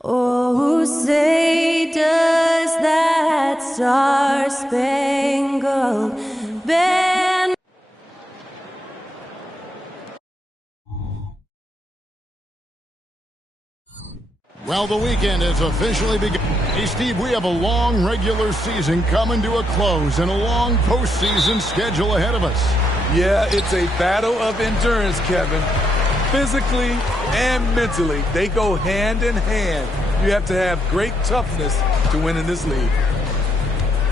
Oh, say does that star-spangled banner. Well, the weekend has officially begun. Hey, Steve, we have a long regular season coming to a close and a long postseason schedule ahead of us. Yeah, it's a battle of endurance, Kevin. Physically and mentally, they go hand in hand. You have to have great toughness to win in this league.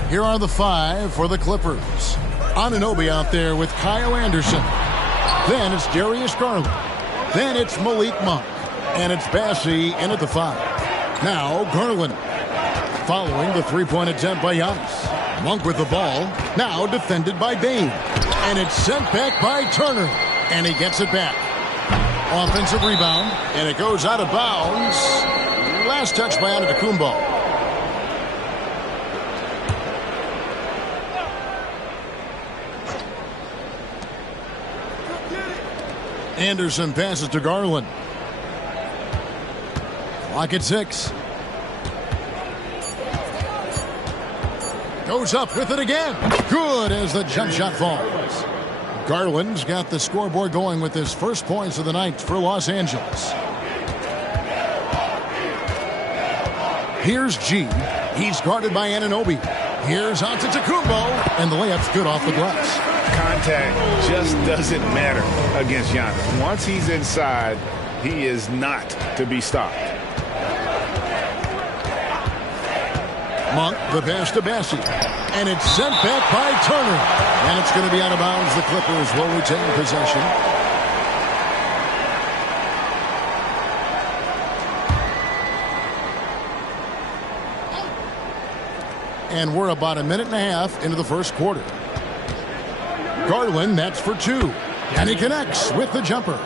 Here are the five for the Clippers. Anunoby out there with Kyle Anderson. Then it's Darius Garland. Then it's Malik Monk. And it's Bassey in at the 5. Now Garland. Following the three-point attempt by Giannis. Monk with the ball. Now defended by Bain. And it's sent back by Turner. And he gets it back. Offensive rebound. And it goes out of bounds. Last touch by Antetokounmpo. Anderson passes to Garland. Clock at 6. Goes up with it again. Good as the jump shot falls. Garland's got the scoreboard going with his first points of the night for Los Angeles. Here's G. He's guarded by Anunoby. Here's Antetokounmpo, and the layup's good off the glass. Contact just doesn't matter against Giannis. Once he's inside, he is not to be stopped. Monk, the pass to Bassey. And it's sent back by Turner. And it's going to be out of bounds. The Clippers will retain possession. And we're about a minute and a half into the first quarter. Garland, that's for 2. And he connects with the jumper.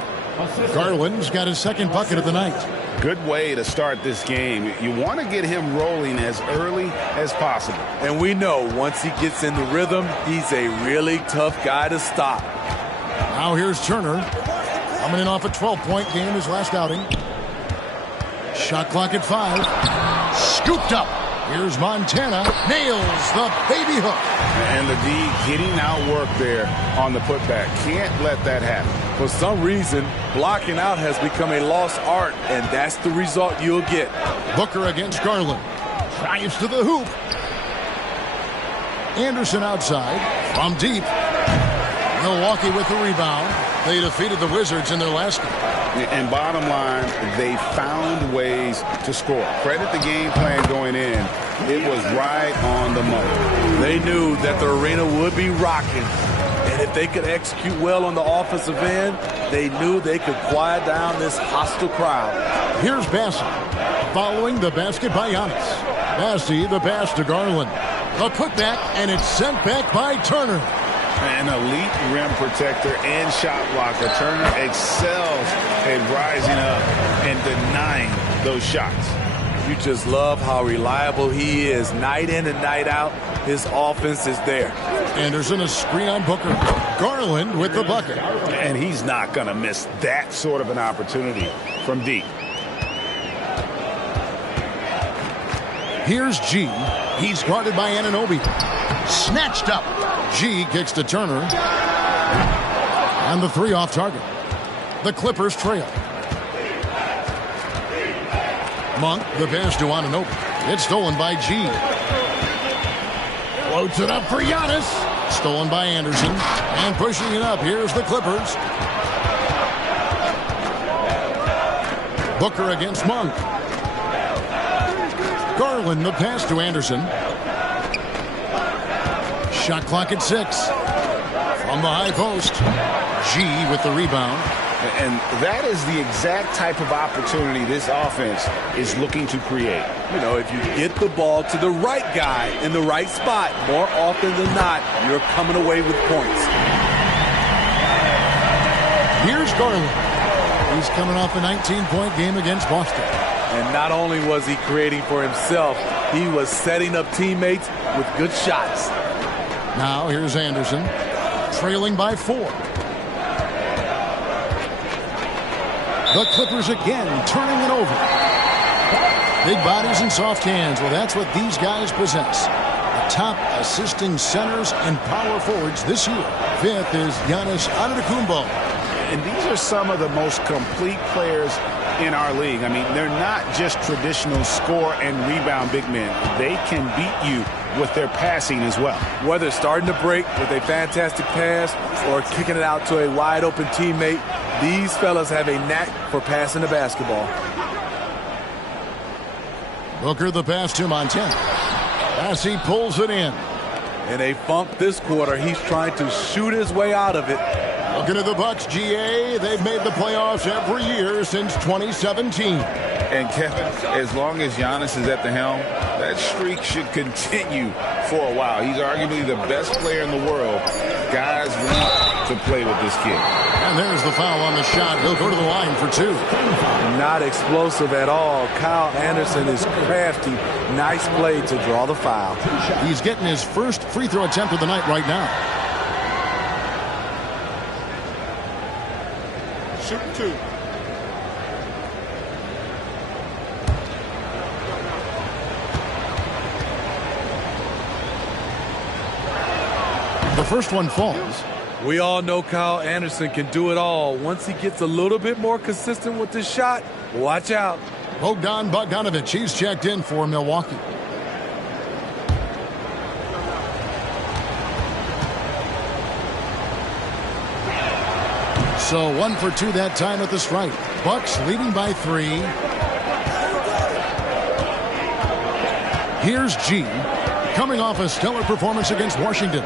Garland's got his second bucket of the night. Good way to start this game. You want to get him rolling as early as possible. And we know once he gets in the rhythm, he's a really tough guy to stop. Now here's Turner. Coming in off a 12-point game his last outing. Shot clock at 5. Scooped up. Here's Montana. Nails the baby hook. And the D getting out work there on the putback. Can't let that happen. For some reason, blocking out has become a lost art, and that's the result you'll get. Booker against Garland. Drives to the hoop. Anderson outside. From deep. Milwaukee with the rebound. They defeated the Wizards in their last game. And bottom line, they found ways to score. Credit the game plan going in. It was right on the money. They knew that the arena would be rocking. And if they could execute well on the offensive end, they knew they could quiet down this hostile crowd. Here's Bassey. Following the basket by Giannis. Bassey, the pass to Garland. A putback, and it's sent back by Turner. An elite rim protector and shot blocker. Turner excels at rising up and denying those shots. You just love how reliable he is. Night in and night out, his offense is there. Anderson, a screen on Booker. Garland with the bucket. And he's not going to miss that sort of an opportunity from deep. Here's G. He's guarded by Anunoby. Snatched up. G kicks to Turner. And the 3 off target. The Clippers trail. Monk, the pass to Anunoby. It's stolen by G. Floats it up for Giannis. Stolen by Anderson. And pushing it up, here's the Clippers. Booker against Monk. Garland, the pass to Anderson. Shot clock at 6. From the high post. G with the rebound. And that is the exact type of opportunity this offense is looking to create. You know, if you get the ball to the right guy in the right spot, more often than not, you're coming away with points. Here's Garland. He's coming off a 19-point game against Boston. And not only was he creating for himself, he was setting up teammates with good shots. Now here's Anderson, trailing by 4. The Clippers again turning it over. Big bodies and soft hands. Well, that's what these guys possess. The top assisting centers and power forwards this year. Fifth is Giannis Antetokounmpo. And these are some of the most complete players in our league. I mean, they're not just traditional score and rebound big men. They can beat you with their passing as well. Whether starting to break with a fantastic pass or kicking it out to a wide open teammate, these fellas have a knack for passing the basketball. Booker the pass to Montana. As he pulls it in. In a funk this quarter, he's trying to shoot his way out of it. Looking at the Bucks, GA, they've made the playoffs every year since 2017. And Kevin, as long as Giannis is at the helm, that streak should continue for a while. He's arguably the best player in the world. Guys want to play with this kid. And there's the foul on the shot. He'll go to the line for two. Not explosive at all. Kyle Anderson is crafty. Nice play to draw the foul. He's getting his first free throw attempt of the night right now. Shooting two. The first one falls. We all know Kyle Anderson can do it all. Once he gets a little bit more consistent with the shot, watch out. Bogdan Bogdanovic, he's checked in for Milwaukee. So 1 for 2 that time at the stripe. Bucks leading by 3. Here's G, coming off a stellar performance against Washington.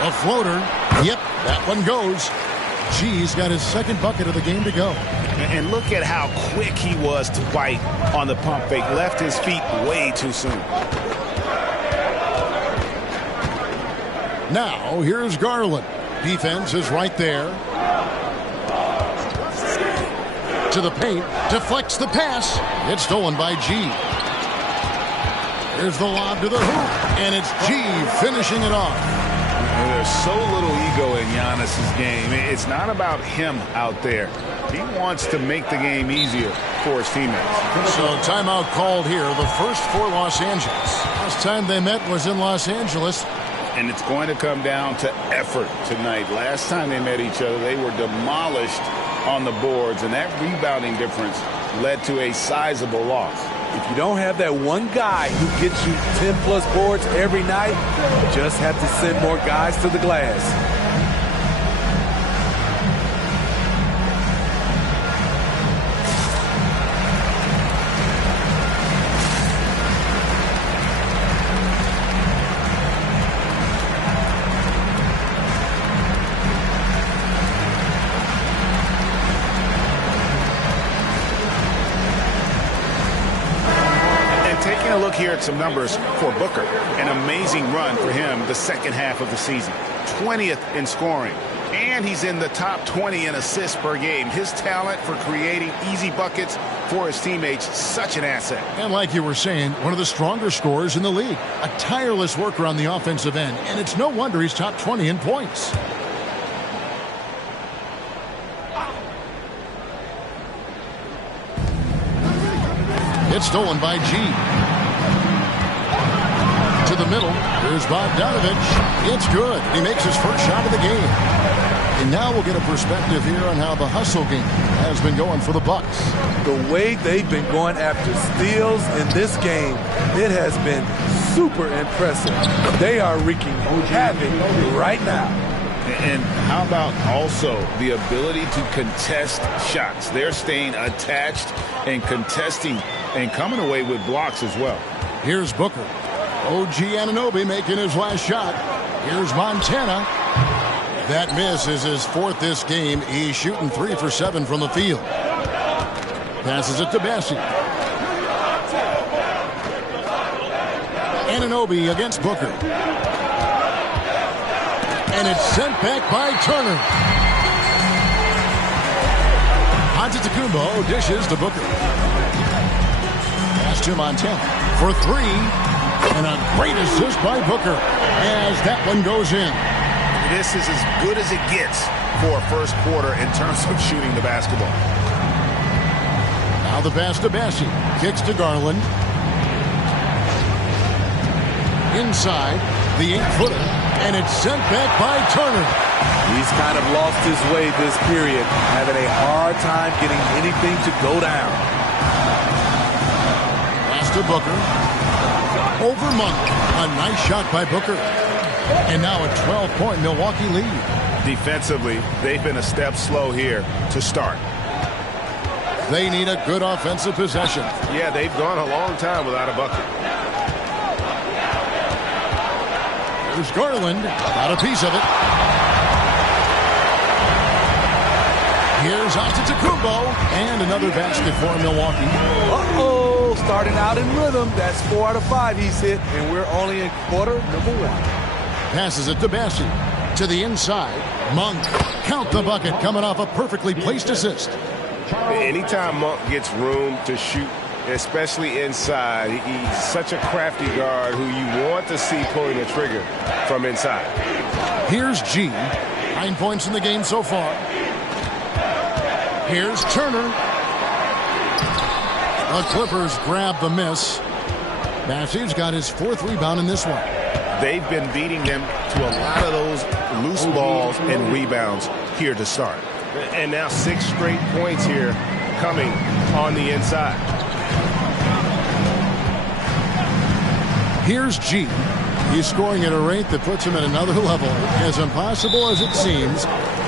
A floater. Yep, that one goes. G's got his second bucket of the game to go. And look at how quick he was to bite on the pump fake. Left his feet way too soon. Now, here's Garland. Defense is right there. To the paint. Deflects the pass. It's stolen by G. Here's the lob to the hoop. And it's G finishing it off. There's so little ego in Giannis's game. It's not about him out there. He wants to make the game easier for his teammates. So timeout called here. The first for Los Angeles. Last time they met was in Los Angeles. And it's going to come down to effort tonight. Last time they met each other, they were demolished on the boards, and that rebounding difference led to a sizable loss. If you don't have that one guy who gets you 10-plus boards every night, you just have to send more guys to the glass. Look here at some numbers for Booker. An amazing run for him the second half of the season. 20th in scoring. And he's in the top 20 in assists per game. His talent for creating easy buckets for his teammates, such an asset. And like you were saying, one of the stronger scorers in the league. A tireless worker on the offensive end. And it's no wonder he's top 20 in points. It's stolen by G. To the middle. Here's Bogdanovic. It's good. He makes his first shot of the game. And now we'll get a perspective here on how the hustle game has been going for the Bucks. The way they've been going after steals in this game, it has been super impressive. They are wreaking havoc right now. And how about also the ability to contest shots? They're staying attached and contesting and coming away with blocks as well. Here's Booker. OG Anunoby making his last shot. Here's Montana. That miss is his fourth this game. He's shooting 3 for 7 from the field. Passes it to Bessie. Anunoby against Booker. And it's sent back by Turner. Antetokounmpo dishes to Booker. Pass to Montana for 3. And a great assist by Booker as that one goes in. This is as good as it gets for a first quarter in terms of shooting the basketball. Now the pass to Bassi. Kicks to Garland. Inside, the 8-footer, and it's sent back by Turner. He's kind of lost his way this period, having a hard time getting anything to go down. Pass to Booker. Over Monk. A nice shot by Booker. And now a 12-point Milwaukee lead. Defensively, they've been a step slow here to start. They need a good offensive possession. Yeah, they've gone a long time without a bucket. There's Garland. Got a piece of it. Here's Antetokounmpo. And another basket for Milwaukee. Uh-oh, starting out in rhythm. That's 4 out of 5 he's hit, and we're only in quarter number 1. Passes it to Bassi. To the inside. Monk. Count the bucket coming off a perfectly placed assist. Anytime Monk gets room to shoot, especially inside, he's such a crafty guard who you want to see pulling the trigger from inside. Here's G. 9 points in the game so far. Here's Turner. The Clippers grab the miss. Bassi's got his 4th rebound in this one. They've been beating them to a lot of those loose balls and rebounds here to start. And now 6 straight points here coming on the inside. Here's G. He's scoring at a rate that puts him at another level. As impossible as it seems,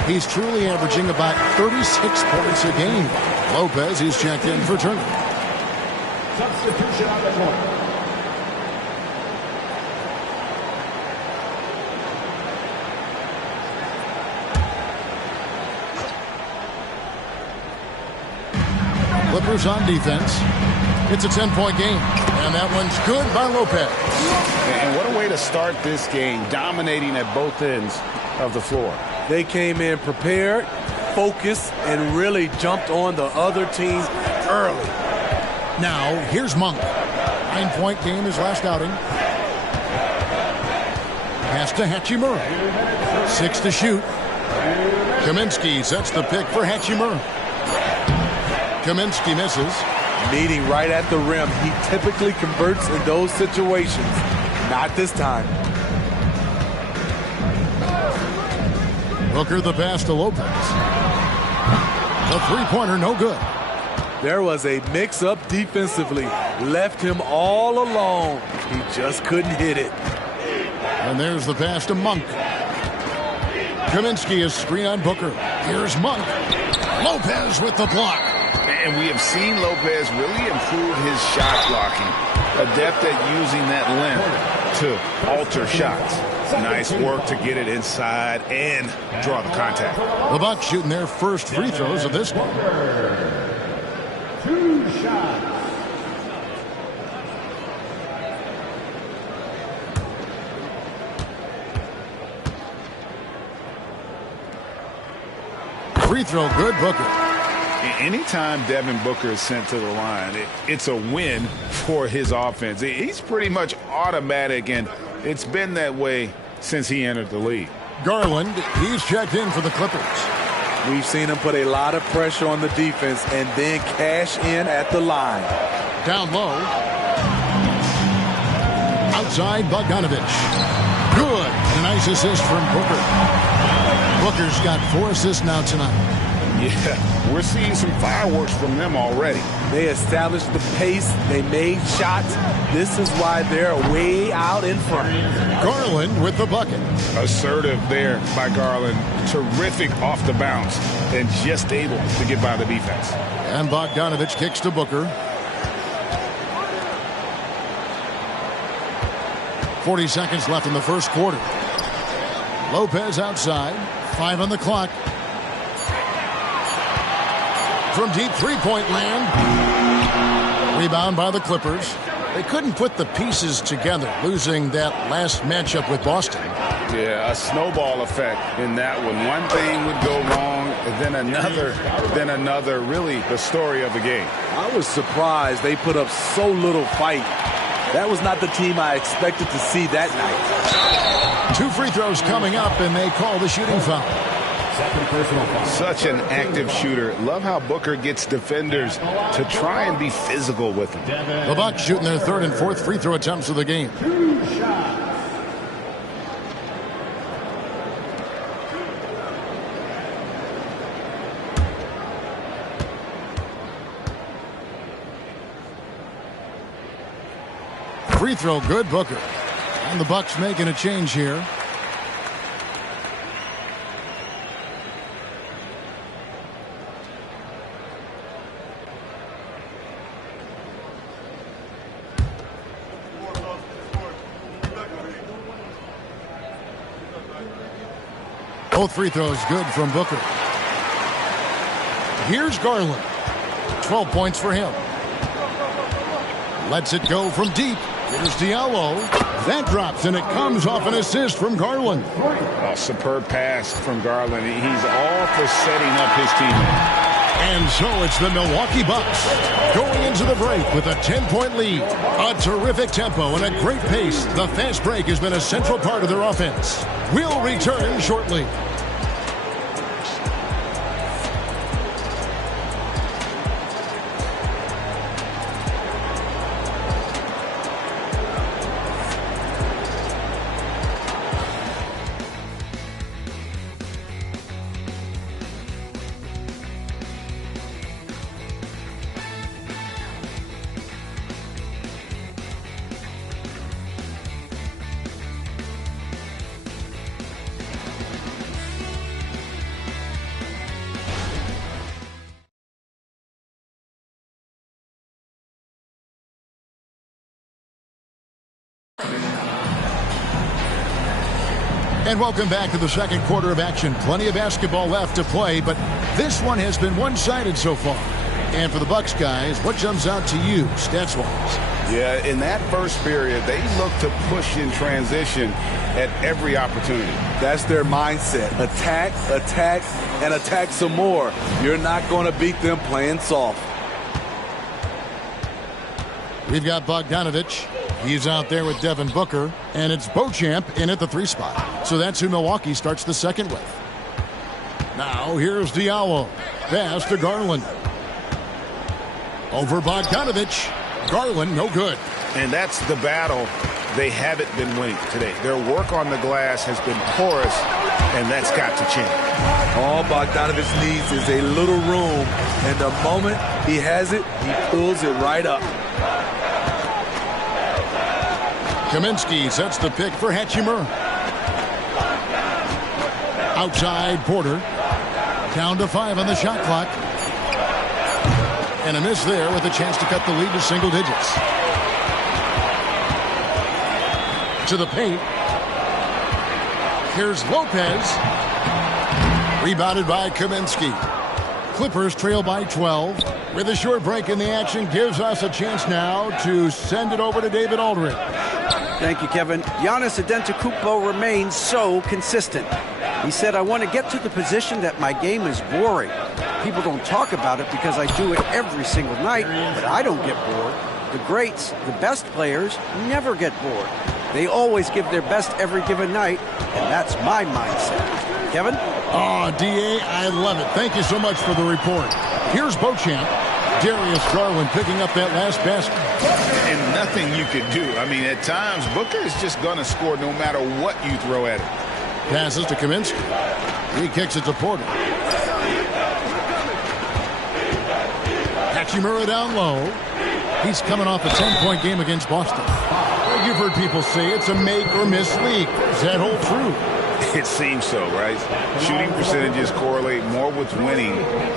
he's truly averaging about 36 points a game. Lopez, he's checked in for Turner. Substitution on the court. Clippers on defense. It's a 10-point game, and that one's good by Lopez. And what a way to start this game, dominating at both ends of the floor. They came in prepared, focused, and really jumped on the other team early. Now, here's Monk. 9-point game his last outing. Pass to Hachimura. 6 to shoot. Kaminsky sets the pick for Hachimura. Kaminsky misses. Meeting right at the rim. He typically converts in those situations. Not this time. Booker the pass to Lopez. The 3-pointer no good. There was a mix-up defensively. Left him all alone. He just couldn't hit it. And there's the pass to Monk. Kaminsky is screen on Booker. Here's Monk. Lopez with the block. And we have seen Lopez really improve his shot blocking. Adept at using that length to alter shots. Nice work to get it inside and draw the contact. The Bucks shooting their first free throws of this one. 2 shots. Free throw good, Booker. Anytime Devin Booker is sent to the line, it's a win for his offense. He's pretty much automatic, and it's been that way since he entered the league. Garland, he's checked in for the Clippers. We've seen him put a lot of pressure on the defense and then cash in at the line. Down low. Outside, Bogdanovich. Good. A nice assist from Booker. Booker's got 4 assists now tonight. Yeah, we're seeing some fireworks from them already. They established the pace. They made shots. This is why they're way out in front. Garland with the bucket. Assertive there by Garland. Terrific off the bounce and just able to get by the defense. And Bogdanovich kicks to Booker. 40 seconds left in the first quarter. Lopez outside. 5 on the clock. From deep three-point land. Rebound by the Clippers. They couldn't put the pieces together, losing that last matchup with Boston. Yeah, a snowball effect in that one. One thing would go wrong, then another. Really the story of the game. I was surprised they put up so little fight. That was not the team I expected to see that night. 2 free throws coming up, and they call the shooting foul. Second personal foul. Such an active shooter. Love how Booker gets defenders to try and be physical with him. The Bucks shooting their third and fourth free throw attempts of the game. 2 shots. Free throw good, Booker. And the Bucks making a change here. Both free throws good from Booker. Here's Garland. 12 points for him. Lets it go from deep. Here's Diallo. That drops, and it comes off an assist from Garland. Oh, superb pass from Garland. He's all for setting up his teammate. And so it's the Milwaukee Bucks going into the break with a 10-point lead. A terrific tempo and a great pace. The fast break has been a central part of their offense. We'll return shortly. And welcome back to the second quarter of action. Plenty of basketball left to play, but this one has been one-sided so far. And for the Bucks guys, what jumps out to you, stats-wise? Yeah, in that first period, they look to push in transition at every opportunity. That's their mindset. Attack, attack, and attack some more. You're not going to beat them playing soft. We've got Bogdanovich. He's out there with Devin Booker, and it's Beauchamp in at the 3 spot. So that's who Milwaukee starts the second with. Now here's Diallo. Pass to Garland. Over Bogdanovich. Garland, no good. And that's the battle they haven't been winning today. Their work on the glass has been porous, and that's got to change. All Bogdanovich needs is a little room, and the moment he has it, he pulls it right up. Kaminsky sets the pick for Hachimura. Outside Porter. Down to 5 on the shot clock. And a miss there with a chance to cut the lead to single digits. To the paint. Here's Lopez. Rebounded by Kaminsky. Clippers trail by 12. With a short break in the action, gives us a chance now to send it over to David Aldridge. Thank you, Kevin. Giannis Antetokounmpo remains so consistent. He said, I want to get to the position that my game is boring. People don't talk about it because I do it every single night, but I don't get bored. The greats, the best players, never get bored. They always give their best every given night, and that's my mindset. Kevin? Oh, D.A., I love it. Thank you so much for the report. Here's Beauchamp. Darius Garland picking up that last basket. And nothing you could do. I mean, at times, Booker is just going to score no matter what you throw at him. Passes to Kaminsky. He kicks it to Porter. Hachimura down low. He's coming off a 10-point game against Boston. You've heard people say it's a make-or-miss league. Does that hold true? It seems so, right? Shooting percentages correlate more with winning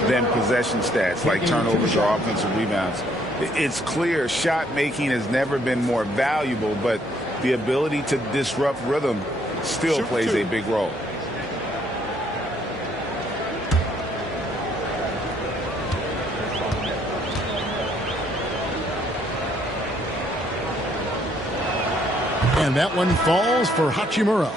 than possession stats like turnovers or offensive rebounds. It's clear shot making has never been more valuable, but the ability to disrupt rhythm still plays a big role. And that one falls for Hachimura.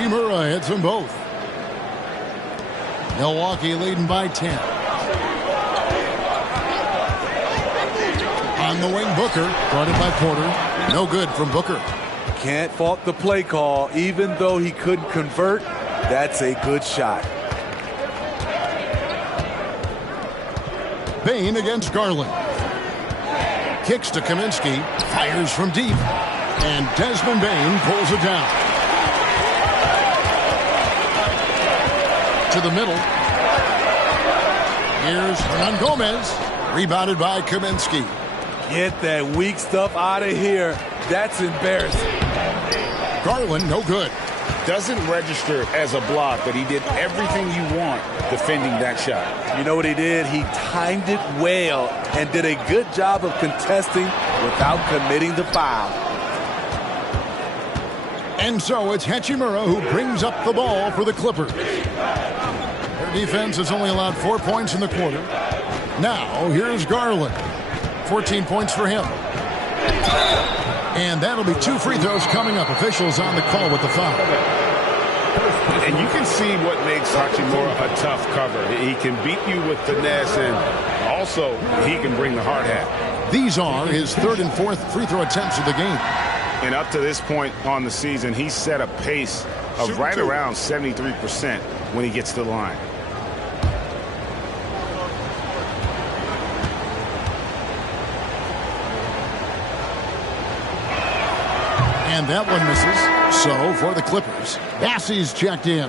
Hachimura hits them both. Milwaukee leading by 10. On the wing, Booker. Guarded by Porter. No good from Booker. Can't fault the play call. Even though he couldn't convert, that's a good shot. Bain against Garland. Kicks to Kaminsky. Fires from deep. And Desmond Bain pulls it down. To the middle. Here's Hernan Gomez. Rebounded by Kaminsky. Get that weak stuff out of here. That's embarrassing. Garland, no good. Doesn't register as a block, but he did everything you want defending that shot. You know what he did? He timed it well and did a good job of contesting without committing the foul. And so it's Hachimura who brings up the ball for the Clippers. Their defense has only allowed 4 points in the quarter. Now, here's Garland. 14 points for him. And that'll be 2 free throws coming up. Officials on the call with the foul. And you can see what makes Hachimura a tough cover. He can beat you with finesse, and also he can bring the hard hat. These are his 3rd and 4th free throw attempts of the game. And up to this point on the season, he's set a pace of right around 73% when he gets to the line. And that one misses. So for the Clippers, Bassey's checked in.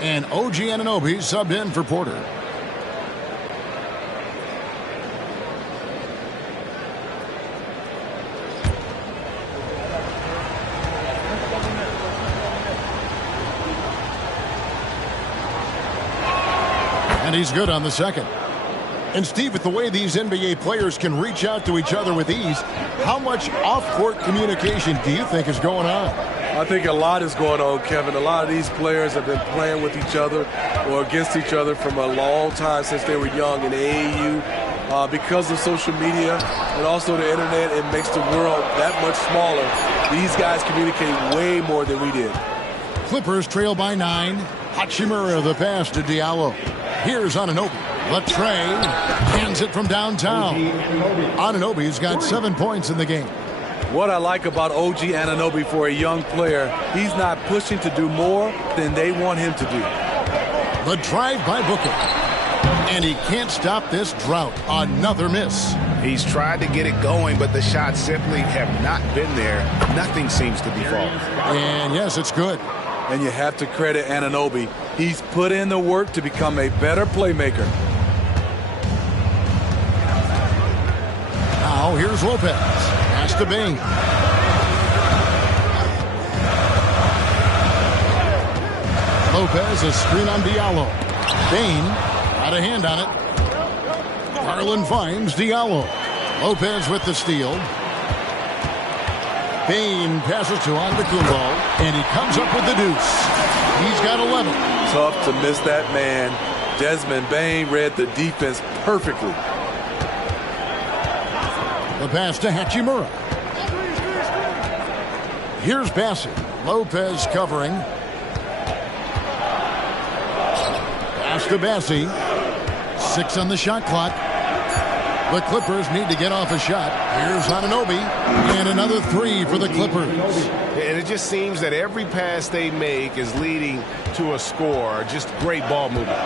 And OG Anunoby subbed in for Porter. And he's good on the second. And Steve, with the way these NBA players can reach out to each other with ease, how much off-court communication do you think is going on? I think a lot is going on, Kevin. A lot of these players have been playing with each other or against each other from a long time since they were young in the AAU. Because of social media and also the internet, it makes the world that much smaller. These guys communicate way more than we did. Clippers trail by 9. Hachimura the pass to Diallo. Here's Anunoby. Latre hands it from downtown. Anunoby's got 7 points in the game. What I like about OG Anunoby for a young player, he's not pushing to do more than they want him to do. The drive by Booker. And he can't stop this drought. Another miss. He's tried to get it going, but the shots simply have not been there. Nothing seems to be falling. And yes, it's good. And you have to credit Anunoby. He's put in the work to become a better playmaker. Now here's Lopez. Pass to Bain. Lopez, a screen on Diallo. Bain got a hand on it. Garland finds Diallo. Lopez with the steal. Bain passes to Antetokounmpo, and he comes up with the deuce. He's got 11. Tough to miss that man. Desmond Bain read the defense perfectly. The pass to Hachimura. Here's Bassett. Lopez covering. Pass to Bassey. 6 on the shot clock. The Clippers need to get off a shot. Here's Anunoby. And another 3 for the Clippers. And it just seems that every pass they make is leading to a score. Just great ball movement.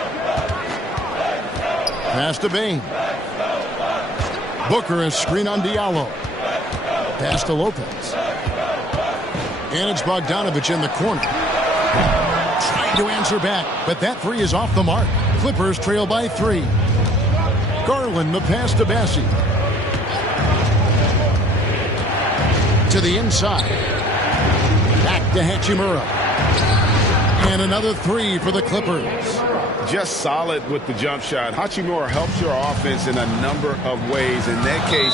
Pass to Bain. Booker is screen on Diallo. Pass to Lopez. And it's Bogdanovich in the corner. Trying to answer back, but that 3 is off the mark. Clippers trail by 3. Garland, the pass to Bassey. To the inside. Back to Hachimura. And another 3 for the Clippers. Just solid with the jump shot. Hachimura helps your offense in a number of ways. In that case,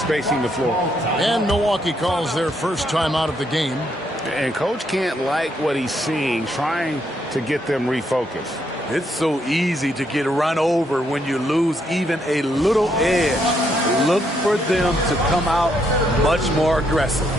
spacing the floor. And Milwaukee calls their first time out of the game. And coach can't like what he's seeing, trying to get them refocused. It's so easy to get run over when you lose even a little edge. Look for them to come out much more aggressive.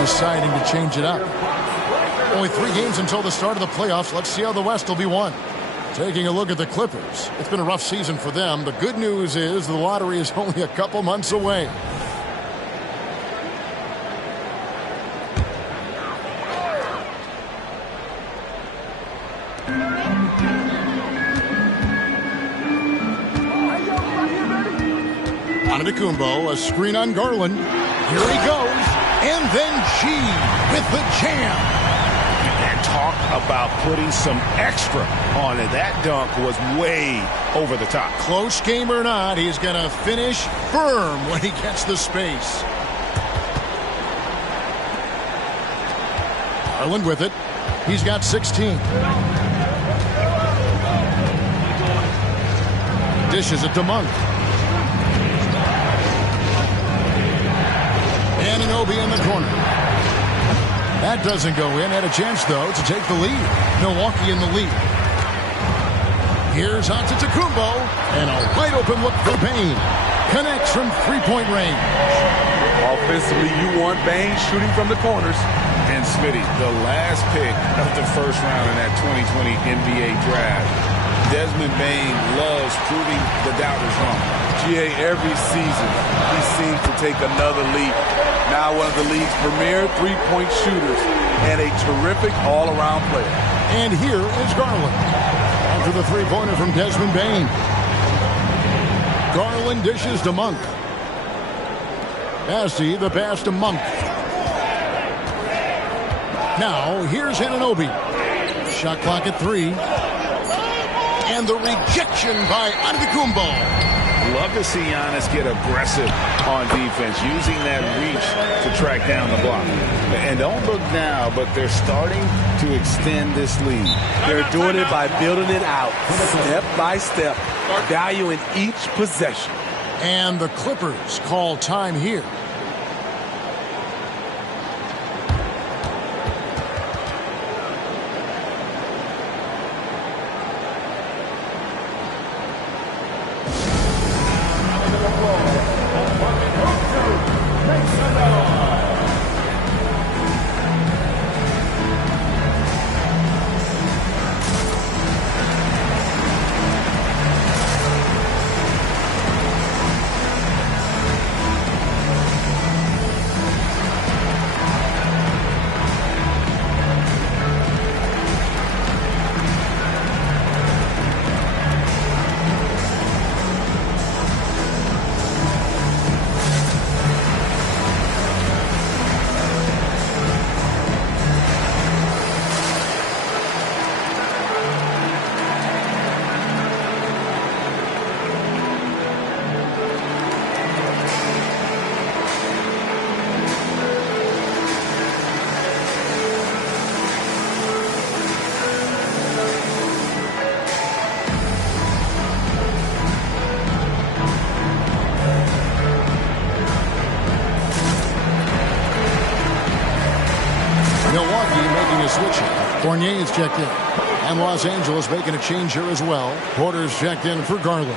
deciding to change it up. Only 3 games until the start of the playoffs. Let's see how the West will be won. Taking a look at the Clippers. It's been a rough season for them. The good news is the lottery is only a couple months away. Antetokounmpo, a screen on Garland. Here he goes. And then G with the jam. And talk about putting some extra on it. That dunk was way over the top. Close game or not, he's going to finish firm when he gets the space. Garland with it. He's got 16. Dishes it to Monk. Anunoby in the corner. That doesn't go in. Had a chance, though, to take the lead. Milwaukee in the lead. Here's Antetokounmpo. And a wide-open look for Bane. Connects from three-point range. Offensively, you want Bane shooting from the corners. And Smitty, the last pick of the first round in that 2020 NBA draft. Desmond Bane loves proving the doubters wrong. GA, every season, he seems to take another leap. Now one of the league's premier three-point shooters and a terrific all-around player. And here is Garland. After the three-pointer from Desmond Bane. Garland dishes to Monk. Bassey, the pass to Monk. Now, here's Anunoby. Shot clock at 3. And the rejection by Antetokounmpo. Love to see Giannis get aggressive on defense, using that reach to track down the block. And don't look now, but they're starting to extend this lead. They're doing it by building it out, step by step, valuing each possession. And the Clippers call time here. Fournier is checked in. And Los Angeles making a change here as well. Porter's checked in for Garland.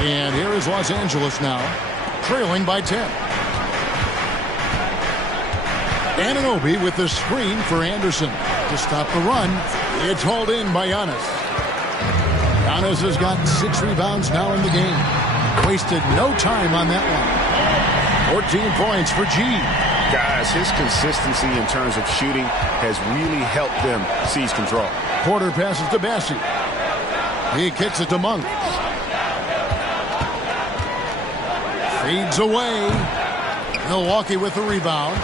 And here is Los Angeles now, trailing by 10. Anunoby with the screen for Anderson to stop the run. It's hauled in by Giannis. Giannis has got 6 rebounds now in the game. Wasted no time on that one. 14 points for G. Guys, his consistency in terms of shooting has really helped them seize control. Porter passes to Bassey. He kicks it to Monk. Feeds away. Milwaukee with the rebound.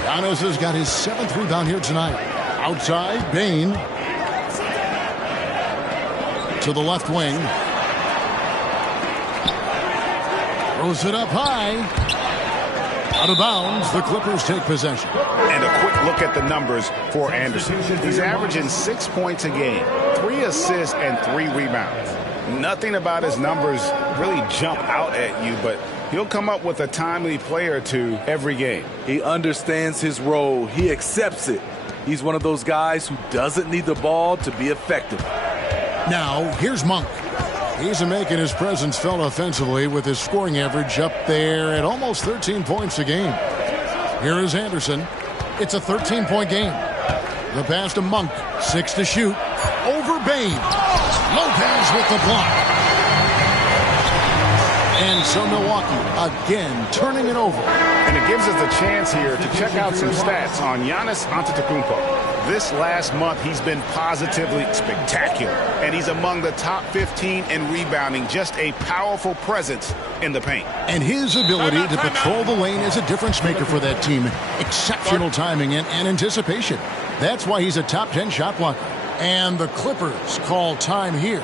Giannis has got his 7th rebound here tonight. Outside, Bane. To the left wing. Throws it up high. Out of bounds, the Clippers take possession. And a quick look at the numbers for Anderson. He's averaging 6 points a game, 3 assists, and 3 rebounds. Nothing about his numbers really jump out at you, but he'll come up with a timely play or two every game. He understands his role. He accepts it. He's one of those guys who doesn't need the ball to be effective. Now, here's Monk. He's making his presence felt offensively with his scoring average up there at almost 13 points a game. Here is Anderson. It's a 13-point game. The pass to Monk. 6 to shoot. Over Bain. Lopez with the block. And so Milwaukee again turning it over. And it gives us a chance here to check out some stats on Giannis Antetokounmpo. This last month, he's been positively spectacular. And he's among the top 15 in rebounding. Just a powerful presence in the paint. And his ability to patrol the lane is a difference maker for that team. Exceptional timing and anticipation. That's why he's a top 10 shot blocker. And the Clippers call time here.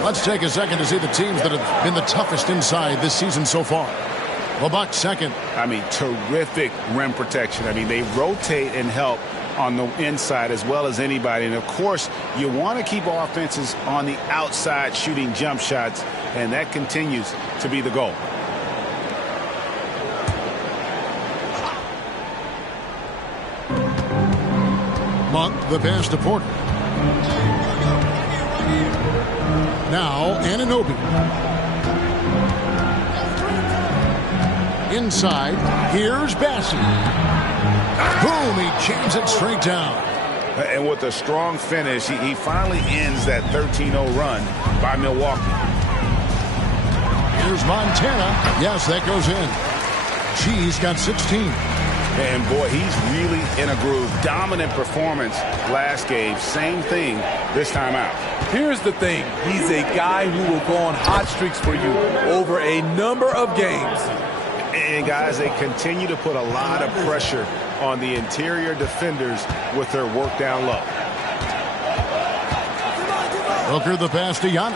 Let's take a second to see the teams that have been the toughest inside this season so far. The Bucks second. I mean, terrific rim protection. I mean, they rotate and help on the inside as well as anybody. And, of course, you want to keep offenses on the outside shooting jump shots, and that continues to be the goal. Monk, the pass to Porter. Now, Anunoby. Inside, here's Bassey. Boom, he jams it straight down. And with a strong finish, he finally ends that 13-0 run by Milwaukee. Here's Montana. Yes, that goes in. She's got 16. And, boy, he's really in a groove. Dominant performance last game. Same thing this time out. Here's the thing. He's a guy who will go on hot streaks for you over a number of games. And, guys, they continue to put a lot of pressure on the interior defenders with their work down low. Booker the pass to Giannis.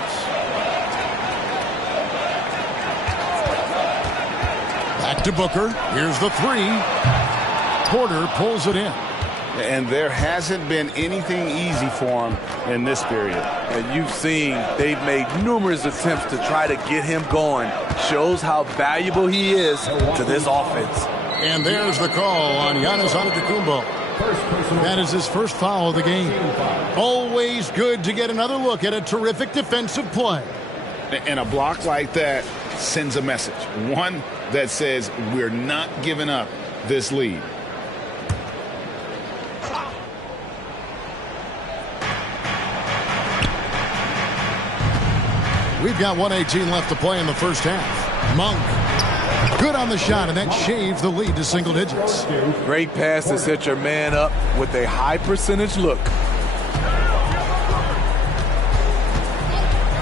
Back to Booker. Here's the three. Porter pulls it in. And there hasn't been anything easy for him in this period. And you've seen they've made numerous attempts to try to get him going. Shows how valuable he is to this offense. And there's the call on Giannis Antetokounmpo. That is his first foul of the game. Always good to get another look at a terrific defensive play. And a block like that sends a message. One that says we're not giving up this lead. We've got 1:18 left to play in the first half. Monk, good on the shot, and that shaved the lead to single digits. Great pass to set your man up with a high percentage look.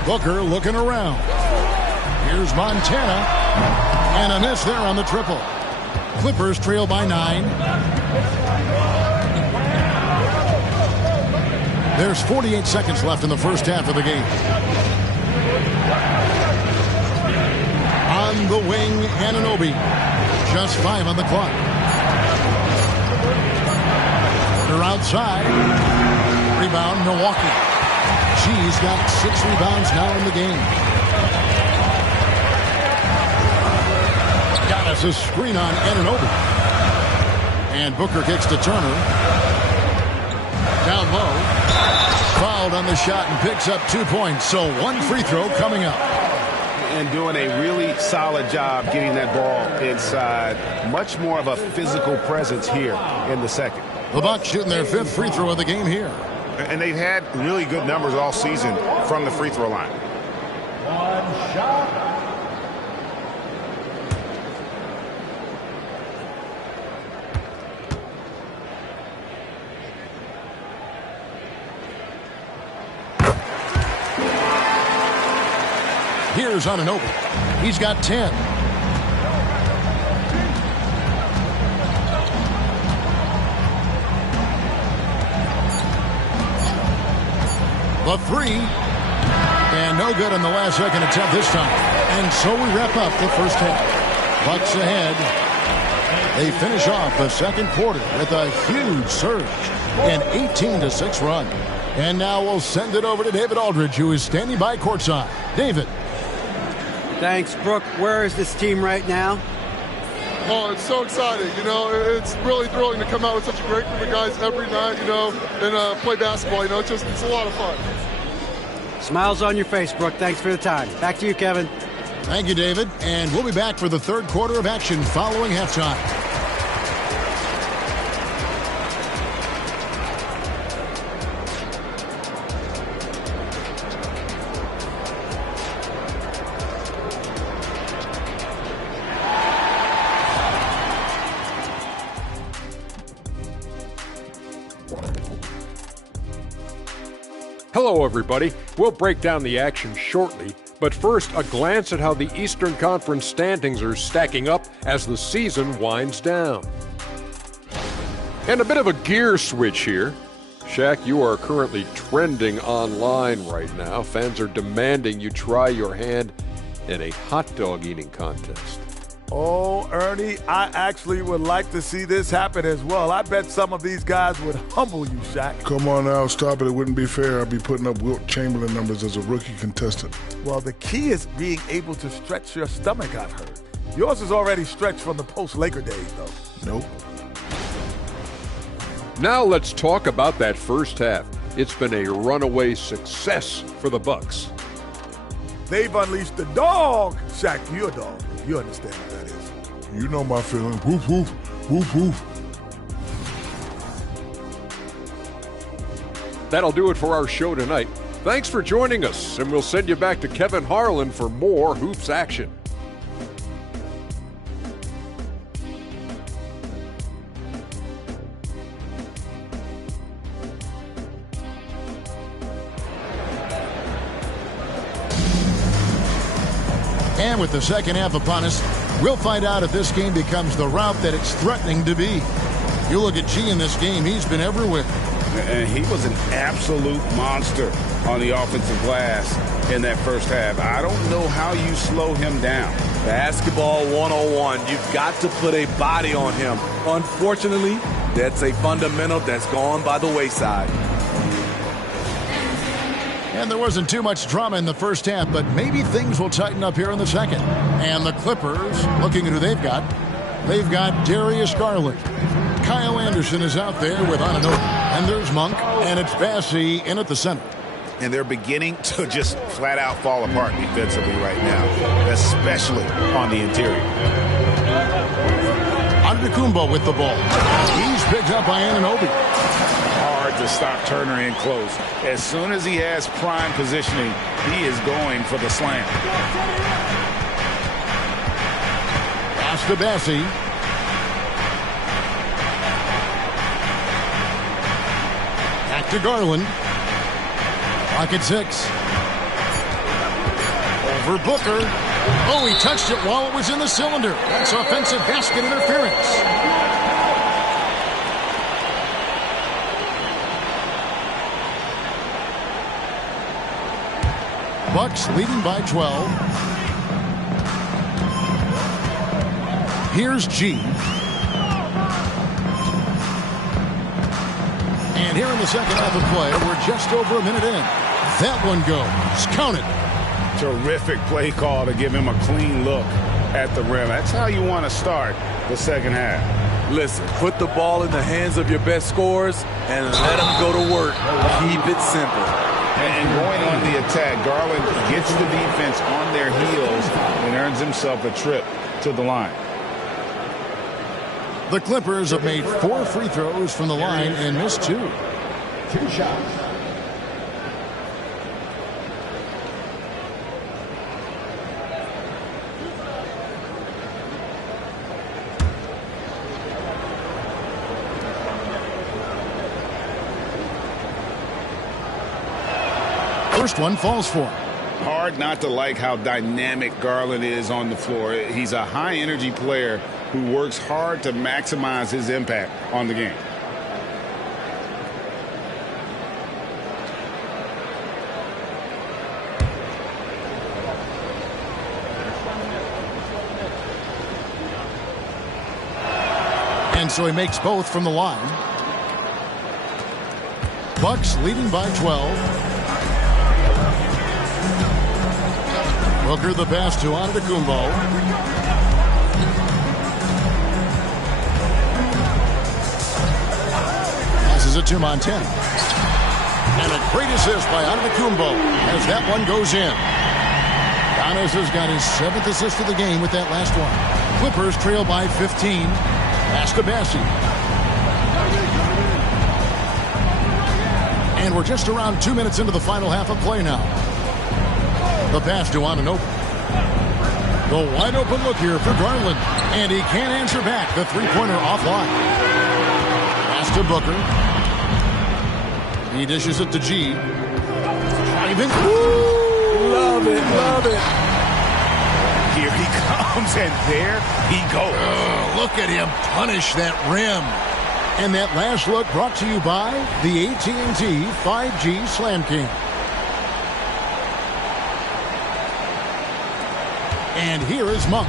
Booker looking around. Here's Montana, and a miss there on the triple. Clippers trail by 9. There's 48 seconds left in the first half of the game. On the wing, Anunoby. Just 5 on the clock. They're outside. Rebound, Milwaukee. She's got 6 rebounds now in the game. It's a screen on Anunoby. And Booker kicks to Turner. Down low. Fouled on the shot and picks up 2 points. So one free throw coming up. And doing a really solid job getting that ball inside. Much more of a physical presence here in the second. The Bucks shooting their 5th free throw of the game here. And they've had really good numbers all season from the free throw line. One shot. Here's Anunoby. He's got 10. The 3. And no good on the last second attempt this time. And so we wrap up the first half. Bucks ahead. They finish off the second quarter with a huge surge. An 18-6 run. And now we'll send it over to David Aldridge, who is standing by courtside. David. Thanks, Brooke. Where is this team right now? Oh, it's so exciting. You know, it's really thrilling to come out with such a great group of guys every night, you know, and play basketball. You know, it's a lot of fun. Smiles on your face, Brooke. Thanks for the time. Back to you, Kevin. Thank you, David. And we'll be back for the third quarter of action following halftime. Hello, everybody. We'll break down the action shortly, but first, a glance at how the Eastern Conference standings are stacking up as the season winds down. And a bit of a gear switch here. Shaq, you are currently trending online right now. Fans are demanding you try your hand in a hot dog eating contest. Oh, Ernie, I actually would like to see this happen as well. I bet some of these guys would humble you, Shaq. Come on now, stop it. It wouldn't be fair. I'd be putting up Wilt Chamberlain numbers as a rookie contestant. Well, the key is being able to stretch your stomach, I've heard. Yours is already stretched from the post-Laker days, though. Nope. Now let's talk about that first half. It's been a runaway success for the Bucks. They've unleashed the dog. Shaq, you're a dog. You understand what that is. You know my feeling. Woof, woof, woof, woof. That'll do it for our show tonight. Thanks for joining us, and we'll send you back to Kevin Harlan for more Hoops action. And with the second half upon us, we'll find out if this game becomes the route that it's threatening to be. You look at G in this game, he's been everywhere. And he was an absolute monster on the offensive glass in that first half. I don't know how you slow him down. Basketball 101. You've got to put a body on him. Unfortunately, that's a fundamental that's gone by the wayside. And there wasn't too much drama in the first half, but maybe things will tighten up here in the second. And the Clippers, looking at who they've got Darius Garland. Kyle Anderson is out there with Anunoby. And there's Monk, and it's Bassey in at the center. And they're beginning to just flat out fall apart defensively right now, especially on the interior. Antetokounmpo with the ball. He's picked up by Anunoby. Hard to stop Turner in close. As soon as he has prime positioning, he is going for the slam. Pass to Bassey. Back to Garland. Clock at 6. Over Booker. Oh, he touched it while it was in the cylinder. That's offensive basket interference. Bucks leading by 12. Here's G. And here in the second half of play, we're just over a minute in. That one goes. Counted. Terrific play call to give him a clean look. at the rim. That's how you want to start the second half. Listen, put the ball in the hands of your best scorers and let them go to work. Keep it simple. And going on the attack, Garland gets the defense on their heels and earns himself a trip to the line. The Clippers have made 4 free throws from the line and missed 2. 2 shots. First one falls for him. Hard not to like how dynamic Garland is on the floor. He's a high-energy player who works hard to maximize his impact on the game. And so he makes both from the line. Bucks leading by 12. Booker the pass to Antetokounmpo. Passes it to Montana. And a great assist by Antetokounmpo as that one goes in. Giannis has got his 7th assist of the game with that last one. Clippers trail by 15. Pass to Bassi. And we're just around 2 minutes into the final half of play now. The pass to Anunoby. The wide open look here for Garland. And he can't answer back. The three-pointer offline. Pass to Booker. He dishes it to G. Driving. Love it, love it. Here he comes, and there he goes. Look at him punish that rim. And that last look brought to you by the AT&T 5G Slam King. And here is Monk.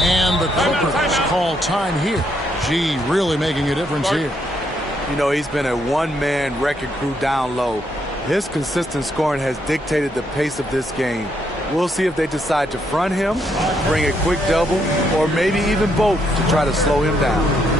And the Clippers call time here. Gee, really making a difference here. You know, he's been a one-man wrecking crew down low. His consistent scoring has dictated the pace of this game. We'll see if they decide to front him, bring a quick double, or maybe even both to try to slow him down.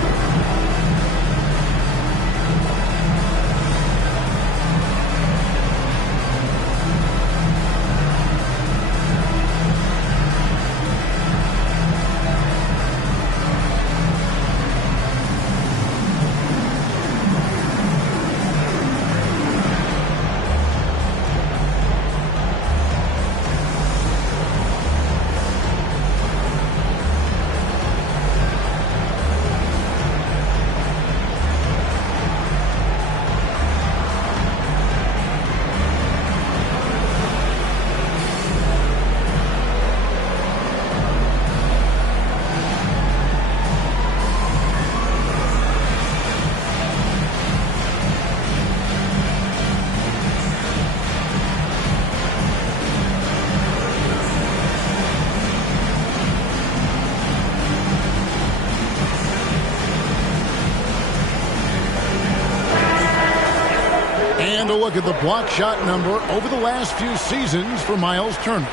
And a look at the block shot number over the last few seasons for Miles Turner.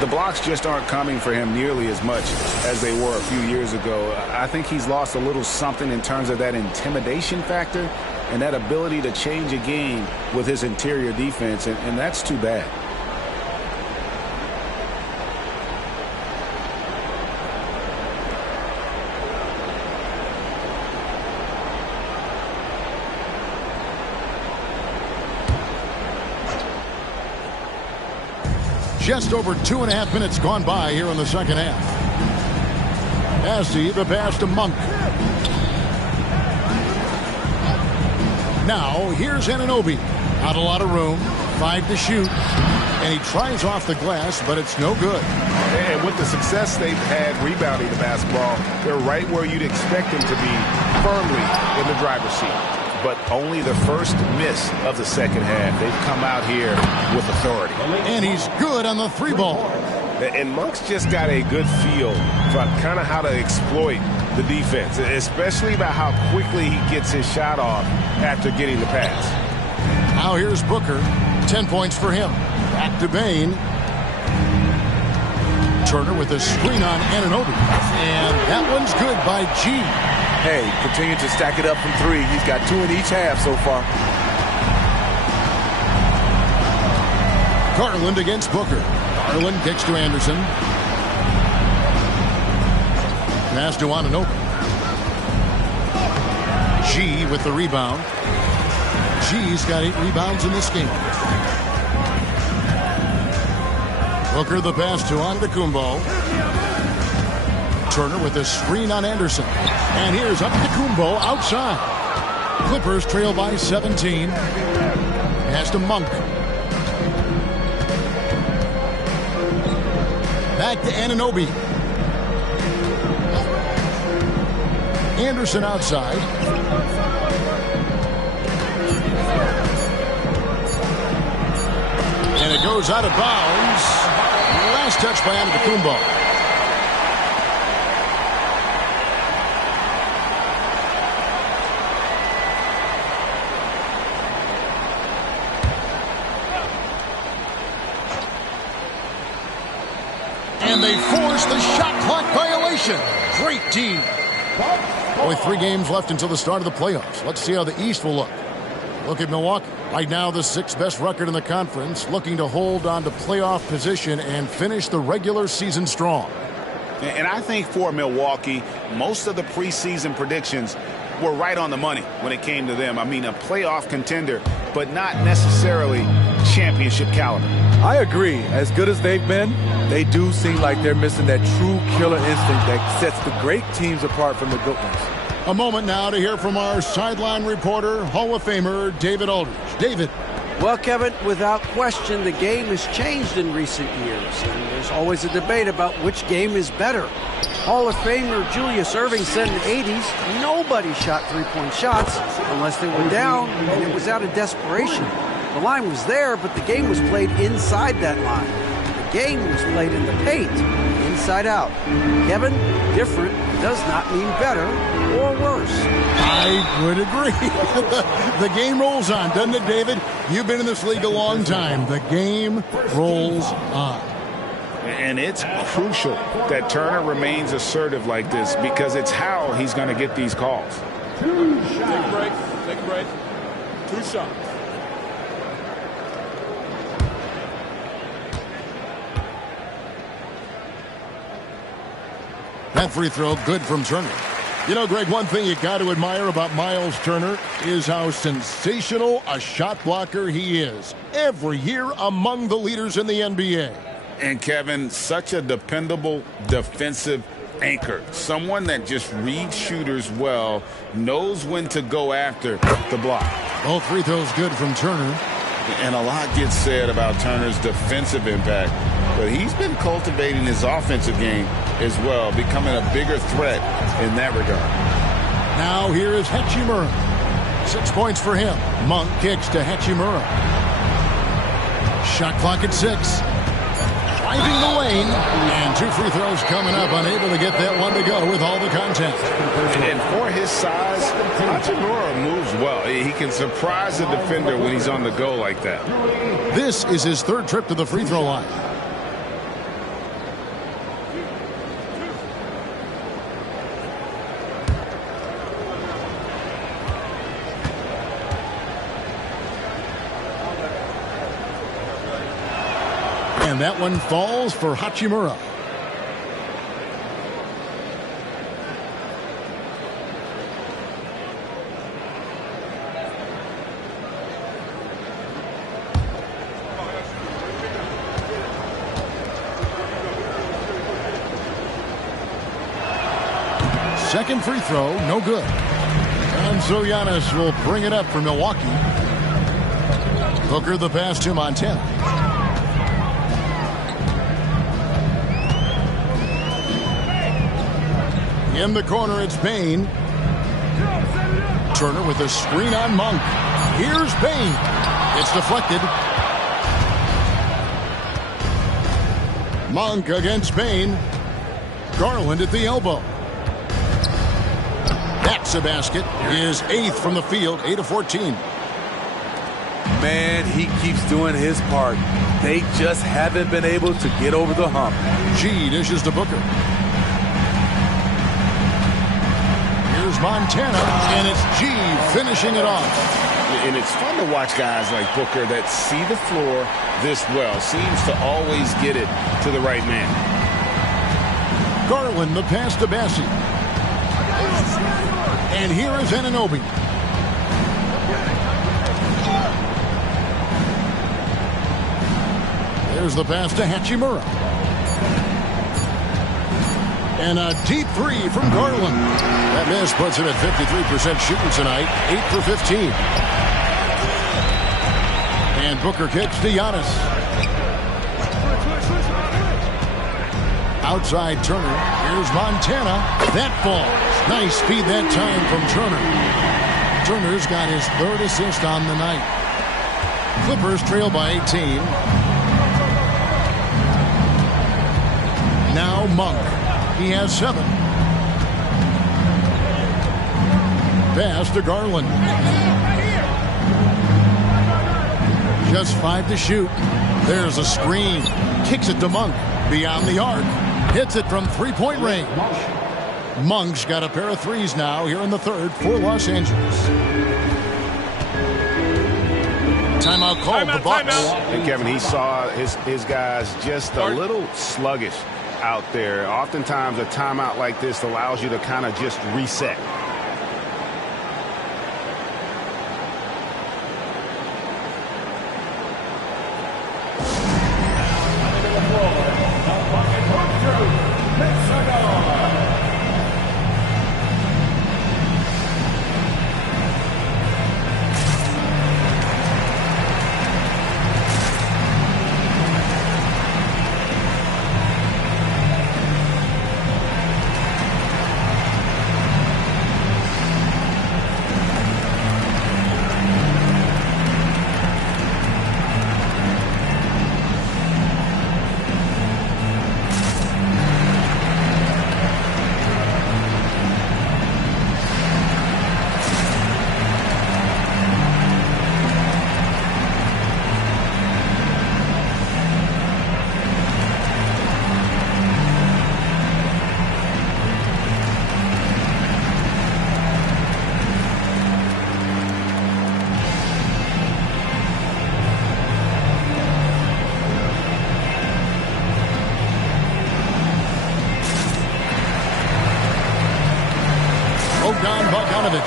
The blocks just aren't coming for him nearly as much as they were a few years ago. I think he's lost a little something in terms of that intimidation factor and that ability to change a game with his interior defense, and that's too bad. Just over 2.5 minutes gone by here in the second half. Bassi, the pass to Monk. Now, here's Anunoby. Not a lot of room. 5 to shoot. And he tries off the glass, but it's no good. And with the success they've had rebounding the basketball, they're right where you'd expect them to be, firmly in the driver's seat. But only the first miss of the second half. They've come out here with authority. And he's good on the 3-ball. And Monk's just got a good feel for kind of how to exploit the defense, especially about how quickly he gets his shot off after getting the pass. Now here's Booker. 10 points for him. Back to Bain. Turner with a screen on Anunoby. And that one's good by G. Hey, continue to stack it up from three. He's got 2 in each half so far. Garland against Booker. Garland kicks to Anderson. Pass to Anunoby. G with the rebound. G's got 8 rebounds in this game. Booker the pass to Antetokounmpo. Turner with a screen on Anderson. And here's Antetokounmpo outside. Clippers trail by 17. Pass to Monk. Back to Anunoby. Anderson outside. And it goes out of bounds. Last touch by Antetokounmpo. And they force the shot clock violation. Great team. Only 3 games left until the start of the playoffs. Let's see how the East will look. Look at Milwaukee. Right now, the 6th best record in the conference, looking to hold on to playoff position and finish the regular season strong. And I think for Milwaukee, most of the preseason predictions were right on the money when it came to them. I mean, a playoff contender, but not necessarily championship caliber. I agree. As good as they've been, they do seem like they're missing that true killer instinct that sets the great teams apart from the good ones. A moment now to hear from our sideline reporter, Hall of Famer David Aldridge. David. Well, Kevin, without question, the game has changed in recent years, and there's always a debate about which game is better. Hall of Famer Julius Erving said in the 80s, nobody shot three-point shots unless they were down, and it was out of desperation. The line was there, but the game was played inside that line. The game was played in the paint, inside out. Kevin, different does not mean better or worse. I would agree. The game rolls on, doesn't it, David? You've been in this league a long time. The game rolls on. And it's crucial that Turner remains assertive like this because it's how he's going to get these calls. Take a break. Take a break. 2 shots. That free throw, good from Turner. You know, Greg, one thing you got to admire about Miles Turner is how sensational a shot blocker he is. Every year among the leaders in the NBA. And Kevin, such a dependable defensive anchor. Someone that just reads shooters well, knows when to go after the block. Both free throws good from Turner. And a lot gets said about Turner's defensive impact, but he's been cultivating his offensive game as well, becoming a bigger threat in that regard. Now here is Hachimura. 6 points for him. Monk kicks to Hachimura. Shot clock at 6. Driving the lane. And 2 free throws coming up. Unable to get that one to go with all the contact. And for his size, Hachimura moves well. He can surprise the defender when he's on the go like that. This is his 3rd trip to the free throw line. And that one falls for Hachimura. Second free throw, no good. And so Giannis will bring it up for Milwaukee. Booker the pass to Montana. In the corner, it's Payne. Turner with a screen on Monk. Here's Payne. It's deflected. Monk against Payne. Garland at the elbow. That's a basket. His 8th from the field, 8 of 14. Man, he keeps doing his part. They just haven't been able to get over the hump. G dishes to Booker. Here's Montana, and it's G finishing it off. And it's fun to watch guys like Booker that see the floor this well. Seems to always get it to the right man. Garland, the pass to Bassie. And here is Anunoby. There's the pass to Hachimura. And a deep three from Garland. That miss puts him at 53% shooting tonight, 8 for 15. And Booker kicks to Giannis. Outside Turner. Here's Montana. That falls. Nice speed that time from Turner. Turner's got his third assist on the night. Clippers trail by 18. Now Monk. He has 7. Pass to Garland. Just 5 to shoot. There's a screen. Kicks it to Monk. Beyond the arc. Hits it from three-point range. Monk's got a pair of threes now here in the third for Los Angeles. Timeout called the Bucks. And Kevin, he saw his guys just a little sluggish out there. Oftentimes a timeout like this allows you to kind of just reset.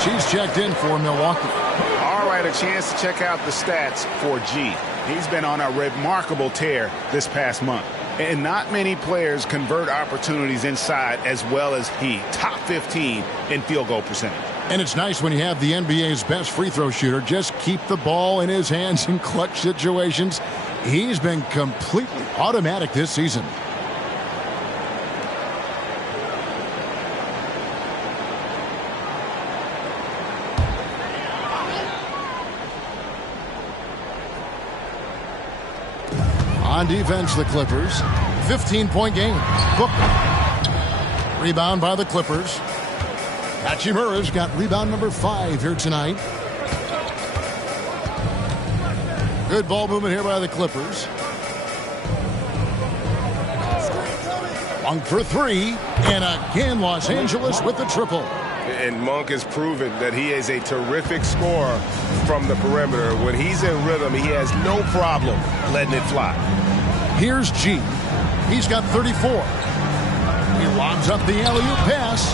He's checked in for Milwaukee. All right, a chance to check out the stats for G. He's been on a remarkable tear this past month. And not many players convert opportunities inside as well as he. Top 15 in field goal percentage. And it's nice when you have the NBA's best free throw shooter just keep the ball in his hands in clutch situations. He's been completely automatic this season. On defense, the Clippers. 15-point game. Booker. Rebound by the Clippers. Hachimura's got rebound number 5 here tonight. Good ball movement here by the Clippers. Monk for 3. And again, Los Angeles with the triple. And Monk has proven that he is a terrific scorer from the perimeter. When he's in rhythm, he has no problem letting it fly. Here's G. He's got 34. He lobs up the alley-oop pass.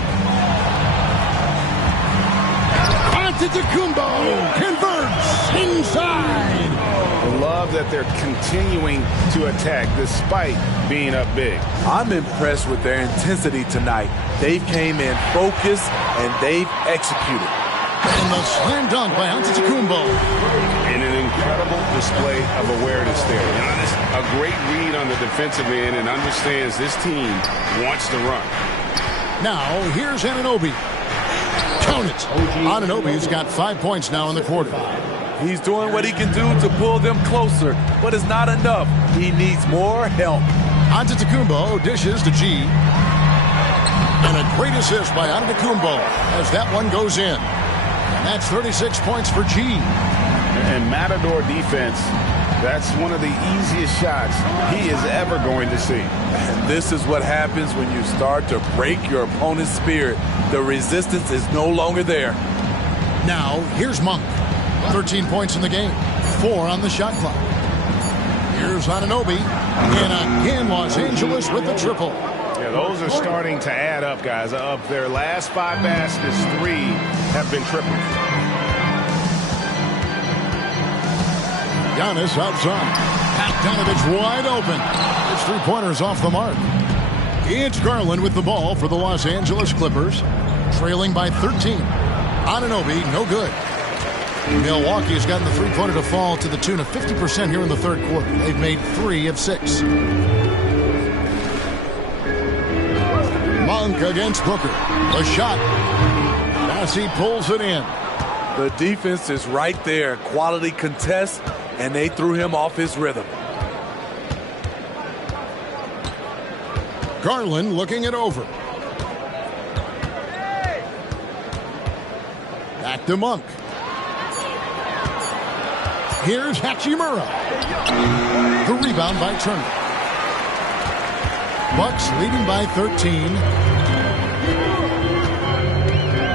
Antetokounmpo converts inside. I love that they're continuing to attack despite being up big. I'm impressed with their intensity tonight. They've came in focused and they've executed. And the slam dunk by Antetokounmpo. And an incredible display of awareness there. Giannis, a great read on the defensive end and understands this team wants to run. Now, here's Anunoby. Count it. Anunoby's got 5 points now in the quarter. He's doing what he can do to pull them closer, but it's not enough. He needs more help. Antetokounmpo dishes to G. And a great assist by Antetokounmpo as that one goes in. And that's 36 points for G. And Matador defense, that's one of the easiest shots he is ever going to see. And this is what happens when you start to break your opponent's spirit. The resistance is no longer there. Now, here's Monk. 13 points in the game, 4 on the shot clock. Here's Anunoby, and again Los Angeles with the triple. Yeah, those are starting to add up, guys. Of their last 5 baskets, 3 have been triples. Giannis outside. Bogdanovich wide open. His three-pointer's off the mark. It's Garland with the ball for the Los Angeles Clippers, trailing by 13. Anunoby, no good. Milwaukee has gotten the three-pointer to fall to the tune of 50% here in the third quarter. They've made 3 of 6. Monk against Booker. A shot. Massey pulls it in. The defense is right there. Quality contest, and they threw him off his rhythm. Garland looking it over. Back to Monk. Here's Hachimura. The rebound by Turner. Bucks leading by 13.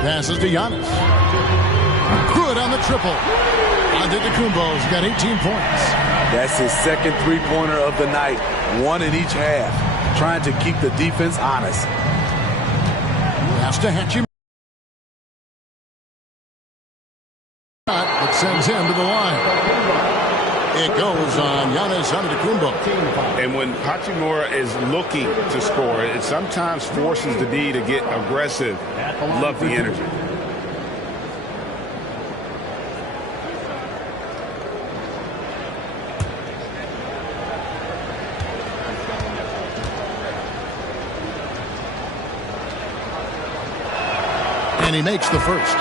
Passes to Giannis. Good on the triple. Antetokounmpo's got 18 points. That's his second three-pointer of the night. 1 in each half. Trying to keep the defense honest. Pass to Hachimura. It sends him to the line. It goes on Giannis Antetokounmpo. And when Hachimura is looking to score, it sometimes forces the D to get aggressive. Love the energy. And he makes the first.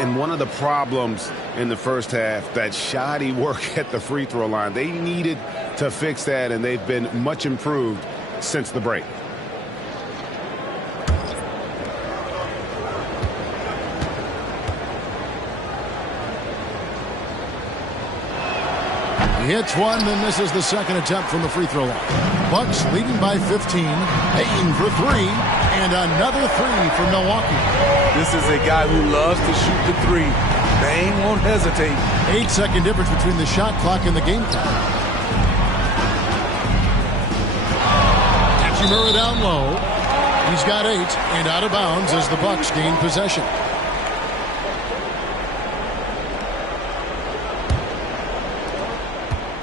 And one of the problems in the first half, that shoddy work at the free throw line. They needed to fix that, and they've been much improved since the break. He hits one, then misses the second attempt from the free throw line. Bucks leading by 15. Payton for 3, and another 3 for Milwaukee. This is a guy who loves to shoot the 3. Bane won't hesitate. 8-second difference between the shot clock and the game clock. Hachimura down low. He's got 8 and out of bounds as the Bucks gain possession.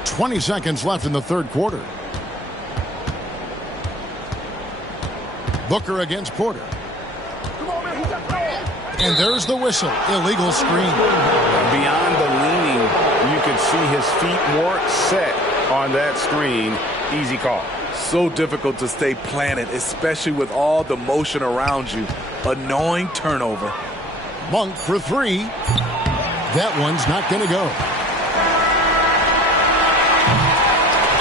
"20 seconds left in the third quarter. Booker against Porter. And there's the whistle. Illegal screen. Beyond the leaning, you can see his feet more set on that screen. Easy call. So difficult to stay planted, especially with all the motion around you. Annoying turnover. Monk for 3. That one's not going to go.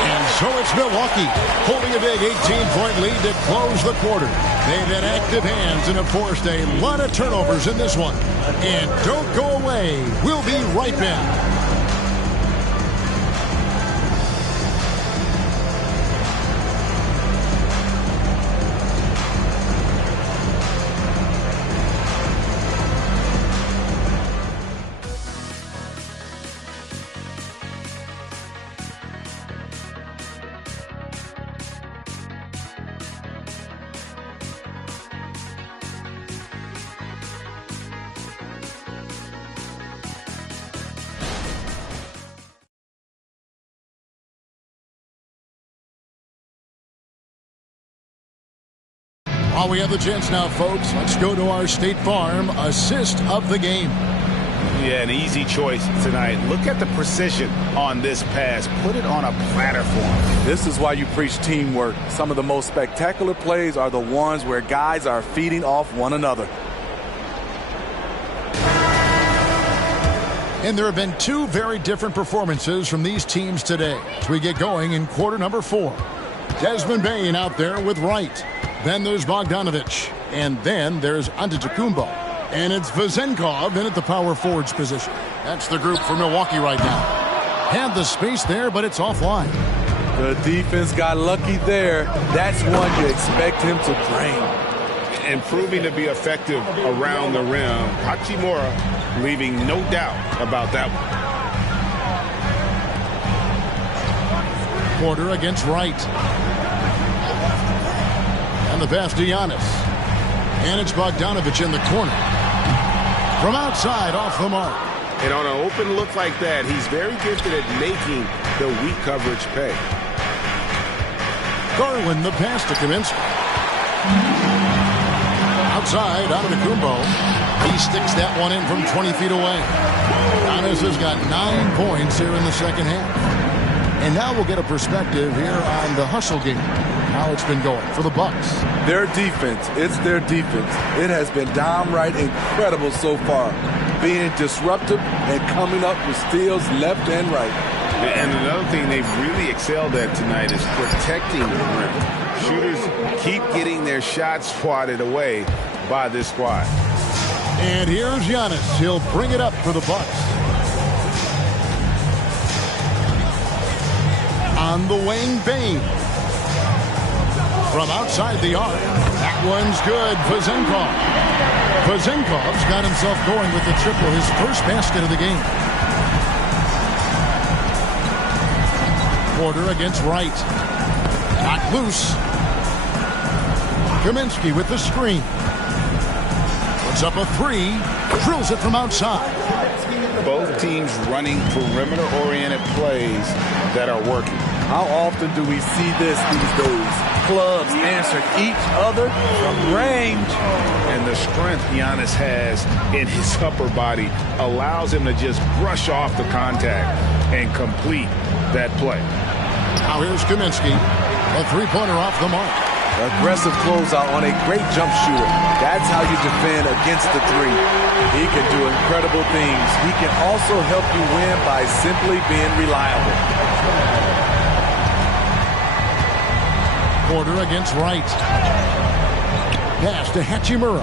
And so it's Milwaukee holding a big 18-point lead to close the quarter. They've had active hands and have forced a lot of turnovers in this one. And don't go away. We'll be right back. While we have the chance now, folks, let's go to our State Farm assist of the game. Yeah, an easy choice tonight. Look at the precision on this pass. Put it on a platter for him. This is why you preach teamwork. Some of the most spectacular plays are the ones where guys are feeding off one another. And there have been 2 very different performances from these teams today as we get going in quarter number 4. Desmond Bane out there with Wright. Then there's Bogdanovich. And then there's Antetokounmpo. And it's Vezenkov in at the power forwards position. That's the group for Milwaukee right now. Had the space there, but it's offline. The defense got lucky there. That's one you expect him to drain. And proving to be effective around the rim. Hachimura leaving no doubt about that one. Porter against Wright. And the pass to Giannis. And it's Bogdanovich in the corner. From outside, off the mark. And on an open look like that, he's very gifted at making the weak coverage pay. Garland, the pass to Kaminsky. Outside, Antetokounmpo. He sticks that one in from 20 feet away. Giannis has got 9 points here in the second half. And now we'll get a perspective here on the hustle game. How it's been going for the Bucks. Their defense, it's their defense. It has been downright incredible so far. Being disruptive and coming up with steals left and right. And another thing they've really excelled at tonight is protecting the rim. Shooters keep getting their shots swatted away by this squad. And here's Giannis. He'll bring it up for the Bucks. On the wing, Bane. From outside the arc. That one's good. Vezenkov's got himself going with the triple, his first basket of the game. Porter against Wright. Not loose. Kaminsky with the screen. Puts up a three. Drills it from outside. Both teams running perimeter-oriented plays that are working. How often do we see this these days? Clubs answer each other from range. And the strength Giannis has in his upper body allows him to just brush off the contact and complete that play. Now here's Kaminsky. A three-pointer off the mark. Aggressive closeout on a great jump shooter. That's how you defend against the three. He can do incredible things. He can also help you win by simply being reliable. Porter against Wright. Pass to Hachimura.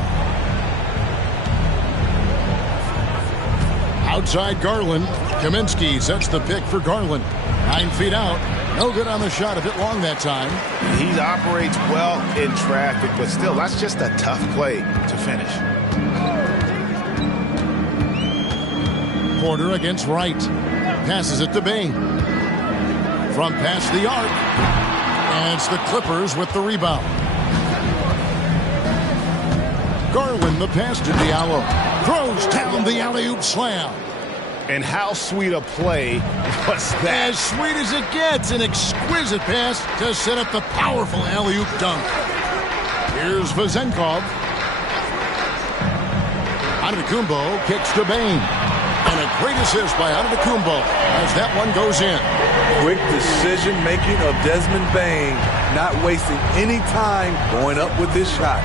Outside Garland. Kaminsky sets the pick for Garland. 9 feet out. No good on the shot, a bit long that time. He operates well in traffic, but still, that's just a tough play to finish. Porter against Wright. Passes it to Bane. From past the arc. And it's the Clippers with the rebound. Garland, the pass to Diallo. Throws down the alley-oop slam. And how sweet a play was that? As sweet as it gets. An exquisite pass to set up the powerful alley-oop dunk. Here's Vezenkov. Antetokounmpo kicks to Bane. And a great assist by Antetokounmpo as that one goes in. Quick decision-making of Desmond Bane. Not wasting any time going up with this shot.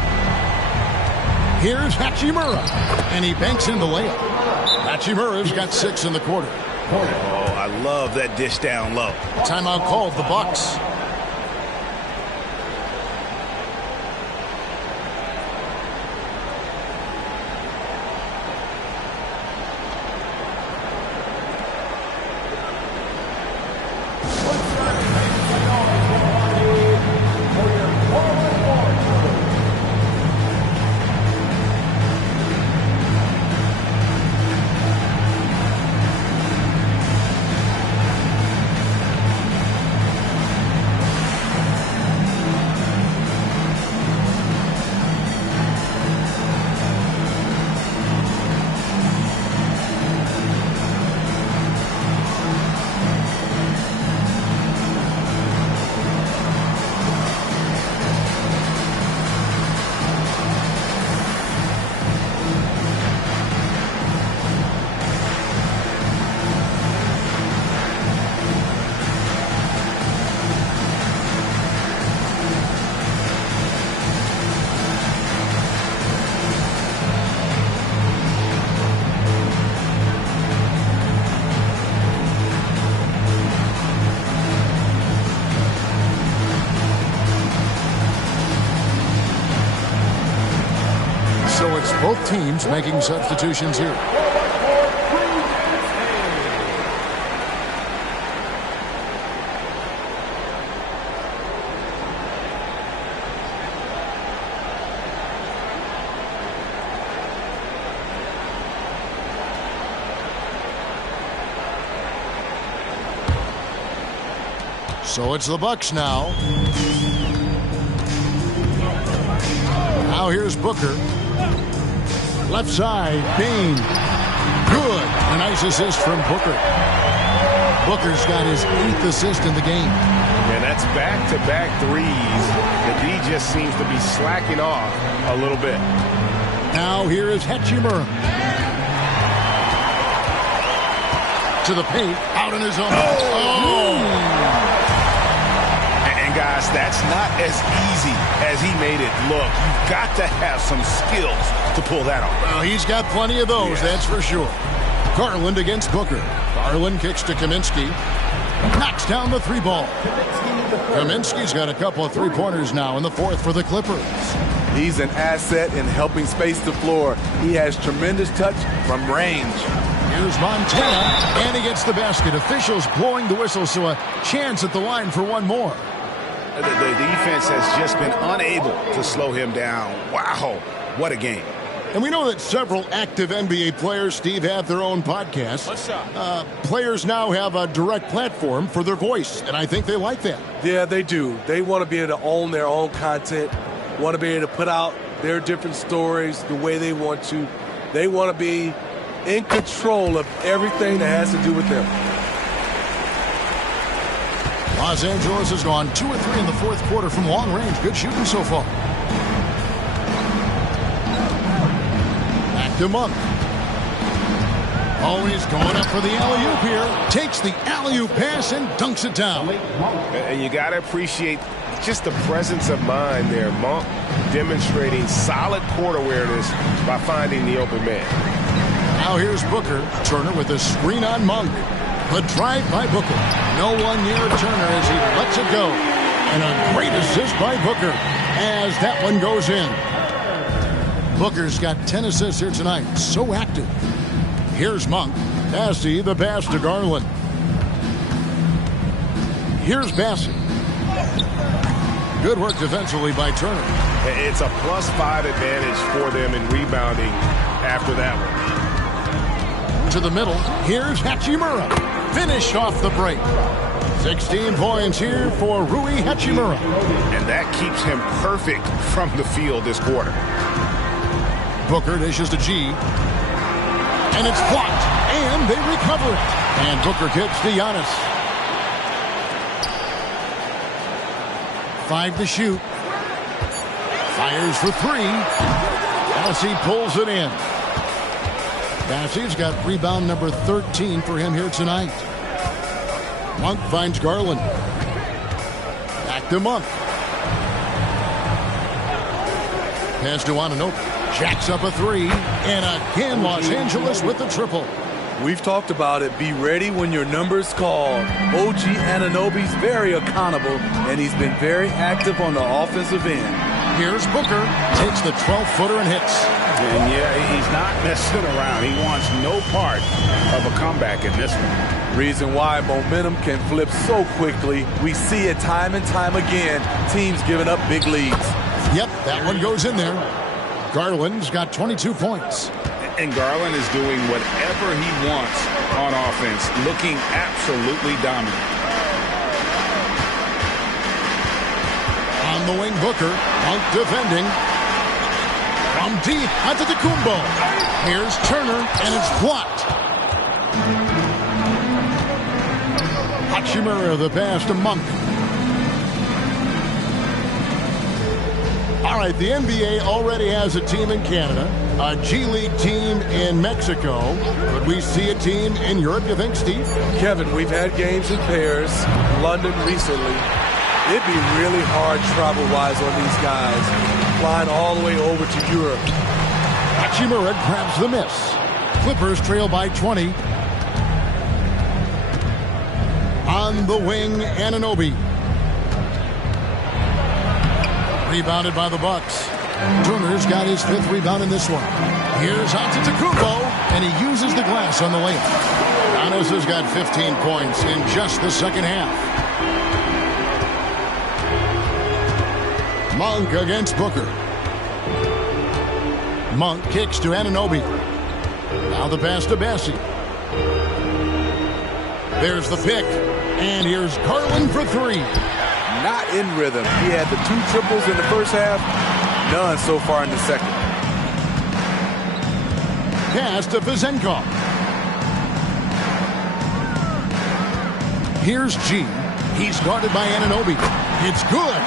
Here's Hachimura. And he banks in the layup. Hachimura's got 6 in the quarter. Oh, I love that dish down low. Timeout called the Bucks. teams making substitutions here. So it's the Bucks now. Now here's Booker. Left side, Bain. Good. A nice assist from Booker. Booker's got his 8th assist in the game. And that's back-to-back threes. The D just seems to be slacking off a little bit. Now here is Hachimura. To the paint, out in his own. And guys, that's not as easy as he made it look. You've got to have some skills to pull that off. Well, he's got plenty of those, that's for sure. Garland against Booker. Garland kicks to Kaminsky. Knocks down the 3-ball. Kaminsky's got a couple of 3-pointers now in the 4th for the Clippers. He's an asset in helping space the floor. He has tremendous touch from range. Here's Montana, and he gets the basket. Officials blowing the whistle, so a chance at the line for one more. The defense has just been unable to slow him down. Wow, what a game. And we know that several active NBA players, Steve, have their own podcasts. Players now have a direct platform for their voice, and I think they like that. Yeah, they do. They want to be able to own their own content, want to be able to put out their different stories the way they want to. They want to be in control of everything that has to do with them. Los Angeles has gone 2 of 3 in the 4th quarter from long range. Good shooting so far. Back to Monk. Oh, he's going up for the alley-oop here. Takes the alley-oop pass and dunks it down. And you got to appreciate just the presence of mind there. Monk demonstrating solid court awareness by finding the open man. Now here's Booker. Turner with a screen on Monk. The drive by Booker. No one near Turner as he lets it go. And a great assist by Booker as that one goes in. Booker's got 10 assists here tonight. So active. Here's Monk. Bassey, the pass to Garland. Here's Bassey. Good work defensively by Turner. It's a +5 advantage for them in rebounding after that one. To the middle. Here's Hachimura. Finished off the break. 16 points here for Rui Hachimura. And that keeps him perfect from the field this quarter. Booker dishes to G. And it's blocked. And they recover it. And Booker kicks to Giannis. 5 to shoot. Fires for 3. Bassey pulls it in. Bassey's got rebound number 13 for him here tonight. Monk finds Garland. Back to Monk. Pass to Anunoby. Jacks up a 3. And again, Los Angeles with the triple. We've talked about it. Be ready when your number's called. OG Anunoby's very accountable, and he's been very active on the offensive end. Here's Booker. Takes the 12-footer and hits. And yeah, he's not messing around. He wants no part of a comeback in this one. Reason why momentum can flip so quickly. We see it time and time again. Teams giving up big leads. Yep, that one goes in there. Garland's got 22 points. And Garland is doing whatever he wants on offense, looking absolutely dominant. On the wing, Booker. Monk defending. From deep, Antetokounmpo. Here's Turner, and it's blocked. Hachimura, the pass to Monk. All right, the NBA already has a team in Canada, a G League team in Mexico. Could we see a team in Europe, you think, Steve? Kevin, we've had games in Paris, London recently. It'd be really hard travel-wise on these guys, flying all the way over to Europe. Hachimura grabs the miss. Clippers trail by 20. On the wing, Anunoby. Rebounded by the Bucks. Turner's got his 5th rebound in this one. Here's Antetokounmpo, and he uses the glass on the layup. Giannis has got 15 points in just the second half. Monk against Booker. Monk kicks to Anunoby. Now the pass to Bessie. There's the pick. And here's Garland for 3. Not in rhythm. He had the 2 triples in the first half. None so far in the second. Pass to Vezenkov. Here's G. He's guarded by Anunoby. It's good.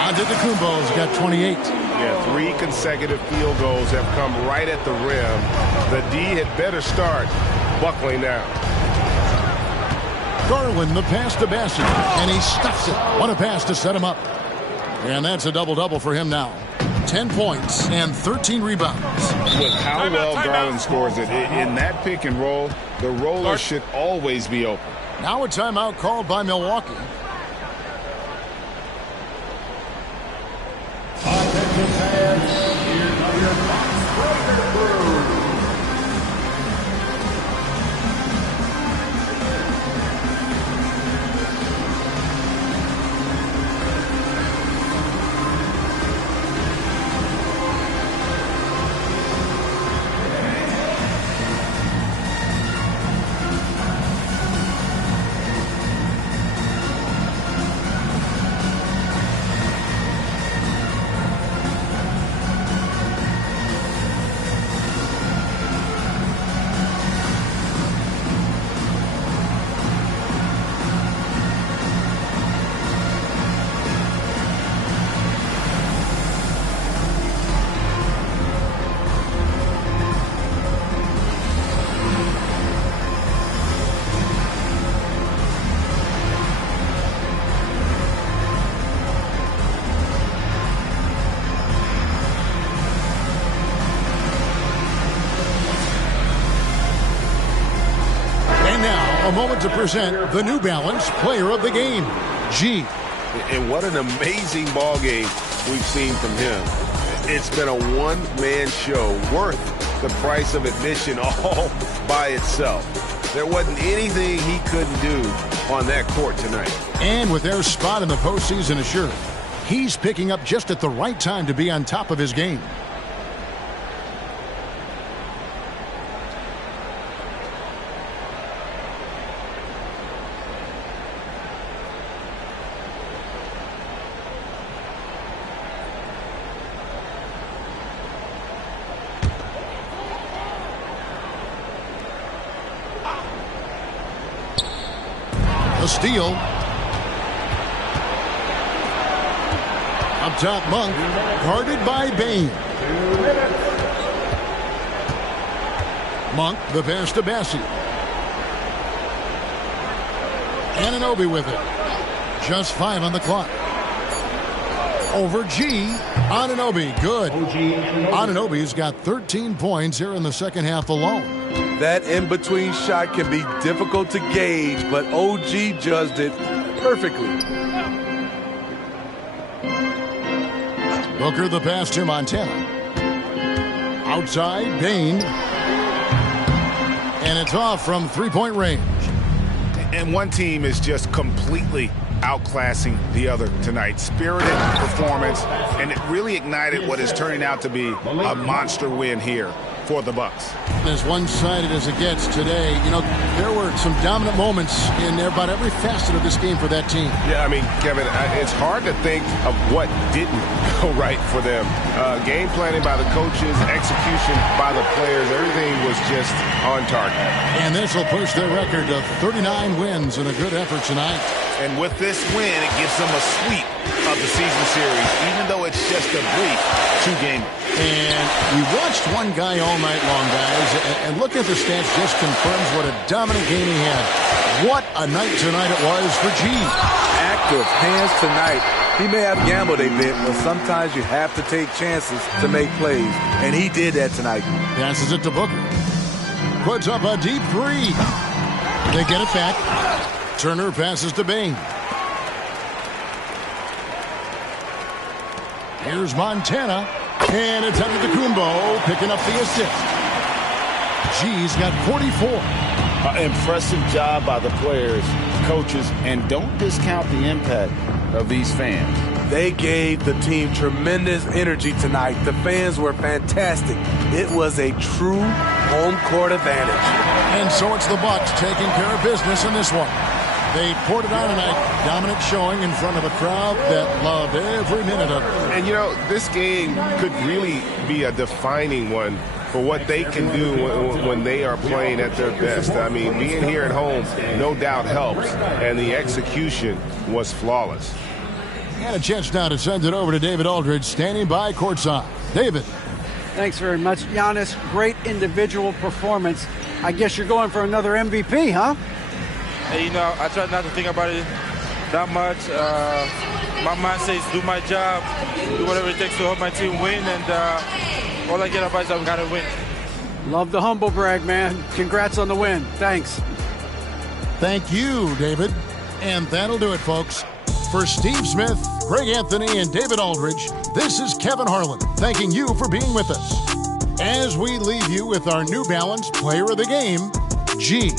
Antetokounmpo's got 28. Yeah, 3 consecutive field goals have come right at the rim. The D had better start buckling now. Garland, the pass to Bassett, and he stuffs it. What a pass to set him up. And that's a double-double for him now. 10 points and 13 rebounds. With how well Garland scores it, in that pick and roll, the roller should always be open. Now a timeout called by Milwaukee. A moment to present the New Balance Player of the Game, G. And what an amazing ball game we've seen from him. It's been a one-man show worth the price of admission all by itself. There wasn't anything he couldn't do on that court tonight. And with their spot in the postseason assured, he's picking up just at the right time to be on top of his game. A steal. Up top, Monk, guarded by Bain. Monk, the pass to Bassey. Anunoby with it. Just 5 on the clock. Over G. Anunoby, good. Anunoby's got 13 points here in the second half alone. That in-between shot can be difficult to gauge, but OG judged it perfectly. Booker the pass to Montana. Outside, Bain. And it's off from three-point range. And one team is just completely outclassing the other tonight. Spirited performance, and it really ignited what is turning out to be a monster win here for the Bucks. As one-sided as it gets today, you know, there were some dominant moments in about every facet of this game for that team. Yeah, I mean, Kevin, it's hard to think of what didn't go right for them. Game planning by the coaches, execution by the players, everything was just on target. And this will push their record to 39 wins and a good effort tonight. And with this win, it gives them a sweep of the season series, even though it's just a brief 2-game. And we watched one guy all night long, guys, and look at the stats, just confirms what a dominant game he had. What a night tonight it was for G. Active hands tonight. He may have gambled a bit, but sometimes you have to take chances to make plays, and he did that tonight. Passes it to Booker. Puts up a deep 3. They get it back. Turner passes to Bain. Here's Montana. And it's Antetokounmpo picking up the assist. G's got 44. Impressive job by the players, coaches, and don't discount the impact of these fans. They gave the team tremendous energy tonight. The fans were fantastic. It was a true home court advantage. And so it's the Bucks taking care of business in this one. They poured it on tonight. Dominant showing in front of a crowd that loved every minute of it. And, you know, this game could really be a defining one for what they can do when they are playing at their best. I mean, being here at home no doubt helps, and the execution was flawless. And a chance now to send it over to David Aldridge, standing by courtside. David. Thanks very much, Giannis. Great individual performance. I guess you're going for another MVP, huh? Hey, you know, I try not to think about it that much. My mind says do my job, do whatever it takes to help my team win, and all I get about is I've got to win. Love the humble brag, man. Congrats on the win. Thanks. Thank you, David. And that'll do it, folks. For Steve Smith, Greg Anthony, and David Aldridge, this is Kevin Harlan thanking you for being with us. As we leave you with our New Balance Player of the Game, G.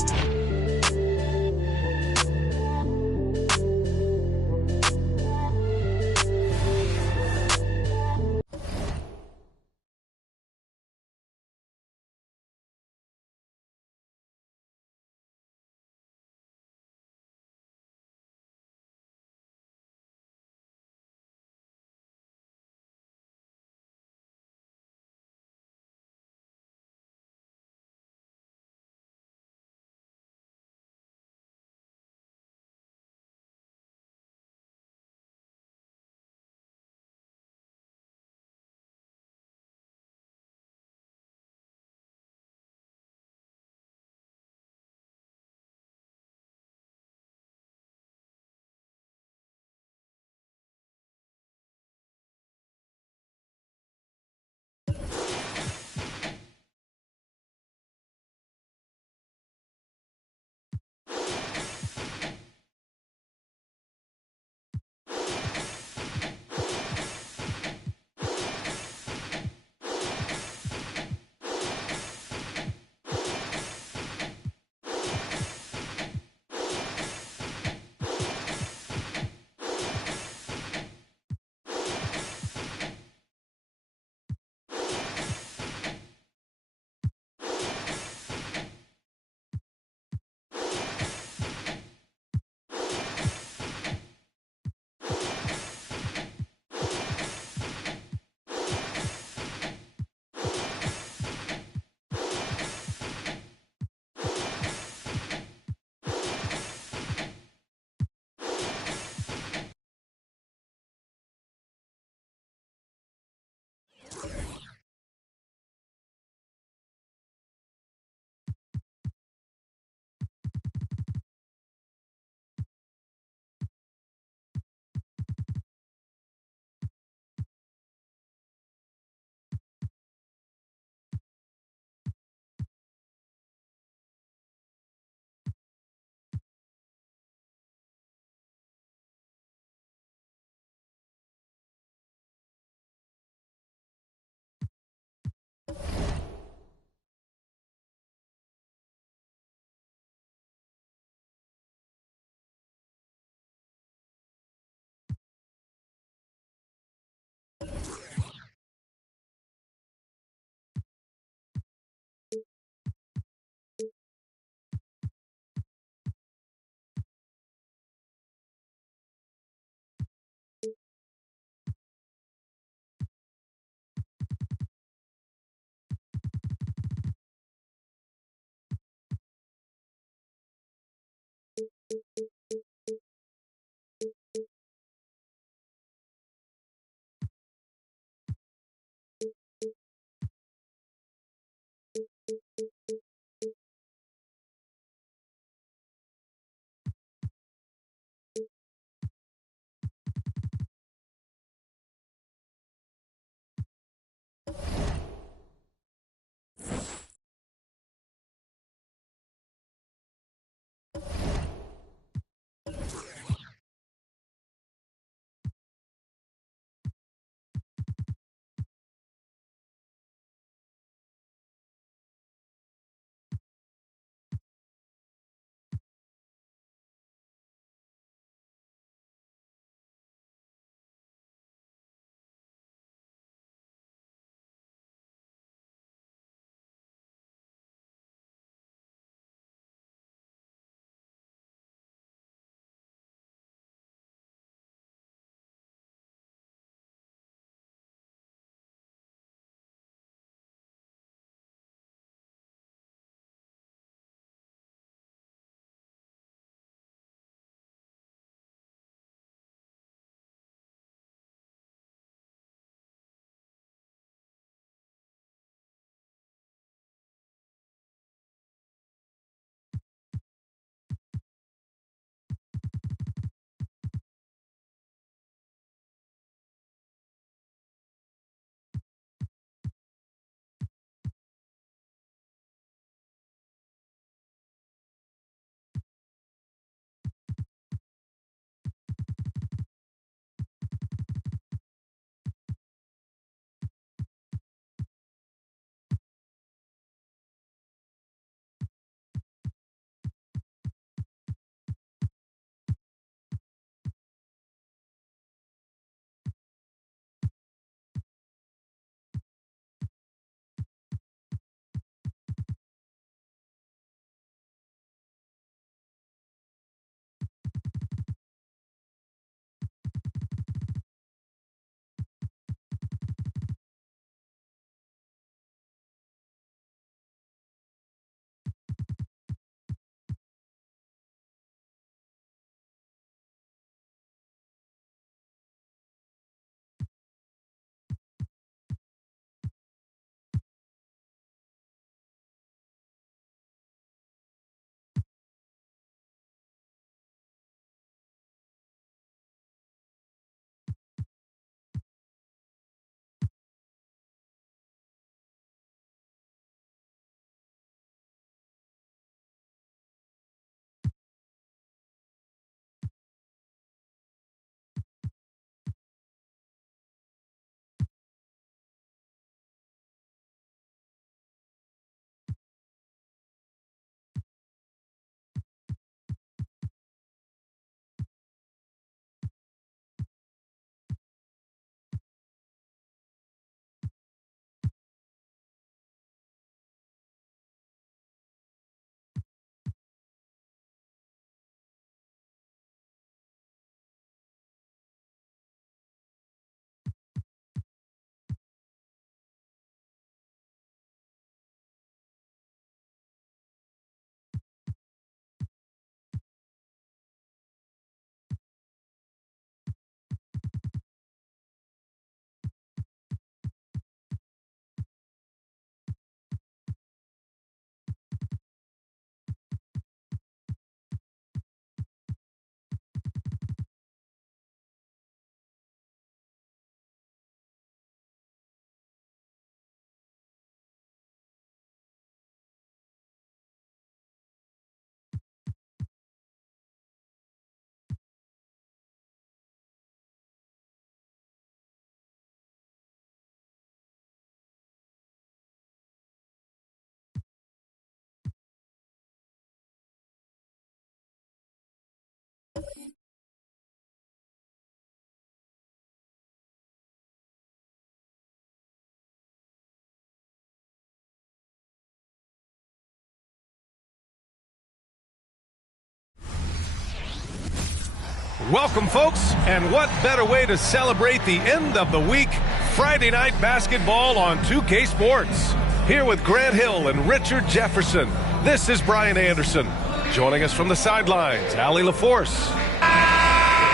Welcome, folks, and what better way to celebrate the end of the week? Friday night basketball on 2K Sports. Here with Grant Hill and Richard Jefferson, this is Brian Anderson. Joining us from the sidelines, Allie LaForce.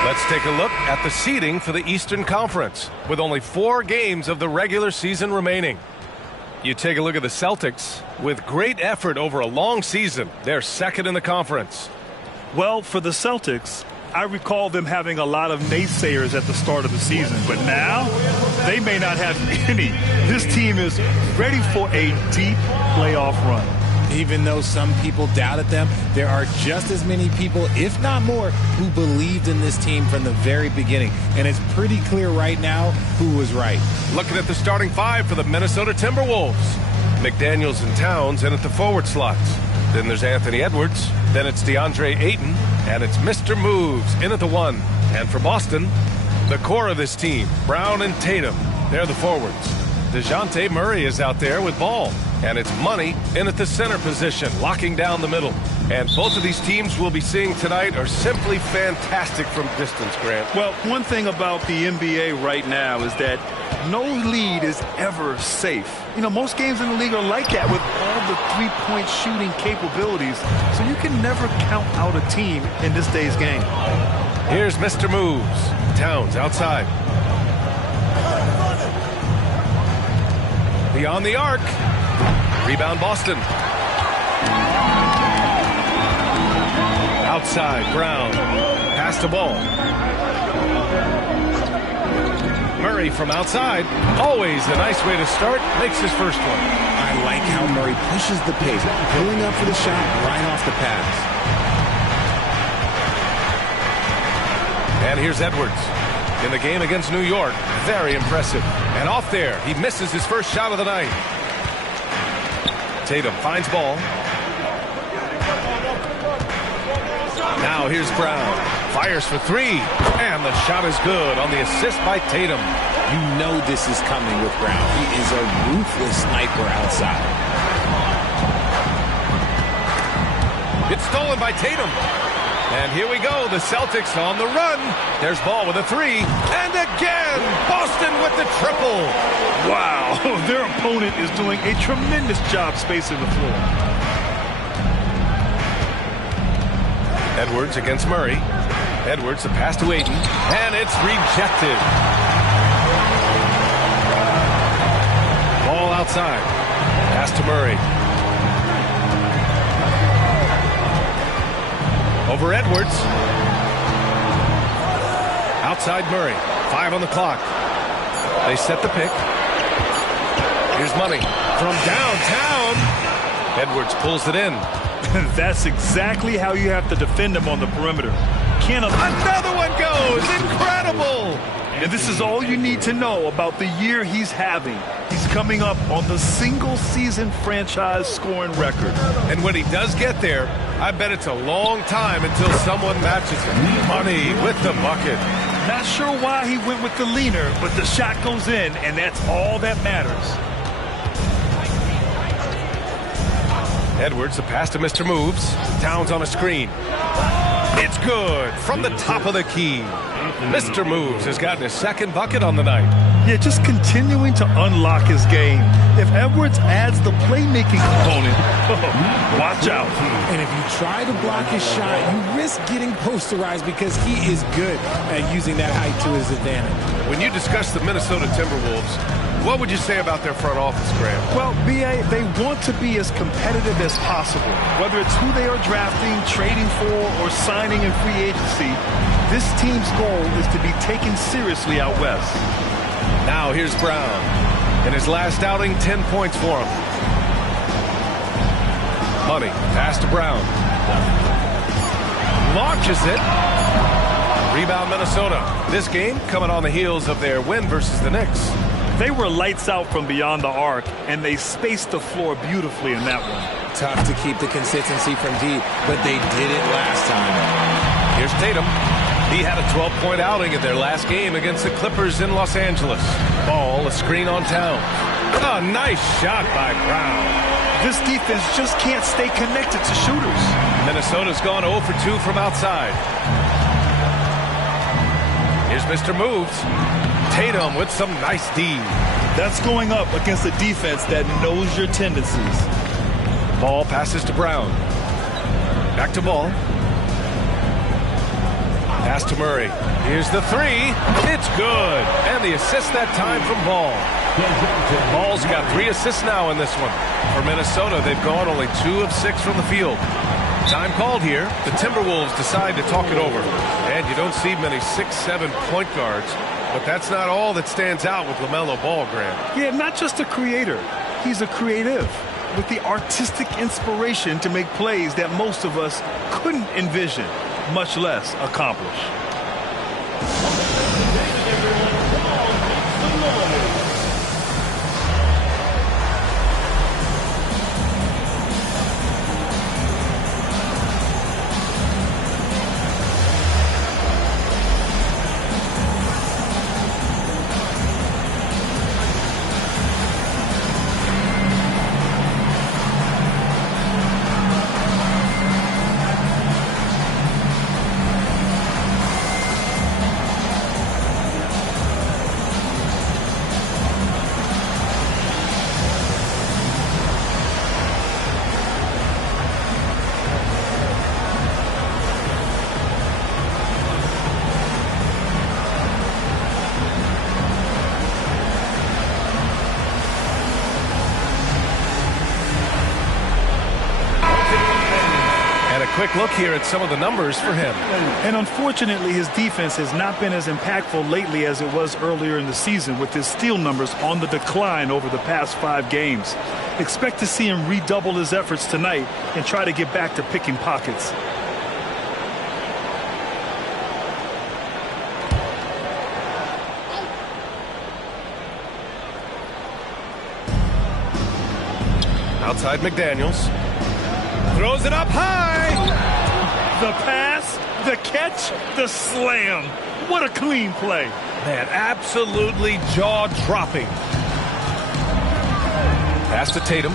Let's take a look at the seeding for the Eastern Conference, with only 4 games of the regular season remaining. You take a look at the Celtics. With great effort over a long season, they're second in the conference. Well, for the Celtics, I recall them having a lot of naysayers at the start of the season, but now they may not have any. This team is ready for a deep playoff run. Even though some people doubted them, there are just as many people, if not more, who believed in this team from the very beginning. And it's pretty clear right now who was right. Looking at the starting 5 for the Minnesota Timberwolves. McDaniels and Towns in at the forward slots. Then there's Anthony Edwards. Then it's DeAndre Ayton. And it's Mr. Moves in at the 1. And for Boston, the core of this team, Brown and Tatum, they're the forwards. DeJounte Murray is out there with Ball. And it's Money in at the center position, locking down the middle. And both of these teams we'll be seeing tonight are simply fantastic from distance, Grant. Well, one thing about the NBA right now is that no lead is ever safe. You know, most games in the league are like that with all the three-point shooting capabilities. So you can never count out a team in this day's game. Here's Mr. Moves. Towns outside. Beyond the arc. Rebound Boston. Outside, Brown. Pass the ball. Murray from outside. Always a nice way to start. Makes his first one. I like how Murray pushes the pace, pulling up for the shot right off the pass. And here's Edwards. In the game against New York. Very impressive. And off there, he misses his first shot of the night. Tatum finds Ball. Now here's Brown. Fires for 3. And the shot is good on the assist by Tatum. You know this is coming with Brown. He is a ruthless sniper outside. It's stolen by Tatum. And here we go. The Celtics on the run. There's Ball with a 3. And again, Boston with the triple. Wow, their opponent is doing a tremendous job spacing the floor. Edwards against Murray. Edwards, the pass to Ayton. And it's rejected. Ball outside. Pass to Murray. Over Edwards. Outside Murray. 5 on the clock. They set the pick. Here's Money from downtown. Edwards pulls it in. That's exactly how you have to defend him on the perimeter. Another one goes. Incredible. And this is all you need to know about the year he's having. He's coming up on the single-season franchise scoring record. And when he does get there, I bet it's a long time until someone matches him. Money with the bucket. Not sure why he went with the leaner, but the shot goes in, and that's all that matters. Edwards, the pass to Mr. Moves. Towns on a screen. It's good from the top of the key. Mr. Moves has gotten his second bucket on the night. Yeah, just continuing to unlock his game. If Edwards adds the playmaking component, watch out. And if you try to block his shot, you risk getting posterized because he is good at using that height to his advantage. When you discuss the Minnesota Timberwolves, what would you say about their front office, Graham? Well, B.A., they want to be as competitive as possible. Whether it's who they are drafting, trading for, or signing in free agency, this team's goal is to be taken seriously out west. Now here's Brown. In his last outing, 10 points for him. Money, pass to Brown. Launches it. Rebound Minnesota. This game coming on the heels of their win versus the Knicks. They were lights out from beyond the arc, and they spaced the floor beautifully in that one. Tough to keep the consistency from deep, but they did it last time. Here's Tatum. He had a 12-point outing in their last game against the Clippers in Los Angeles. Ball, a screen on Towns. A nice shot by Brown. This defense just can't stay connected to shooters. Minnesota's gone 0 for 2 from outside. Here's Mr. Moves. Tatum with some nice D. That's going up against a defense that knows your tendencies. Ball passes to Brown. Back to Ball. Pass to Murray. Here's the three. It's good. And the assist that time from Ball. Ball's got 3 assists now in this one. For Minnesota, they've gone only 2 of 6 from the field. Time called here. The Timberwolves decide to talk it over. And you don't see many 6'7" point guards. But that's not all that stands out with LaMelo Ball, Grant. Yeah, not just a creator. He's a creative with the artistic inspiration to make plays that most of us couldn't envision, much less accomplish. Quick look here at some of the numbers for him. And unfortunately, his defense has not been as impactful lately as it was earlier in the season, with his steal numbers on the decline over the past 5 games. Expect to see him redouble his efforts tonight and try to get back to picking pockets. Outside McDaniels. Throws it up high. The pass, the catch, the slam. What a clean play. Man, absolutely jaw-dropping. Pass to Tatum.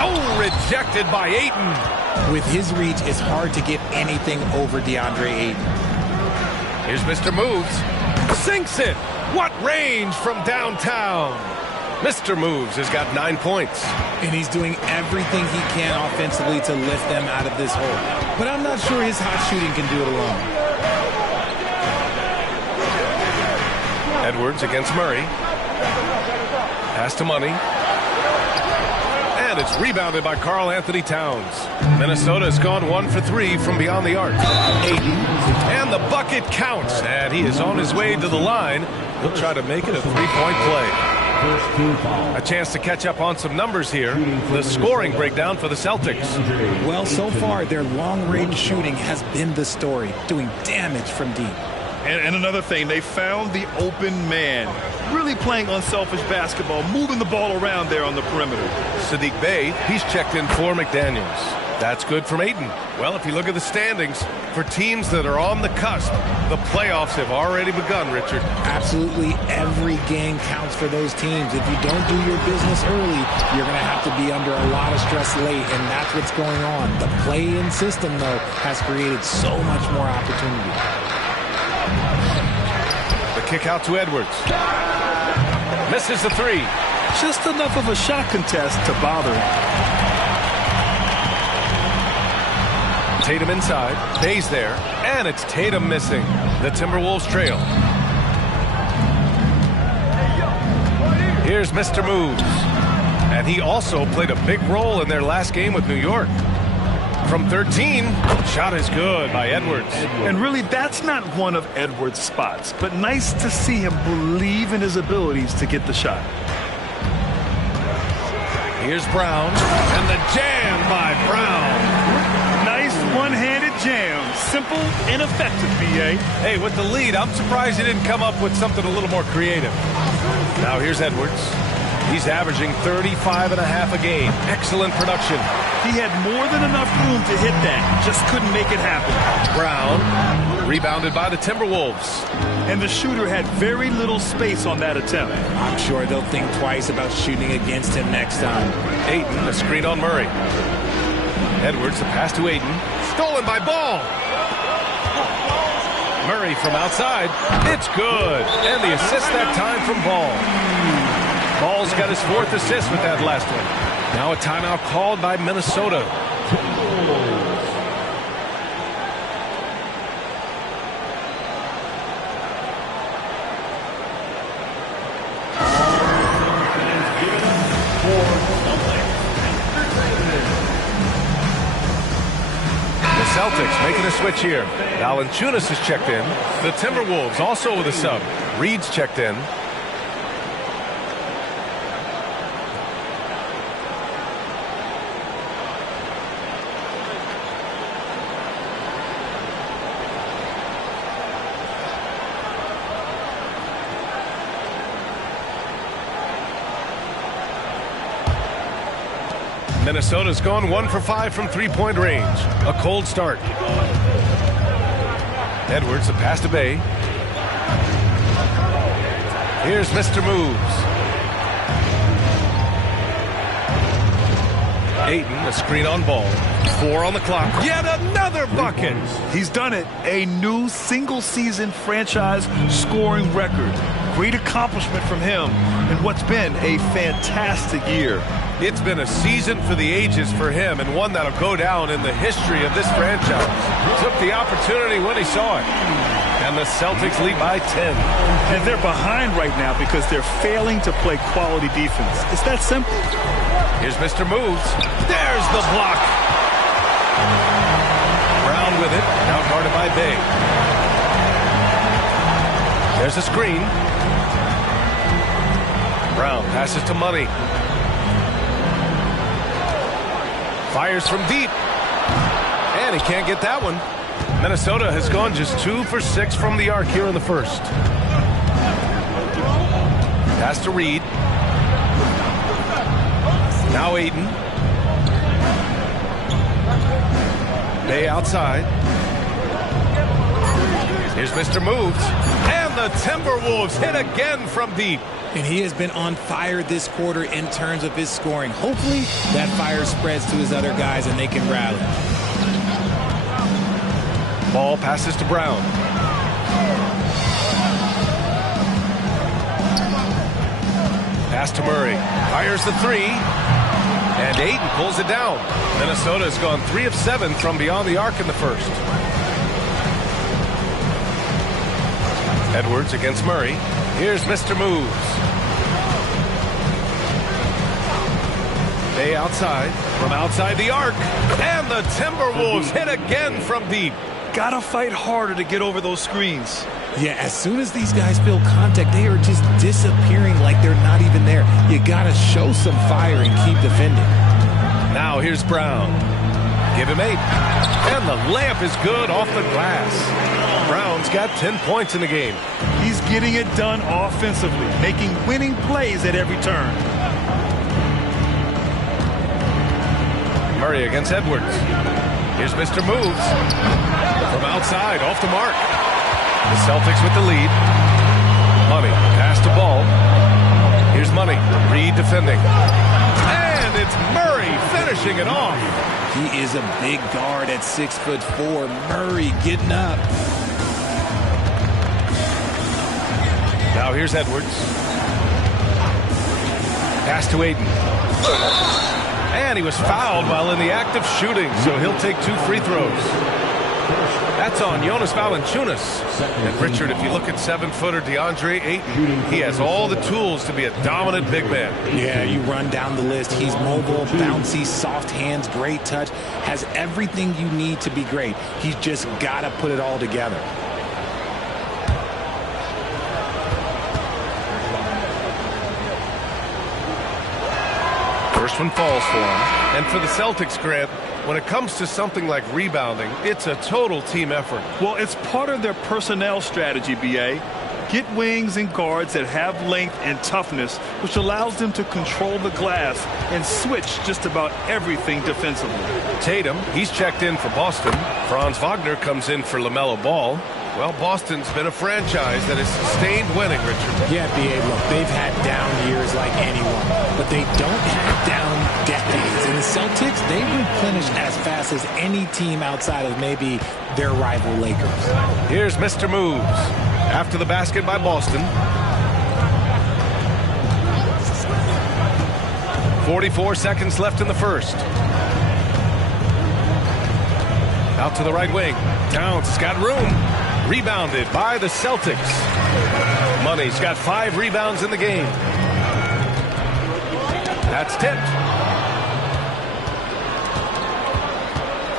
Oh, rejected by Ayton. With his reach, it's hard to get anything over DeAndre Ayton. Here's Mr. Moves. Sinks it. What range from downtown. Mr. Moves has got 9 points. And he's doing everything he can offensively to lift them out of this hole. But I'm not sure his hot shooting can do it alone. Edwards against Murray. Pass to Money. And it's rebounded by Karl Anthony Towns. Minnesota has gone 1 for 3 from beyond the arc. Ayton. And the bucket counts. And he is on his way to the line. He'll try to make it a 3-point play. A chance to catch up on some numbers here. The scoring breakdown for the Celtics. Well, so far, their long-range shooting has been the story, doing damage from deep. And another thing, they found the open man. Really playing unselfish basketball, moving the ball around there on the perimeter. Sadiq Bey, he's checked in for McDaniels. That's good from Ayton. Well, if you look at the standings, for teams that are on the cusp, the playoffs have already begun, Richard. Absolutely every game counts for those teams. If you don't do your business early, you're going to have to be under a lot of stress late, and that's what's going on. The play-in system, though, has created so much more opportunity. The kick out to Edwards. Misses the 3. Just enough of a shot contest to bother him. Tatum inside. Bay's there. And it's Tatum missing. The Timberwolves trail. Here's Mr. Moves. And he also played a big role in their last game with New York. From 13, shot is good by Edwards. And really, that's not one of Edwards' spots. But nice to see him believe in his abilities to get the shot. Here's Brown. And the jam by Brown. One-handed jam. Simple and effective, B.A. Hey, with the lead, I'm surprised he didn't come up with something a little more creative. Now here's Edwards. He's averaging 35.5 a game. Excellent production. He had more than enough room to hit that. Just couldn't make it happen. Brown, rebounded by the Timberwolves. And the shooter had very little space on that attempt. I'm sure they'll think twice about shooting against him next time. Ayton, a screen on Murray. Edwards, the pass to Aiden. Stolen by Ball. Murray from outside. It's good. And the assist that time from Ball. Ball's got his 4th assist with that last one. Now a timeout called by Minnesota. Celtics making a switch here. Valanciunas is checked in. The Timberwolves also with a sub. Reed's checked in. Minnesota's gone 1 for 5 from three-point range. A cold start. Edwards, the pass to Bay. Here's Mr. Moves. Ayton, a screen on Ball. 4 on the clock. Yet another bucket. He's done it. A new single-season franchise scoring record. Great accomplishment from him in what's been a fantastic year. It's been a season for the ages for him, and one that'll go down in the history of this franchise. Took the opportunity when he saw it. And the Celtics lead by 10. And they're behind right now because they're failing to play quality defense. It's that simple. Here's Mr. Moves. There's the block. Brown with it. Out guarded by Bay. There's a screen. Brown passes to Money. Fires from deep. And he can't get that one. Minnesota has gone just 2 for 6 from the arc here in the first. Pass to Reed. Now Ayton. Bay outside. Here's Mr. Moves. And the Timberwolves hit again from deep. And he has been on fire this quarter in terms of his scoring. Hopefully that fire spreads to his other guys and they can rally. Ball passes to Brown. Pass to Murray. Fires the 3. And Ayton pulls it down. Minnesota has gone 3 of 7 from beyond the arc in the first. Edwards against Murray. Here's Mr. Moves. Bay outside. From outside the arc. And the Timberwolves hit again from deep. Gotta fight harder to get over those screens. Yeah, as soon as these guys feel contact, they are just disappearing like they're not even there. You gotta show some fire and keep defending. Now here's Brown. Give him 8. And the layup is good off the glass. Brown's got 10 points in the game. He's getting it done offensively, making winning plays at every turn. Murray against Edwards. Here's Mr. Moves. From outside, off the mark. The Celtics with the lead. Money, pass to Ball. Here's Money. Reed defending. And it's Murray finishing it off. He is a big guard at 6'4". Murray getting up. Now here's Edwards. Pass to Ayton. And he was fouled while in the act of shooting, so he'll take 2 free throws. That's on Jonas Valanciunas. And Richard, if you look at 7-footer DeAndre Ayton, he has all the tools to be a dominant big man. Yeah, you run down the list. He's mobile, bouncy, soft hands, great touch, has everything you need to be great. He's just got to put it all together. First one falls for him. And for the Celtics, Grant, when it comes to something like rebounding, it's a total team effort. Well, it's part of their personnel strategy, B.A. Get wings and guards that have length and toughness, which allows them to control the glass and switch just about everything defensively. Tatum, he's checked in for Boston. Franz Wagner comes in for LaMelo Ball. Well, Boston's been a franchise that has sustained winning, Richard. Yeah, B.A., look, they've had down years like anyone, but they don't have down decades. And the Celtics, they replenish as fast as any team outside of maybe their rival Lakers. Here's Mr. Moves. After the basket by Boston. 44 seconds left in the first. Out to the right wing. Towns has got room. Rebounded by the Celtics. Money's got 5 rebounds in the game. That's tipped.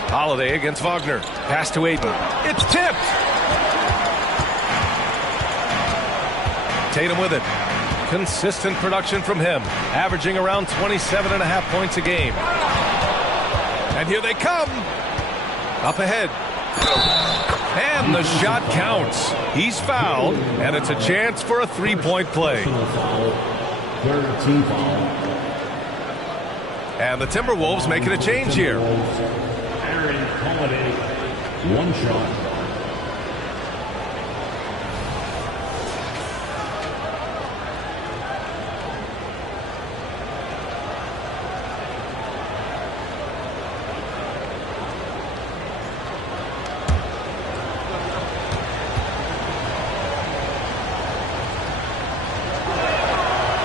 Holiday against Wagner. Pass to Aiden. It's tipped. Tatum with it. Consistent production from him, averaging around 27.5 points a game. And here they come. Up ahead. And the shot counts. He's fouled, and it's a chance for a three-point play. And the Timberwolves making a change here. Aaron Holiday, 1 shot.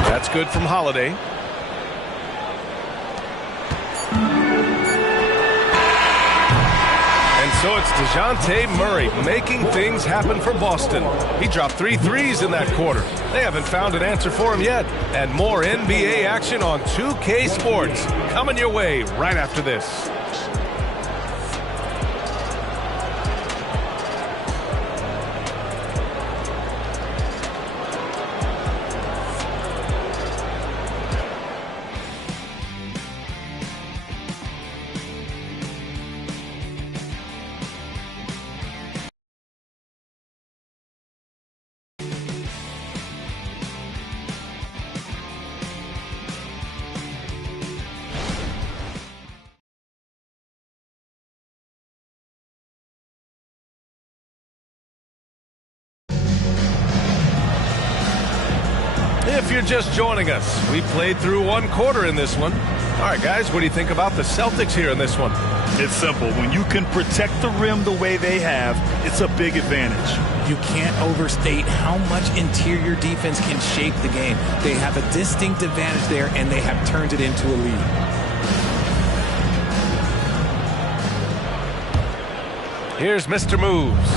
That's good from Holiday. And so it's DeJounte Murray making things happen for Boston. He dropped 3 threes in that quarter. They haven't found an answer for him yet. And more NBA action on 2K Sports coming your way right after this. If you're just joining us, we played through 1 quarter in this one. All right, guys, what do you think about the Celtics here in this one? It's simple. When you can protect the rim the way they have, it's a big advantage. You can't overstate how much interior defense can shape the game. They have a distinct advantage there, and they have turned it into a lead. Here's Mr. Moves.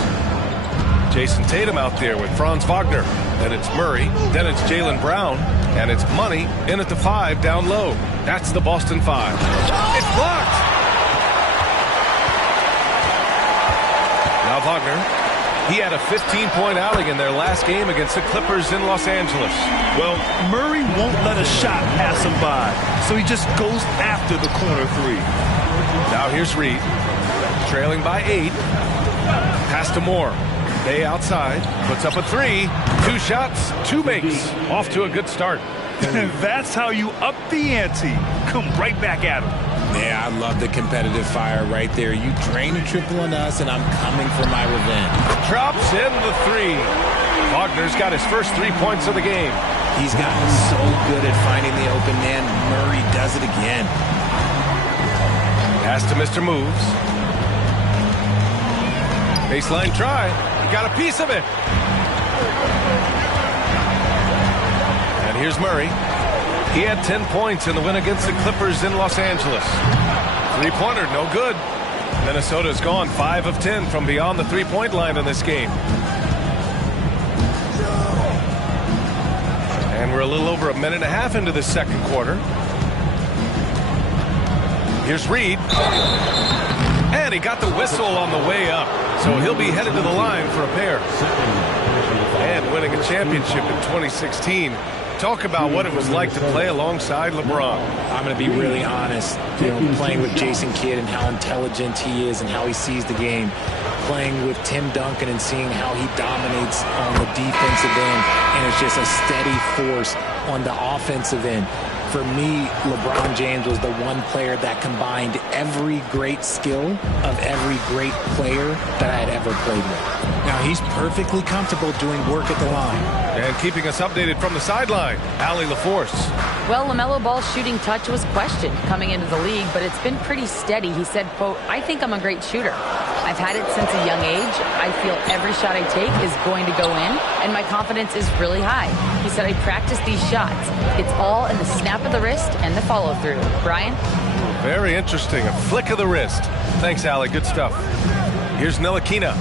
Jason Tatum out there with Franz Wagner. Then it's Murray. Then it's Jaylen Brown. And it's Money in at the 5 down low. That's the Boston 5. It's blocked. Now Wagner. He had a 15-point outing in their last game against the Clippers in Los Angeles. Well, Murray won't let a shot pass him by, so he just goes after the corner 3. Now here's Reed. Trailing by 8. Pass to Moore. Bay outside. Puts up a 3. 2 shots, 2 makes. Off to a good start. And that's how you up the ante. Come right back at him. Yeah, I love the competitive fire right there. You drain a triple on us, and I'm coming for my revenge. Drops in the 3. Wagner's got his first 3 points of the game. He's gotten so good at finding the open man. Murray does it again. Pass to Mr. Moves. Baseline try. He got a piece of it. And here's Murray. He had 10 points in the win against the Clippers in Los Angeles. 3-pointer, no good. Minnesota's gone 5 of 10 from beyond the 3-point line in this game. And we're a little over a minute and a half into the second quarter. Here's Reed. And he got the whistle on the way up. So he'll be headed to the line for a pair. And winning a championship in 2016. Talk about what it was like to play alongside LeBron. I'm going to be really honest. Playing with Jason Kidd and how intelligent he is and how he sees the game. Playing with Tim Duncan and seeing how he dominates on the defensive end. And it's just a steady force on the offensive end. For me, LeBron James was the one player that combined every great skill of every great player that I had ever played with. Now, he's perfectly comfortable doing work at the line. And keeping us updated from the sideline, Allie LaForce. Well, LaMelo Ball's shooting touch was questioned coming into the league, but it's been pretty steady. He said, quote, "I think I'm a great shooter. I've had it since a young age. I feel every shot I take is going to go in, and my confidence is really high." He said, "I practice these shots. It's all in the snap of the wrist and the follow-through." Brian? Very interesting. A flick of the wrist. Thanks, Allie. Good stuff. Here's Ntilikina.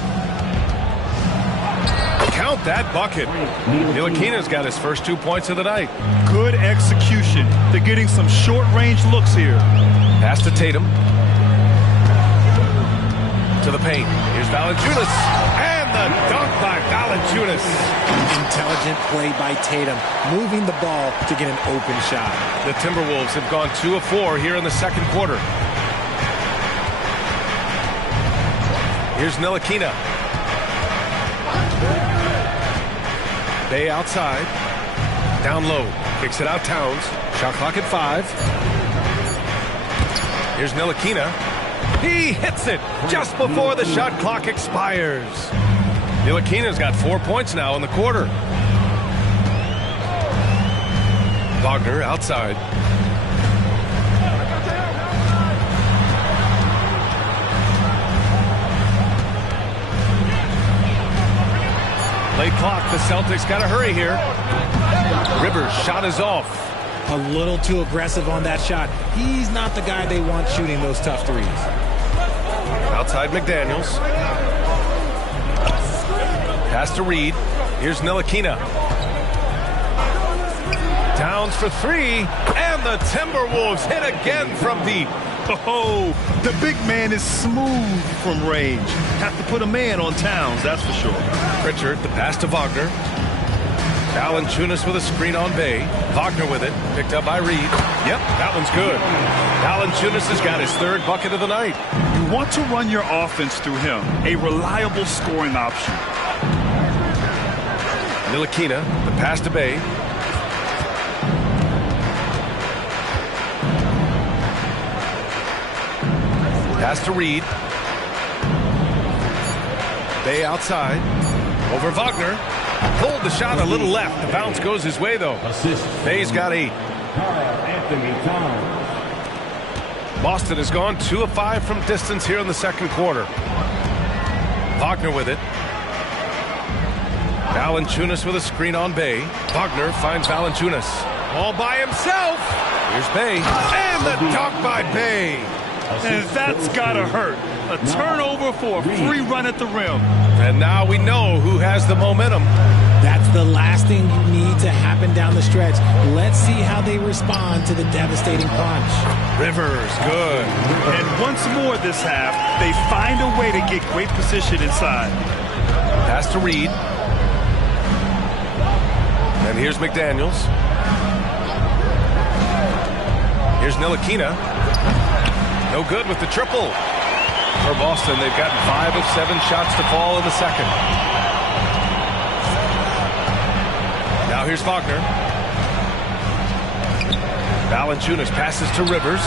Count that bucket. Ntilikina's got his first 2 points of the night. Good execution. They're getting some short-range looks here. Pass to Tatum. To the paint. Here's Valanciunas. And the dunk by Valanciunas. Intelligent play by Tatum, moving the ball to get an open shot. The Timberwolves have gone 2 of 4 here in the second quarter. Here's Ntilikina. Bay outside. Down low. Kicks it out Towns. Shot clock at 5. Here's Ntilikina. He hits it just before the shot clock expires. Ntilikina's got 4 points now in the quarter. Wagner outside. Late clock. The Celtics got to hurry here. Rivers' shot is off. A little too aggressive on that shot. He's not the guy they want shooting those tough threes. Outside McDaniels. Pass to Reed. Here's Ntilikina. Towns for 3. And the Timberwolves hit again from deep. Oh, the big man is smooth from range. Have to put a man on Towns, that's for sure. Pritchard, the pass to Wagner. Valanciunas with a screen on Bay. Wagner with it. Picked up by Reed. Yep, that one's good. Valanciunas has got his 3rd bucket of the night. You want to run your offense through him. A reliable scoring option. Ntilikina, the pass to Bay. Pass to Reed. Bay outside. Over Wagner. Pulled the shot a little left. The bounce goes his way, though. Bay's got 8. Boston has gone 2 of 5 from distance here in the second quarter. Wagner with it. Valanciunas with a screen on Bay. Wagner finds Valanciunas. All by himself. Here's Bay. And the dunk by Bay. And that's gotta hurt. A turnover for a free run at the rim. And now we know who has the momentum. That's the last thing you need to happen down the stretch. Let's see how they respond to the devastating punch. Rivers, good. And once more this half, they find a way to get great position inside. Pass to Reed. And here's McDaniels. Here's Ntilikina. No good with the triple. For Boston, they've gotten 5 of 7 shots to fall in the second. Now here's Wagner. Valanciunas passes to Rivers.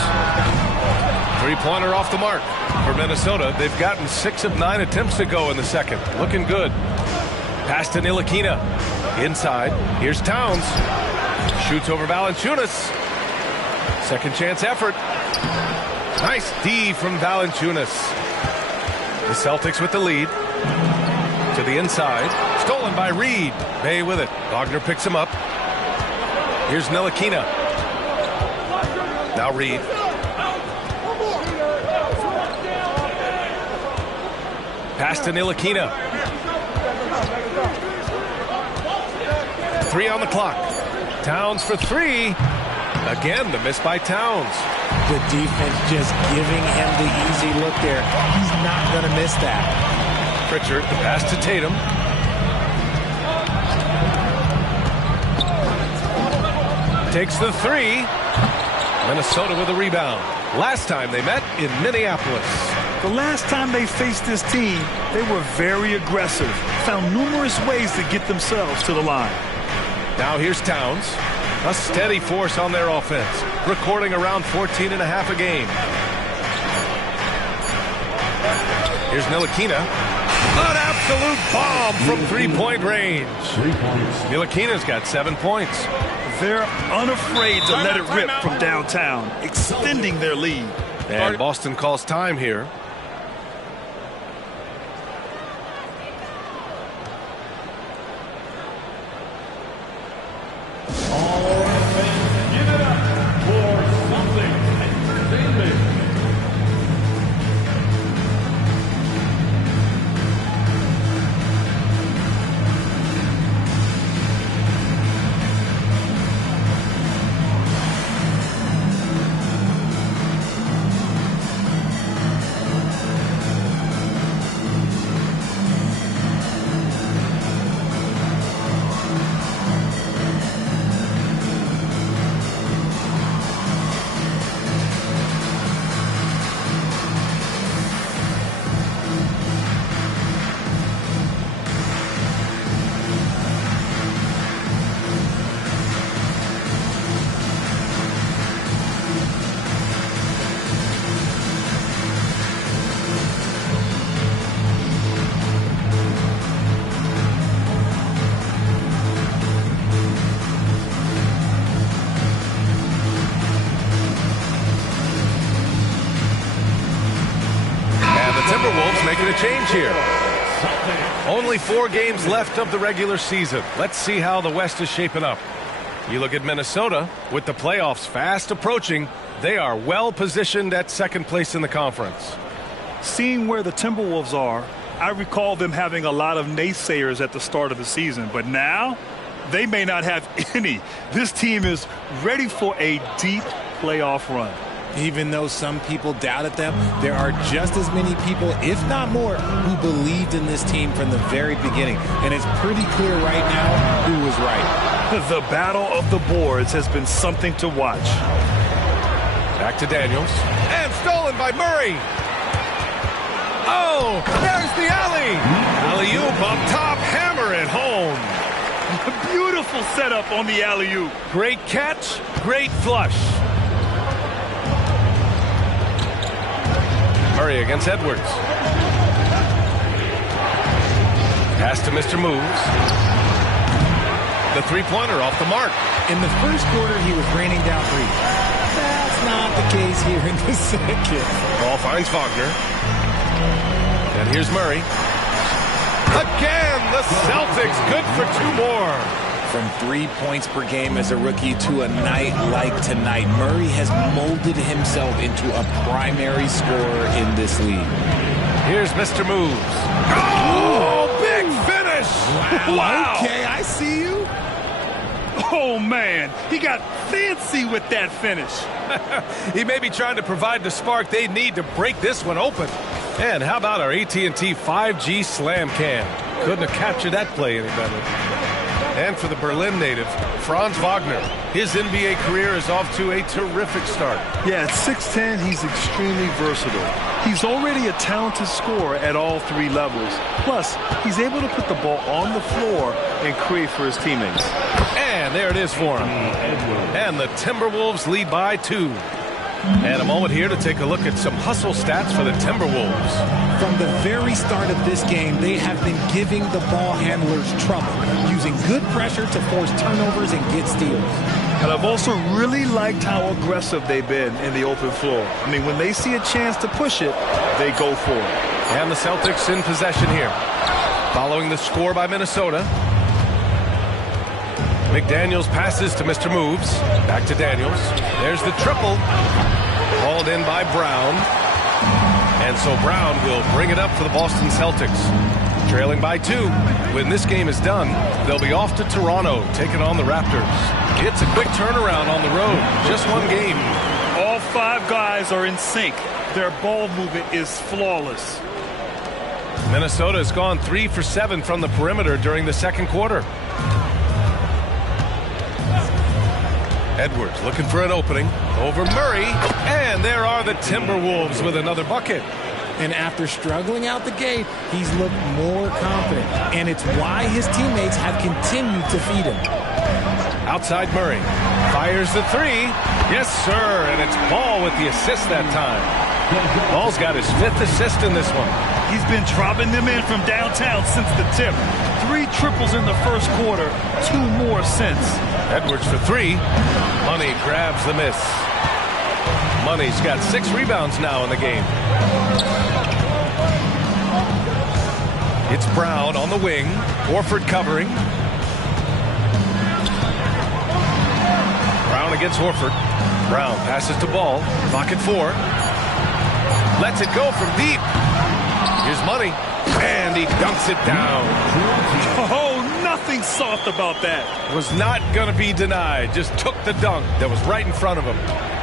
3-pointer off the mark. For Minnesota, they've gotten 6 of 9 attempts to go in the second. Looking good. Pass to Ntilikina. Inside. Here's Towns. Shoots over Valanciunas. Second chance effort. Nice D from Valanciunas. The Celtics with the lead. To the inside. Stolen by Reed. Bay with it. Wagner picks him up. Here's Ntilikina. Now Reed. Pass to Ntilikina. 3 on the clock. Towns for 3. Again, the miss by Towns. The defense just giving him the easy look there. He's not going to miss that. Pritchard, the pass to Tatum. Takes the 3. Minnesota with a rebound. Last time they met in Minneapolis. The last time they faced this team, they were very aggressive. Found numerous ways to get themselves to the line. Now here's Towns. A steady force on their offense, recording around 14.5 a game. Here's Ntilikina. An absolute bomb from 3-point range. Ntilikina's got 7 points. They're unafraid to let it rip from downtown, extending their lead. And Boston calls time here. Making a change here. Only 4 games left of the regular season. Let's see how the West is shaping up. You look at Minnesota, with the playoffs fast approaching, they are well positioned at second place in the conference. Seeing where the Timberwolves are, I recall them having a lot of naysayers at the start of the season, but now they may not have any. This team is ready for a deep playoff run. Even though some people doubted them, there are just as many people, if not more, who believed in this team from the very beginning. And it's pretty clear right now who was right. The battle of the boards has been something to watch. Back to Daniels. And stolen by Murray. Oh, there's the alley. Alley-oop up top, hammer it home. A beautiful setup on the alley-oop. Great catch, great flush. Murray against Edwards. Pass to Mr. Moves. The three-pointer off the mark. In the first quarter, he was raining down threes. That's not the case here in the second. Ball finds Wagner. And here's Murray. Again, the Celtics good for 2 more. From 3 points per game as a rookie to a night like tonight, Murray has molded himself into a primary scorer in this league. Here's Mr. Moves. Oh, big finish! Wow. Okay, I see you. Oh, man, he got fancy with that finish. He may be trying to provide the spark they need to break this one open. And how about our AT&T 5G Slam Cam? Couldn't have captured that play any better. And for the Berlin native, Franz Wagner. His NBA career is off to a terrific start. Yeah, at 6'10", he's extremely versatile. He's already a talented scorer at all 3 levels. Plus, he's able to put the ball on the floor and create for his teammates. And there it is for him. And the Timberwolves lead by 2. And a moment here to take a look at some hustle stats for the Timberwolves. From the very start of this game, they have been giving the ball handlers trouble, using good pressure to force turnovers and get steals. And I've also really liked how aggressive they've been in the open floor. I mean, when they see a chance to push it, they go for it. And the Celtics in possession here. Following the score by Minnesota. McDaniels passes to Mr. Moves. Back to Daniels. There's the triple. Called in by Brown. And so Brown will bring it up for the Boston Celtics. Trailing by 2. When this game is done, they'll be off to Toronto, taking on the Raptors. It's a quick turnaround on the road. Just 1 game. All 5 guys are in sync. Their ball movement is flawless. Minnesota has gone 3 for 7 from the perimeter during the second quarter. Edwards looking for an opening over Murray, and there are the Timberwolves with another bucket. And after struggling out the gate, he's looked more confident, and it's why his teammates have continued to feed him. Outside Murray fires the 3. Yes, sir, and it's Ball with the assist that time. Ball's got his 5th assist in this one. He's been dropping them in from downtown since the tip. 3 triples in the first quarter, 2 more since. Edwards for 3. Money grabs the miss. Money's got 6 rebounds now in the game. It's Brown on the wing. Horford covering. Brown against Horford. Brown passes to Ball. Pocket 4. Lets it go from deep. Here's Money. And he dunks it down. Oh, nothing soft about that. Was not going to be denied. Just took the dunk that was right in front of him.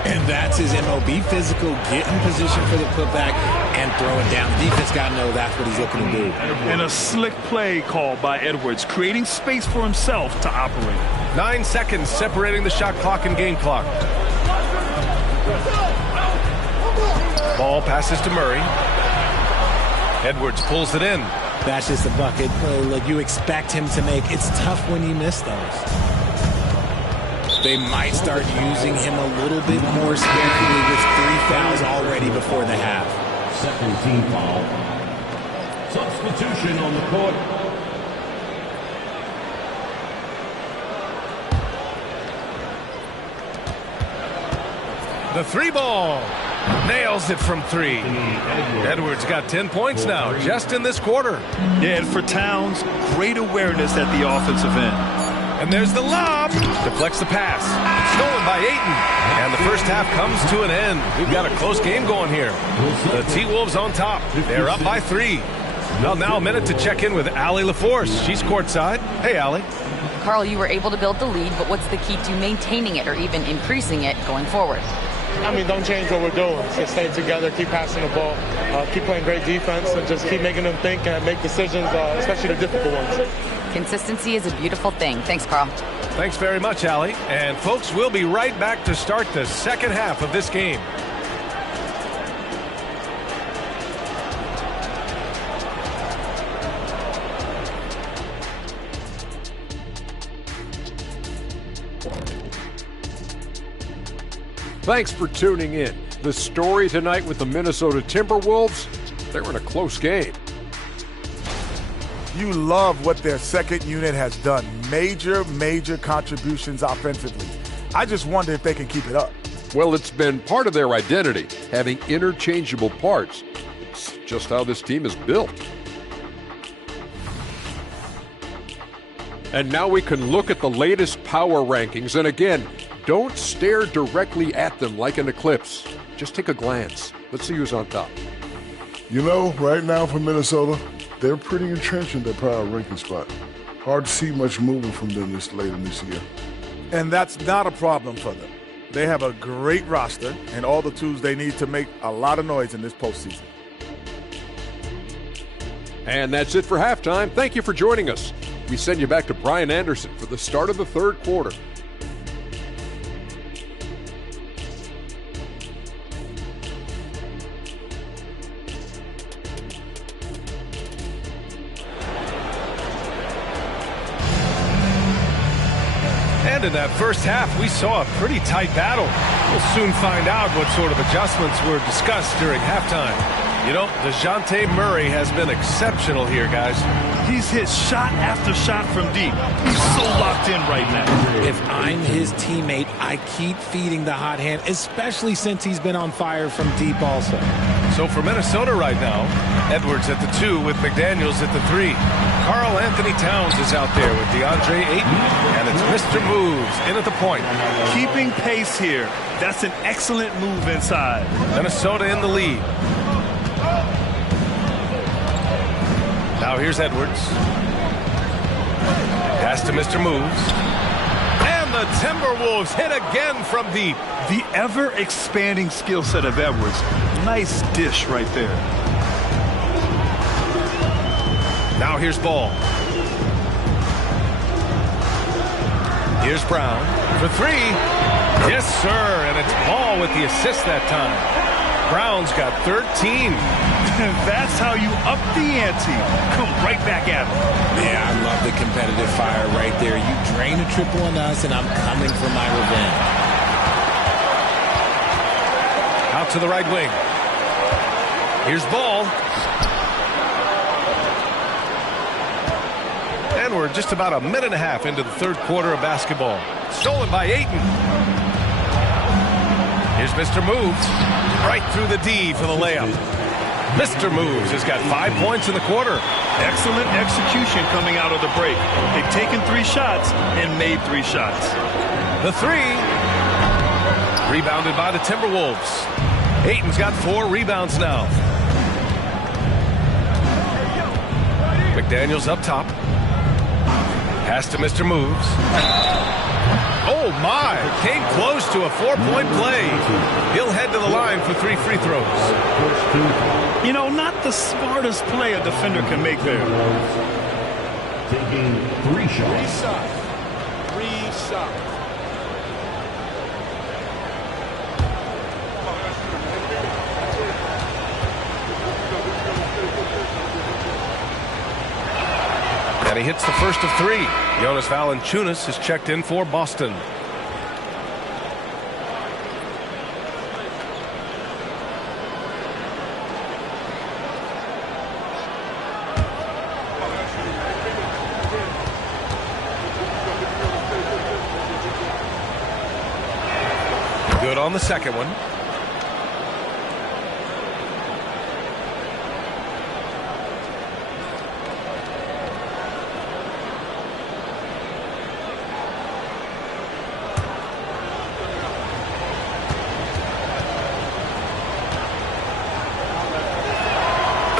And that's his MO. Be physical, get in position for the putback, and throw it down. The defense got to know that's what he's looking to do. And a slick play call by Edwards, creating space for himself to operate. 9 seconds separating the shot clock and game clock. Ball passes to Murray. Edwards pulls it in. That's just a bucket like you expect him to make. It's tough when you miss those. They might start using him a little bit more sparingly with 3 fouls already before the half. Second team foul. Substitution on the court. The 3 ball. Nails it from 3. Edwards got 10 points now, just in this quarter. Yeah, and for Towns, great awareness at the offensive end. And there's the lob. Deflects the pass. Stolen by Ayton. And the first half comes to an end. We've got a close game going here. The T-Wolves on top. They're up by 3. Well, now a minute to check in with Allie LaForce. She's courtside. Hey, Allie. Carl, you were able to build the lead, but what's the key to maintaining it or even increasing it going forward? I mean, don't change what we're doing. Just stay together, keep passing the ball, keep playing great defense, and just keep making them think and make decisions, especially the difficult ones. Consistency is a beautiful thing. Thanks, Carl. Thanks very much, Allie. And, folks, we'll be right back to start the second half of this game. Thanks for tuning in. The story tonight with the Minnesota Timberwolves, they were in a close game. You love what their second unit has done. Major contributions offensively. I just wonder if they can keep it up. Well, it's been part of their identity, having interchangeable parts. It's just how this team is built. And now we can look at the latest power rankings. And again, don't stare directly at them like an eclipse. Just take a glance. Let's see who's on top. You know, right now for Minnesota, they're pretty entrenched in their power ranking spot. Hard to see much movement from them this late in this year. And that's not a problem for them. They have a great roster and all the tools they need to make a lot of noise in this postseason. And that's it for halftime. Thank you for joining us. We send you back to Brian Anderson for the start of the third quarter. And in that first half, we saw a pretty tight battle. We'll soon find out what sort of adjustments were discussed during halftime. You know, DeJounte Murray has been exceptional here, guys. He's hit shot after shot from deep. He's so locked in right now. If I'm his teammate, I keep feeding the hot hand, especially since he's been on fire from deep also. So for Minnesota right now, Edwards at the 2 with McDaniels at the 3. Karl Anthony Towns is out there with DeAndre Ayton, and it's Mr. Moves in at the point. Keeping pace here. That's an excellent move inside. Minnesota in the lead. Now here's Edwards. Pass to Mr. Moves. And the Timberwolves hit again from deep. The ever-expanding skill set of Edwards. Nice dish right there. Now here's Ball. Here's Brown for 3. Yes, sir. And it's Ball with the assist that time. Brown's got 13. That's how you up the ante. Come right back at him. Yeah, I love the competitive fire right there. You drain a triple on us, and I'm coming for my revenge. Out to the right wing. Here's ball. And we're just about a minute and a half into the third quarter of basketball. Stolen by Ayton. Here's Mr. Moves. Right through the D for the layup. Mr. Moves has got 5 points in the quarter. Excellent execution coming out of the break. They've taken 3 shots and made 3 shots. The 3. Rebounded by the Timberwolves. Ayton's got 4 rebounds now. McDaniels up top. Pass to Mr. Moves. Oh, my. Came close to a 4-point play. He'll head to the line for 3 free throws. You know, not the smartest play a defender can make there. Taking 3 shots. 3 shots. And he hits the first of 3. Jonas Valanciunas is checked in for Boston. Good on the second one.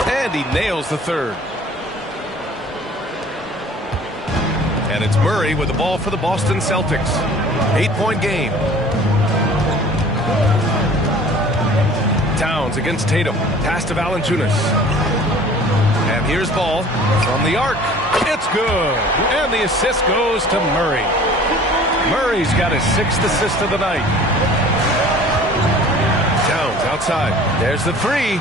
And he nails the third. And it's Murray with the ball for the Boston Celtics. 8-point game. Towns against Tatum. Pass to Valanciunas. And here's ball from the arc. It's good. And the assist goes to Murray. Murray's got his 6th assist of the night. Towns outside. There's the 3.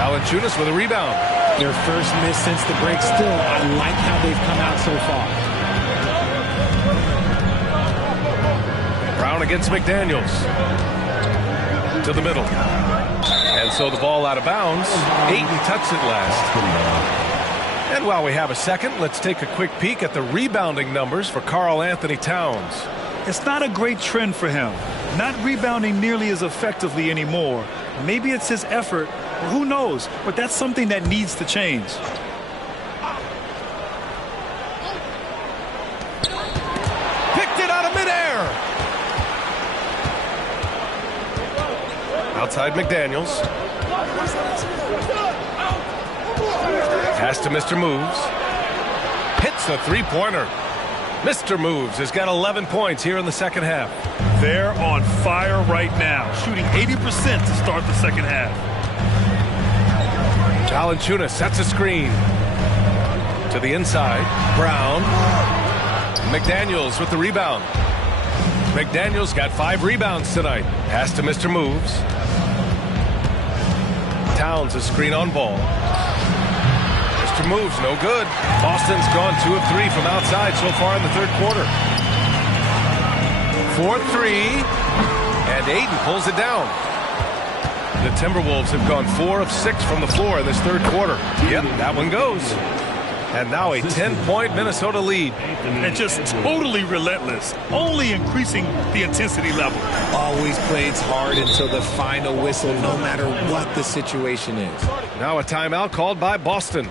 Valanciunas with a rebound. Their first miss since the break. Still, I like how they've come out so far. Brown against McDaniels. To the middle. And so the ball out of bounds. Ayton touched it last. And while we have a second, let's take a quick peek at the rebounding numbers for Karl Anthony Towns. It's not a great trend for him. Not rebounding nearly as effectively anymore. Maybe it's his effort. Who knows? But that's something that needs to change. Picked it out of midair. Outside McDaniels. Pass to Mr. Moves. Hits the 3-pointer. Mr. Moves has got 11 points here in the second half. They're on fire right now, shooting 80% to start the second half. Valanciunas sets a screen. To the inside. Brown. McDaniels with the rebound. McDaniels got 5 rebounds tonight. Pass to Mr. Moves. Towns a screen on ball. Mr. Moves, no good. Boston's gone 2 of 3 from outside so far in the third quarter. 4-3. And Ayton pulls it down. The Timberwolves have gone 4 of 6 from the floor in this third quarter. Yep, that one goes. And now a 10-point Minnesota lead. And just totally relentless, only increasing the intensity level. Always plays hard until the final whistle, no matter what the situation is. Now a timeout called by Boston.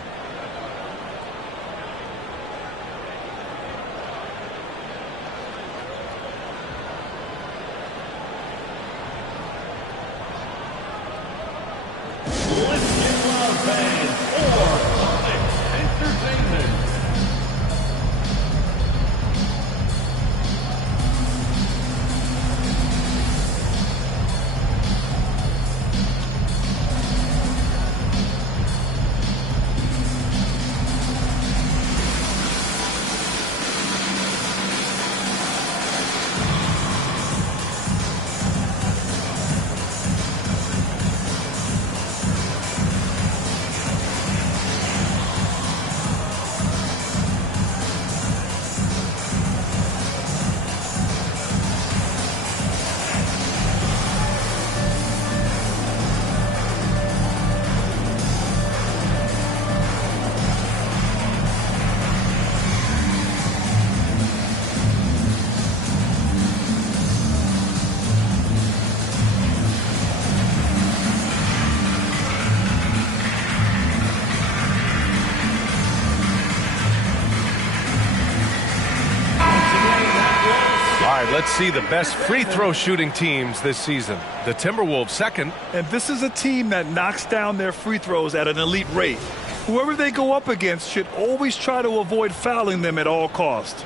Let's see the best free throw shooting teams this season. The Timberwolves second. And this is a team that knocks down their free throws at an elite rate. Whoever they go up against should always try to avoid fouling them at all costs.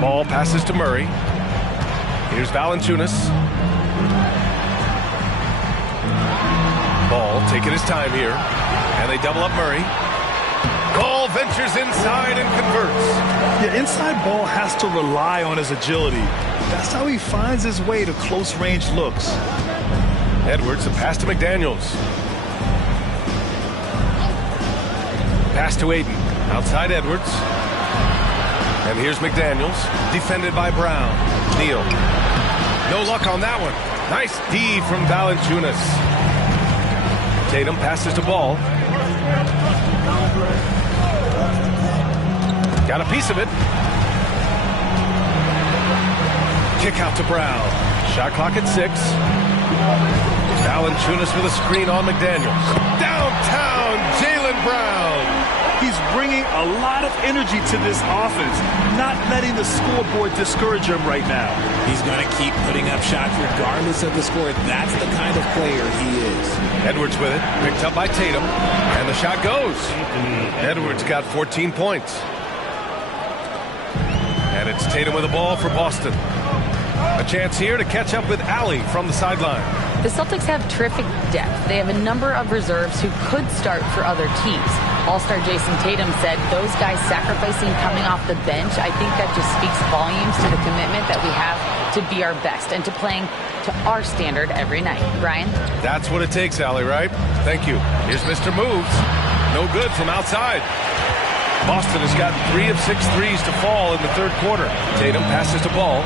Ball passes to Murray. Here's Valanciunas. Ball taking his time here. And they double up Murray. Ball ventures inside and converts. Yeah, inside ball has to rely on his agility. That's how he finds his way to close-range looks. Edwards, a pass to McDaniels. Pass to Aiden. Outside Edwards. And here's McDaniels, defended by Brown. Neal. No luck on that one. Nice D from Valanciunas. Tatum passes to Ball. Got a piece of it. Kick out to Brown. Shot clock at 6. Valanciunas with a screen on McDaniels. Downtown, Jaylen Brown. He's bringing a lot of energy to this offense, not letting the scoreboard discourage him right now. He's going to keep putting up shots regardless of the score. That's the kind of player he is. Edwards with it, picked up by Tatum, and the shot goes. Edwards got 14 points. And it's Tatum with the ball for Boston. A chance here to catch up with Allie from the sideline. The Celtics have terrific depth. They have a number of reserves who could start for other teams. All-star Jason Tatum said those guys sacrificing coming off the bench, I think that just speaks volumes to the commitment that we have to be our best and to playing to our standard every night. Brian? That's what it takes, Allie, right? Thank you. Here's Mr. Moves. No good from outside. Boston has gotten 3 of 6 threes to fall in the third quarter. Tatum passes to Ball.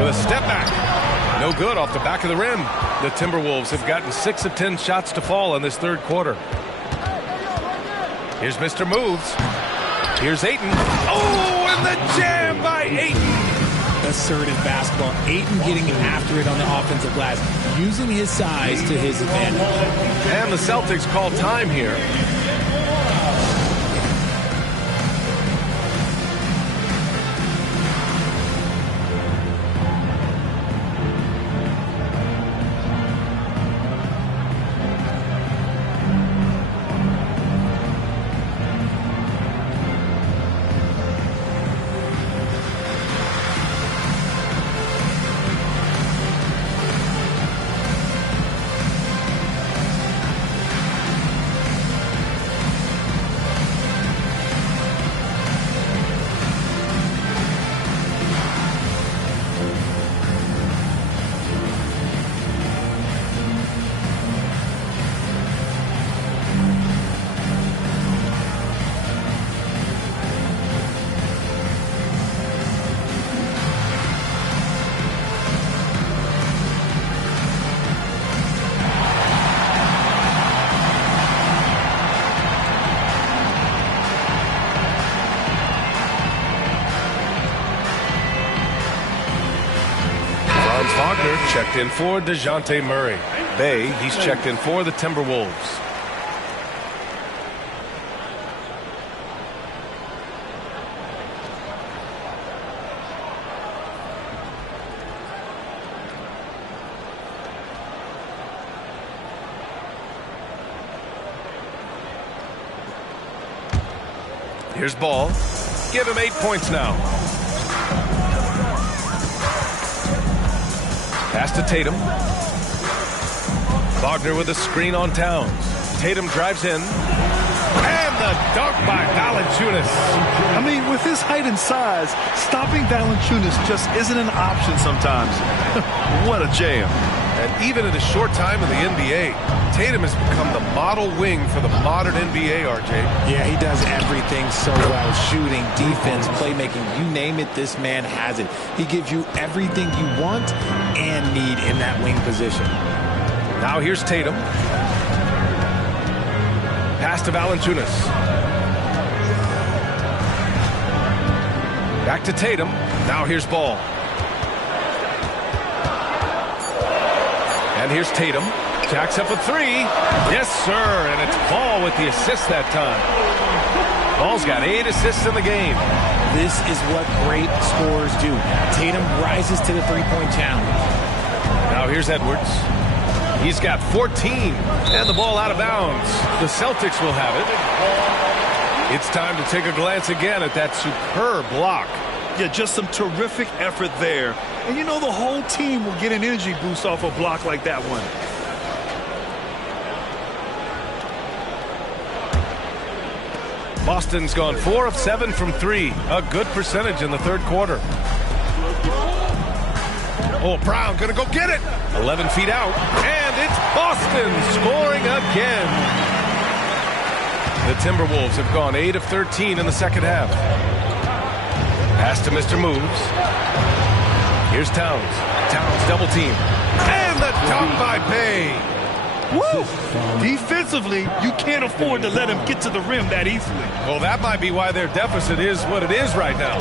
With a step back. No good off the back of the rim. The Timberwolves have gotten 6 of 10 shots to fall in this third quarter. Here's Mr. Moves. Here's Ayton. Oh, and the jam by Ayton. Assertive basketball. Ayton getting after it on the offensive glass, using his size to his advantage. And the Celtics call time here. Checked in for DeJounte Murray. Bay, he's checked in for the Timberwolves. Here's Ball. Give him 8 points now. Pass to Tatum. Wagner with a screen on Towns. Tatum drives in. And the dunk by Valanciunas. I mean, with his height and size, stopping Valanciunas just isn't an option sometimes. What a jam. And even in a short time in the NBA, Tatum has become the model wing for the modern NBA, RJ. Yeah, he does everything so well. Shooting, defense, playmaking, you name it, this man has it. He gives you everything you want and need in that wing position. Now here's Tatum. Pass to Valanciunas. Back to Tatum. Now here's Ball. And here's Tatum. Jacks up a three. Yes, sir. And it's Ball with the assist that time. Ball's got 8 assists in the game. This is what great scorers do. Tatum rises to the three-point challenge. Now here's Edwards. He's got 14. And the ball out of bounds. The Celtics will have it. It's time to take a glance again at that superb block. Yeah, just some terrific effort there. And you know the whole team will get an energy boost off a block like that one. Boston's gone 4 of 7 from 3. A good percentage in the third quarter. Oh, Brown gonna go get it. 11 feet out. And it's Boston scoring again. The Timberwolves have gone 8 of 13 in the second half. Pass to Mr. Moves. Here's Towns. Towns double team. And the dunk by Bay. Woo! Defensively, you can't afford to let him get to the rim that easily. Well, that might be why their deficit is what it is right now.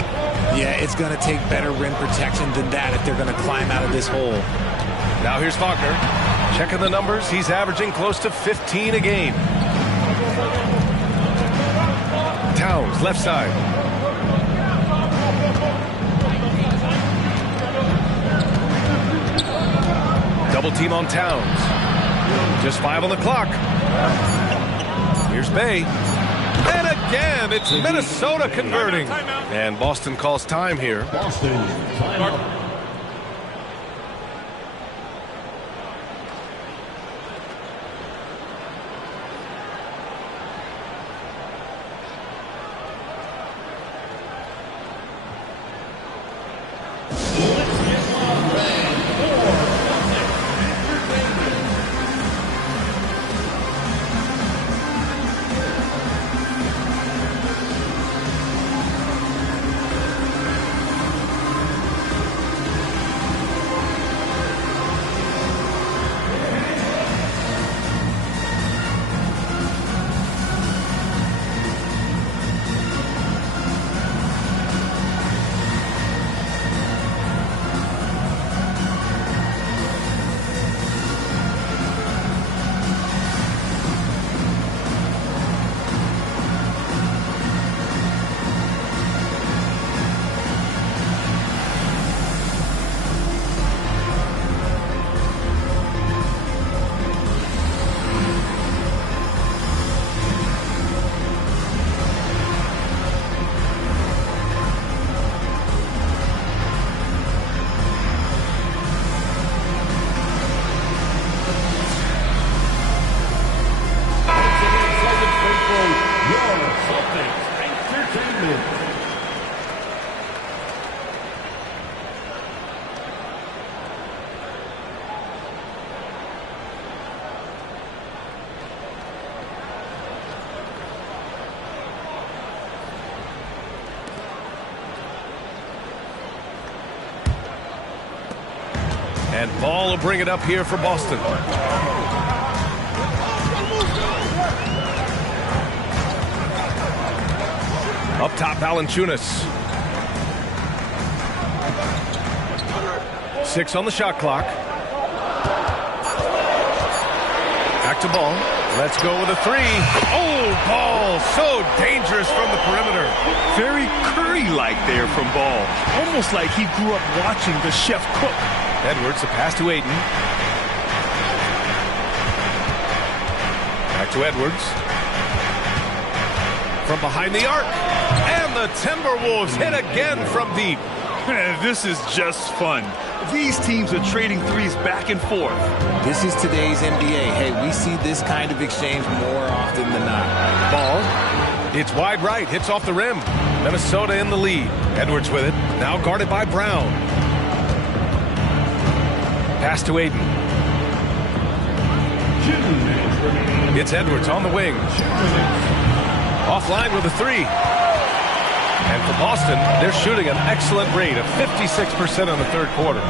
Yeah, it's going to take better rim protection than that if they're going to climb out of this hole. Now here's Wagner. Checking the numbers. He's averaging close to 15 a game. Towns, left side. Double team on Towns. Just 5 on the clock. Here's Bay. And again, it's Minnesota converting. And Boston calls time here. Boston, timeout. And Ball will bring it up here for Boston. Up top, Valanciunas. 6 on the shot clock. Back to Ball. Let's go with a 3. Oh, Ball, so dangerous from the perimeter. Very Curry-like there from Ball. Almost like he grew up watching the chef cook. Edwards, a pass to Ayton. Back to Edwards. From behind the arc. And the Timberwolves hit again from deep. Man, this is just fun. These teams are trading threes back and forth. This is today's NBA. Hey, we see this kind of exchange more often than not. Ball. It's wide right. Hits off the rim. Minnesota in the lead. Edwards with it. Now guarded by Brown. Pass to Ayton. It's Edwards on the wing. Offline with a 3. And for Boston, they're shooting an excellent rate of 56% in the third quarter.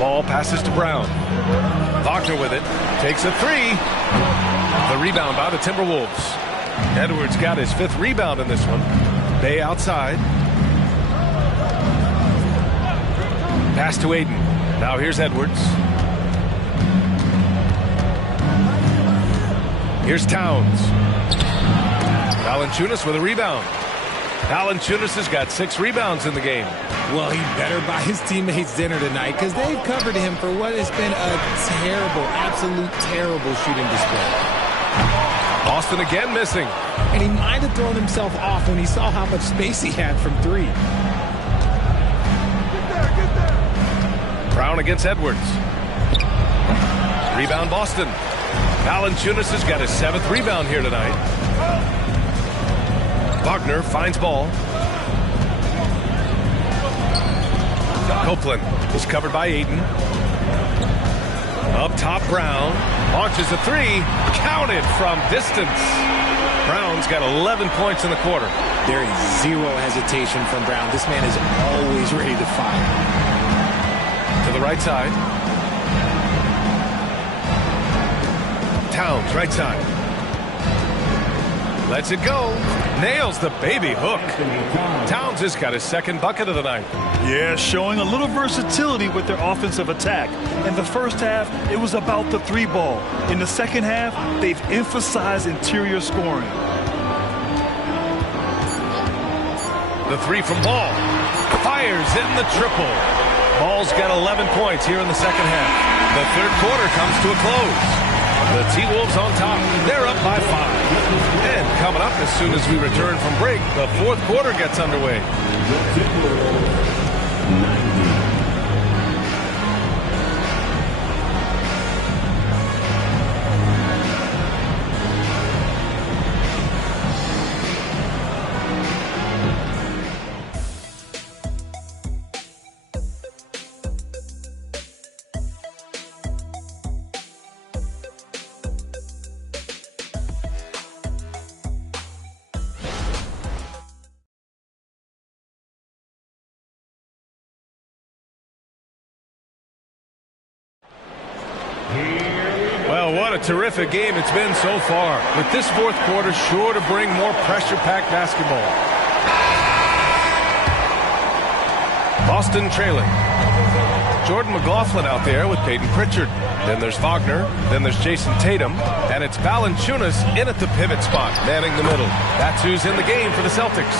Ball passes to Brown. Wagner with it. Takes a three. The rebound by the Timberwolves. Edwards got his 5th rebound in this one. Bay outside. Pass to Aiden. Now here's Edwards. Here's Towns. Valanciunas with a rebound. Valanciunas has got 6 rebounds in the game. Well, he better buy his teammates dinner tonight because they've covered him for what has been a terrible, absolute terrible shooting display. Boston again missing. And he might have thrown himself off when he saw how much space he had from 3. Brown against Edwards. Rebound Boston. Valanciunas has got his 7th rebound here tonight. Wagner finds ball. Copeland is covered by Ayton. Up top, Brown launches a 3. Counted from distance. Brown's got 11 points in the quarter. There is 0 hesitation from Brown. This man is always ready to fire. To the right side. Towns, right side. Lets it go. Nails the baby hook. Towns has got his 2nd bucket of the night. Yeah, showing a little versatility with their offensive attack. In the first half, it was about the 3 ball. In the second half, they've emphasized interior scoring. The 3 from Ball. Fires in the triple. Ball's got 11 points here in the second half. The 3rd quarter comes to a close. The T-Wolves on top. They're up by 5. And coming up as soon as we return from break, the 4th quarter gets underway. Well, what a terrific game it's been so far. With this 4th quarter sure to bring more pressure-packed basketball. Boston trailing. Jordan McLaughlin out there with Peyton Pritchard. Then there's Wagner. Then there's Jason Tatum. And it's Valanciunas in at the pivot spot, manning the middle. That's who's in the game for the Celtics.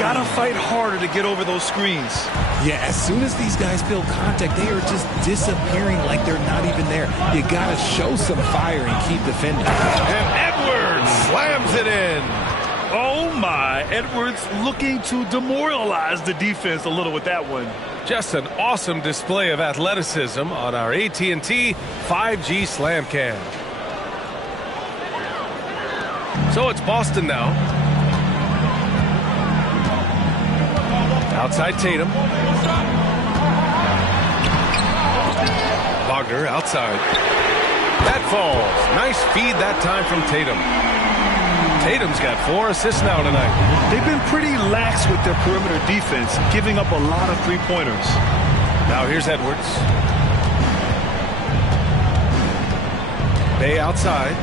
Gotta fight harder to get over those screens. Yeah, as soon as these guys feel contact, they are just disappearing like they're not even there. You gotta show some fire and keep defending. And Edwards slams it in. Oh my, Edwards looking to demoralize the defense a little with that one. Just an awesome display of athleticism on our AT&T 5G Slam Cam. So it's Boston now. Outside Tatum. Wagner outside. That falls. Nice feed that time from Tatum. Tatum's got 4 assists now tonight. They've been pretty lax with their perimeter defense, giving up a lot of 3-pointers. Now here's Edwards. Bay outside.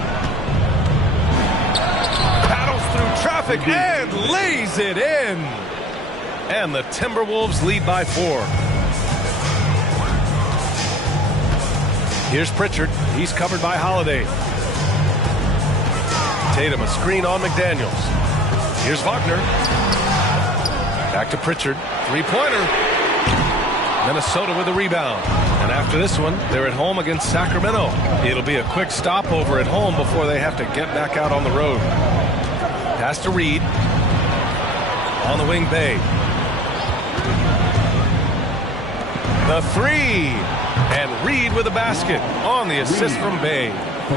Paddles through traffic and lays it in. And the Timberwolves lead by 4. Here's Pritchard. He's covered by Holiday. Tatum a screen on McDaniels. Here's Wagner. Back to Pritchard. 3-pointer. Minnesota with a rebound. And after this one, they're at home against Sacramento. It'll be a quick stopover at home before they have to get back out on the road. Pass to Reed. On the wing, Bay. The 3. And Reed with a basket on the assist from Bay.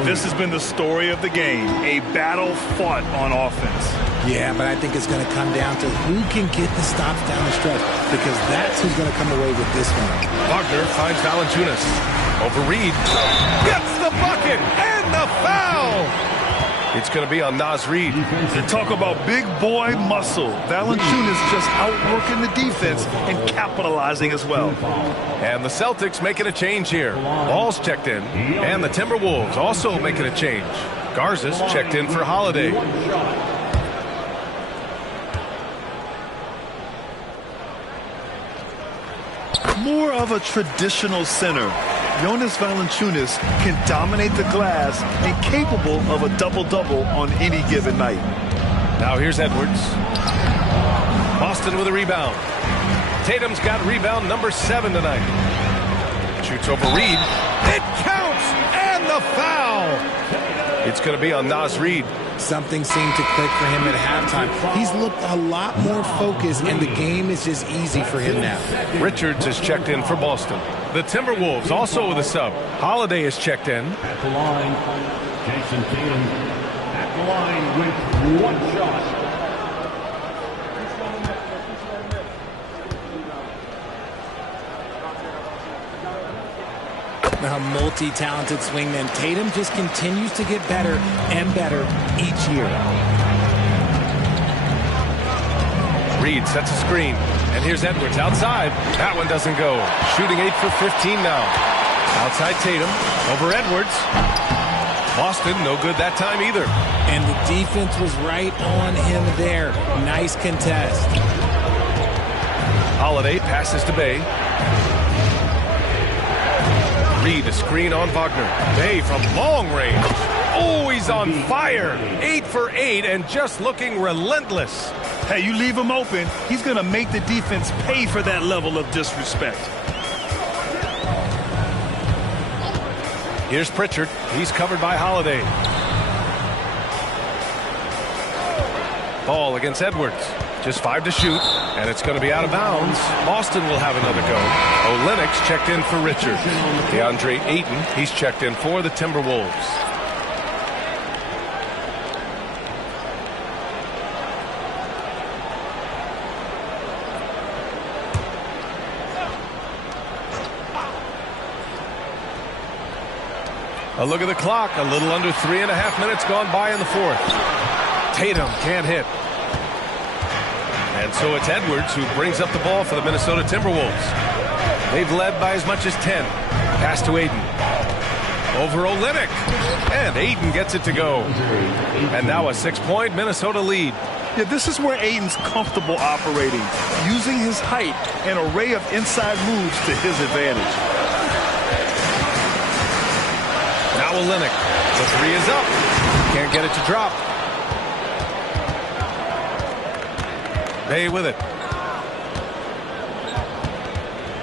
This has been the story of the game, a battle fought on offense. Yeah, but I think it's going to come down to who can get the stops down the stretch, because that's who's going to come away with this one. Wagner finds Valanciunas. Over Reed. Gets the bucket and the foul. It's going to be on Naz Reid. You talk about big boy muscle. Valanciunas just outworking the defense and capitalizing as well. And the Celtics making a change here. Ball's checked in. And the Timberwolves also making a change. Garza's checked in for Holiday. More of a traditional center. Jonas Valanciunas can dominate the glass and capable of a double-double on any given night. Now here's Edwards. Boston with a rebound. Tatum's got rebound number 7 tonight. Shoots over Reid. It counts! And the foul! It's going to be on Naz Reid. Something seemed to click for him at halftime. He's looked a lot more focused, and the game is just easy for him now. Richards is checked in for Boston. The Timberwolves also with a sub. Holiday is checked in. At the line, Jason Tatum at the line with 1 shot. A multi-talented swingman. Tatum just continues to get better and better each year. Reid sets a screen. And here's Edwards outside. That one doesn't go. Shooting 8 for 15 now. Outside Tatum. Over Edwards. Boston, no good that time either. And the defense was right on him there. Nice contest. Holiday passes to Bay. Reid a screen on Wagner. Bay from long range. Oh, he's on fire. 8 for 8 and just looking relentless. Hey, you leave him open, he's going to make the defense pay for that level of disrespect. Here's Pritchard. He's covered by Holiday. Ball against Edwards. Just 5 to shoot, and it's going to be out of bounds. Boston will have another go. Olenek's checked in for Richards. DeAndre Ayton, he's checked in for the Timberwolves. A look at the clock. A little under 3.5 minutes gone by in the fourth. Tatum can't hit. And so it's Edwards who brings up the ball for the Minnesota Timberwolves. They've led by as much as 10. Pass to Ayton. Over Olenek. And Ayton gets it to go. And now a 6-point Minnesota lead. Yeah, this is where Ayton's comfortable operating, using his height and array of inside moves to his advantage. Now Olenek. The 3 is up. Can't get it to drop. Bay with it.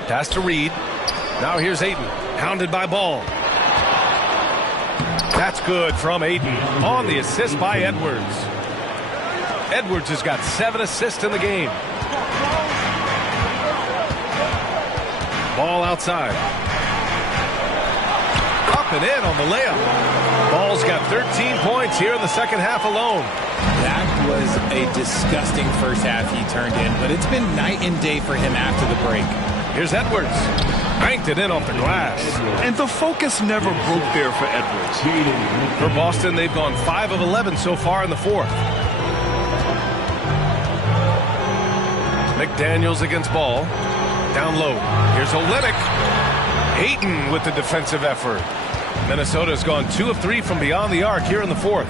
Pass to Reid. Now here's Ayton. Hounded by Ball. That's good from Ayton. On the assist by Edwards. Edwards has got 7 assists in the game. Ball outside. Up and in on the layup. Ball's got 13 points here in the second half alone. That was a disgusting first half he turned in, but it's been night and day for him after the break. Here's Edwards. Banked it in off the glass. And the focus never broke there for Edwards. For Boston, they've gone 5 of 11 so far in the fourth. McDaniels against Ball. Down low. Here's Olenek. Ayton with the defensive effort. Minnesota's gone 2 of 3 from beyond the arc here in the fourth.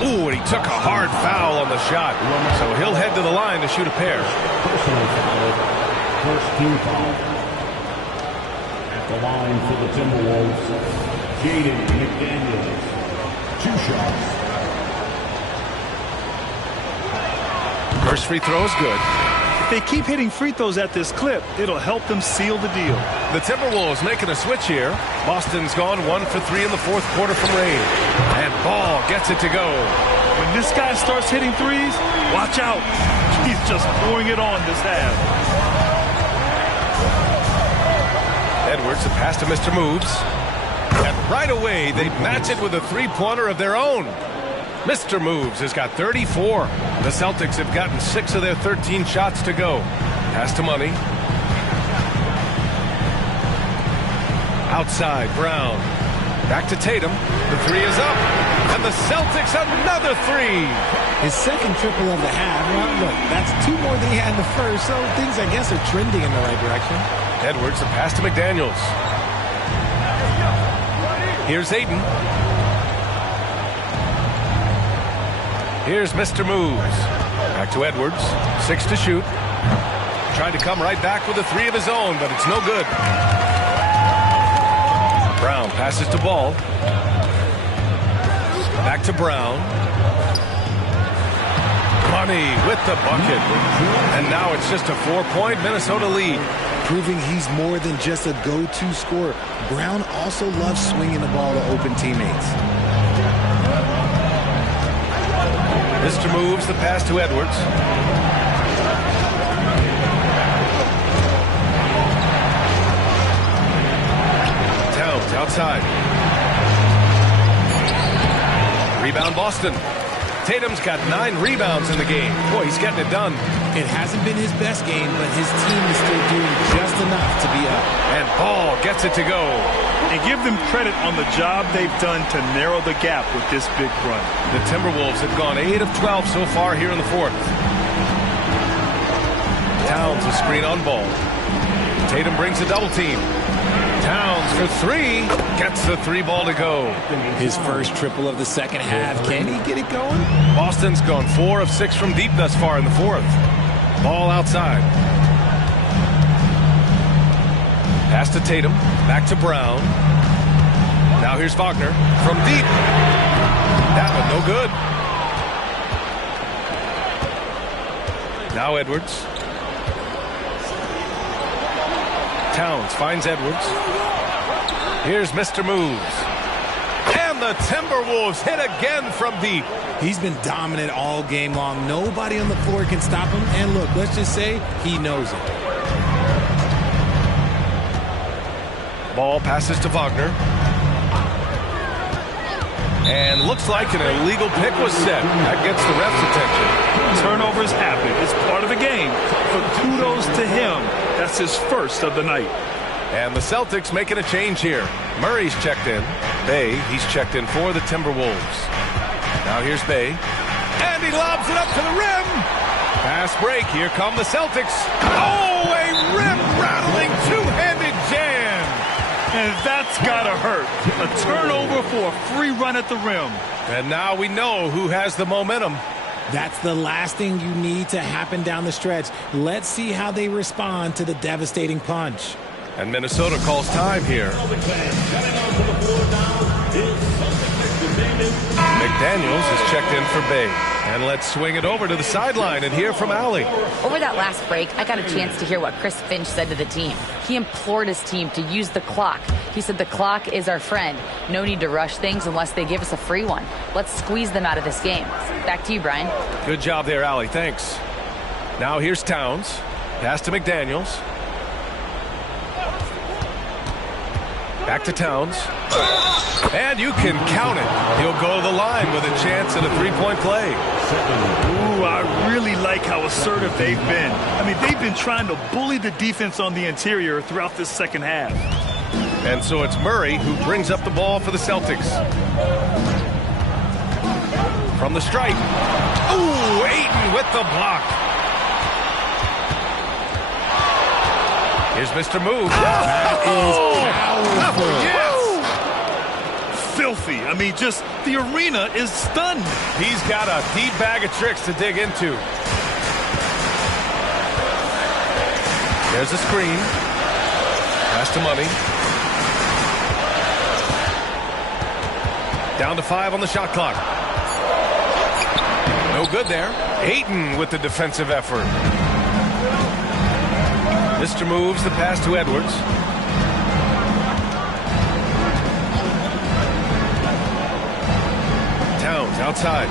Ooh, and he took a hard foul on the shot. So he'll head to the line to shoot a pair. Personal foul. First team foul. At the line for the Timberwolves, Jaden McDaniels. 2 shots. First free throw is good. If they keep hitting free throws at this clip, it'll help them seal the deal. The Timberwolves making a switch here. Boston's gone 1 for 3 in the fourth quarter from range. And Ball gets it to go. When this guy starts hitting threes, watch out. He's just pouring it on this half. Edwards, the pass to Mr. Moves. And right away, they match it with a three-pointer of their own. Mr. Moves has got 34. The Celtics have gotten 6 of their 13 shots to go. Pass to Money. Outside, Brown. Back to Tatum. The 3 is up. And And the Celtics another three. His second triple of the half. Well, look, that's 2 more than he had in the first, so things, I guess, are trending in the right direction. Edwards, the pass to McDaniels. Here's Ayton. Here's Mr. Moves. Back to Edwards. 6 to shoot. Trying to come right back with a 3 of his own, but it's no good. Brown passes to Ball. Back to Brown. Money with the bucket. And now it's just a 4-point Minnesota lead. Proving he's more than just a go-to scorer. Brown also loves swinging the ball to open teammates. Mr. Moves the pass to Edwards. Towns outside. Rebound Boston. Tatum's got 9 rebounds in the game. Boy, he's getting it done. It hasn't been his best game, but his team is still doing just enough to be up. And Ball gets it to go. And give them credit on the job they've done to narrow the gap with this big run. The Timberwolves have gone 8 of 12 so far here in the 4th. Towns a screen on Ball. Tatum brings a double team. Towns for 3. Gets the 3 ball to go. His first triple of the second half. Can he get it going? Boston's gone 4 of 6 from deep thus far in the 4th. Ball outside. Pass to Tatum. Back to Brown. Now here's Wagner from deep. That one no good. Now Edwards. Towns finds Edwards. Here's Mr. Moves. And the Timberwolves hit again from deep. He's been dominant all game long. Nobody on the floor can stop him. And look, let's just say he knows it. Ball passes to Wagner. And looks like an illegal pick was set. That gets the ref's attention. Turnovers happen. It's part of the game. But kudos to him. That's his first of the night. And the Celtics making a change here. Murray's checked in. Bay, he's checked in for the Timberwolves. Now here's Bay. And he lobs it up to the rim. Fast break. Here come the Celtics. Oh, a rim-rattling two-handed jam. And that's gotta hurt. A turnover for a free run at the rim. And now we know who has the momentum. That's the last thing you need to happen down the stretch. Let's see how they respond to the devastating punch. And Minnesota calls time here. McDaniels is checked in for Bay. And let's swing it over to the sideline and hear from Allie. Over that last break, I got a chance to hear what Chris Finch said to the team. He implored his team to use the clock. He said the clock is our friend. No need to rush things unless they give us a free one. Let's squeeze them out of this game. Back to you, Brian. Good job there, Allie. Thanks. Now here's Towns. Pass to McDaniels. Back to Towns. And you can count it. He'll go to the line with a chance at a three-point play. Ooh, I really like how assertive they've been. I mean, they've been trying to bully the defense on the interior throughout this second half. And so it's Murray who brings up the ball for the Celtics. From the stripe. Ooh, Ayton with the block. Here's Mr. Move. That is powerful. Yes. Filthy. I mean, just the arena is stunned. He's got a deep bag of tricks to dig into. There's a screen. Pass to Money. Down to 5 on the shot clock. No good there. Ayton with the defensive effort. Mr. Moves the pass to Edwards. Towns outside.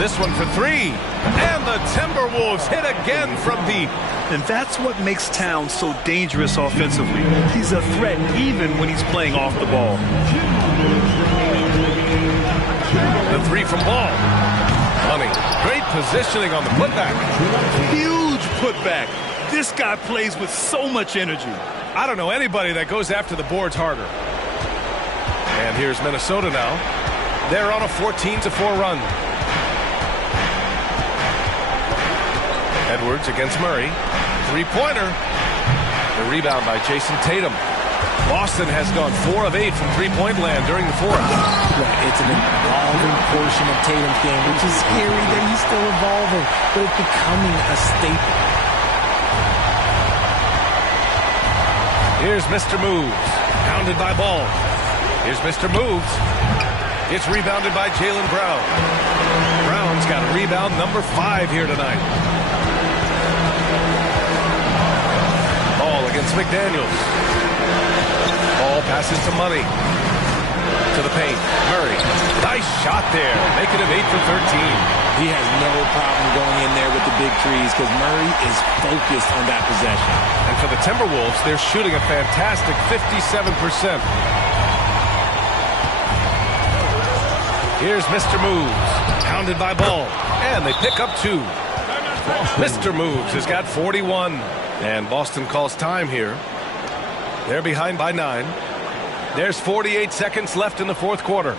This one for 3. And the Timberwolves hit again from deep. And that's what makes Towns so dangerous offensively. He's a threat even when he's playing off the ball. The 3 from Ball. Money. Great positioning on the putback. Huge putback. This guy plays with so much energy. I don't know anybody that goes after the boards harder. And here's Minnesota now. They're on a 14-4 run. Edwards against Murray. Three-pointer. The rebound by Jason Tatum. Boston has gone 4 of 8 from three-point land during the fourth. Yeah, it's an evolving portion of Tatum's game, which is scary that he's still evolving, but it's becoming a staple. Here's Mr. Moves. Pounded by Ball. Here's Mr. Moves. It's rebounded by Jaylen Brown. Brown's got a rebound number 5 here tonight. Ball against McDaniels. Ball passes to Money. To the paint. Murray. Nice shot there. Making him 8 for 13. He has no problem going in there with the big trees because Murray is focused on that possession. And for the Timberwolves, they're shooting a fantastic 57%. Here's Mr. Moves. Pounded by Ball. And they pick up 2. Mr. Moves has got 41. And Boston calls time here. They're behind by 9. There's 48 seconds left in the fourth quarter.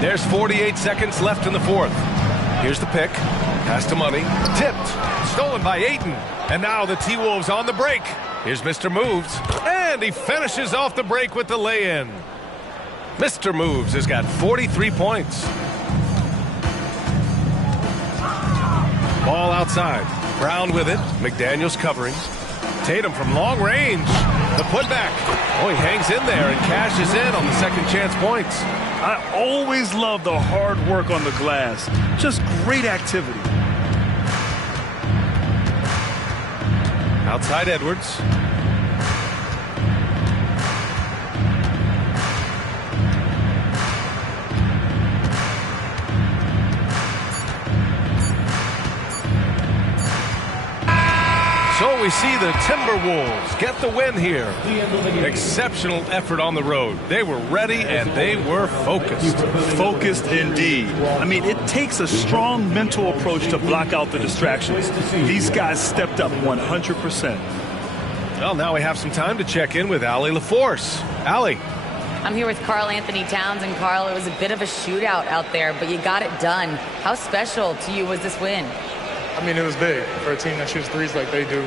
There's 48 seconds left in the fourth. Here's the pick. Pass to Money. Tipped. Stolen by Ayton. And now the T-Wolves on the break. Here's Mr. Moves. And he finishes off the break with the lay-in. Mr. Moves has got 43 points. Ball outside. Brown with it. McDaniels covering. Tatum from long range. The putback. Oh, he hangs in there and cashes in on the second chance points. I always love the hard work on the glass. Just great activity. Outside Edwards. So we see the Timberwolves get the win here. Exceptional effort on the road. They were ready and they were focused. Focused indeed. I mean, it takes a strong mental approach to block out the distractions. These guys stepped up 100%. Well, now we have some time to check in with Allie LaForce. Allie. I'm here with Karl Anthony Towns, and Karl, it was a bit of a shootout out there, but you got it done. How special to you was this win? I mean, it was big for a team that shoots threes like they do.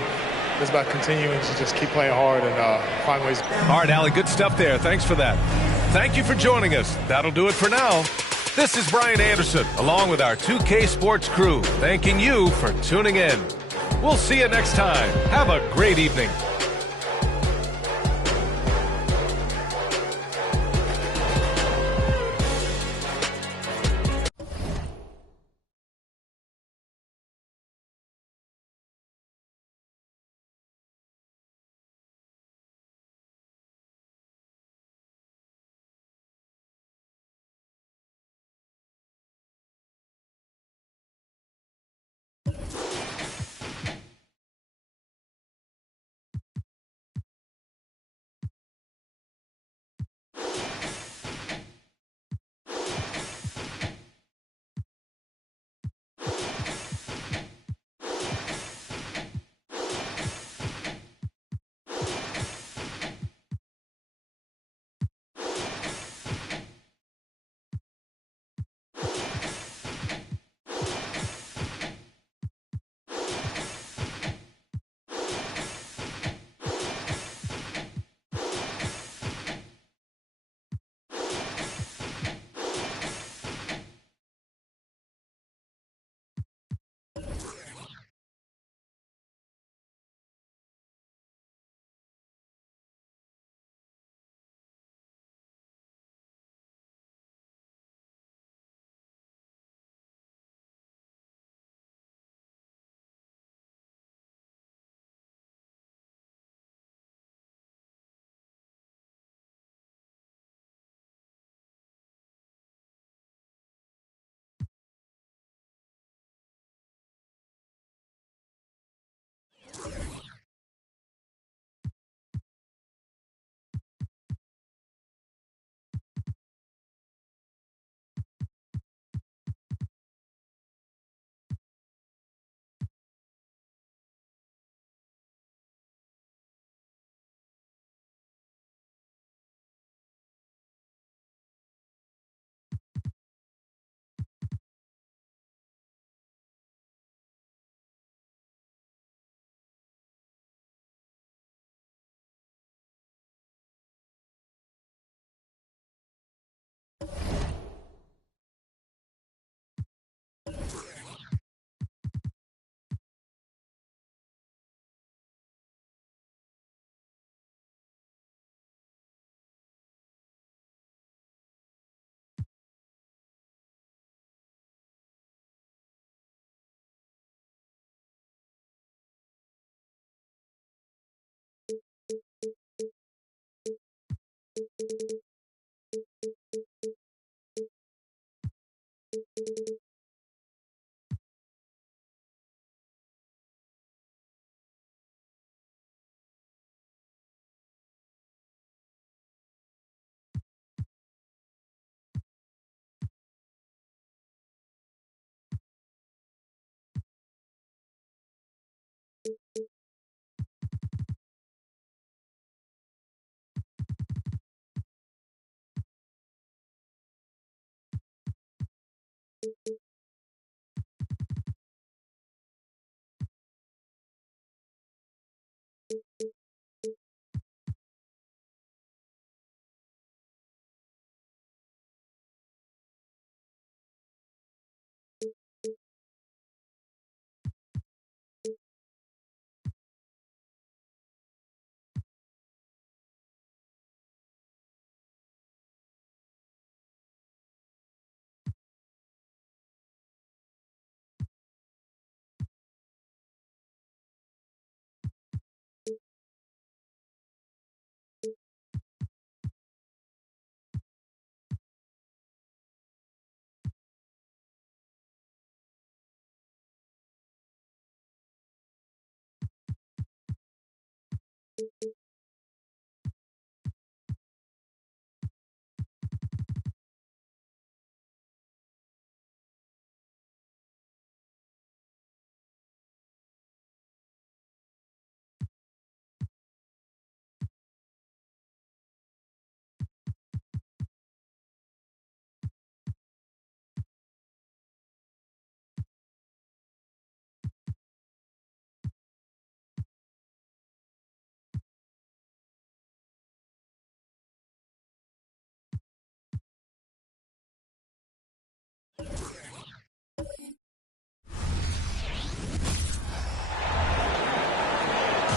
It's about continuing to just keep playing hard and find ways. All right, Allie, good stuff there. Thanks for that. Thank you for joining us. That'll do it for now. This is Brian Anderson, along with our 2K Sports crew, thanking you for tuning in. We'll see you next time. Have a great evening.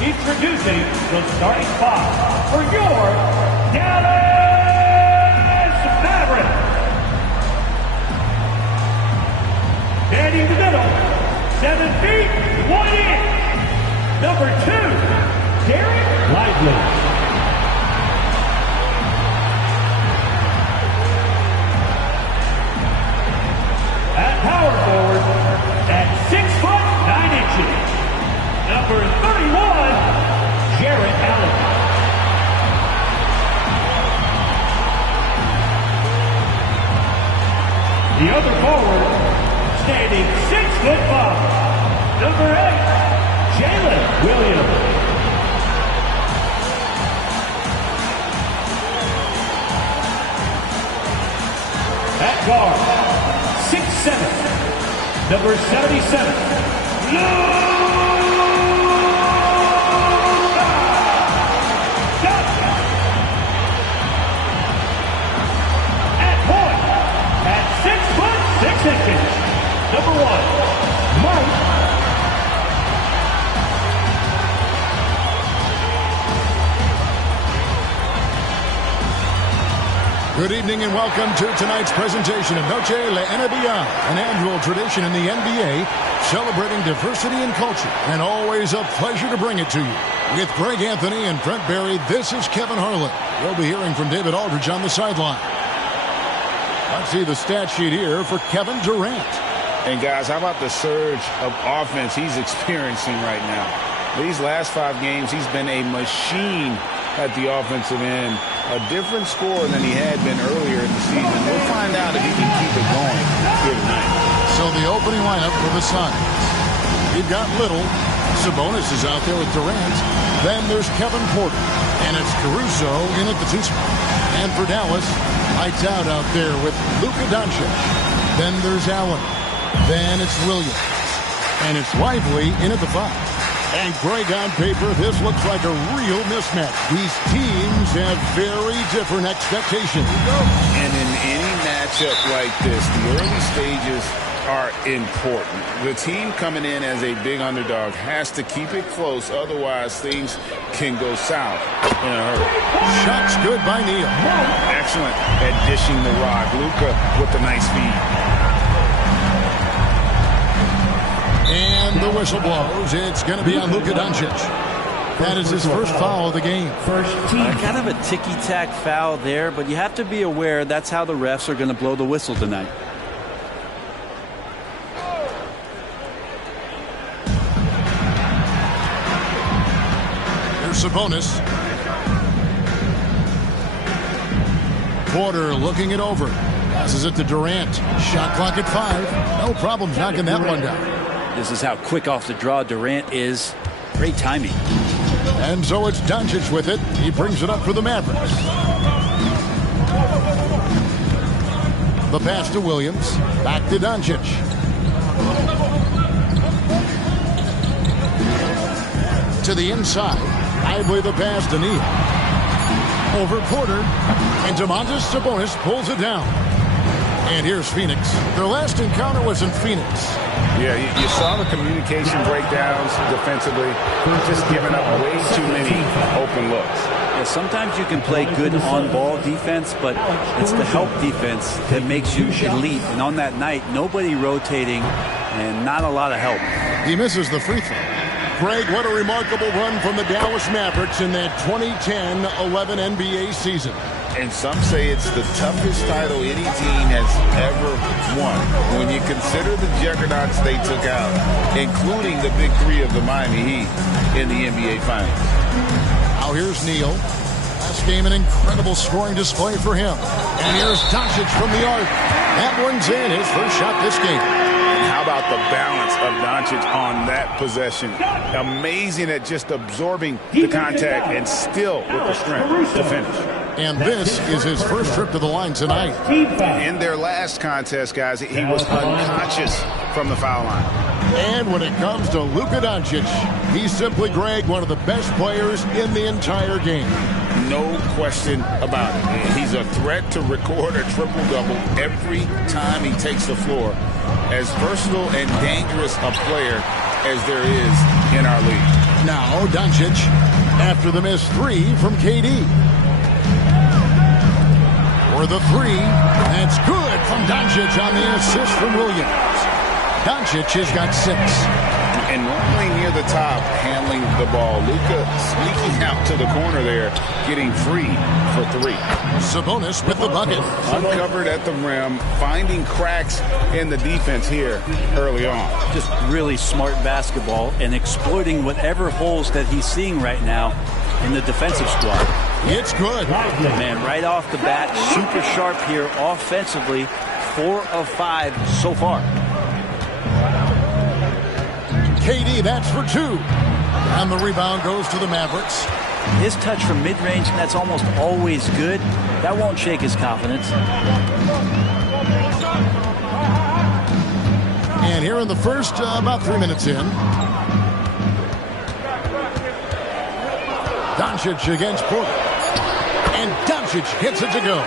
Introducing the starting five for your Dallas Mavericks. Standing in the middle, 7 feet, 1 inch. Number 2, Derek Lively. At power forward, at 6 foot 9 inches. Number 31, Jarrett Allen. The other forward, standing 6'5", number 8, Jalen Williams. At guard, 6'7", number 77, Luka. Number 1, Mike. Good evening and welcome to tonight's presentation of Noche La NBA, an annual tradition in the NBA celebrating diversity and culture, and always a pleasure to bring it to you. With Greg Anthony and Brent Barry, this is Kevin Harlan. You'll be hearing from David Aldridge on the sideline. Let's see the stat sheet here for Kevin Durant. And guys, how about the surge of offense he's experiencing right now? These last 5 games, he's been a machine at the offensive end. A different scorer than he had been earlier in the season. We'll find out if he can keep it going here tonight. So the opening lineup for the Suns. You've got Little. Sabonis is out there with Durant. Then there's Kevin Porter. And it's Caruso in at the 2 spot. And for Dallas, lights out there with Luka Doncic. Then there's Allen. Then it's Williams. And it's Lively in at the 5. And Greg, on paper, this looks like a real mismatch. These teams have very different expectations. And in any matchup like this, the early stages are important. The team coming in as a big underdog has to keep it close, otherwise things can go south in a hurry. Shots good by Neal. Excellent at dishing the rock. Luka with the nice feed. And the whistle blows. It's going to be on Luka Doncic. That is his first foul of the game. First team. Kind of a ticky-tack foul there, but you have to be aware that's how the refs are going to blow the whistle tonight. Here's Sabonis. Porter looking it over. Passes it to Durant. Shot clock at 5. No problems knocking that one down. This is how quick off the draw Durant is. Great timing. And so it's Doncic with it. He brings it up for the Mavericks. The pass to Williams. Back to Doncic. To the inside. I believe the pass to Neal. Over Porter. And Domantas Sabonis pulls it down. And here's Phoenix. Their last encounter was in Phoenix. Yeah, you saw the communication breakdowns defensively. Just giving up way too many open looks. Yeah, sometimes you can play good on-ball defense, but it's the help defense that makes you elite. And on that night, nobody rotating and not a lot of help. He misses the free throw. Greg, what a remarkable run from the Dallas Mavericks in that 2010-11 NBA season. And some say it's the toughest title any team has ever won. When you consider the juggernauts they took out, including the big three of the Miami Heat in the NBA Finals. Now here's Neal. Last game, an incredible scoring display for him. And here's Doncic from the arc. That one's in, his first shot this game. And how about the balance of Doncic on that possession? Amazing at just absorbing the contact and still with the strength to finish. And this is his first trip to the line tonight. In their last contest, guys, he was unconscious from the foul line. And when it comes to Luka Doncic, he's simply, Greg, one of the best players in the entire game. No question about it. He's a threat to record a triple-double every time he takes the floor. As versatile and dangerous a player as there is in our league. Now Doncic after the missed three from KD. For the three, that's good from Doncic on the assist from Williams. Doncic has got 6. And normally near the top, handling the ball. Luka sneaking out to the corner there, getting free for 3. Sabonis with the bucket. Uncovered at the rim, finding cracks in the defense here early on. Just really smart basketball and exploiting whatever holes that he's seeing right now in the defensive squad. It's good. Man, right off the bat, super sharp here offensively. 4 of 5 so far. KD, that's for 2. And the rebound goes to the Mavericks. His touch from mid-range, that's almost always good. That won't shake his confidence. And here in the first, about 3 minutes in. Doncic against Porter. And Doncic gets it to go.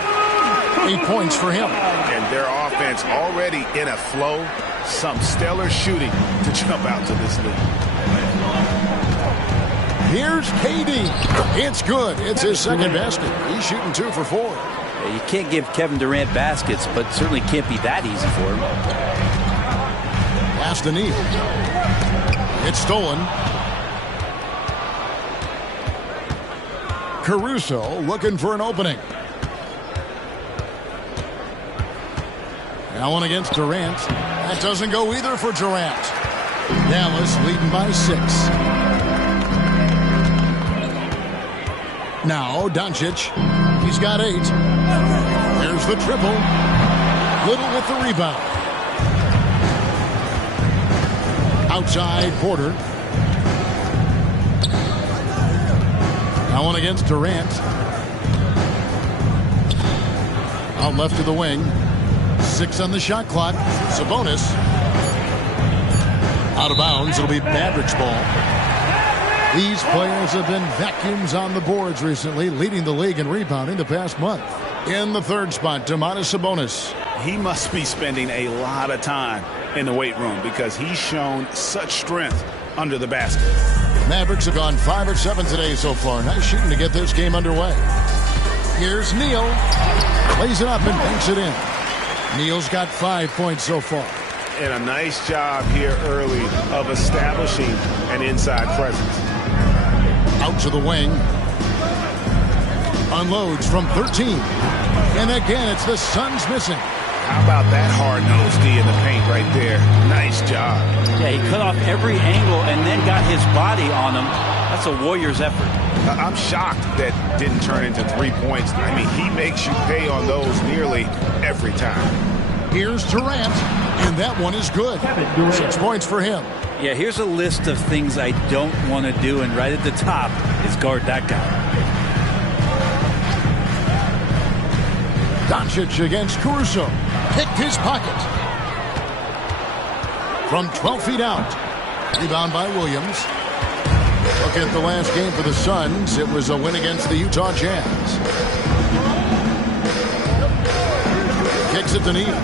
8 points for him. And their offense already in a flow. Some stellar shooting to jump out to this lead. Here's KD. It's good. It's his second basket. He's shooting 2 for 4. Yeah, you can't give Kevin Durant baskets, but certainly can't be that easy for him. Pass to Neal. It's stolen. Caruso looking for an opening. Now one against Durant. That doesn't go either for Durant. Dallas leading by 6. Now Doncic. He's got 8. There's the triple. Little with the rebound. Outside Porter. Now one against Durant. Out left to the wing. 6 on the shot clock. Sabonis. Out of bounds. It'll be Mavericks ball. These players have been vacuums on the boards recently, leading the league in rebounding the past month. In the third spot, Domantas Sabonis. He must be spending a lot of time in the weight room because he's shown such strength under the basket. Mavericks have gone 5 of 7 today so far. Nice shooting to get this game underway. Here's Neal. Lays it up and banks it in. Neal's got 5 points so far. And a nice job here early of establishing an inside presence. Out to the wing. Unloads from 13. And again, it's the Suns missing. How about that hard-nosed D in the paint right there? Nice job. Yeah, he cut off every angle and then got his body on him. That's a Warriors effort. I'm shocked that didn't turn into 3 points. I mean, he makes you pay on those nearly every time. Here's Durant, and that one is good. 6 points for him. Yeah, here's a list of things I don't want to do, and right at the top is guard that guy. Doncic against Caruso. Picked his pocket. From 12 feet out. Rebound by Williams. Look at the last game for the Suns. It was a win against the Utah Jazz. Kicks it to Neal.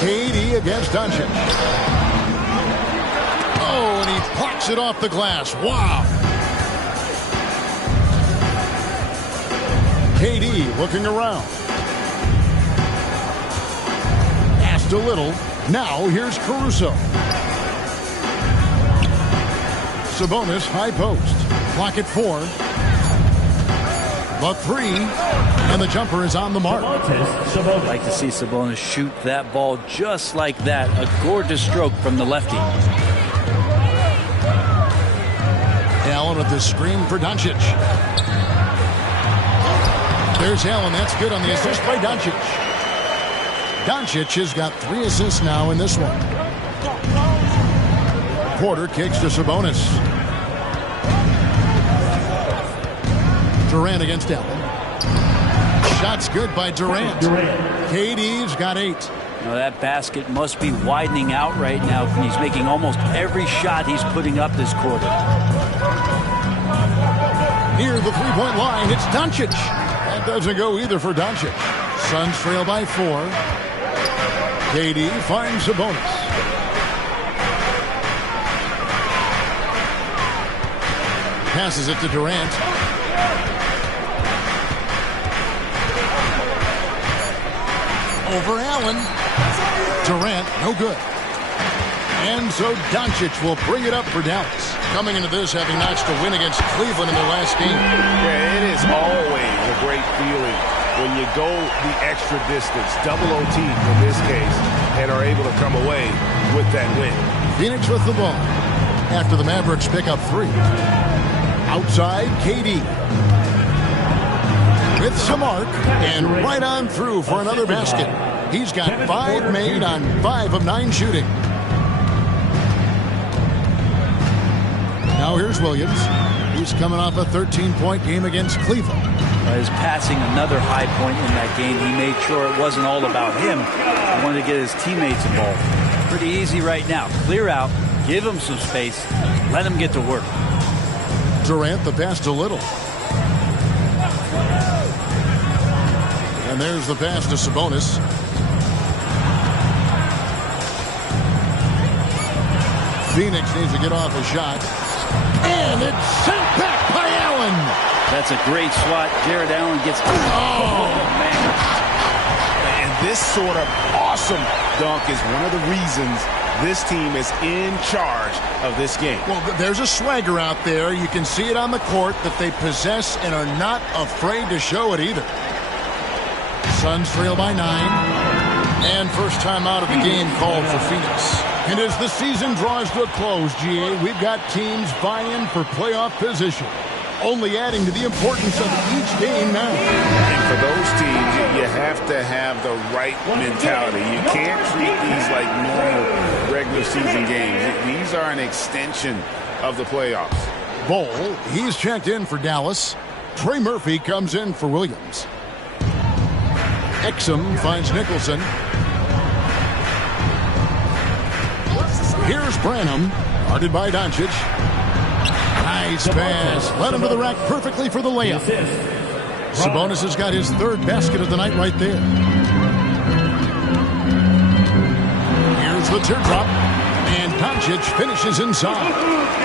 KD against Doncic. Oh, and he plucks it off the glass. Wow. KD looking around. Passed a little. Now here's Caruso. Sabonis high post. Clock at 4. The 3. And the jumper is on the mark. I'd like to see Sabonis shoot that ball just like that. A gorgeous stroke from the lefty. Allen with the screen for Doncic. There's Allen. That's good on the assist by Doncic. Doncic has got 3 assists now in this one. Porter kicks to Sabonis. Durant against Allen. Shot's good by Durant. KD's got 8. Now that basket must be widening out right now. He's making almost every shot he's putting up this quarter. Near the three-point line, it's Doncic. That doesn't go either for Doncic. Suns trail by 4. KD finds Sabonis. Passes it to Durant. Over Allen. Durant, no good. And so Doncic will bring it up for Dallas. Coming into this, having notched a win against Cleveland in their last game. Yeah, it is always a great feeling when you go the extra distance, double OT in this case, and are able to come away with that win. Phoenix with the ball after the Mavericks pick up 3. Outside, KD. With some arc, and right on through for another basket. He's got 5 made on 5 of 9 shooting. Now here's Williams. He's coming off a 13-point game against Cleveland. His passing another high point in that game. He made sure it wasn't all about him. He wanted to get his teammates involved. Pretty easy right now. Clear out, give him some space, let him get to work. Durant the pass to Little. And there's the pass to Sabonis. Phoenix needs to get off a shot. And it's sent back by Allen. That's a great swat. Jared Allen gets... Oh, man. And this sort of awesome dunk is one of the reasons this team is in charge of this game. Well, there's a swagger out there. You can see it on the court that they possess and are not afraid to show it either. Suns trail by 9. And first time out of the game called for Phoenix. And as the season draws to a close, GA, we've got teams vying for playoff position. Only adding to the importance of each game now. And for those teams, you have to have the right mentality. You can't treat these like normal regular season games. These are an extension of the playoffs. Bol, he's checked in for Dallas. Trey Murphy comes in for Williams. Exum finds Nicholson. Here's Branham, guarded by Doncic. Nice pass. Led him to the rack perfectly for the layup. Sabonis has got his 3rd basket of the night right there. Here's the teardrop. And Doncic finishes inside.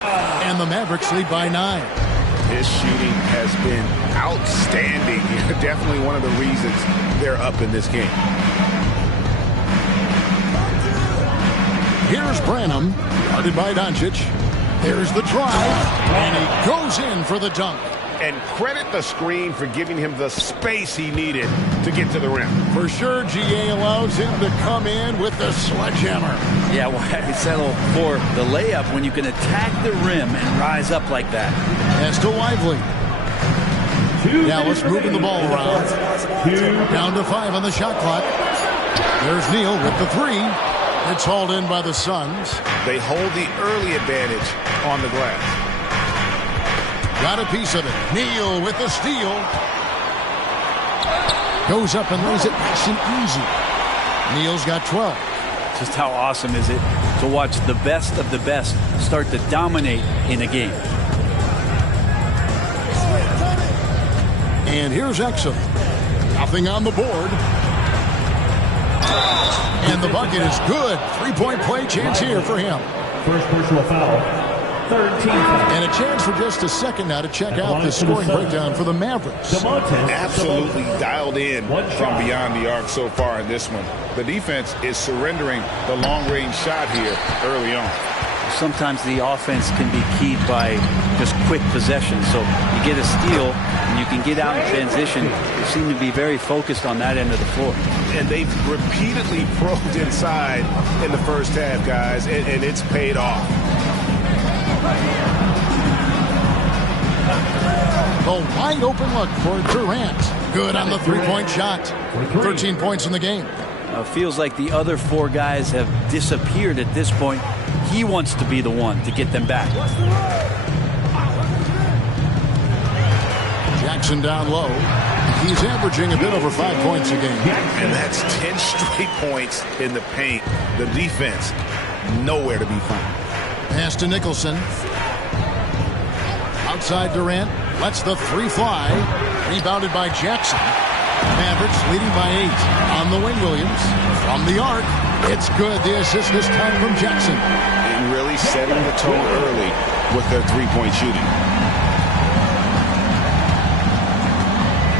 And the Mavericks lead by 9. His shooting has been outstanding. Definitely one of the reasons they're up in this game. Here's Branham, guarded by Doncic. There's the drive, and he goes in for the dunk. And credit the screen for giving him the space he needed to get to the rim. For sure, GA allows him to come in with the sledgehammer. Yeah, why settle for the layup when you can attack the rim and rise up like that? As to Lively. Dallas moving the ball around. Down to 5 on the shot clock. There's Neal with the 3. It's hauled in by the Suns. They hold the early advantage on the glass. Got a piece of it. Neal with the steal. Goes up and lays it nice and easy. Neal's got 12. Just how awesome is it to watch the best of the best start to dominate in a game. And here's Exum. Nothing on the board. And the bucket is good. 3-point play chance here for him. First personal foul. Third team foul. And a chance for just a second now to check out the scoring breakdown for the Mavericks. Absolutely dialed in from beyond the arc so far in this one. The defense is surrendering the long-range shot here early on. Sometimes the offense can be keyed by just quick possession. So you get a steal and you can get out in transition. They seem to be very focused on that end of the floor. And they've repeatedly probed inside in the first half, guys, and it's paid off. A wide open look for Durant. Good on the 3-point shot. 13 points in the game. Feels like the other 4 guys have disappeared at this point. He wants to be the one to get them back. Jackson down low. He's averaging a bit over 5 points a game. And that's 10 straight points in the paint. The defense, nowhere to be found. Pass to Nicholson. Outside Durant. Lets the 3 fly. Rebounded by Jackson. Mavericks leading by 8. On the wing, Williams. From the arc. It's good. The assist this time from Jackson. And really setting the tone early with their 3-point shooting.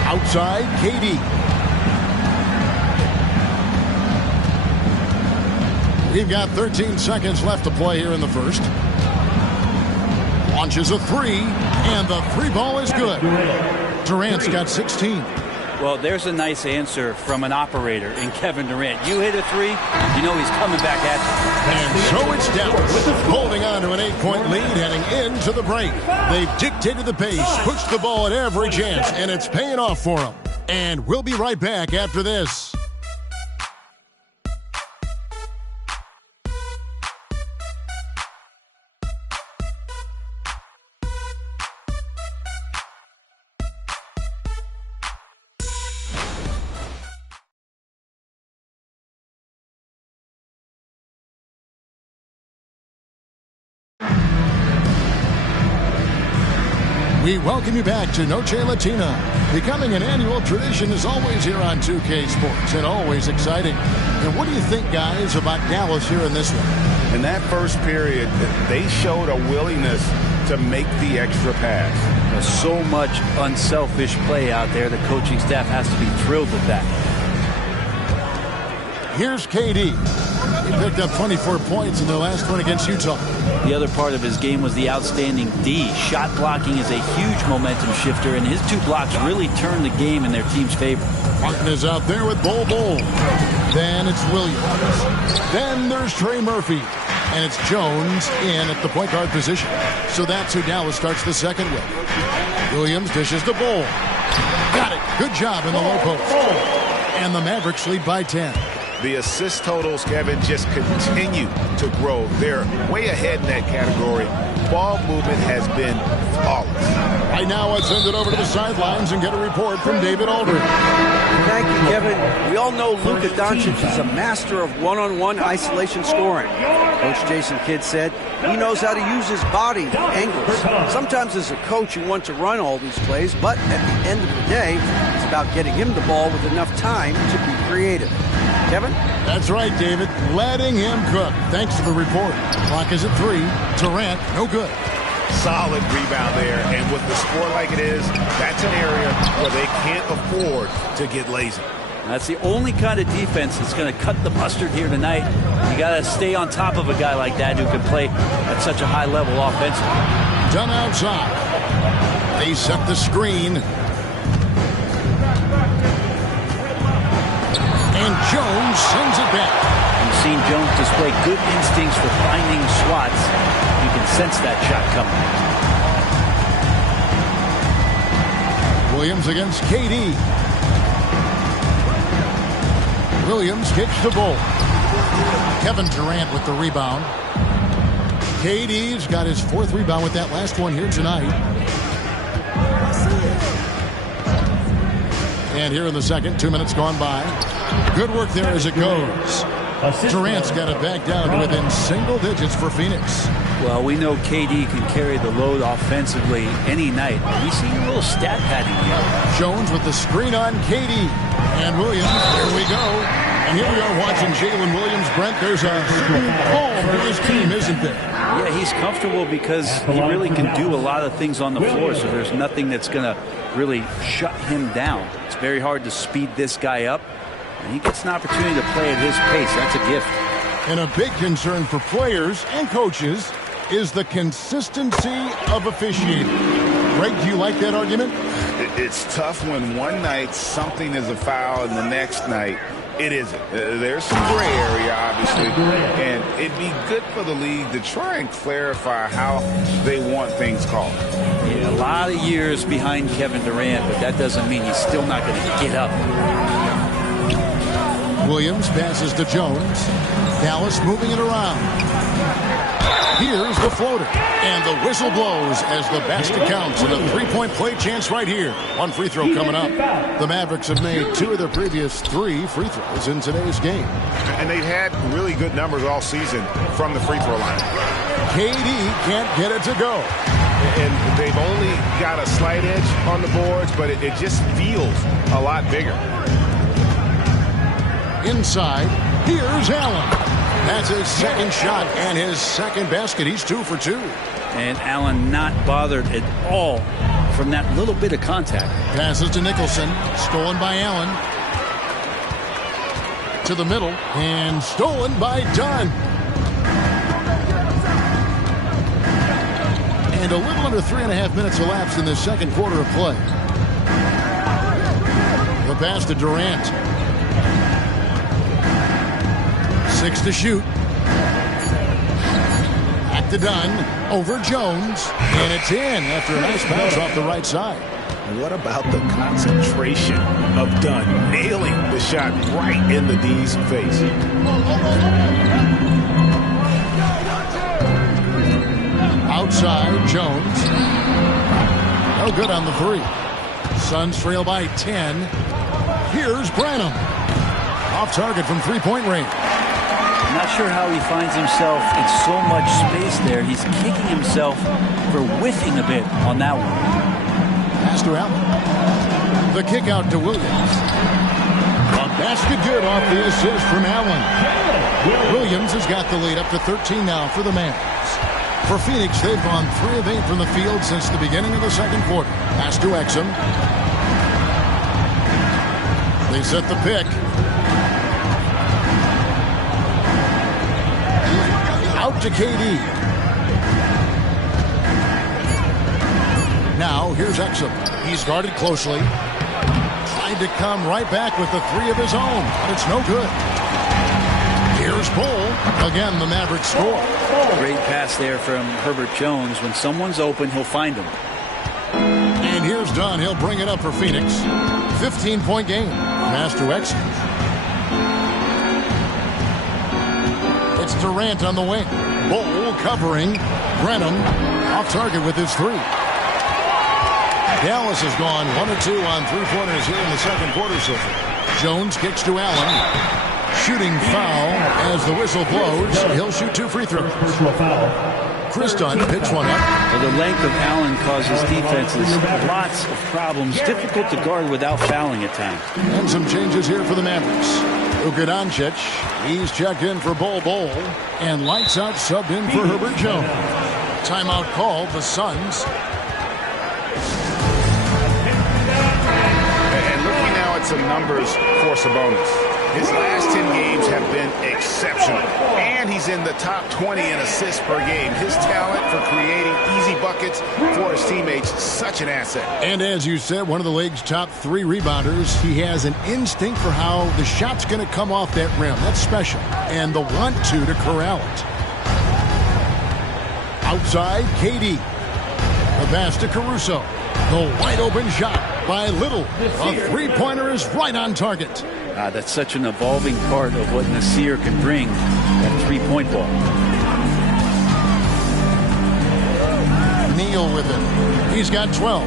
Outside, KD. We've got 13 seconds left to play here in the first. Launches a 3, and the 3 ball is good. Durant's got 16. Well, there's a nice answer from an operator in Kevin Durant. You hit a 3, you know he's coming back at you. And so it's Dallas, holding on to an 8-point lead heading into the break. They've dictated the pace, pushed the ball at every chance, and it's paying off for them. And we'll be right back after this. We welcome you back to Noche Latina. Becoming an annual tradition is always here on 2K Sports and always exciting. And what do you think, guys, about Dallas here in this one? In that first period, they showed a willingness to make the extra pass. There's so much unselfish play out there. The coaching staff has to be thrilled with that. Here's KD. He picked up 24 points in their last one against Utah. The other part of his game was the outstanding D. Shot blocking is a huge momentum shifter, and his 2 blocks really turned the game in their team's favor. Martin is out there with Bol. Then it's Williams. Then there's Trey Murphy. And it's Jones in at the point guard position. So that's who Dallas starts the second with. Williams dishes to Bol. Got it. Good job in the low post. And the Mavericks lead by 10. The assist totals, Kevin, just continue to grow. They're way ahead in that category. Ball movement has been flawless. Right now, let's send it over to the sidelines and get a report from David Aldridge. Thank you, Kevin. We all know Luka Doncic is a master of one-on-one isolation scoring. Coach Jason Kidd said he knows how to use his body, angles. Sometimes as a coach, you want to run all these plays, but at the end of the day, it's about getting him the ball with enough time to be creative. Kevin? That's right, David. Letting him cook. Thanks for the report. Clock is at 3. Durant, no good. Solid rebound there. And with the score like it is, that's an area where they can't afford to get lazy. That's the only kind of defense that's going to cut the mustard here tonight. You got to stay on top of a guy like that who can play at such a high level offensively. Done outside. They set the screen. And Jones sends it back. You've seen Jones display good instincts for finding slots. You can sense that shot coming. Williams against KD. Williams kicks the ball. Kevin Durant with the rebound. KD's got his 4th rebound with that last one here tonight. And here in the second, 2 minutes gone by. Good work there as it goes. Durant's got it back down to within single digits for Phoenix. Well, we know KD can carry the load offensively any night. We see a little stat padding here. Jones with the screen on KD. And Williams, here we go. And here we are watching Jalen Williams. Brent, there's a home for his team, isn't there? Yeah, he's comfortable because he really can do a lot of things on the floor, so there's nothing that's going to really shut him down. It's very hard to speed this guy up, and he gets an opportunity to play at his pace. That's a gift. And a big concern for players and coaches is the consistency of officiating. Greg, do you like that argument? It's tough when one night something is a foul and the next night it isn't. There's some gray area, obviously, and it'd be good for the league to try and clarify how they want things called. Yeah, a lot of years behind Kevin Durant, but that doesn't mean he's still not going to get up. Williams passes to Jones. Dallas moving it around. Here's the floater. And the whistle blows as the basket counts. And a three-point play chance right here. One free throw coming up. The Mavericks have made 2 of their previous 3 free throws in today's game. And they've had really good numbers all season from the free throw line. KD can't get it to go. And they've only got a slight edge on the boards, but it just feels a lot bigger. Inside, here's Allen. That's his second shot and his second basket. He's 2 for 2. And Allen not bothered at all from that little bit of contact. Passes to Nicholson. Stolen by Allen. To the middle. And stolen by Dunn. And a little under 3.5 minutes elapsed in the second quarter of play. The pass to Durant. 6 to shoot. Back to Dunn. Over Jones. And it's in after a nice bounce off the right side. What about the concentration of Dunn nailing the shot right in the D's face? Outside, Jones. No good on the 3. Suns trail by 10. Here's Branham. Off target from three-point range. I'm not sure how he finds himself in so much space there. He's kicking himself for whiffing a bit on that one. Pass to Allen. The kick out to Williams. A basket good off the assist from Allen. Williams has got the lead up to 13 now for the Mavs. For Phoenix, they've gone 3 of 8 from the field since the beginning of the second quarter. Pass to Exum. They set the pick. Out to KD. Now, here's Exum. He's guarded closely. Tried to come right back with the 3 of his own, but it's no good. Here's Bull. Again, the Mavericks score. Great pass there from Herbert Jones. When someone's open, he'll find them. And here's Dunn. He'll bring it up for Phoenix. 15-point game. Pass to Exum. It's Durant on the wing. Bull covering. Branham off target with his 3. Dallas has gone 1 of 2 on 3-pointers here in the second quarter so far. Jones kicks to Allen. Shooting foul as the whistle blows. He'll shoot 2 free throws. Chris Dunn picks one up. Well, the length of Allen causes defenses lots of problems. Difficult to guard without fouling at times. And some changes here for the Mavericks. Luka Doncic, he's checked in for Bol Bol. And lights out subbed in for Herbert Jones. Timeout called, the Suns. And looking now at some numbers for Sabonis. His last 10 games have been exceptional. And he's in the top 20 in assists per game. His talent for creating easy buckets for his teammates, such an asset. And as you said, one of the league's top 3 rebounders. He has an instinct for how the shot's going to come off that rim. That's special. And the want-to corral it. Outside, KD. The pass to Caruso. The wide-open shot by Little. A three-pointer is right on target. That's such an evolving part of what Nasir can bring, that three-point ball. Neal with it. He's got 12.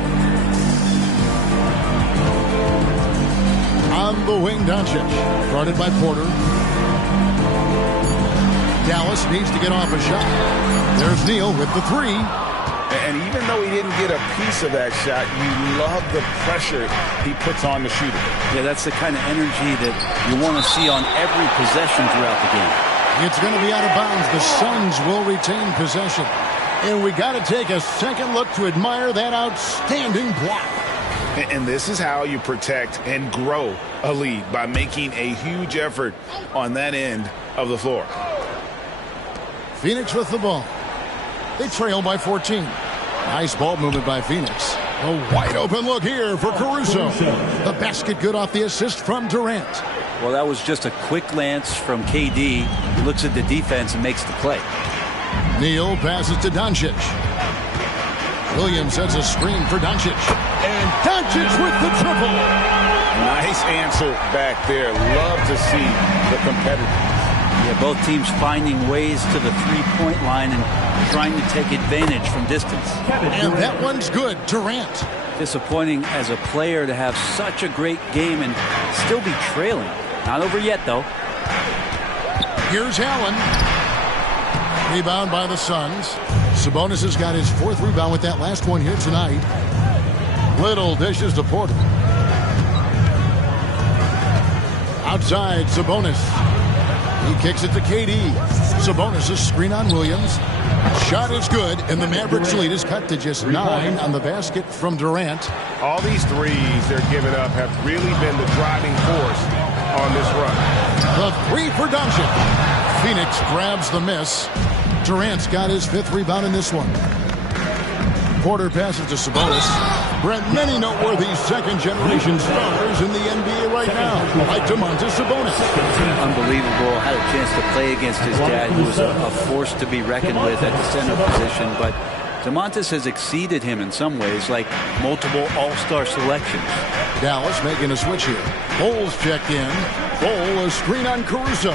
On the wing, Doncic. Guarded by Porter. Dallas needs to get off a shot. There's Neal with the 3. And even though he didn't get a piece of that shot, you love the pressure he puts on the shooter. Yeah, that's the kind of energy that you want to see on every possession throughout the game. It's going to be out of bounds. The Suns will retain possession. And we got to take a second look to admire that outstanding block. And this is how you protect and grow a lead, by making a huge effort on that end of the floor. Phoenix with the ball. They trail by 14. Nice ball movement by Phoenix. A wide open look here for Caruso. The basket good off the assist from Durant. Well, that was just a quick glance from KD. He looks at the defense and makes the play. Neal passes to Doncic. Williams sets a screen for Doncic. And Doncic with the triple. Nice answer back there. Love to see the competitors. Yeah, both teams finding ways to the three-point line and trying to take advantage from distance. And that one's good. Durant. Disappointing as a player to have such a great game and still be trailing. Not over yet, though. Here's Allen. Rebound by the Suns. Sabonis has got his 4th rebound with that last one here tonight. Little dishes to Porter. Outside, Sabonis. He kicks it to KD. Sabonis' screen on Williams. Shot is good, and the Mavericks lead is cut to just 9 on the basket from Durant. All these threes they're giving up have really been the driving force on this run. The 3 for Doncic. Phoenix grabs the miss. Durant's got his 5th rebound in this one. Porter passes to Sabonis. Brent, many noteworthy second-generation stars in the NBA right now, like Domantas Sabonis. Unbelievable. Had a chance to play against his dad, who was a force to be reckoned with at the center position. But Domantas has exceeded him in some ways, like multiple all-star selections. Dallas making a switch here. Bowles checked in. Bowles, a screen on Caruso.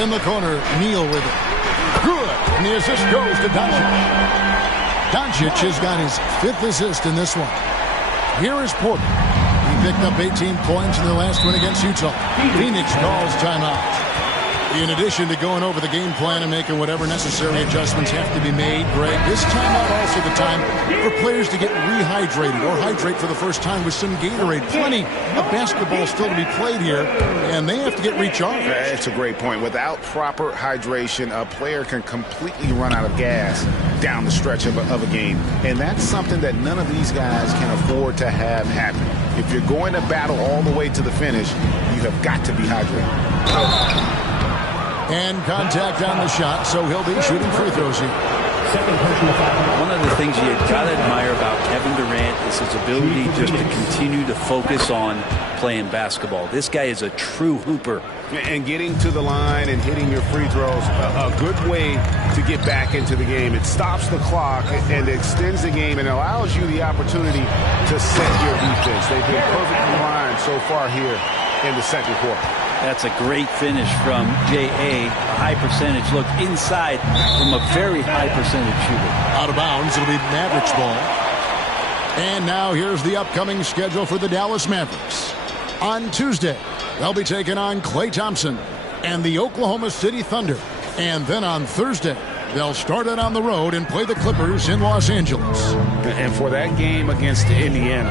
In the corner, Neal with it. Good. And the assist goes to Doncic. Doncic has got his 5th assist in this one. Here is Porter. He picked up 18 points in the last win against Utah. Phoenix calls timeout. In addition to going over the game plan and making whatever necessary adjustments have to be made, Greg, this timeout also the time for players to get rehydrated or hydrate for the first time with some Gatorade. Plenty of basketball still to be played here, and they have to get recharged. That's a great point. Without proper hydration, a player can completely run out of gas down the stretch of a game. And that's something that none of these guys can afford to have happen. If you're going to battle all the way to the finish, you have got to be hydrated. And contact on the shot, so he'll be shooting free throws here. One of the things you've got to admire about Kevin Durant is his ability just to continue to focus on playing basketball. This guy is a true hooper. And getting to the line and hitting your free throws, a good way to get back into the game. It stops the clock and extends the game and allows you the opportunity to set your defense. They've been perfectly lined so far here in the second quarter. That's a great finish from J.A. A high percentage look inside from a very high percentage shooter. Out of bounds, it'll be Mavericks ball. And now here's the upcoming schedule for the Dallas Mavericks. On Tuesday, they'll be taking on Klay Thompson and the Oklahoma City Thunder. And then on Thursday, they'll start it on the road and play the Clippers in Los Angeles. And for that game against Indiana,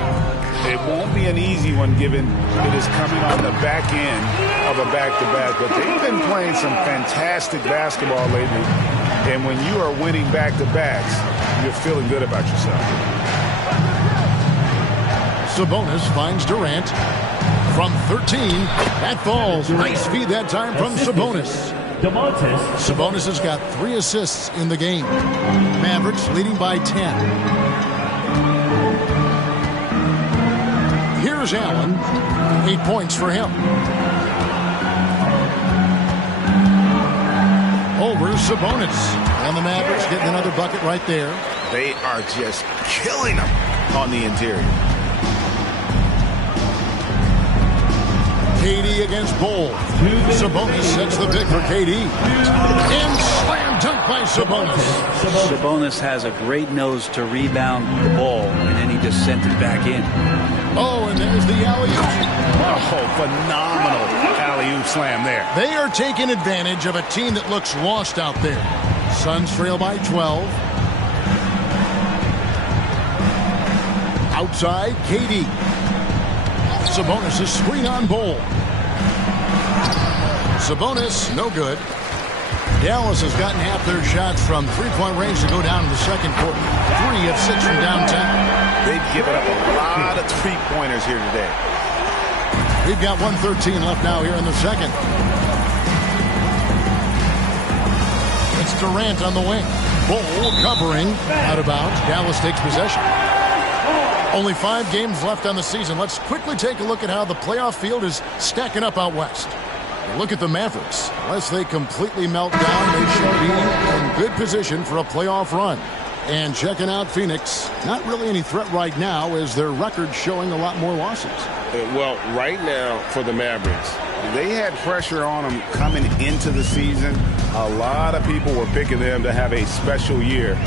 It won't be an easy one given it is coming on the back end of a back-to-back, but they've been playing some fantastic basketball lately, and when you are winning back-to-backs, you're feeling good about yourself. Sabonis finds Durant. From 13, that falls. Nice feed that time from Sabonis. Sabonis has got 3 assists in the game. Mavericks leading by 10. Here's Allen. 8 points for him. Over Sabonis. And the Mavericks getting another bucket right there. They are just killing them on the interior. KD against Bol. Sabonis sets the pick for KD. And slam dunk by Sabonis. Sabonis has a great nose to rebound the ball, and then he just sent it back in. Oh, and there's the alley-oop. Oh, phenomenal alley-oop slam there. They are taking advantage of a team that looks lost out there. Suns trail by 12. Outside, KD. Sabonis is screen on Bol. Sabonis, no good. Dallas has gotten half their shots from three-point range to go down in the second quarter. 3 of 6 from downtown. They've given up a lot of three-pointers here today. We've got 1:13 left now here in the second. It's Durant on the wing. Bol covering. Out of bounds. Dallas takes possession. Only 5 games left on the season. Let's quickly take a look at how the playoff field is stacking up out west. Look at the Mavericks. Unless they completely melt down, they should be in good position for a playoff run. And checking out Phoenix, not really any threat right now as their record showing a lot more losses. Well, right now for the Mavericks, they had pressure on them coming into the season. A lot of people were picking them to have a special year.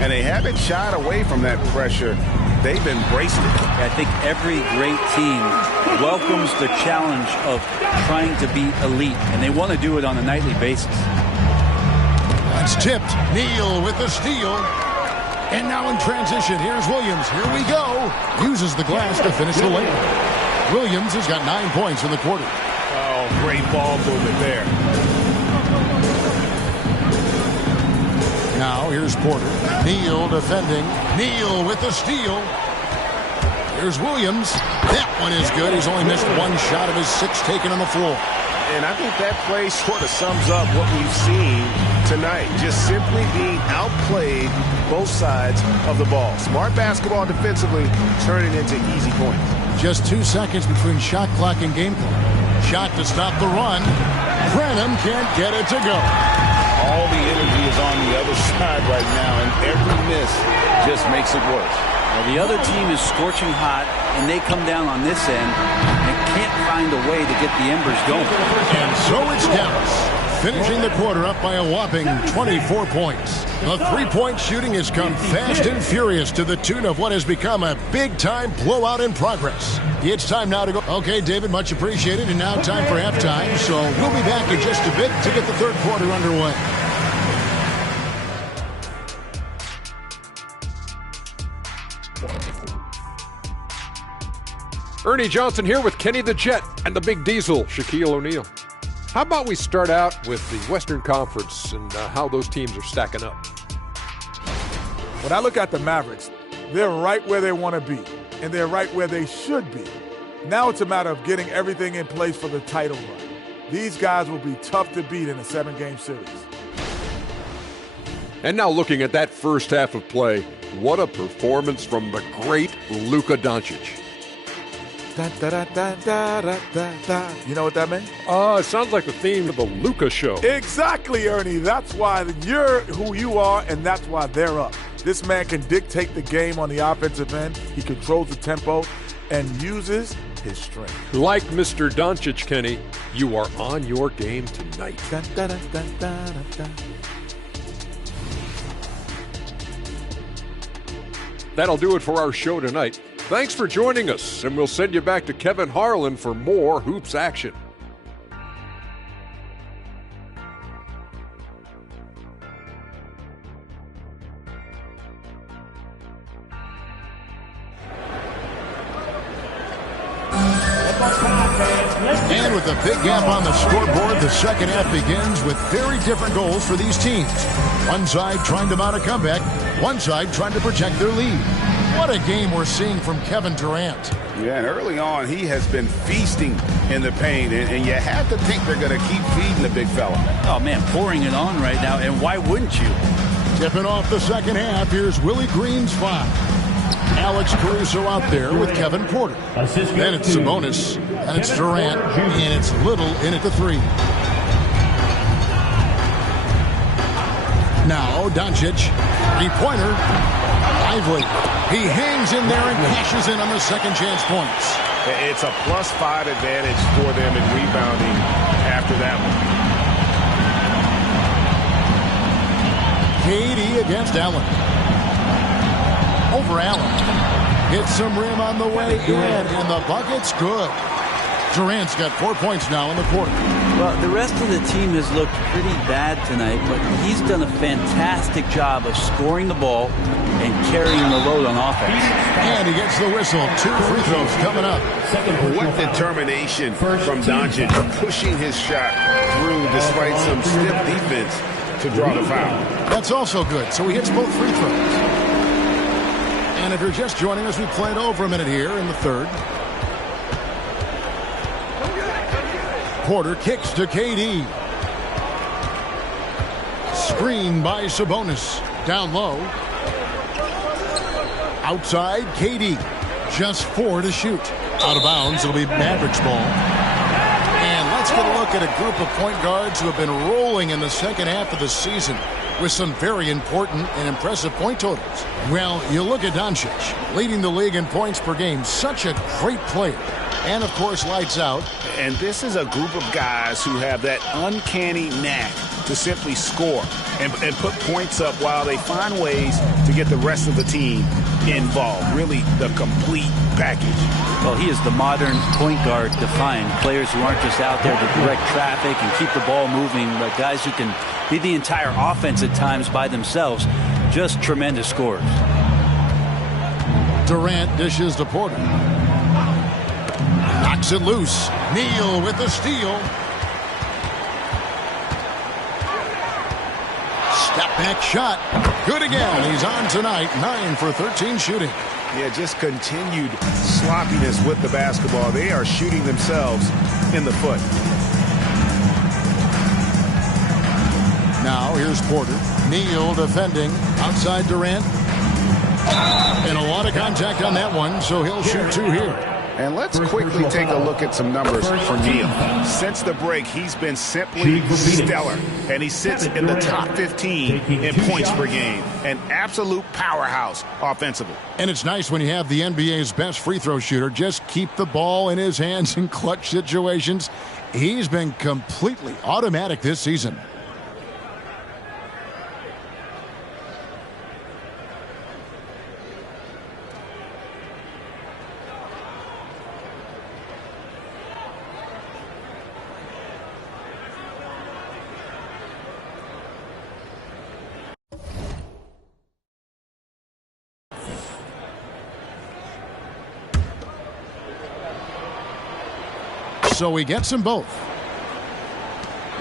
And they haven't shied away from that pressure. They've embraced it. I think every great team welcomes the challenge of trying to be elite, and they want to do it on a nightly basis. It's tipped. Neal with the steal. And now in transition, here's Williams. Here we go. Uses the glass to finish the layup. Williams has got 9 points in the quarter. Oh, great ball movement there. Now here's Porter. Neal defending. Neal with the steal. Here's Williams. That one is good. He's only missed 1 shot of his 6 taken on the floor. and I think that play sort of sums up what we've seen tonight. Just simply being outplayed both sides of the ball. Smart basketball defensively, turning into easy points. Just 2 seconds between shot clock and game clock. Shot to stop the run. Branham can't get it to go. All the energy is on the other side right now, and every miss just makes it worse. Well, the other team is scorching hot, and they come down on this end and can't find a way to get the embers going. And so it's Dallas, finishing the quarter up by a whopping 24 points. The three-point shooting has come fast and furious to the tune of what has become a big-time blowout in progress. It's time now to go. Okay, David, much appreciated. And now time for halftime. So we'll be back in just a bit to get the third quarter underway. Ernie Johnson here with Kenny the Jet and the Big Diesel, Shaquille O'Neal. How about we start out with the Western Conference and how those teams are stacking up? When I look at the Mavericks, they're right where they want to be, and they're right where they should be. Now it's a matter of getting everything in place for the title run. These guys will be tough to beat in a 7-game series. And now looking at that first half of play, what a performance from the great Luka Doncic. Da, da, da, da, da, da, da, da. You know what that means? It sounds like the theme of the Luka show. Exactly, Ernie. That's why you're who you are, and that's why they're up. This man can dictate the game on the offensive end. He controls the tempo and uses his strength. Like Mr. Doncic, Kenny, you are on your game tonight. Da, da, da, da, da, da. That'll do it for our show tonight. Thanks for joining us, and we'll send you back to Kevin Harlan for more Hoops action. And with a big gap on the scoreboard, the second half begins with very different goals for these teams. One side trying to mount a comeback, one side trying to protect their lead. What a game we're seeing from Kevin Durant. Yeah, and early on, he has been feasting in the paint, and you have to think they're going to keep feeding the big fella. Oh, man, pouring it on right now, and why wouldn't you? Tipping off the second half, here's Willie Green's foul. Alex Caruso out there with Kevin Porter. Then it's Sabonis, and it's Durant, and it's Little in at the 3. Now Doncic, 3-pointer, Lively. He hangs in there and cashes in on the second chance points. It's a +5 advantage for them in rebounding after that one. KD against Allen. Over Allen. Hits some rim on the way in, and the bucket's good. Durant's got 4 points now in the quarter. Well, the rest of the team has looked pretty bad tonight, but he's done a fantastic job of scoring the ball and carrying the load on offense. And he gets the whistle. 2 free throws coming up. What determination from Doncic, pushing his shot through despite some stiff defense to draw the foul. That's also good. So he hits both free throws. And if you're just joining us, we played over a minute here in the third. Porter kicks to KD. Screen by Sabonis. Down low. Outside, KD. Just 4 to shoot. Out of bounds, it'll be Mavericks ball. And let's get a look at a group of point guards who have been rolling in the second half of the season with some very important and impressive point totals. Well, you look at Doncic, leading the league in points per game. Such a great player. And, of course, lights out. And this is a group of guys who have that uncanny knack to simply score and put points up while they find ways to get the rest of the team involved. Really the complete package. Well, he is the modern point guard defined. Players who aren't just out there to direct traffic and keep the ball moving, but guys who can be the entire offense at times by themselves. Just tremendous scorers. Durant dishes to Porter. Knocks it loose. Neal with the steal. Step back shot. Good again. He's on tonight. 9 for 13 shooting. Yeah, just continued sloppiness with the basketball. They are shooting themselves in the foot. Now here's Porter. Neal defending. Outside Durant. And a lot of contact on that one, so he'll shoot 2 here. And let's quickly take a look at some numbers for Neal. Since the break, he's been simply stellar. And he sits in the top 15 in points per game. An absolute powerhouse offensively. And it's nice when you have the NBA's best free throw shooter just keep the ball in his hands in clutch situations. He's been completely automatic this season. So he gets them both.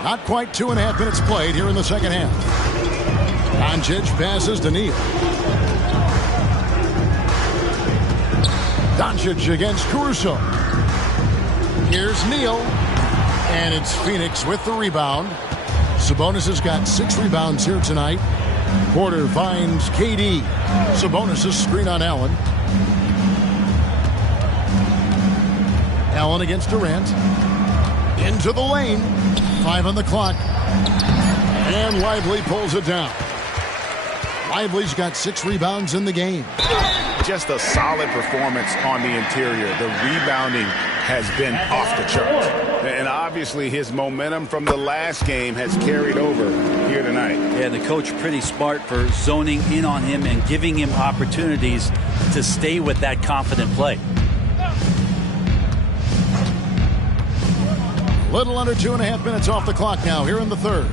Not quite 2.5 minutes played here in the second half. Doncic passes to Neal. Doncic against Caruso. Here's Neal. And it's Phoenix with the rebound. Sabonis has got 6 rebounds here tonight. Porter finds KD. Sabonis' screen on Allen. Allen against Durant. Into the lane. 5 on the clock. And Lively pulls it down. Lively's got 6 rebounds in the game. Just a solid performance on the interior. The rebounding has been off the charts. And obviously his momentum from the last game has carried over here tonight. Yeah, the coach pretty smart for zoning in on him and giving him opportunities to stay with that confident play. Little under 2.5 minutes off the clock now here in the third.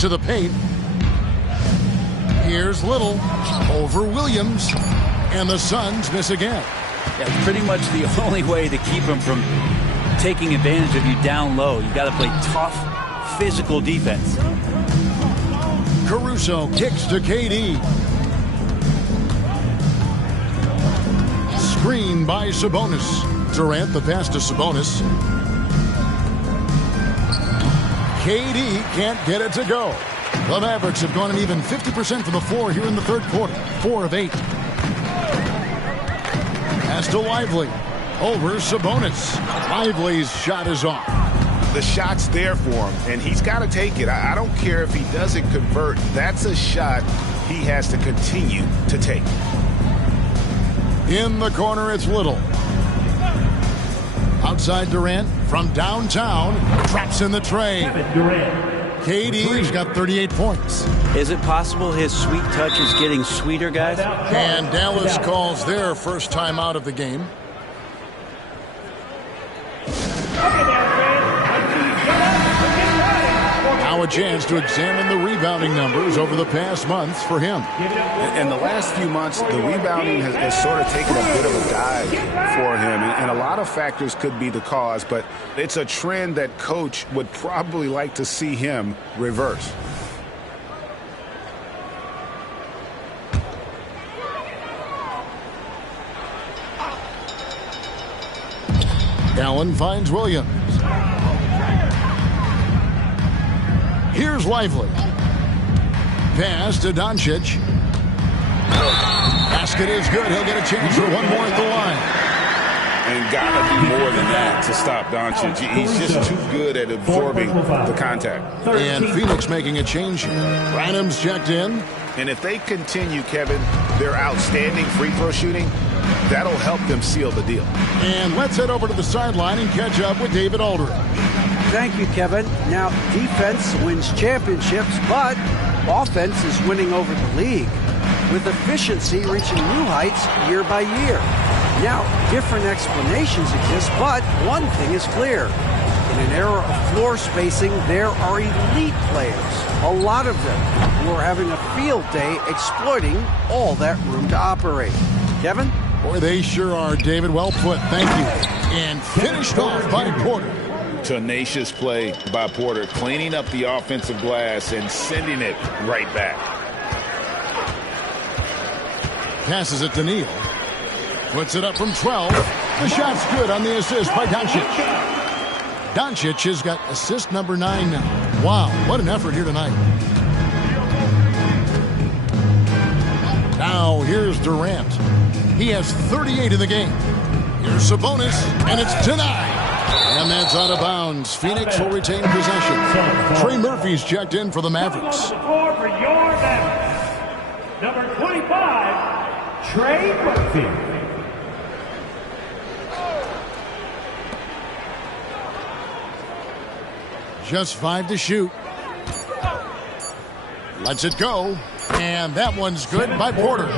To the paint. Here's Little over Williams. And the Suns miss again. Yeah, pretty much the only way to keep him from taking advantage of you down low. You got to play tough, physical defense. Caruso kicks to KD. Screen by Sabonis. Durant the pass to Sabonis. KD can't get it to go. The Mavericks have gone an even 50% from the floor here in the third quarter. 4 of 8. Pass to Lively. Over Sabonis. Lively's shot is off. The shot's there for him, and he's got to take it. I don't care if he doesn't convert. That's a shot he has to continue to take. In the corner, it's Little. Outside Durant from downtown. Drops in the tray. KD's got 38 points. Is it possible his sweet touch is getting sweeter, guys? And Dallas calls their first time out of the game. Now a chance to examine the rebounding numbers over the past months for him. In the last few months, the rebounding has sort of taken a bit of a dive for him. And a lot of factors could be the cause, but it's a trend that coach would probably like to see him reverse. Allen finds Williams. Here's Lively. Pass to Doncic. Basket is good. He'll get a chance for one more at the line. And gotta do more than that to stop Doncic. He's just too good at absorbing the contact. And Phoenix making a change here. Branham's checked in. And if they continue, Kevin, their outstanding free throw shooting, that'll help them seal the deal. And let's head over to the sideline and catch up with David Aldridge. Thank you, Kevin. Now, defense wins championships, but offense is winning over the league, with efficiency reaching new heights year by year. Now, different explanations exist, but one thing is clear. In an era of floor spacing, there are elite players, a lot of them, who are having a field day exploiting all that room to operate. Kevin? Boy, they sure are, David. Well put. Thank you. And finished off by Porter. Tenacious play by Porter, cleaning up the offensive glass and sending it right back. Passes it to Neal. Puts it up from 12. The shot's good on the assist by Doncic. Doncic has got assist number 9 now. Wow, what an effort here tonight. Now here's Durant. He has 38 in the game. Here's Sabonis, and it's denied. And that's out of bounds. Phoenix will retain possession. Trey Murphy's checked in for the Mavericks. Number 25, Trey Murphy. Just 5 to shoot. Lets it go. And that one's good by Porter.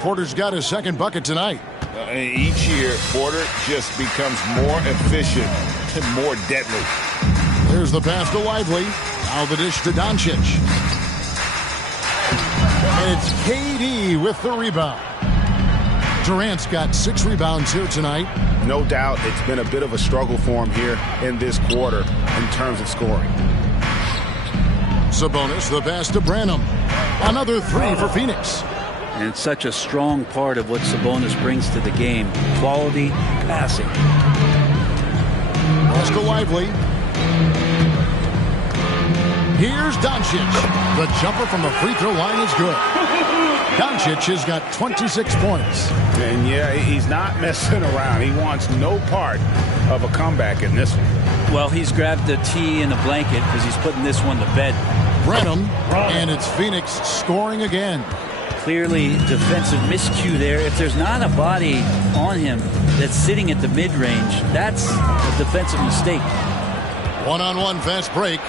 Porter's got his second bucket tonight. Each year, Porter just becomes more efficient and more deadly. There's the pass to Lively. Now the dish to Doncic. And it's KD with the rebound. Durant's got 6 rebounds here tonight. No doubt it's been a bit of a struggle for him here in this quarter in terms of scoring. Sabonis, the pass to Branham. Another 3 for Phoenix. And it's such a strong part of what Sabonis brings to the game. Quality passing. Pass to Lively. Here's Doncic. The jumper from the free throw line is good. Doncic has got 26 points. And yeah, he's not messing around. He wants no part of a comeback in this one. Well, he's grabbed a tee and a blanket because he's putting this one to bed. Branham, and it's Phoenix scoring again. Clearly defensive miscue there. If there's not a body on him that's sitting at the mid-range, that's a defensive mistake. One-on-one fast break.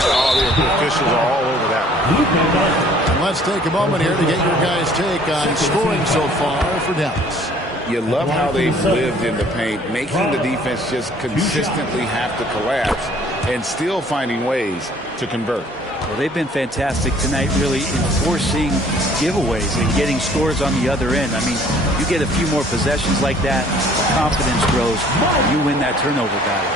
Oh, the officials are all over that. And let's take a moment here to get your guys' take on scoring so far for Dallas. You love how they've lived in the paint, making the defense just consistently have to collapse and still finding ways to convert. Well, they've been fantastic tonight, really enforcing giveaways and getting scores on the other end. I mean, you get a few more possessions like that, confidence grows, you win that turnover battle.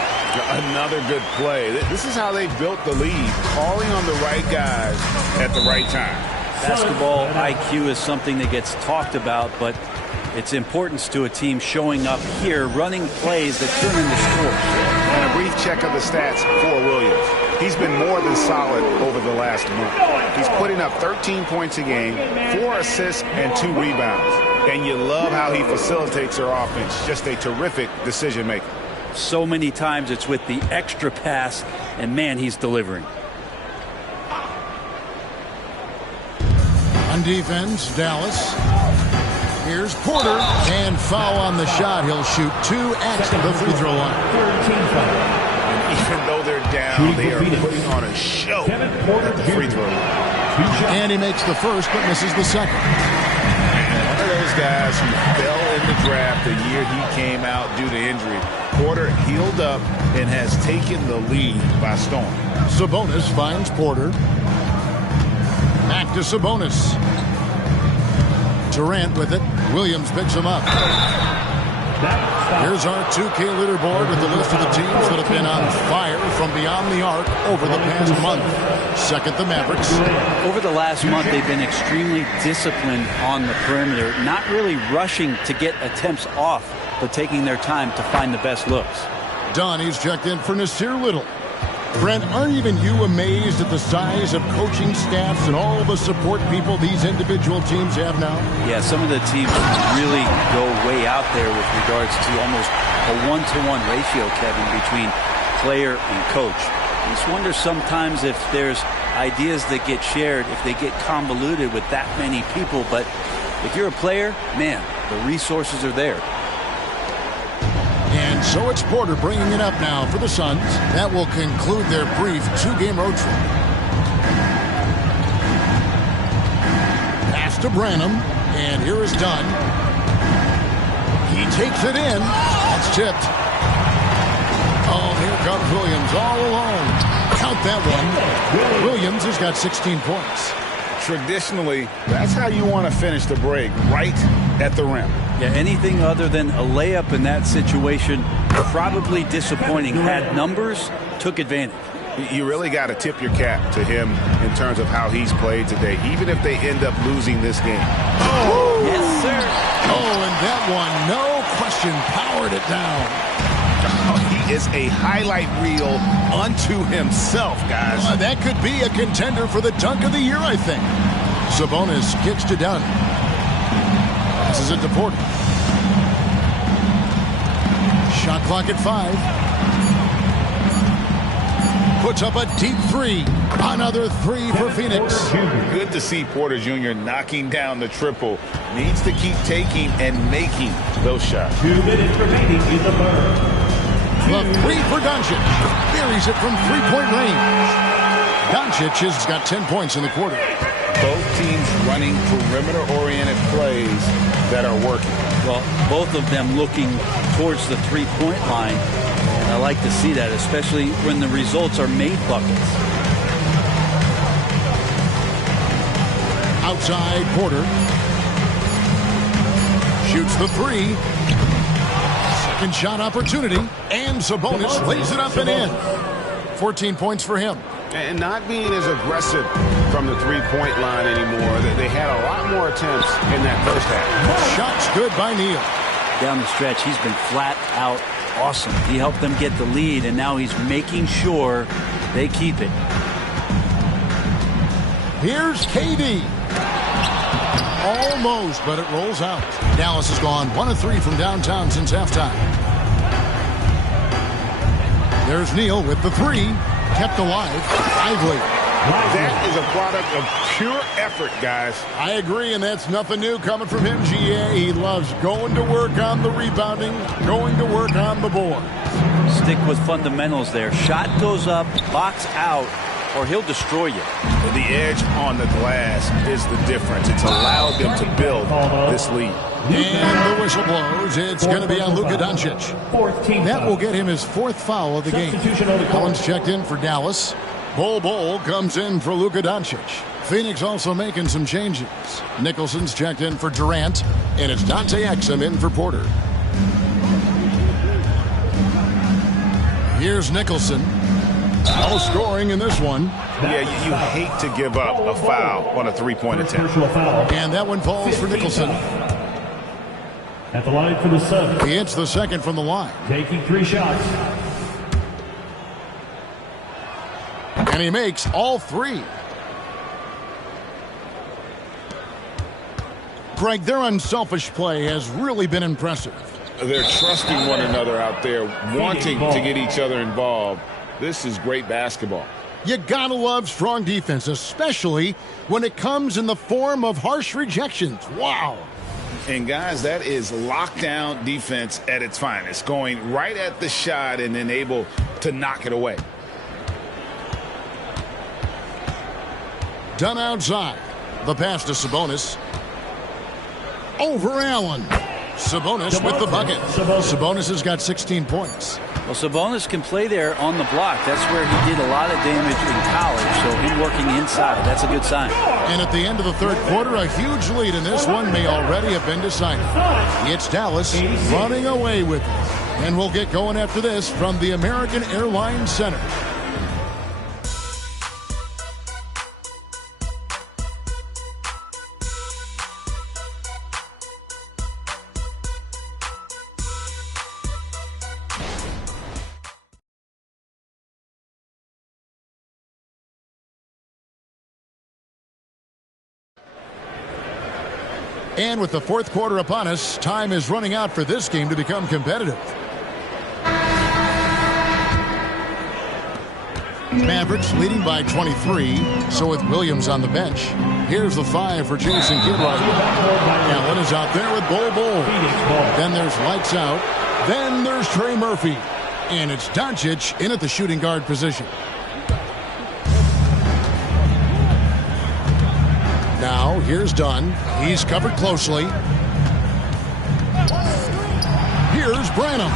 Another good play. This is how they built the lead, calling on the right guys at the right time. Basketball IQ is something that gets talked about, but its importance to a team showing up here, running plays that turn into scores. And a brief check of the stats for Williams. He's been more than solid over the last month. He's putting up 13 points a game, 4 assists, and 2 rebounds. And you love how he facilitates their offense. Just a terrific decision maker. So many times it's with the extra pass, and man, he's delivering. On defense, Dallas. Here's Porter, and foul on the shot. He'll shoot 2 at the free throw line. And even though they're down, they are putting on a show at the free throw line. And he makes the first, but misses the second. One of those guys who fell in the draft the year he came out due to injury. Porter healed up and has taken the lead by storm. Sabonis finds Porter. Back to Sabonis. Durant with it. Williams picks him up. Here's our 2K leaderboard with the list of the teams that have been on fire from beyond the arc over the past month. Second, the Mavericks. Over the last month, they've been extremely disciplined on the perimeter, not really rushing to get attempts off, but taking their time to find the best looks. Donnie's checked in for Nasir Little. Brent, aren't even you amazed at the size of coaching staffs and all the support people these individual teams have now? Yeah, some of the teams really go way out there with regards to almost a 1-to-1 ratio, Kevin, between player and coach. I just wonder sometimes if there's ideas that get shared, if they get convoluted with that many people. But if you're a player, man, the resources are there. And so it's Porter bringing it up now for the Suns. That will conclude their brief 2-game road trip. Pass to Branham, and here is Dunn. He takes it in. That's tipped. Oh, here comes Williams all alone. Count that one. Williams has got 16 points. Traditionally, that's how you want to finish the break, right at the rim. Yeah, anything other than a layup in that situation, probably disappointing. Had numbers, took advantage. You really got to tip your cap to him in terms of how he's played today, even if they end up losing this game. Oh! Yes, sir. Oh, and that one, no question, powered it down. Oh, he is a highlight reel unto himself, guys. That could be a contender for the dunk of the year, I think. Sabonis kicks to Dunn. Passes it to Porter. Shot clock at 5. Puts up a deep 3. Another 3 for Phoenix. Good to see Porter Jr. knocking down the triple. Needs to keep taking and making those shots. 2 minutes remaining in the third. The 3 for Doncic. Buries it from 3-point range. Doncic has got 10 points in the quarter. Both teams running perimeter-oriented plays that are working. Well, both of them looking towards the 3-point line. And I like to see that, especially when the results are made buckets. Outside, Porter. Shoots the 3. Second shot opportunity. And Sabonis lays it up and in. 14 points for him. And not being as aggressive from the 3-point line anymore. They had a lot more attempts in that first half. Shots good by Neal. Down the stretch, he's been flat out awesome. He helped them get the lead, and now he's making sure they keep it. Here's KD. Almost, but it rolls out. Dallas has gone 1 of 3 from downtown since halftime. There's Neal with the 3. Kept alive. Lively. That is a product of pure effort, guys. I agree, and that's nothing new coming from him, GA. He loves going to work on the rebounding, going to work on the board. Stick with fundamentals there. Shot goes up, box out, or he'll destroy you. The edge on the glass is the difference. It's allowed them to build this lead. And the whistle blows. It's going to be on Luka Doncic. That will get him his 4th foul of the game. Collins checked in for Dallas. Bol comes in for Luka Doncic. Phoenix also making some changes. Nicholson's checked in for Durant, and it's Dante Exum in for Porter. Here's Nicholson. Foul scoring in this one. Yeah, you hate to give up a foul on a three-point attempt. And that one falls for Nicholson. At the line for the Suns. He hits the second from the line. Taking 3 shots. And he makes all 3. Greg, their unselfish play has really been impressive. They're trusting one another out there, wanting to get each other involved. This is great basketball. You gotta love strong defense, especially when it comes in the form of harsh rejections. Wow. And guys, that is lockdown defense at its finest, going right at the shot and then able to knock it away. Done outside. The pass to Sabonis. Over Allen. Sabonis with the bucket. Sabonis has got 16 points. Well, Sabonis can play there on the block. That's where he did a lot of damage in college. So him working inside, that's a good sign. And at the end of the third quarter, a huge lead in this one may already have been decided. It's Dallas running away with it. And we'll get going after this from the American Airlines Center. And with the fourth quarter upon us, time is running out for this game to become competitive. Mavericks leading by 23, so with Williams on the bench. Here's the 5 for Jason Kidd right now. Allen is out there with Bol. Then there's Lights Out. Then there's Trey Murphy. And it's Doncic in at the shooting guard position. Now, here's Dunn. He's covered closely. Here's Branham.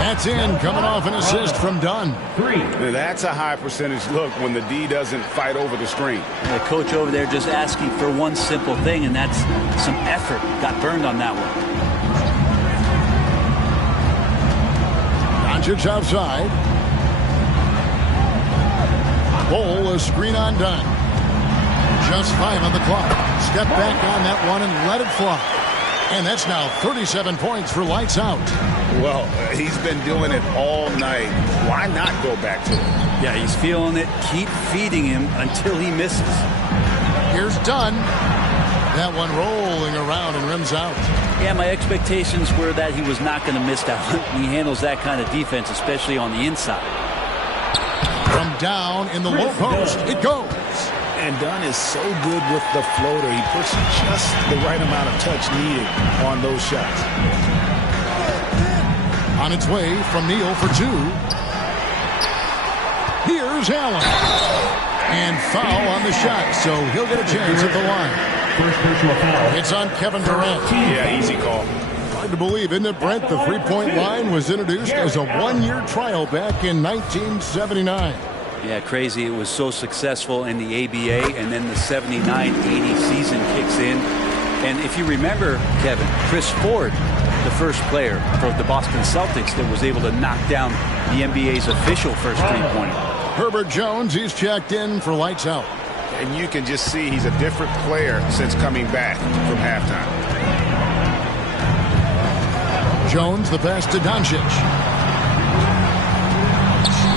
That's in, coming off an assist from Dunn. 3. That's a high percentage look when the D doesn't fight over the screen. The coach over there just asking for one simple thing, and that's some effort. Got burned on that one. Doncic outside. Bol, a screen on Dunn. Just 5 on the clock. Step back on that one and let it fly. And that's now 37 points for Lights Out. Well, he's been doing it all night. Why not go back to it? Yeah, he's feeling it. Keep feeding him until he misses. Here's Dunn. That one rolling around and rims out. Yeah, my expectations were that he was not going to miss that one. He handles that kind of defense, especially on the inside. From down in the low post, it goes. And Dunn is so good with the floater. He puts just the right amount of touch needed on those shots. On its way from Neal for 2. Here's Allen. And foul on the shot, so he'll get a chance at the line. First personal foul. It's on Kevin Durant. Yeah, easy call. Hard to believe, isn't it, Brent? The three-point line was introduced as a one-year trial back in 1979. Yeah, crazy. It was so successful in the ABA, and then the 79-80 season kicks in. And if you remember, Kevin, Chris Ford, the first player for the Boston Celtics that was able to knock down the NBA's official first three-pointer. Herbert Jones, he's checked in for Lights Out. And you can just see he's a different player since coming back from halftime. Jones, the pass to Doncic.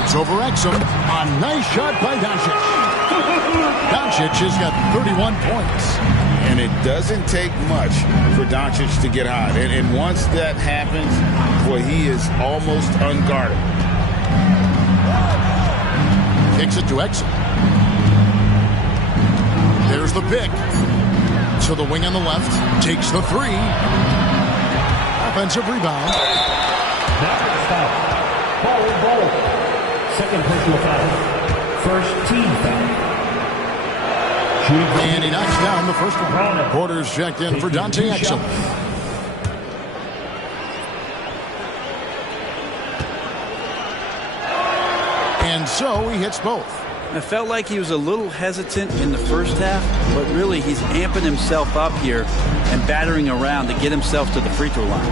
It's over Exum. A nice shot by Doncic. Doncic has got 31 points. And it doesn't take much for Doncic to get hot. And once that happens, boy, he is almost unguarded. Kicks it to Exum. There's the pick. So the wing on the left takes the 3. Offensive rebound. Bol. Second personal foul. First team foul. And he knocks down the first one. Porter's checked in for Dante Exum. And so he hits both. I felt like he was a little hesitant in the first half, but really he's amping himself up here and battering around to get himself to the free throw line.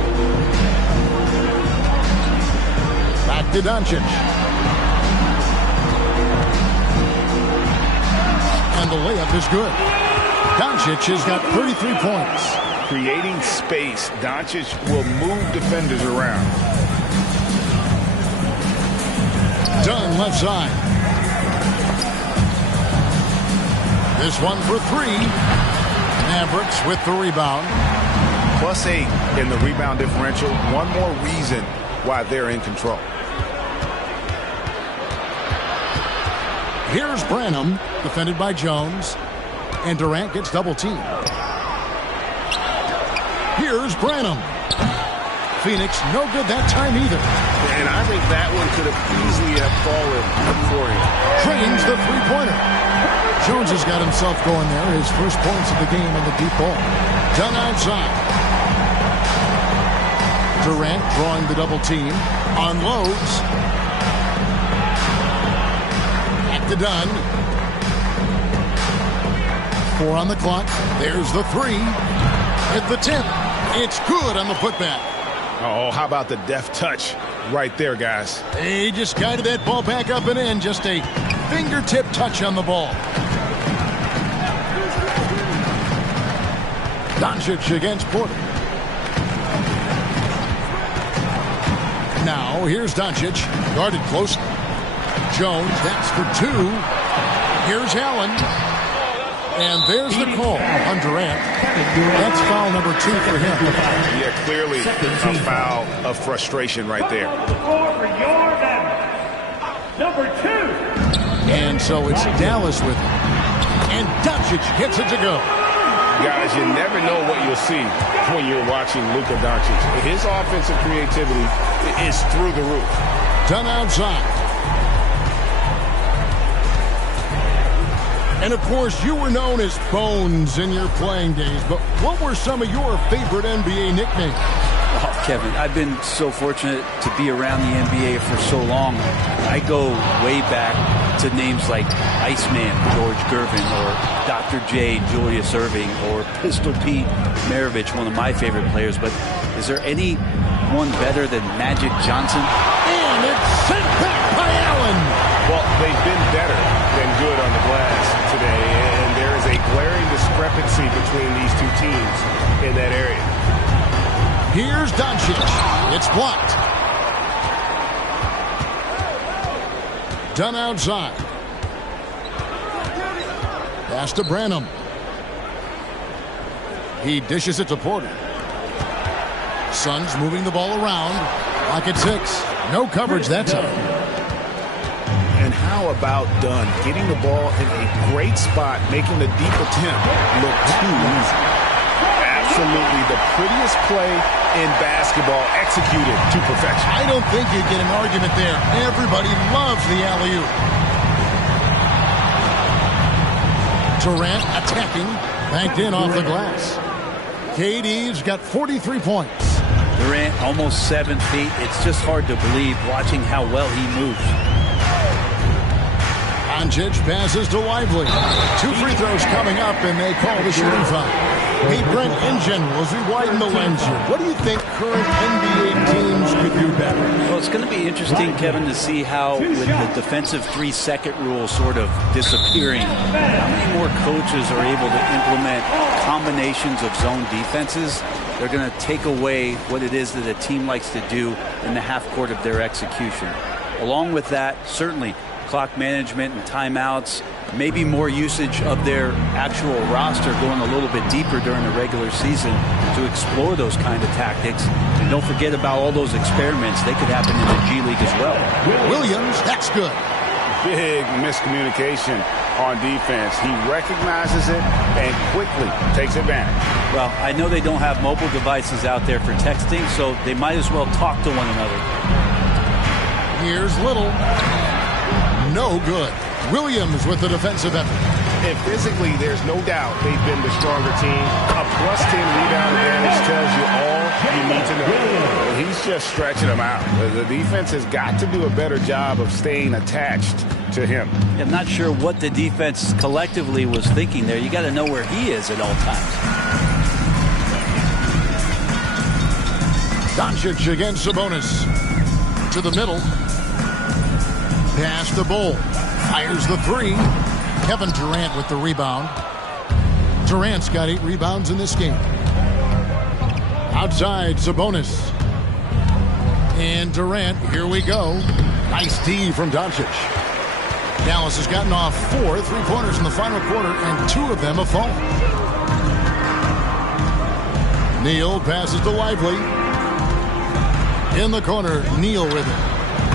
Back to Doncic. And the layup is good. Doncic has got 33 points. Creating space, Doncic will move defenders around. Dunn left side. This one for three. Mavericks with the rebound. +8 in the rebound differential. One more reason why they're in control. Here's Branham, defended by Jones. And Durant gets double teamed. Here's Branham. Phoenix, no good that time either. And I think that one could have easily have fallen for him. Trains the three-pointer. Jones has got himself going there. His first points of the game in the deep ball. Done outside. Durant drawing the double team. Unloads. Back to Dunn. 4 on the clock. There's the three. Hit the tip. It's good on the putback. Oh, how about the deft touch right there, guys? He just guided that ball back up and in. Just a fingertip touch on the ball. Doncic against Porter. Now, here's Doncic. Guarded close. Jones, that's for two. Here's Allen. And there's the call on Durant. That's foul number 2 for him. Yeah, clearly a foul of frustration right there. Number 2. And so it's Dallas with it. And Doncic gets it to go. Guys, you never know what you'll see when you're watching Luka Doncic. His offensive creativity is through the roof. Done outside. And, of course, you were known as Bones in your playing days, but what were some of your favorite NBA nicknames? Oh, Kevin, I've been so fortunate to be around the NBA for so long. I go way back to names like Iceman, George Gervin, or Dr. J, Julius Erving, or Pistol Pete Maravich, one of my favorite players. But is there anyone better than Magic Johnson? And it's sent back by Allen. Well, they've been better than good on the glass today, and there is a glaring discrepancy between these two teams in that area. Here's Doncic. It's blocked. Done outside. Pass to Branham. He dishes it to Porter. Suns moving the ball around. Lock at 6. No coverage that time. And how about Dunn getting the ball in a great spot, making the deep attempt look too easy. Absolutely the prettiest play in basketball, executed to perfection. I don't think you get an argument there. Everybody loves the alley-oop. Durant attacking, banked in off the glass. KD's got 43 points. Durant almost 7 feet. It's just hard to believe watching how well he moves. Doncic passes to Lively. 2 free throws coming up, and they call the shooting foul. Hey, Brent, in general, as we widen the lens here, what do you think current NBA teams could do better? Well, it's going to be interesting, Kevin, to see how, with the defensive 3-second rule sort of disappearing, how many more coaches are able to implement combinations of zone defenses. They're going to take away what it is that a team likes to do in the half court of their execution. Along with that, certainly, clock management and timeouts, maybe more usage of their actual roster going a little bit deeper during the regular season to explore those kind of tactics. And don't forget about all those experiments. They could happen in the G League as well. Williams, that's good. Big miscommunication on defense. He recognizes it and quickly takes advantage. Well, I know they don't have mobile devices out there for texting, so they might as well talk to one another. Here's Little. No good. Williams with the defensive effort. And physically, there's no doubt they've been the stronger team. A +10 rebound advantage tells you all you need to know. He's just stretching them out. The defense has got to do a better job of staying attached to him. I'm not sure what the defense collectively was thinking there. You got to know where he is at all times. Doncic against Sabonis. To the middle. Pass to Bull. Fires the three. Kevin Durant with the rebound. Durant's got 8 rebounds in this game. Outside, Sabonis. And Durant, here we go. Nice D from Doncic. Dallas has gotten off 4 3-pointers in the final quarter, and 2 of them have fallen. Neal passes to Lively. In the corner, Neal with it.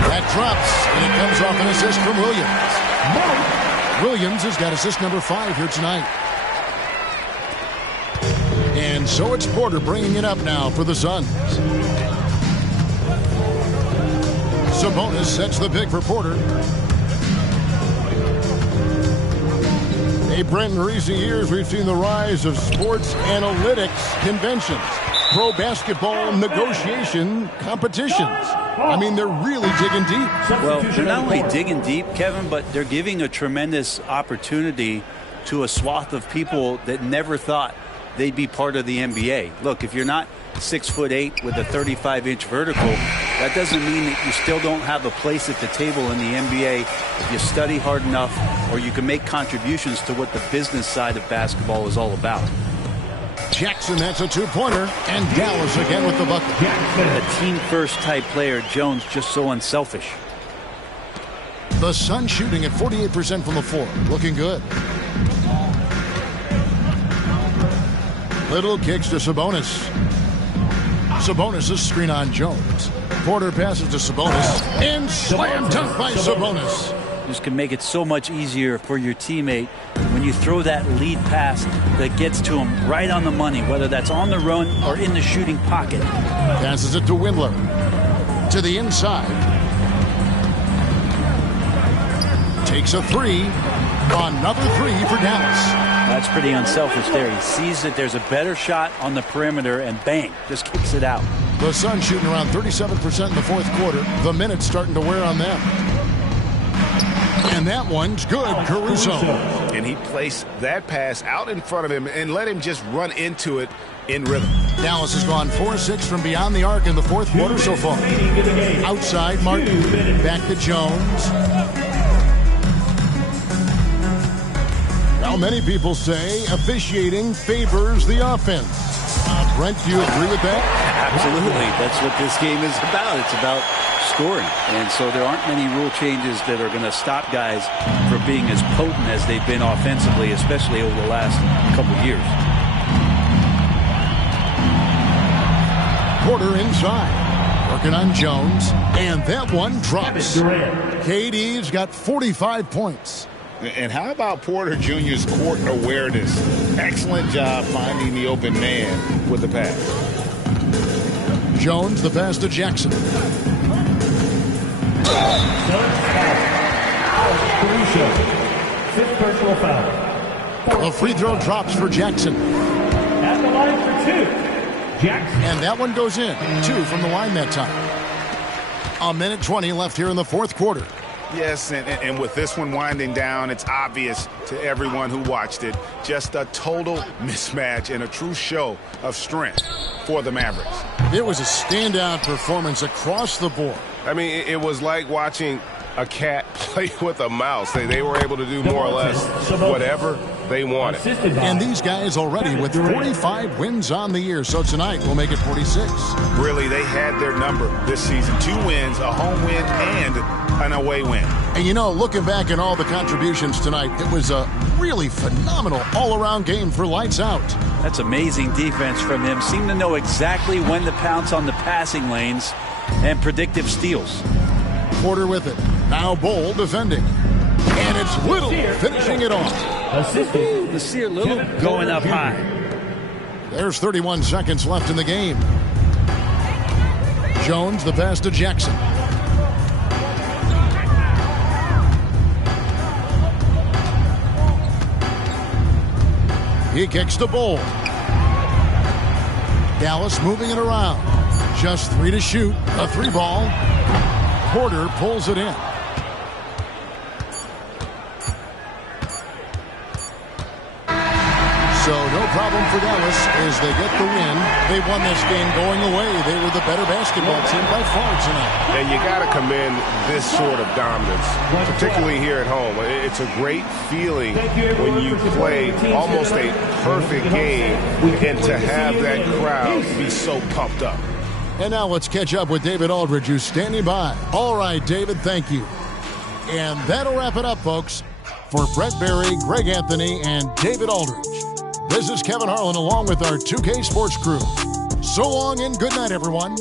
That drops, and it comes off an assist from Williams. Williams has got assist number 5 here tonight. And so it's Porter bringing it up now for the Suns. Sabonis sets the pick for Porter. Hey, Brent, in recent years, we've seen the rise of sports analytics conventions, pro basketball negotiation competitions. I mean, they're really digging deep. Well, they're not only digging deep, Kevin, but they're giving a tremendous opportunity to a swath of people that never thought they'd be part of the NBA. Look, if you're not 6'8" with a 35-inch vertical, that doesn't mean that you still don't have a place at the table in the NBA if you study hard enough, or you can make contributions to what the business side of basketball is all about. Jackson, that's a 2-pointer, and Dallas again with the bucket. A team-first type player, Jones, just so unselfish. The Suns shooting at 48% from the floor, looking good. Little kicks to Sabonis. Sabonis' screen on Jones. Porter passes to Sabonis, and slam dunk by Sabonis. Just can make it so much easier for your teammate when you throw that lead pass that gets to him right on the money, whether that's on the run or in the shooting pocket. Passes it to Windler. To the inside. Takes a 3. Another 3 for Dallas. That's pretty unselfish there. He sees that there's a better shot on the perimeter and bang, just kicks it out. The Suns shooting around 37% in the fourth quarter. The minutes starting to wear on them. And that one's good, Caruso. And he placed that pass out in front of him and let him just run into it in rhythm. Dallas has gone 4-6 from beyond the arc in the fourth quarter so far. Outside, Martin. Back to Jones. Now, many people say officiating favors the offense. Brent, do you agree with that? Absolutely. That's what this game is about. It's about scoring. And so there aren't many rule changes that are going to stop guys from being as potent as they've been offensively, especially over the last couple of years. Porter inside. Working on Jones. And that one drops. KD's got 45 points. And how about Porter Jr.'s court awareness? Excellent job finding the open man with the pass. Jones, the pass to Jackson. Fifth personal foul. The free throw drops for Jackson. At the line for 2. Jackson. And that one goes in. 2 from the line that time. 1:20 left here in the fourth quarter. Yes, and with this one winding down, it's obvious to everyone who watched it. Just a total mismatch and a true show of strength for the Mavericks. It was a standout performance across the board. I mean, it was like watching a cat play with a mouse. They were able to do more or less whatever they wanted. And these guys already with 45 wins on the year. So tonight we'll make it 46. Really, they had their number this season. 2 wins, a home win, and an away win. And you know, looking back at all the contributions tonight, it was a really phenomenal all-around game for lights out. That's amazing defense from him. Seemed to know exactly when to pounce on the passing lanes and predictive steals. Porter with it. Now Bull defending. And it's Little finishing it off. Nasir Little going up high. There's 31 seconds left in the game. Jones, the pass to Jackson. He kicks the Bull. Dallas moving it around. Just 3 to shoot. A 3 ball. Porter pulls it in. So no problem for Dallas as they get the win. They won this game going away. They were the better basketball team by far tonight. And you got to commend this sort of dominance, particularly here at home. It's a great feeling when you play almost a perfect game and to have that crowd be so pumped up. And now let's catch up with David Aldridge, who's standing by. All right, David, thank you. And that'll wrap it up, folks. For Brett Berry, Greg Anthony, and David Aldridge, this is Kevin Harlan along with our 2K Sports crew. So long and good night, everyone.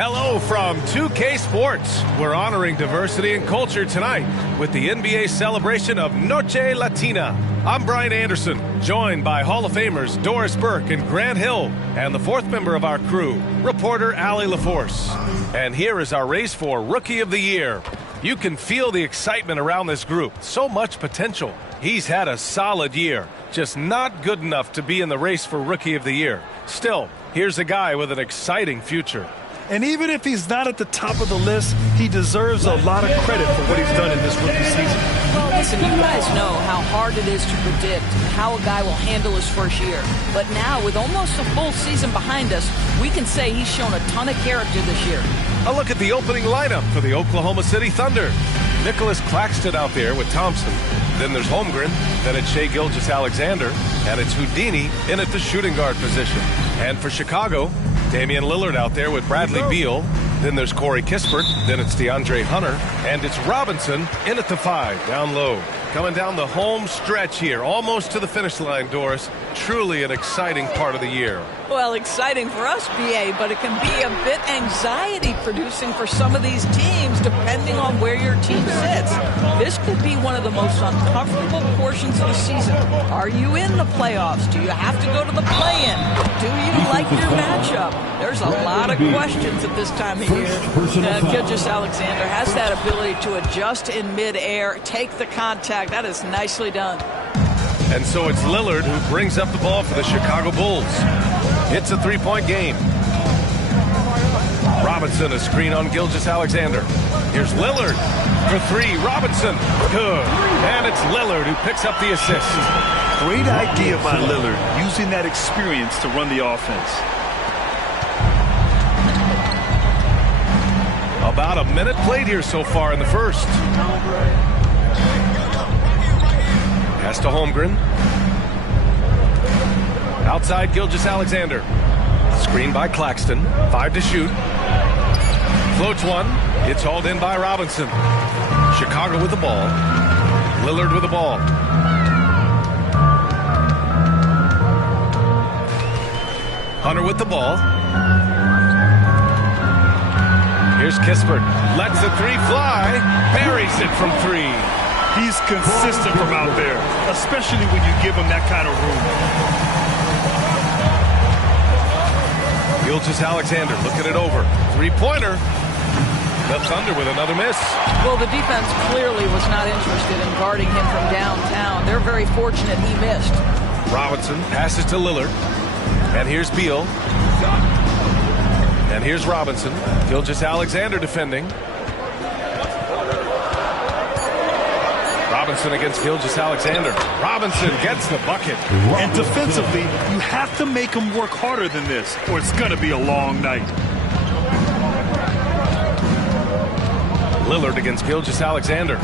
Hello from 2K Sports. We're honoring diversity and culture tonight with the NBA celebration of Noche Latina. I'm Brian Anderson, joined by Hall of Famers Doris Burke and Grant Hill, and the fourth member of our crew, reporter Allie LaForce. And here is our race for Rookie of the Year. You can feel the excitement around this group. So much potential. He's had a solid year, just not good enough to be in the race for Rookie of the Year. Still, here's a guy with an exciting future. And even if he's not at the top of the list, he deserves a lot of credit for what he's done in this rookie season. Well, listen, you guys know how hard it is to predict how a guy will handle his first year. But now, with almost a full season behind us, we can say he's shown a ton of character this year. A look at the opening lineup for the Oklahoma City Thunder. Nicholas Claxton out there with Thompson. Then there's Holmgren. Then it's Shai Gilgeous-Alexander. And it's Houdini in at the shooting guard position. And for Chicago, Damian Lillard out there with Bradley Beal. Then there's Corey Kispert. Then it's DeAndre Hunter. And it's Robinson in at the 5, down low. Coming down the home stretch here, almost to the finish line, Doris. Truly an exciting part of the year. Well, exciting for us, BA, but it can be a bit anxiety-producing for some of these teams, depending on where your team sits. This could be one of the most uncomfortable portions of the season. Are you in the playoffs? Do you have to go to the play-in? Do you like your matchup? There's a lot of questions at this time of year. Gilgeous-Alexander has that ability to adjust in mid-air, take the contact. That is nicely done. And so it's Lillard who brings up the ball for the Chicago Bulls. It's a three-point game. Robinson, a screen on Gilgeous-Alexander. Here's Lillard for 3. Robinson, good. And it's Lillard who picks up the assist. Great idea by Lillard, using that experience to run the offense. About a minute played here so far in the first. Pass to Holmgren. Outside Gilgeous-Alexander. Screen by Claxton. 5 to shoot. Floats one. It's hauled in by Robinson. Chicago with the ball. Lillard with the ball. Hunter with the ball. Here's Kispert. Lets the 3 fly. Buries it from 3. He's consistent from out there, especially when you give him that kind of room. Gilgeous-Alexander looking it over. 3-pointer. The Thunder with another miss. Well, the defense clearly was not interested in guarding him from downtown. They're very fortunate he missed. Robinson passes to Lillard. And here's Beal. And here's Robinson. Gilgeous-Alexander defending. Robinson against Gilgeous-Alexander. Robinson gets the bucket. And defensively, you have to make him work harder than this, or it's going to be a long night. Lillard against Gilgeous-Alexander.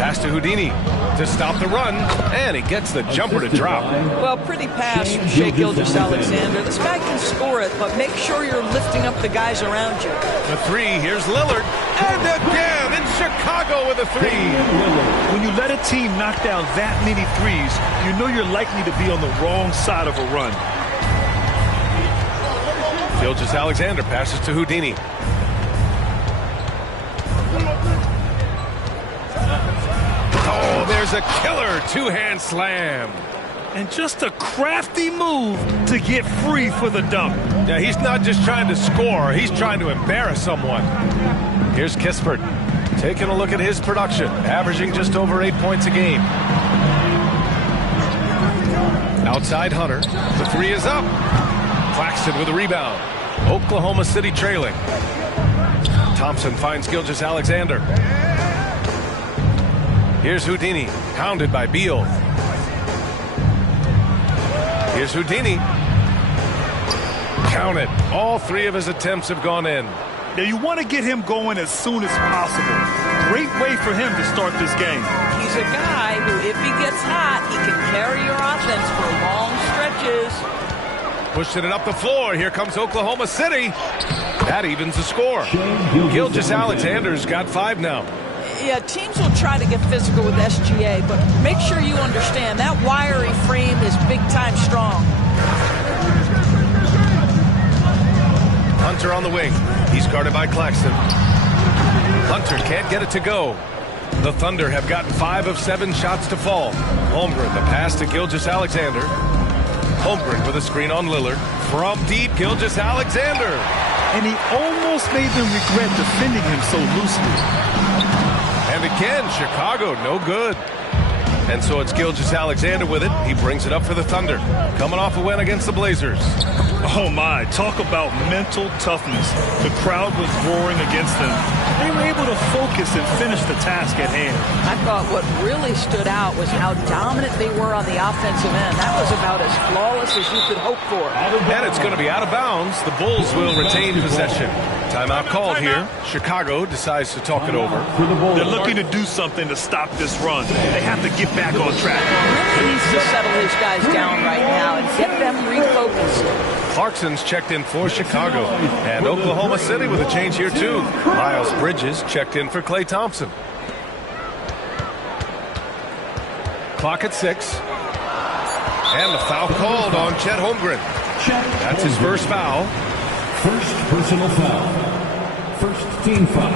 Pass to Houdini to stop the run, and he gets the jumper to drop. Well, pretty pass from Shai Gilgeous-Alexander. This guy can score it, but make sure you're lifting up the guys around you. The 3, here's Lillard, and again in Chicago with a 3. When you let a team knock down that many threes, you know you're likely to be on the wrong side of a run. Gilgeous-Alexander passes to Houdini. Oh, there's a killer 2-hand slam. And just a crafty move to get free for the dunk. Yeah, he's not just trying to score, he's trying to embarrass someone. Here's Kispert taking a look at his production, averaging just over 8 points a game. Outside Hunter, the 3 is up. Claxton with a rebound. Oklahoma City trailing. Thompson finds Gilgeous-Alexander. Here's Houdini, pounded by Beal. Here's Houdini. Count it. All 3 of his attempts have gone in. Now you want to get him going as soon as possible. Great way for him to start this game. He's a guy who, if he gets hot, he can carry your offense for long stretches. Pushing it up the floor. Here comes Oklahoma City. That evens the score. Gilgeous-Alexander's got 5 now. Yeah, teams will try to get physical with SGA, but make sure you understand that wiry frame is big-time strong. Hunter on the wing. He's guarded by Claxton. Hunter can't get it to go. The Thunder have gotten 5 of 7 shots to fall. Holmgren, the pass to Gilgeous-Alexander. Holmgren with a screen on Lillard. From deep, Gilgeous-Alexander. And he almost made them regret defending him so loosely. And again, Chicago, no good. And so it's Gilgeous-Alexander with it. He brings it up for the Thunder. Coming off a win against the Blazers. Oh my, talk about mental toughness. The crowd was roaring against them. They were able to focus and finish the task at hand. I thought what really stood out was how dominant they were on the offensive end. That was about as flawless as you could hope for. And it's going to be out of bounds. The Bulls will retain possession. Timeout called here. Chicago decides to talk it over. They're looking to do something to stop this run. They have to get back on track. He needs to settle his guys down right now and get them refocused. Clarkson's checked in for Chicago. And Oklahoma City with a change here, too. Miles Bridges checked in for Klay Thompson. Clock at 6. And the foul called on Chet Holmgren. That's his first foul. First personal foul. First team foul.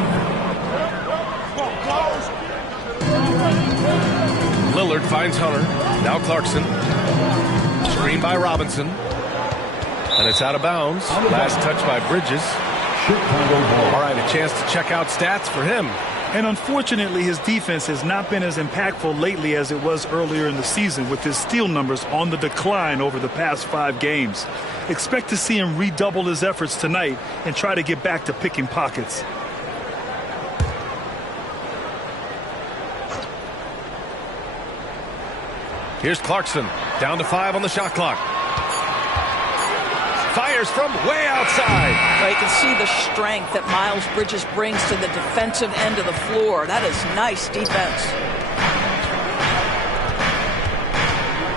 Lillard finds Hunter. Now Clarkson. Screen by Robinson. And it's out of bounds. Last touch by Bridges. All right, a chance to check out stats for him. And unfortunately, his defense has not been as impactful lately as it was earlier in the season, with his steal numbers on the decline over the past 5 games. Expect to see him redouble his efforts tonight and try to get back to picking pockets. Here's Clarkson, down to 5 on the shot clock. Fires from way outside. So you can see the strength that Miles Bridges brings to the defensive end of the floor. That is nice defense.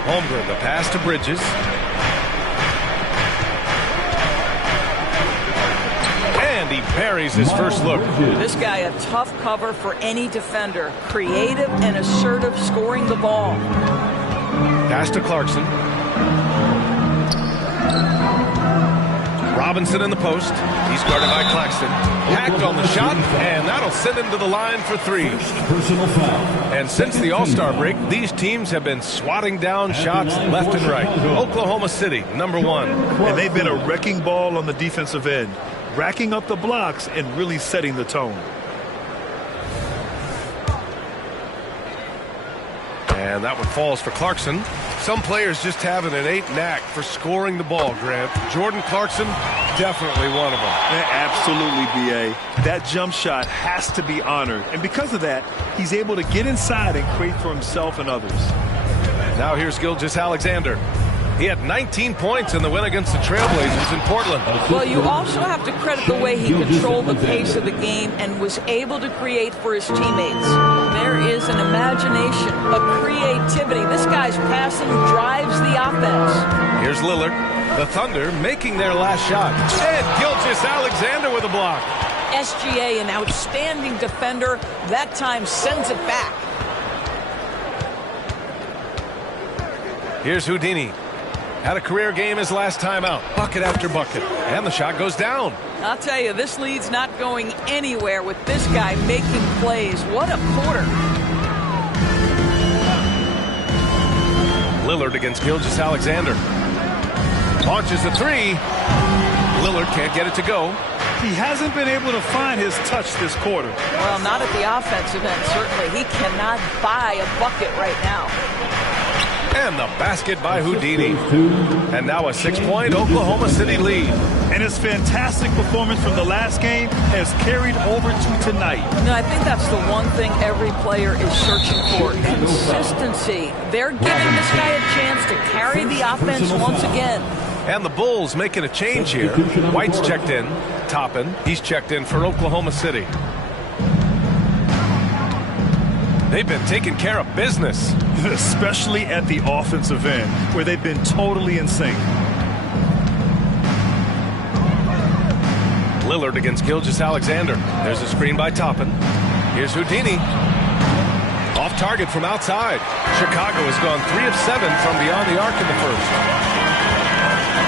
Holmgren, the pass to Bridges. And he buries his first look. This guy a tough cover for any defender. Creative and assertive scoring the ball. Pass to Clarkson. Robinson in the post. He's guarded by Claxton. Hacked on the shot, and that'll send him to the line for 3. Personal foul. And since the All-Star break, these teams have been swatting down shots left and right. Oklahoma City, number 1. And they've been a wrecking ball on the defensive end, racking up the blocks and really setting the tone. And that one falls for Clarkson. Some players just have an innate knack for scoring the ball, Grant. Jordan Clarkson, definitely one of them. Yeah, absolutely, B.A. That jump shot has to be honored. And because of that, he's able to get inside and create for himself and others. Now here's Gilgeous-Alexander. He had 19 points in the win against the Trailblazers in Portland. Well, you also have to credit the way he controlled the pace of the game and was able to create for his teammates. There is an imagination, a creativity. This guy's passing drives the offense. Here's Lillard. The Thunder making their last shot. And Gilgeous-Alexander with a block. SGA, an outstanding defender, that time sends it back. Here's Houdini. Had a career game his last time out. Bucket after bucket. And the shot goes down. I'll tell you, this lead's not going anywhere with this guy making plays. What a quarter. Lillard against Gilgeous-Alexander. Launches a 3. Lillard can't get it to go. He hasn't been able to find his touch this quarter. Well, not at the offensive end, certainly. He cannot buy a bucket right now. And the basket by Houdini. And now a 6-point Oklahoma City lead. And his fantastic performance from the last game has carried over to tonight. No, I think that's the one thing every player is searching for. Consistency. They're giving this guy a chance to carry the offense once again. And the Bulls making a change here. White's checked in. Toppin, he's checked in for Oklahoma City. They've been taking care of business. Especially at the offensive end, where they've been totally in sync. Lillard against Gilgeous-Alexander. There's a screen by Toppin. Here's Houdini. Off target from outside. Chicago has gone 3 of 7 from beyond the arc in the first.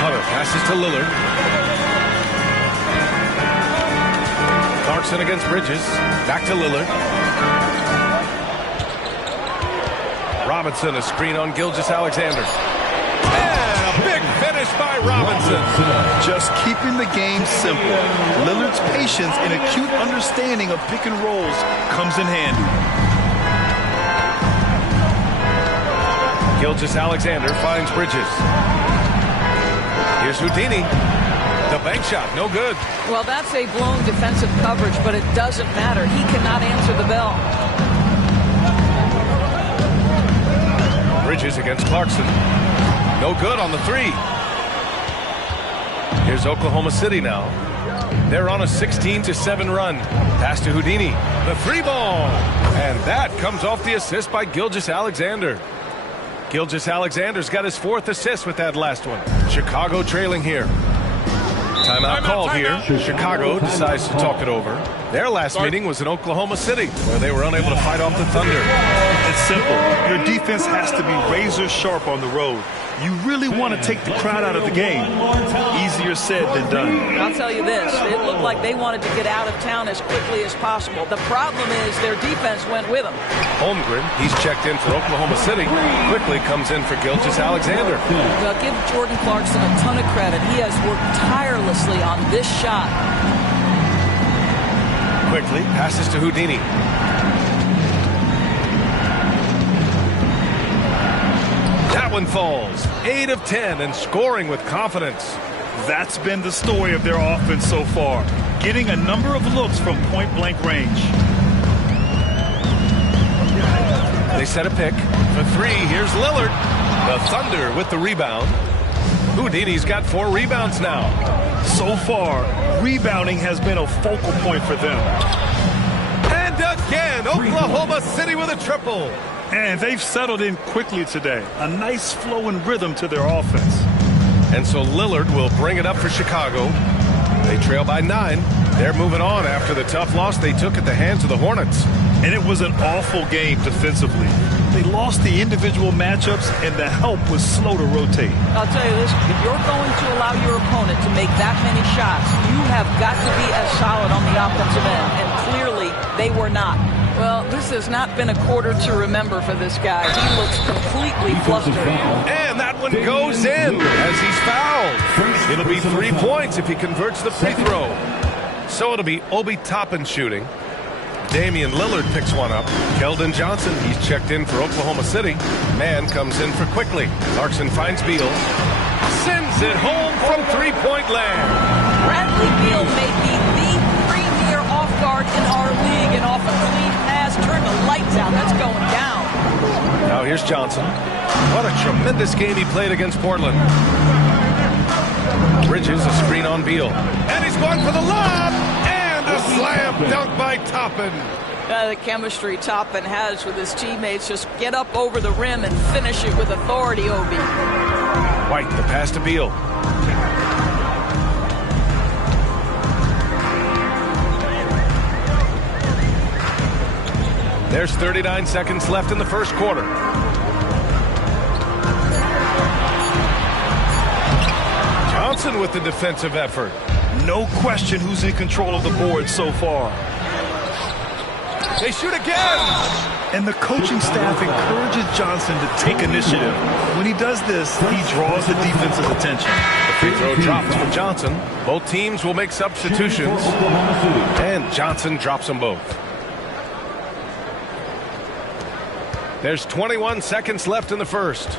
Hunter passes to Lillard. Clarkson against Bridges. Back to Lillard. Robinson, a screen on Gilgeous-Alexander. And a big finish by Robinson. Just keeping the game simple. Lillard's patience and acute understanding of pick and rolls comes in handy. Gilgeous-Alexander finds Bridges. Here's Houdini. The bank shot, no good. Well, that's a blown defensive coverage, but it doesn't matter. He cannot answer the bell. Bridges against Clarkson. No good on the three. Here's Oklahoma City now. They're on a 16-7 run. Pass to Houdini. The three ball. And that comes off the assist by Gilgeous-Alexander. Gilgeous-Alexander's got his 4th assist with that last one. Chicago trailing here. Timeout called here. Chicago decides to talk it over. Their last meeting was in Oklahoma City, where they were unable to fight off the Thunder. It's simple. Your defense has to be razor sharp on the road. You really want to take the crowd out of the game. Easier said than done. I'll tell you this. It looked like they wanted to get out of town as quickly as possible. The problem is their defense went with them. Holmgren, he's checked in for Oklahoma City. Quickly comes in for Gilgeous-Alexander. Well, give Jordan Clarkson a ton of credit. He has worked tirelessly on this shot. Quickly passes to Houdini. That one falls. 8 of 10 and scoring with confidence. That's been the story of their offense so far. Getting a number of looks from point-blank range. They set a pick. For 3, here's Lillard. The Thunder with the rebound. Houdini's got 4 rebounds now. So far, rebounding has been a focal point for them. And again, Oklahoma City with a triple. And they've settled in quickly today. A nice flow and rhythm to their offense. And so Lillard will bring it up for Chicago. They trail by 9. They're moving on after the tough loss they took at the hands of the Hornets. And it was an awful game defensively. They lost the individual matchups, and the help was slow to rotate. I'll tell you this, if you're going to allow your opponent to make that many shots, you have got to be as solid on the offensive end, and clearly they were not. Well, this has not been a quarter to remember for this guy. He looks completely flustered. And that one goes in as he's fouled. It'll be 3 points if he converts the free throw. So it'll be Obi Toppin shooting. Damian Lillard picks one up. Keldon Johnson, he's checked in for Oklahoma City. Man comes in for Quickly. Clarkson finds Beal. Sends it home from three-point land. Bradley Beal may be the premier off guard in our league, and off a clean pass, turn the lights out. That's going down. Now here's Johnson. What a tremendous game he played against Portland. Bridges, a screen on Beal. And he's going for the lob. And a slam dunk by Toppin. The chemistry Toppin has with his teammates. Just get up over the rim and finish it with authority, Obi. White, the pass to Beal. There's 39 seconds left in the first quarter. Johnson with the defensive effort. No question who's in control of the board so far. They shoot again! And the coaching staff encourages Johnson to take initiative. When he does this, he draws the defense's attention. The free throw drops for Johnson. Both teams will make substitutions. And Johnson drops them both. There's 21 seconds left in the first.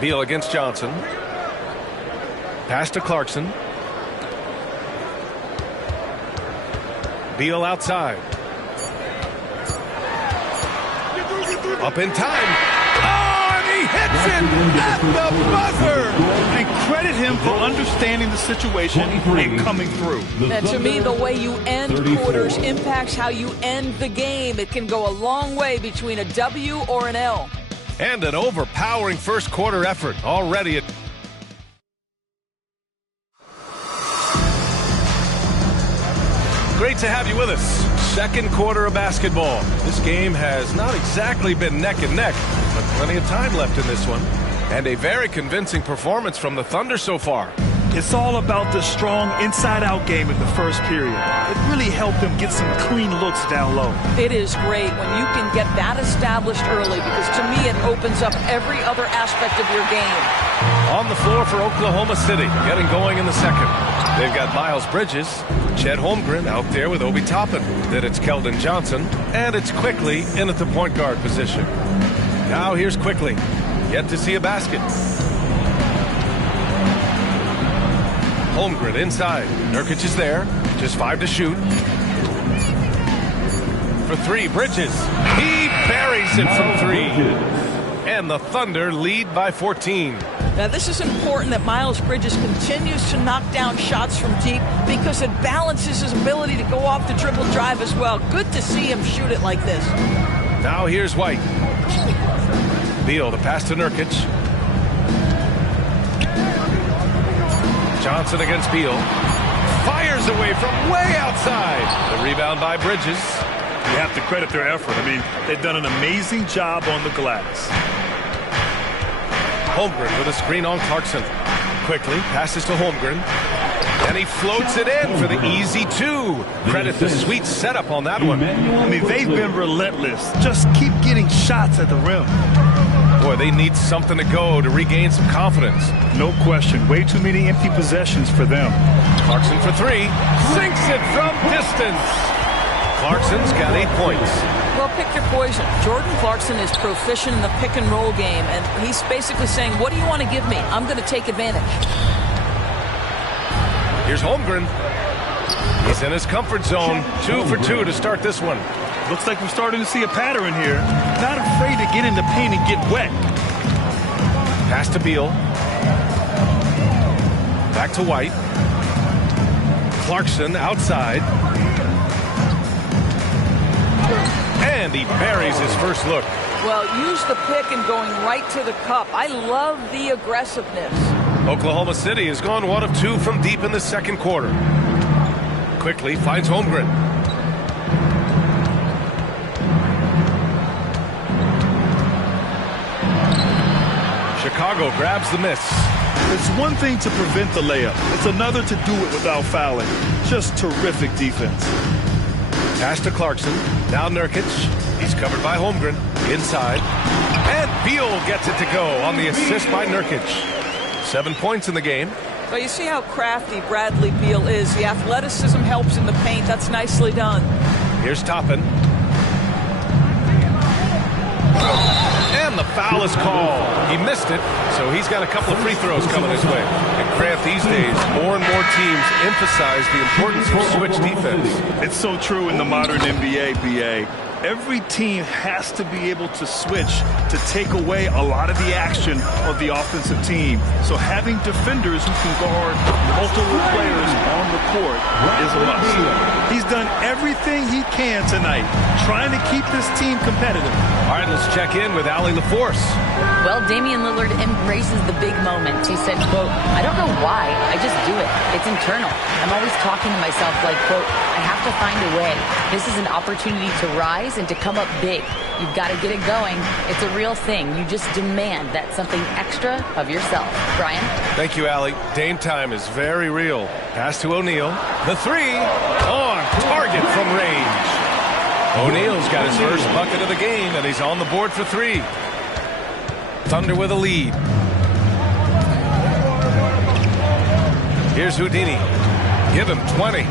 Beal against Johnson. Pass to Clarkson. Beal outside. Up in time. Oh, and he hits it at the buzzer. And credit him for understanding the situation and coming through. And to me, the way you end quarters impacts how you end the game. It can go a long way between a W or an L. And an overpowering first quarter effort already. Great to have you with us. Second quarter of basketball. This game has not exactly been neck and neck, but plenty of time left in this one. And a very convincing performance from the Thunder so far. It's all about the strong inside-out game in the first period. It really helped them get some clean looks down low. It is great when you can get that established early because to me it opens up every other aspect of your game. On the floor for Oklahoma City, getting going in the second. They've got Miles Bridges, Chet Holmgren out there with Obi Toppin. Then it's Keldon Johnson, and it's Quickly in at the point guard position. Now here's Quickly. Yet to see a basket. Holmgren inside. Nurkic is there. Just 5 to shoot. For 3, Bridges. He buries it from 3. And the Thunder lead by 14. Now this is important that Miles Bridges continues to knock down shots from deep because it balances his ability to go off the dribble drive as well. Good to see him shoot it like this. Now here's White. Beal, the pass to Nurkic. Johnson against Beal. Fires away from way outside. The rebound by Bridges. You have to credit their effort. I mean, they've done an amazing job on the glass. Holmgren with a screen on Clarkson. Quickly passes to Holmgren. And he floats it in for the easy 2. Credit the sweet setup on that one. I mean, they've been relentless. Just keep getting shots at the rim. Boy, they need something to go to regain some confidence. No question. Way too many empty possessions for them. Clarkson for 3. Sinks it from distance. Clarkson's got 8 points. Well, pick your poison. Jordan Clarkson is proficient in the pick and roll game, and he's basically saying, what do you want to give me? I'm going to take advantage. Here's Holmgren. He's in his comfort zone. 2 for 2 to start this one. Looks like we're starting to see a pattern here. Not afraid to get in the paint and get wet. Pass to Beal. Back to White. Clarkson outside. And he buries his first look. Well, use the pick and going right to the cup. I love the aggressiveness. Oklahoma City has gone 1 of 2 from deep in the second quarter. Quickly finds Holmgren. Chicago grabs the miss. It's one thing to prevent the layup. It's another to do it without fouling. Just terrific defense. Pass to Clarkson. Now Nurkic. He's covered by Holmgren. Inside. And Beal gets it to go on the assist by Nurkic. 7 points in the game. Well, you see how crafty Bradley Beal is. The athleticism helps in the paint. That's nicely done. Here's Toppin. And the foul is called. He missed it, so he's got a couple of free throws coming his way. And Grant, these days, more and more teams emphasize the importance of switch defense. It's so true in the modern NBA, BA. Every team has to be able to switch to take away a lot of the action of the offensive team. So having defenders who can guard multiple players on the court is a must. He's done everything he can tonight, trying to keep this team competitive. All right, let's check in with Allie LaForce. Well, Damian Lillard embraces the big moments. He said, quote, I don't know why, I just do it. It's internal. I'm always talking to myself like, quote, I have to find a way. This is an opportunity to rise and to come up big. You've got to get it going. It's a real thing. You just demand that something extra of yourself. Brian? Thank you, Allie. Dame time is very real. Pass to O'Neal. The 3 on target from range. O'Neal's got his first bucket of the game, and he's on the board for 3. Thunder with a lead. Here's Houdini. Give him 20.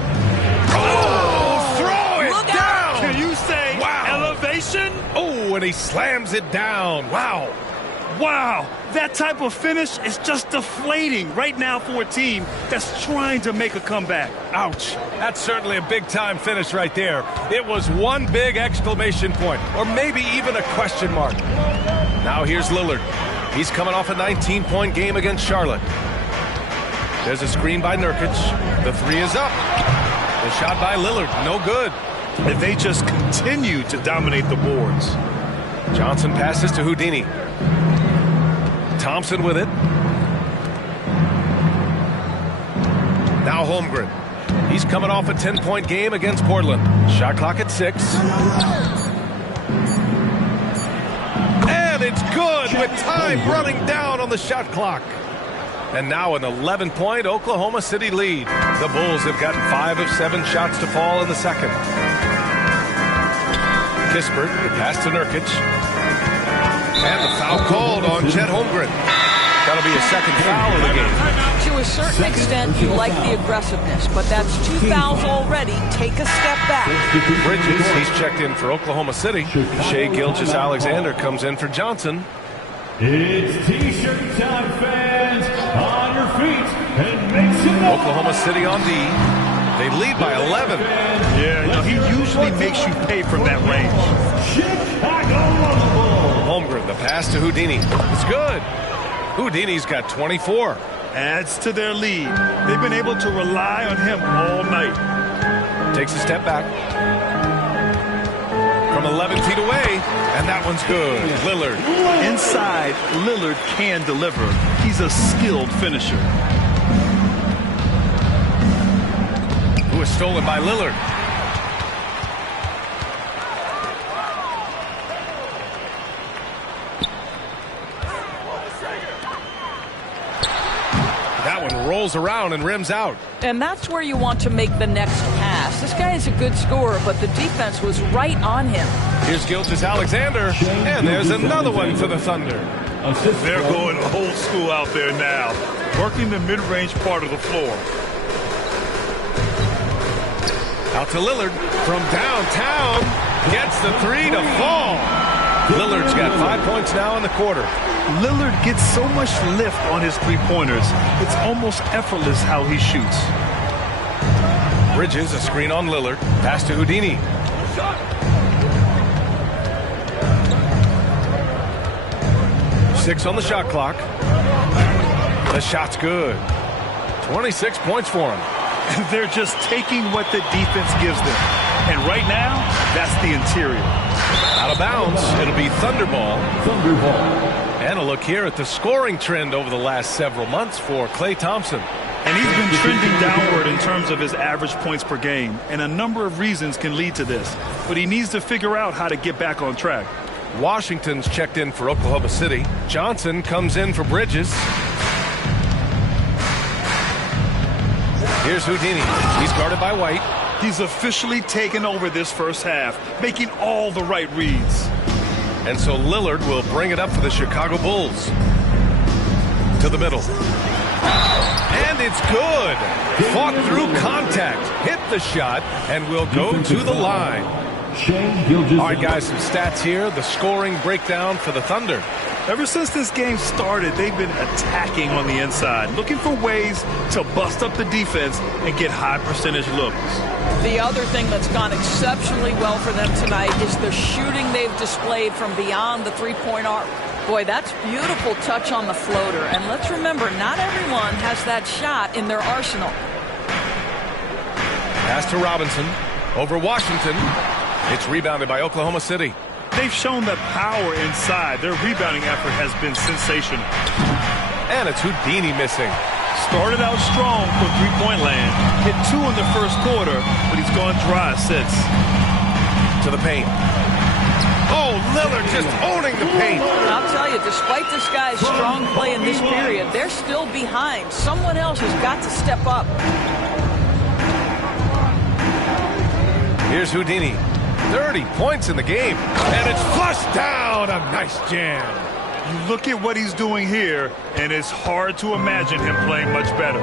Oh, throw it Look down. out. Can you say elevation? Oh, and he slams it down. Wow. Wow, that type of finish is just deflating right now for a team that's trying to make a comeback. Ouch. That's certainly a big-time finish right there. It was one big exclamation point, or maybe even a question mark. Now here's Lillard. He's coming off a 19-point game against Charlotte. There's a screen by Nurkic. The 3 is up. The shot by Lillard, no good. And they just continue to dominate the boards. Johnson passes to Houdini. Thompson with it. Now Holmgren. He's coming off a 10-point game against Portland. Shot clock at 6. And it's good with time running down on the shot clock. And now an 11-point Oklahoma City lead. The Bulls have gotten 5 of 7 shots to fall in the second. Kispert, the pass to Nurkic. And the foul called on Chet Holmgren. That'll be a second foul of the game. To a certain extent, you like the aggressiveness, but that's 2 fouls already. Take a step back. Bridges, he's checked in for Oklahoma City. Shea Gilgeous-Alexander comes in for Johnson. It's T-shirt time, fans. On your feet and make some noise. Oklahoma City on D. They lead by 11. Yeah, he usually makes you pay from that range. Holmgren, the pass to Houdini. It's good. Houdini's got 24. Adds to their lead. They've been able to rely on him all night. Takes a step back. From 11 feet away, and that one's good. Lillard. Inside, Lillard can deliver. He's a skilled finisher. Who is stolen by Lillard. That one rolls around and rims out. And that's where you want to make the next pass. This guy is a good scorer, but the defense was right on him. Here's Gilgeous-Alexander, and there's another one for the Thunder. They're going old school out there now, working the mid-range part of the floor. Out to Lillard from downtown. Gets the 3 to fall. Lillard's got 5 points now in the quarter. Lillard gets so much lift on his three-pointers. It's almost effortless how he shoots. Bridges, a screen on Lillard. Pass to Houdini. Six on the shot clock. The shot's good. 26 points for him. And they're just taking what the defense gives them. And right now, that's the interior. Out of bounds. It'll be Thunderball. And a look here at the scoring trend over the last several months for Klay Thompson. And he's been trending downward in terms of his average points per game. And a number of reasons can lead to this. But he needs to figure out how to get back on track. Washington's checked in for Oklahoma City. Johnson comes in for Bridges. Here's Houdini. He's guarded by White. He's officially taken over this first half, making all the right reads. And so Lillard will bring it up for the Chicago Bulls. To the middle. And it's good. Fought through contact. Hit the shot and will go to the line. All right, guys, some stats here. The scoring breakdown for the Thunder. Ever since this game started, they've been attacking on the inside, looking for ways to bust up the defense and get high percentage looks. The other thing that's gone exceptionally well for them tonight is the shooting they've displayed from beyond the three-point arc. Boy, that's beautiful touch on the floater. And let's remember, not everyone has that shot in their arsenal. Pass to Robinson. Over Washington. It's rebounded by Oklahoma City. They've shown that power inside. Their rebounding effort has been sensational. And it's Houdini missing. Started out strong for three-point land. Hit 2 in the first quarter, but he's gone dry since. To the paint. Oh, Lillard just owning the paint. I'll tell you, despite this guy's strong play in this period, they're still behind. Someone else has got to step up. Here's Houdini. 30 points in the game, and it's flushed down. A nice jam. You look at what he's doing here, and it's hard to imagine him playing much better.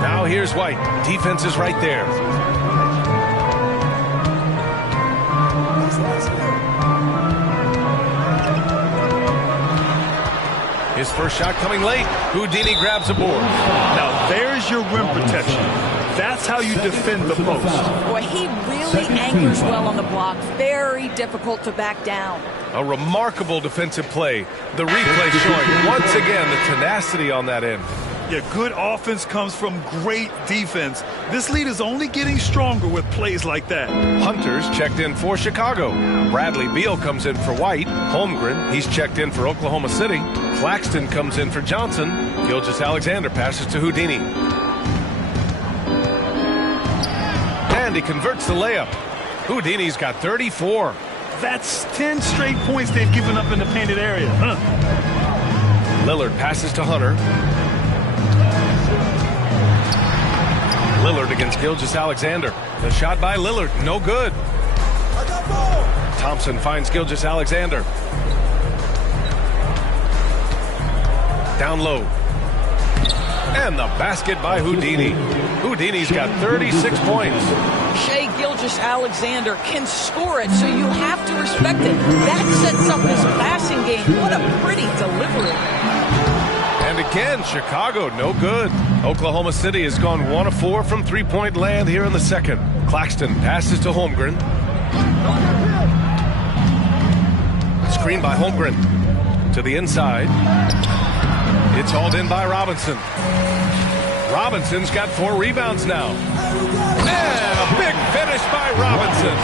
Now here's White. Defense is right there. His first shot coming late. Houdini grabs a board. Now there's your rim protection. That's how you defend the post. Boy, he really anchors well on the block. Very difficult to back down. A remarkable defensive play. The replay showing once again the tenacity on that end. Yeah, good offense comes from great defense. This lead is only getting stronger with plays like that. Hunter's checked in for Chicago. Bradley Beal comes in for White. Holmgren, he's checked in for Oklahoma City. Claxton comes in for Johnson. Gilgeous-Alexander passes to Houdini. And he converts the layup. Houdini's got 34. That's 10 straight points they've given up in the painted area. Lillard passes to Hunter. Lillard against Gilgeous-Alexander. The shot by Lillard, no good. Thompson finds Gilgeous-Alexander. Down low. And the basket by Houdini. Houdini's got 36 points. Shai Gilgeous-Alexander can score it, so you have to respect it. That sets up his passing game. What a pretty delivery. And again, Chicago, no good. Oklahoma City has gone 1 of 4 from three-point land here in the second. Claxton passes to Holmgren. Screen by Holmgren. To the inside. It's hauled in by Robinson. Robinson's got 4 rebounds now. And a big finish by Robinson.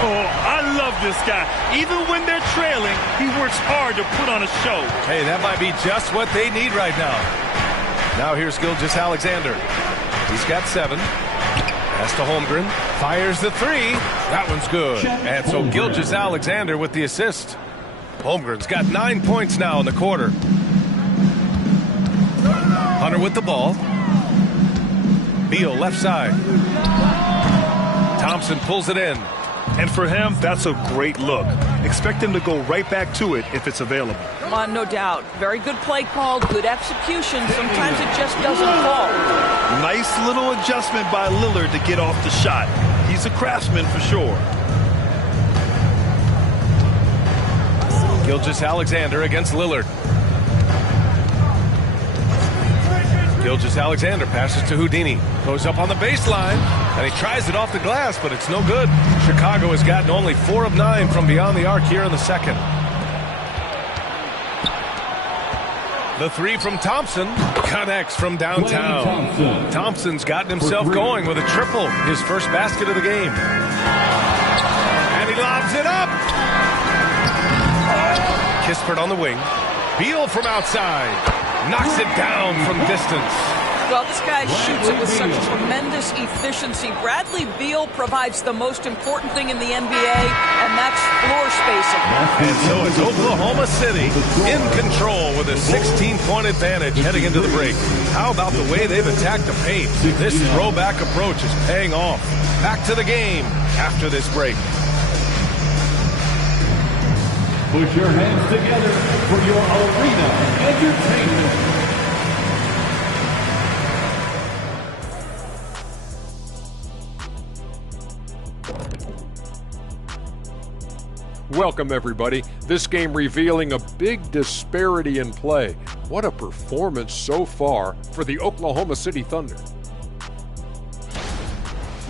Oh, I love this guy. Even when they're trailing, he works hard to put on a show. Hey, that might be just what they need right now. Now here's Gilgeous-Alexander. He's got 7. Pass to Holmgren. Fires the 3. That one's good. And so Gilgeous-Alexander with the assist. Holmgren's got 9 points now in the quarter. Hunter with the ball. Beal left side. Thompson pulls it in. And for him, that's a great look. Expect him to go right back to it if it's available. Come on, no doubt. Very good play call, good execution. Sometimes it just doesn't fall. Nice little adjustment by Lillard to get off the shot. He's a craftsman for sure. Gilgeous-Alexander against Lillard. Gilgeous-Alexander passes to Houdini. Goes up on the baseline, and he tries it off the glass, but it's no good. Chicago has gotten only 4 of 9 from beyond the arc here in the second. The 3 from Thompson connects from downtown. Thompson's gotten himself going with a triple, his first basket of the game. And he lobs it up. Kispert on the wing. Beal from outside. Knocks it down from distance. Well, this guy shoots it with such tremendous efficiency. Bradley Beal provides the most important thing in the NBA, and that's floor spacing. And so it's Oklahoma City in control with a 16-point advantage heading into the break. How about the way they've attacked the paint? This throwback approach is paying off. Back to the game after this break. Put your hands together for your arena entertainment. Welcome, everybody. This game revealing a big disparity in play. What a performance so far for the Oklahoma City Thunder.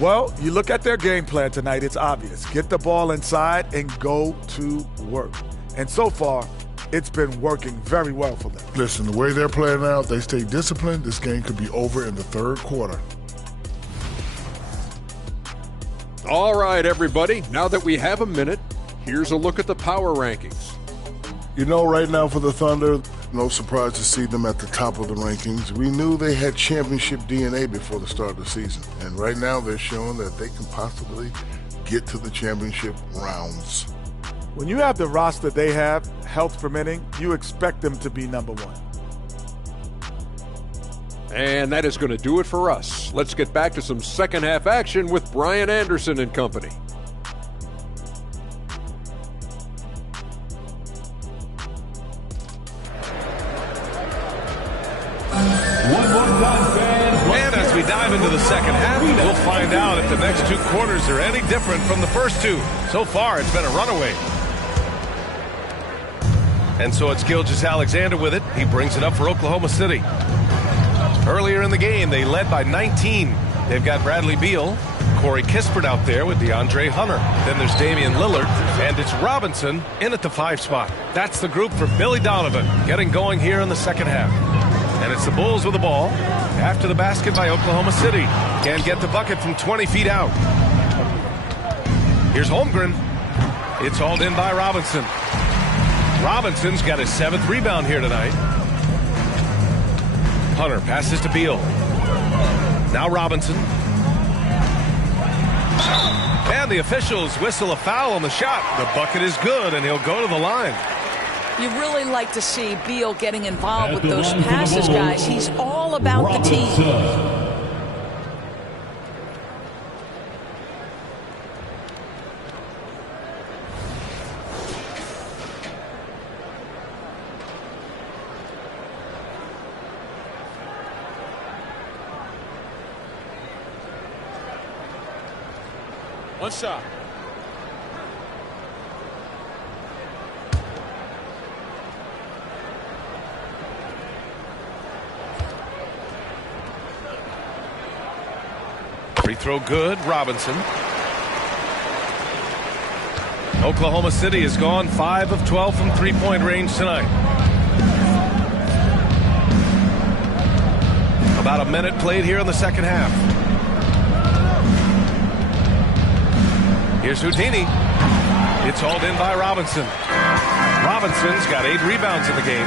Well, you look at their game plan tonight, it's obvious. Get the ball inside and go to work. And so far, it's been working very well for them. Listen, the way they're playing out, they stay disciplined. This game could be over in the third quarter. All right, everybody. Now that we have a minute, here's a look at the power rankings. You know, right now for the Thunder, no surprise to see them at the top of the rankings. We knew they had championship DNA before the start of the season. And right now they're showing that they can possibly get to the championship rounds. When you have the roster they have, health permitting, you expect them to be number 1. And that is going to do it for us. Let's get back to some second half action with Brian Anderson and company. And as we dive into the second half, we'll find out if the next 2 quarters are any different from the first 2. So far, it's been a runaway. And so it's Gilgeous-Alexander with it. He brings it up for Oklahoma City. Earlier in the game, they led by 19. They've got Bradley Beal, Corey Kispert out there with DeAndre Hunter. Then there's Damian Lillard, and it's Robinson in at the 5 spot. That's the group for Billy Donovan getting going here in the second half. And it's the Bulls with the ball after the basket by Oklahoma City. Can't get the bucket from 20 feet out. Here's Holmgren. It's hauled in by Robinson. Robinson's got his 7th rebound here tonight. Hunter passes to Beal. Now Robinson. And the officials whistle a foul on the shot. The bucket is good, and he'll go to the line. You really like to see Beal getting involved with those passes, guys. He's all about the team. One shot. Free throw good. Robinson. Oklahoma City has gone 5 of 12 from three-point range tonight. About a minute played here in the second half. Here's Houdini. It's hauled in by Robinson. Robinson's got 8 rebounds in the game.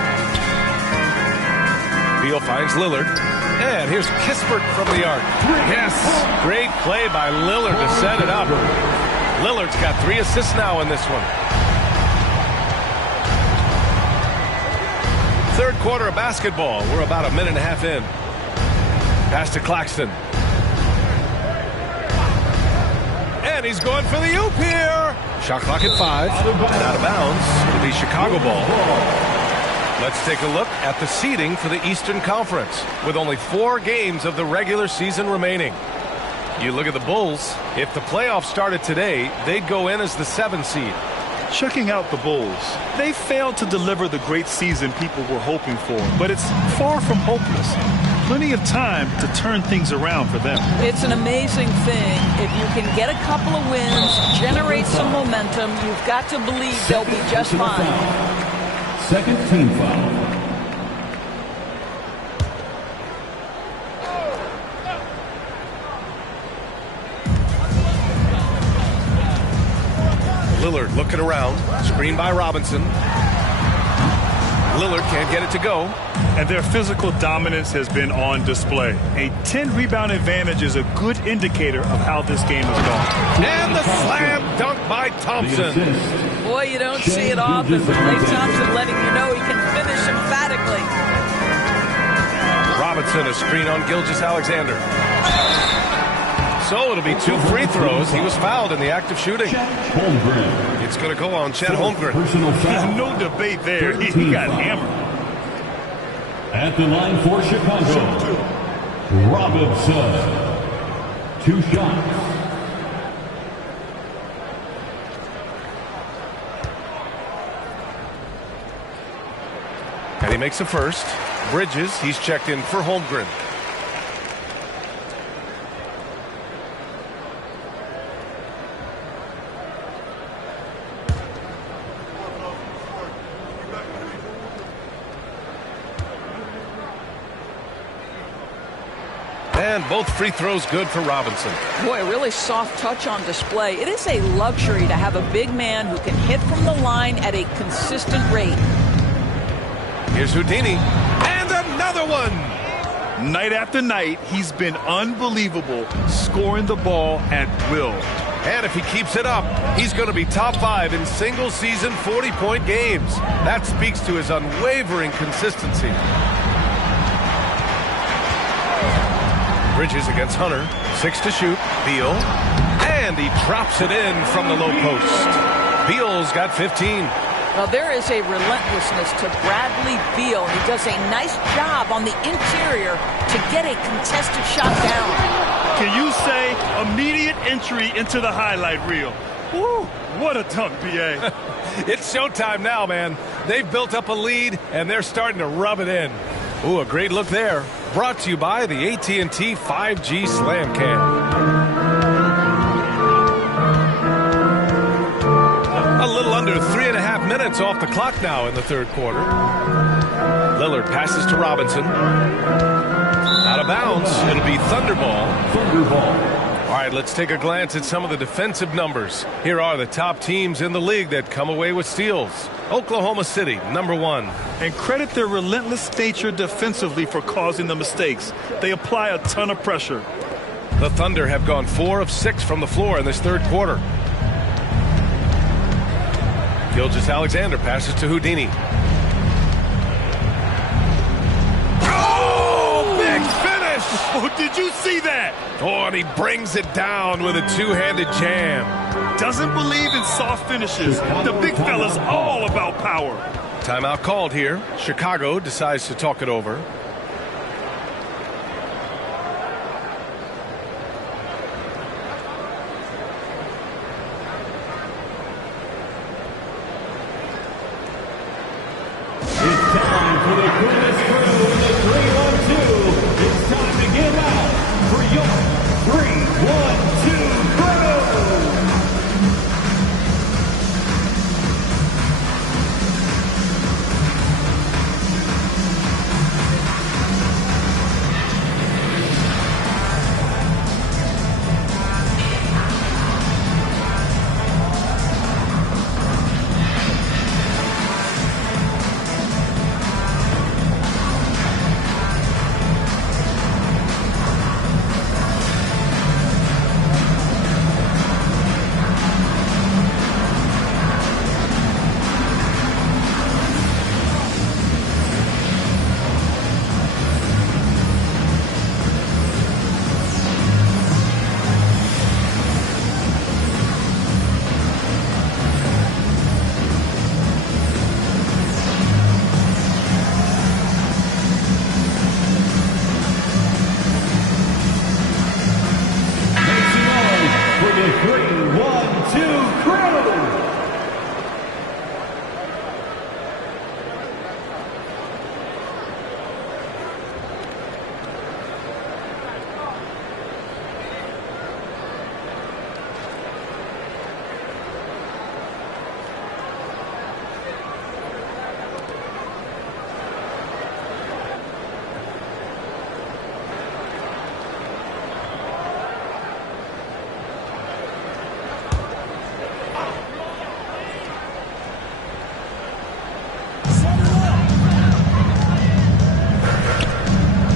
Beal finds Lillard. And here's Kispert from the arc. Yes, great play by Lillard to set it up. Lillard's got 3 assists now in this one. Third quarter of basketball. We're about a minute and a half in. Pass to Claxton. And he's going for the oop here. Shot clock at 5. And out of bounds. It'll be Chicago ball. Let's take a look at the seeding for the Eastern Conference with only 4 games of the regular season remaining. You look at the Bulls. If the playoffs started today, they'd go in as the 7th seed. Checking out the Bulls. They failed to deliver the great season people were hoping for, but it's far from hopeless. Plenty of time to turn things around for them. It's an amazing thing. If you can get a couple of wins, generate some momentum, you've got to believe they'll be just fine. Second team foul. Lillard looking around. Screen by Robinson. Lillard can't get it to go. And their physical dominance has been on display. A 10-rebound advantage is a good indicator of how this game has gone. And the slam dunk by Thompson. Boy, you don't see it often, but Klay Thompson letting you know he can finish emphatically. Robinson, a screen on Gilgeous-Alexander. So it'll be 2 free throws. He was fouled in the act of shooting. It's going to go on Chet Holmgren. No debate there. He got hammered. At the line for Chicago, Robinson. 2 shots. And he makes a first. Bridges, he's checked in for Holmgren. And both free throws good for Robinson. Boy, really soft touch on display. It is a luxury to have a big man who can hit from the line at a consistent rate. Here's Houdini. And another one. Night after night, he's been unbelievable, scoring the ball at will. And if he keeps it up, he's going to be top 5 in single-season 40-point games. That speaks to his unwavering consistency. Bridges against Hunter. 6 to shoot. Beal. And he drops it in from the low post. Beal's got 15. Well, there is a relentlessness to Bradley Beal. He does a nice job on the interior to get a contested shot down. Can you say immediate entry into the highlight reel? Woo, what a dunk, B.A. It's showtime now, man. They've built up a lead, and they're starting to rub it in. Ooh, a great look there. Brought to you by the AT&T 5G Slam Cam. A little under 3.5 minutes off the clock now in the third quarter. Lillard passes to Robinson. Out of bounds. It'll be Thunderball. All right, let's take a glance at some of the defensive numbers. Here are the top teams in the league that come away with steals. Oklahoma City, number 1. And credit their relentless nature defensively for causing the mistakes. They apply a ton of pressure. The Thunder have gone 4 of 6 from the floor in this third quarter. Gilgeous-Alexander passes to Houdini. Oh, big finish! Oh, did you see that? Oh, and he brings it down with a two-handed jam. Doesn't believe in soft finishes. The big fella's all about power. Timeout called here. Chicago decides to talk it over.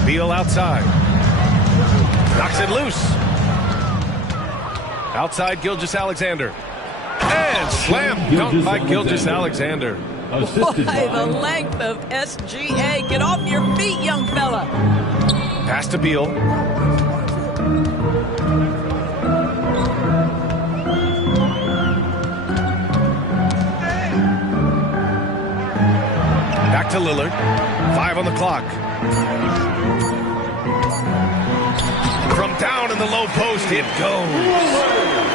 Beal outside. Knocks it loose. Outside Gilgeous-Alexander. And slam dunk by Gilgeous-Alexander. Why, the length of SGA. Get off your feet, young fella. Pass to Beal. Back to Lillard. 5 on the clock. From down in the low post, it goes.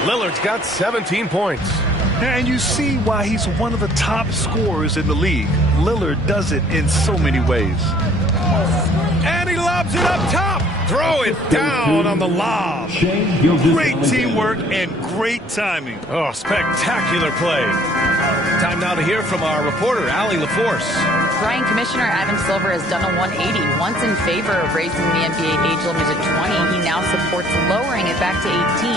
Lillard's got 17 points. And you see why he's one of the top scorers in the league. Lillard does it in so many ways. And he lobs it up top. Throw it down on the lob. Great teamwork and great timing. Oh, spectacular play. Time now to hear from our reporter, Allie LaForce. Brian, Commissioner Adam Silver has done a 180. Once in favor of raising the NBA age limit to 20, he now supports lowering it back to 18.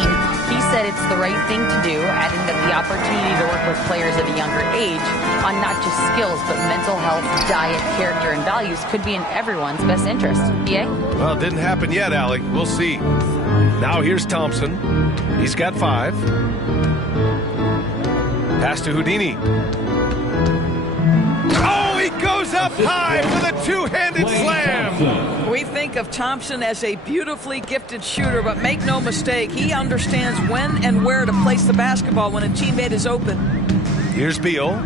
He said it's the right thing to do, adding that the opportunity to work with players at a younger age on not just skills, but mental health, diet, character, and values could be in everyone's best interest. BA? Well, it didn't happen yet, Allie. We'll see. Now here's Thompson. He's got 5. Pass to Houdini. Oh, he goes up high with a two-handed slam. We think of Thompson as a beautifully gifted shooter, but make no mistake, he understands when and where to place the basketball when a teammate is open. Here's Beal.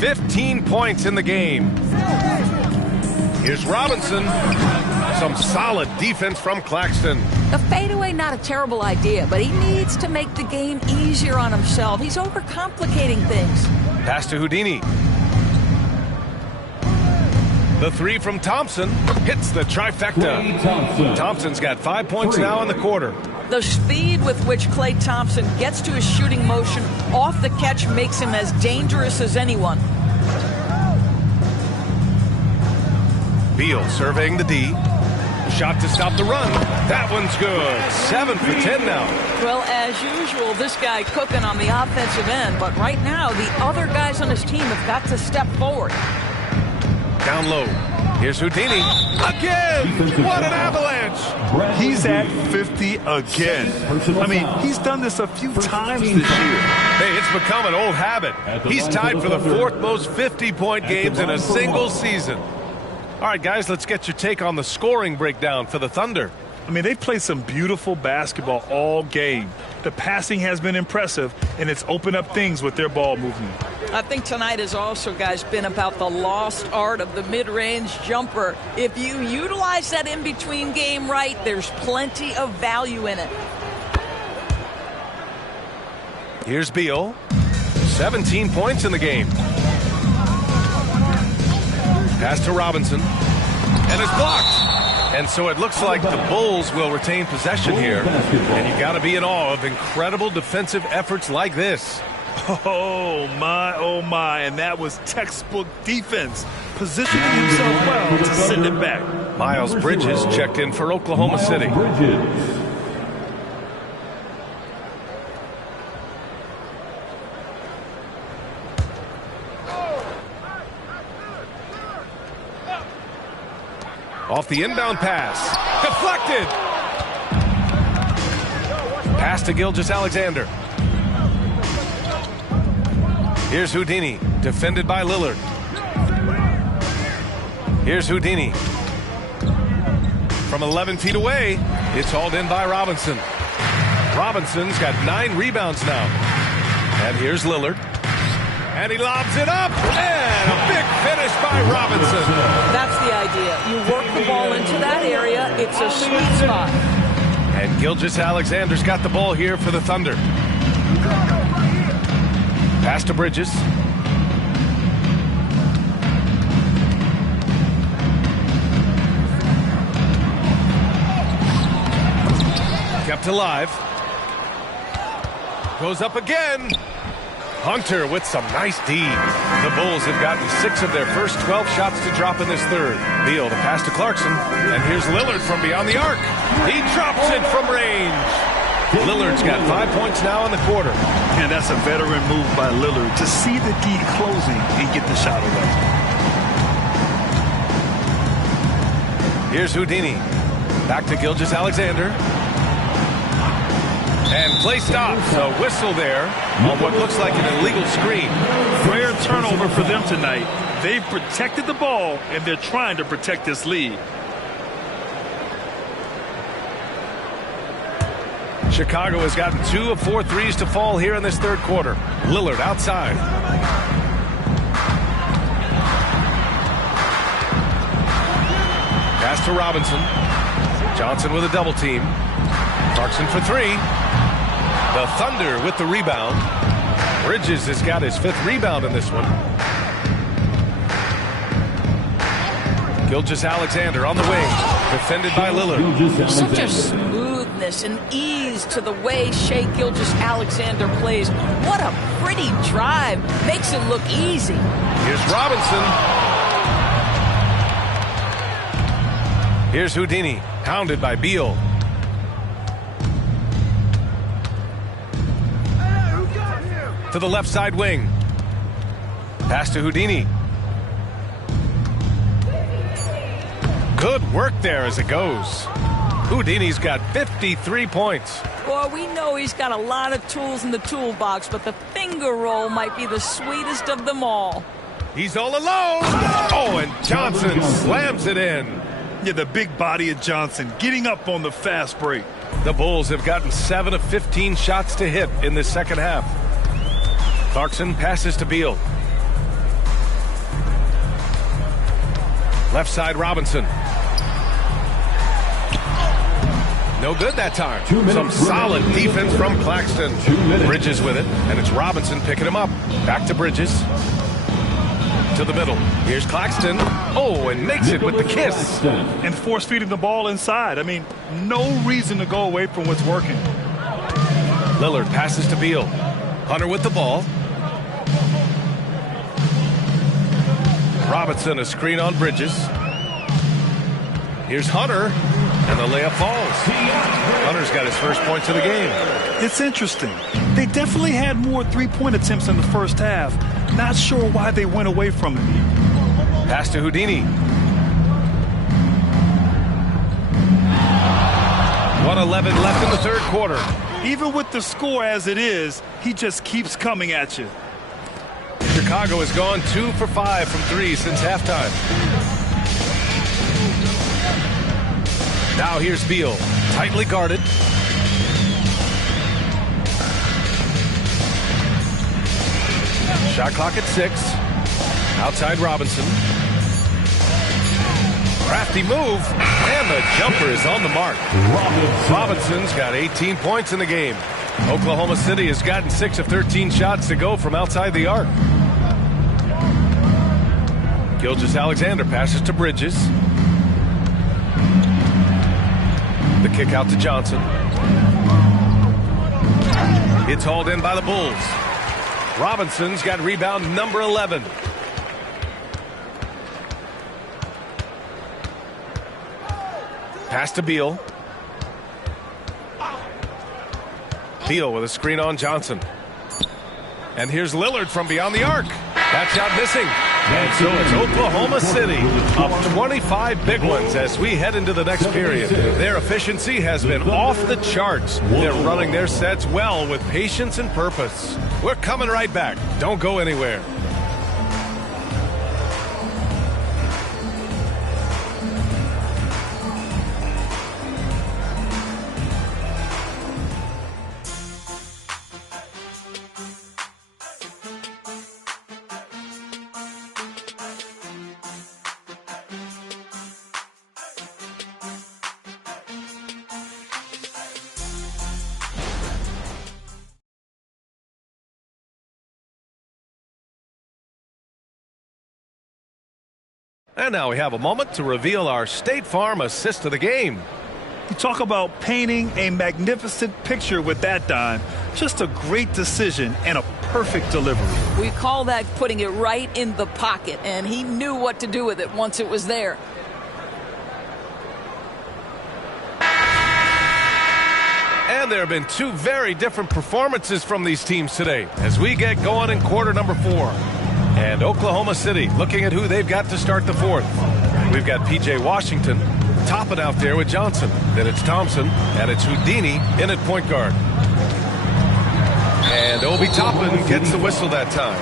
15 points in the game. Here's Robinson. Some solid defense from Claxton. The fadeaway, not a terrible idea, but he needs to make the game easier on himself. He's overcomplicating things. Pass to Houdini. The 3 from Thompson hits the trifecta. Thompson's got 5 points now in the quarter. The speed with which Klay Thompson gets to his shooting motion off the catch makes him as dangerous as anyone. Beal surveying the D. Shot to stop the run. That one's good. 7 for 10 now. Well, as usual, this guy cooking on the offensive end. But right now, the other guys on his team have got to step forward. Down low. Here's Houdini. Again! What an avalanche! He's at 50 again. I mean, he's done this a few times this year. Hey, it's become an old habit. He's tied for the 4th most 50-point games in a single season. All right, guys, let's get your take on the scoring breakdown for the Thunder. I mean, they've played some beautiful basketball all game. The passing has been impressive, and it's opened up things with their ball movement. I think tonight has also, guys, been about the lost art of the mid-range jumper. If you utilize that in-between game right, there's plenty of value in it. Here's Beal. 17 points in the game. Pass to Robinson. And it's blocked. And so it looks like the Bulls will retain possession here. And you got to be in awe of incredible defensive efforts like this. Oh, my. And that was textbook defense. Positioning himself well to send it back. Miles Bridges checked in for Oklahoma City. Off the inbound pass. Deflected. Pass to Gilgeous-Alexander. Here's Houdini. Defended by Lillard. Here's Houdini. From 11 feet away, it's hauled in by Robinson. Robinson's got 9 rebounds now. And here's Lillard. And he lobs it up. And a big finish by Robinson. That's the idea. You work the ball into that area. It's a sweet spot. And Gilgeous-Alexander's got the ball here for the Thunder. Pass to Bridges. Kept alive. Goes up again. Hunter with some nice D. The Bulls have gotten 6 of their first 12 shots to drop in this third. Beal, the pass to Clarkson. And here's Lillard from beyond the arc. He drops it from range. Lillard's got 5 points now in the quarter. And that's a veteran move by Lillard to see the D closing and get the shot away. Here's Houdini. Back to Gilgeous-Alexander. And play stops. A whistle there on what looks like an illegal screen. Rare turnover for them tonight. They've protected the ball, and they're trying to protect this lead. Chicago has gotten 2 of 4 threes to fall here in this third quarter. Lillard outside. Pass to Robinson. Johnson with a double team. Clarkson for 3. The Thunder with the rebound. Bridges has got his 5th rebound in this one. Gilgeous-Alexander on the wing. Defended by Lillard. Such a smoothness and ease to the way Shai Gilgeous-Alexander plays. What a pretty drive. Makes it look easy. Here's Robinson. Here's Houdini. Hounded by Beal. To the left side wing. Pass to Houdini. Good work there as it goes. Houdini's got 53 points. Boy, we know he's got a lot of tools in the toolbox, but the finger roll might be the sweetest of them all. He's all alone. Oh, and Johnson slams it in. Yeah, the big body of Johnson getting up on the fast break. The Bulls have gotten 7 of 15 shots to hit in this second half. Clarkson passes to Beal. Left side Robinson. No good that time. Some solid defense from Claxton. Bridges with it, and it's Robinson picking him up. Back to Bridges. To the middle. Here's Claxton. Oh, and makes it with the kiss. And force feeding the ball inside. I mean, no reason to go away from what's working. Lillard passes to Beal. Hunter with the ball. Robinson, a screen on Bridges. Here's Hunter, and the layup falls. Hunter's got his first points of the game. It's interesting. They definitely had more three-point attempts in the first half. Not sure why they went away from it. Pass to Houdini. 1:11 left in the third quarter. Even with the score as it is, he just keeps coming at you. Chicago has gone 2 for 5 from 3 since halftime. Now here's Beal, tightly guarded. Shot clock at 6. Outside Robinson. Crafty move, and the jumper is on the mark. Robinson's got 18 points in the game. Oklahoma City has gotten 6 of 13 shots to go from outside the arc. Gilgeous-Alexander passes to Bridges. The kick out to Johnson. It's hauled in by the Bulls. Robinson's got rebound number 11. Pass to Beal. Beal with a screen on Johnson. And here's Lillard from beyond the arc. That shot missing. And so it's Oklahoma City up 25 big ones as we head into the next period. Their efficiency has been off the charts. They're running their sets well with patience and purpose. We're coming right back. Don't go anywhere. And now we have a moment to reveal our State Farm assist of the game. You talk about painting a magnificent picture with that, Don. Just a great decision and a perfect delivery. We call that putting it right in the pocket, and he knew what to do with it once it was there. And there have been 2 very different performances from these teams today as we get going in quarter number 4. And Oklahoma City looking at who they've got to start the 4th. We've got P.J. Washington topping out there with Johnson. Then it's Thompson, and it's Houdini in at point guard. And Obi Toppin gets the whistle that time.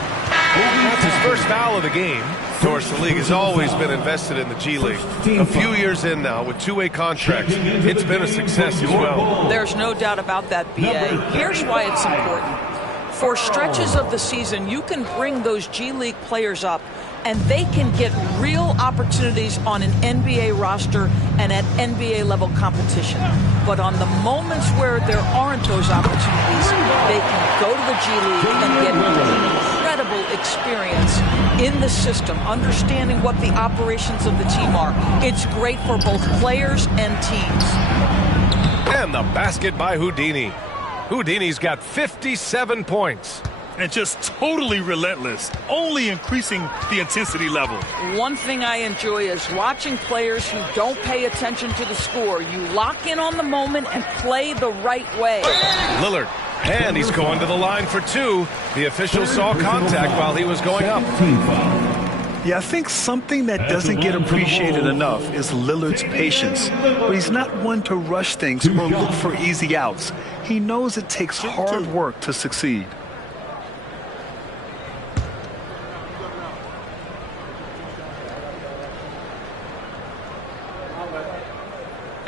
That's his first foul of the game. Of course, the league has always been invested in the G League. A few years in now with 2-way contracts, it's been a success as well. There's no doubt about that, B.A. Here's why it's important. For stretches of the season, you can bring those G League players up, and they can get real opportunities on an NBA roster and at NBA level competition. But on the moments where there aren't those opportunities, they can go to the G League and get incredible experience in the system, understanding what the operations of the team are. It's great for both players and teams. And the basket by Houdini. Houdini's got 57 points. And just totally relentless, only increasing the intensity level. One thing I enjoy is watching players who don't pay attention to the score. You lock in on the moment and play the right way. Lillard, and he's going to the line for 2. The official saw contact while he was going up. Yeah, I think something that doesn't get appreciated enough is Lillard's patience. But he's not one to rush things or look for easy outs. He knows it takes hard work to succeed.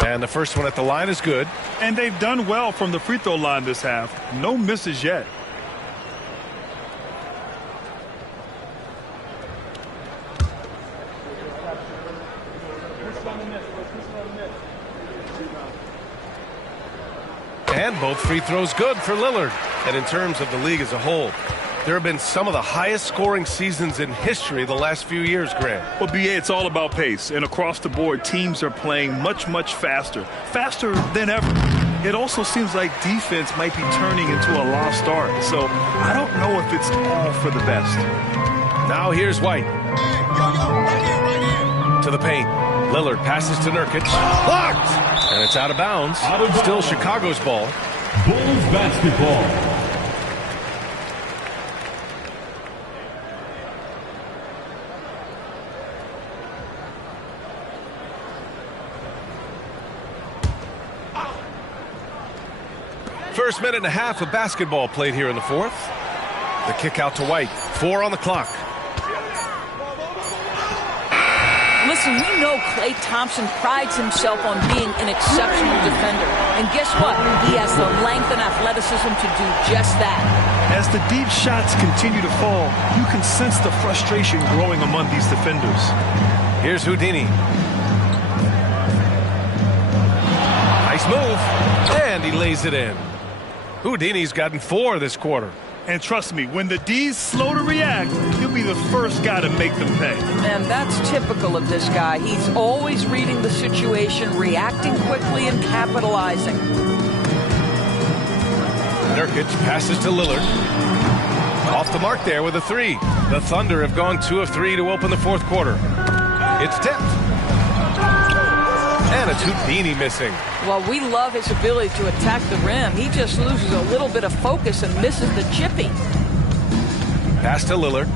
And the first one at the line is good. And they've done well from the free throw line this half. No misses yet. And both free throws good for Lillard. And in terms of the league as a whole, there have been some of the highest scoring seasons in history the last few years, Grant. Well, B.A., it's all about pace. And across the board, teams are playing much, much faster. Faster than ever. It also seems like defense might be turning into a lost art. So I don't know if it's all for the best. Now here's White. To the paint. Lillard passes to Nurkic. Blocked! And it's out of bounds. Still Chicago's ball. Bulls basketball. First minute and a half of basketball played here in the fourth. The kick out to White. 4 on the clock. Listen, we know Klay Thompson prides himself on being an exceptional defender. And guess what? He has the length and athleticism to do just that. As the deep shots continue to fall, you can sense the frustration growing among these defenders. Here's Houdini. Nice move. And he lays it in. Houdini's gotten 4 this quarter. And trust me, when the D's slow to react, he'll be the first guy to make them pay. And that's typical of this guy. He's always reading the situation, reacting quickly, and capitalizing. Nurkic passes to Lillard. Off the mark there with a 3. The Thunder have gone 2 of 3 to open the fourth quarter. It's tipped. And it's Houdini missing. Well, we love his ability to attack the rim. He just loses a little bit of focus and misses the chippy. Pass to Lillard.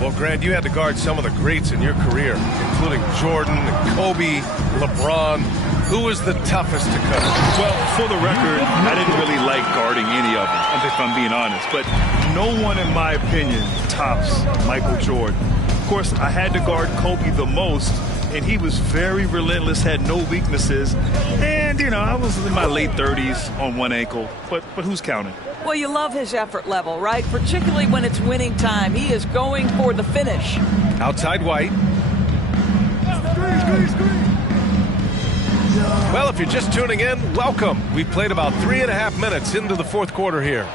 Well, Grant, you had to guard some of the greats in your career, including Jordan, Kobe, LeBron. Who was the toughest to cover? Well, for the record, I didn't really like guarding any of them, if I'm being honest. But no one, in my opinion, tops Michael Jordan. Of course, I had to guard Kobe the most, and he was very relentless, had no weaknesses. And, you know, I was in my late 30s on one ankle, but who's counting? Well, you love his effort level, right? Particularly when it's winning time. He is going for the finish. Outside White. Well, if you're just tuning in, welcome. We've played about 3.5 minutes into the fourth quarter here.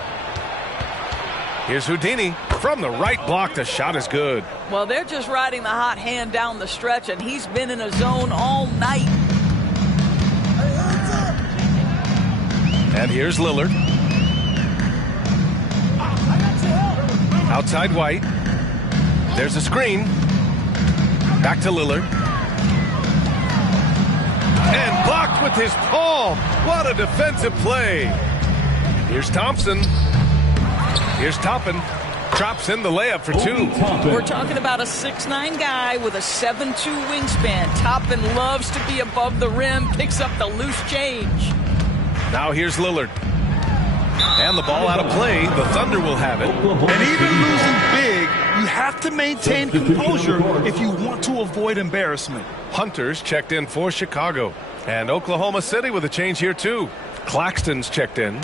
Here's Houdini. From the right block, the shot is good. Well, they're just riding the hot hand down the stretch, and he's been in a zone all night. And here's Lillard. Outside White. There's a screen. Back to Lillard. And blocked with his palm. What a defensive play. Here's Thompson. Here's Toppin. Drops in the layup for 2. We're talking about a 6'9" guy with a 7'2" wingspan. Toppin loves to be above the rim, picks up the loose change. Now here's Lillard. And the ball out of play. The Thunder will have it. And even losing big, you have to maintain composure if you want to avoid embarrassment. Hunter's checked in for Chicago. And Oklahoma City with a change here too. Claxton's checked in.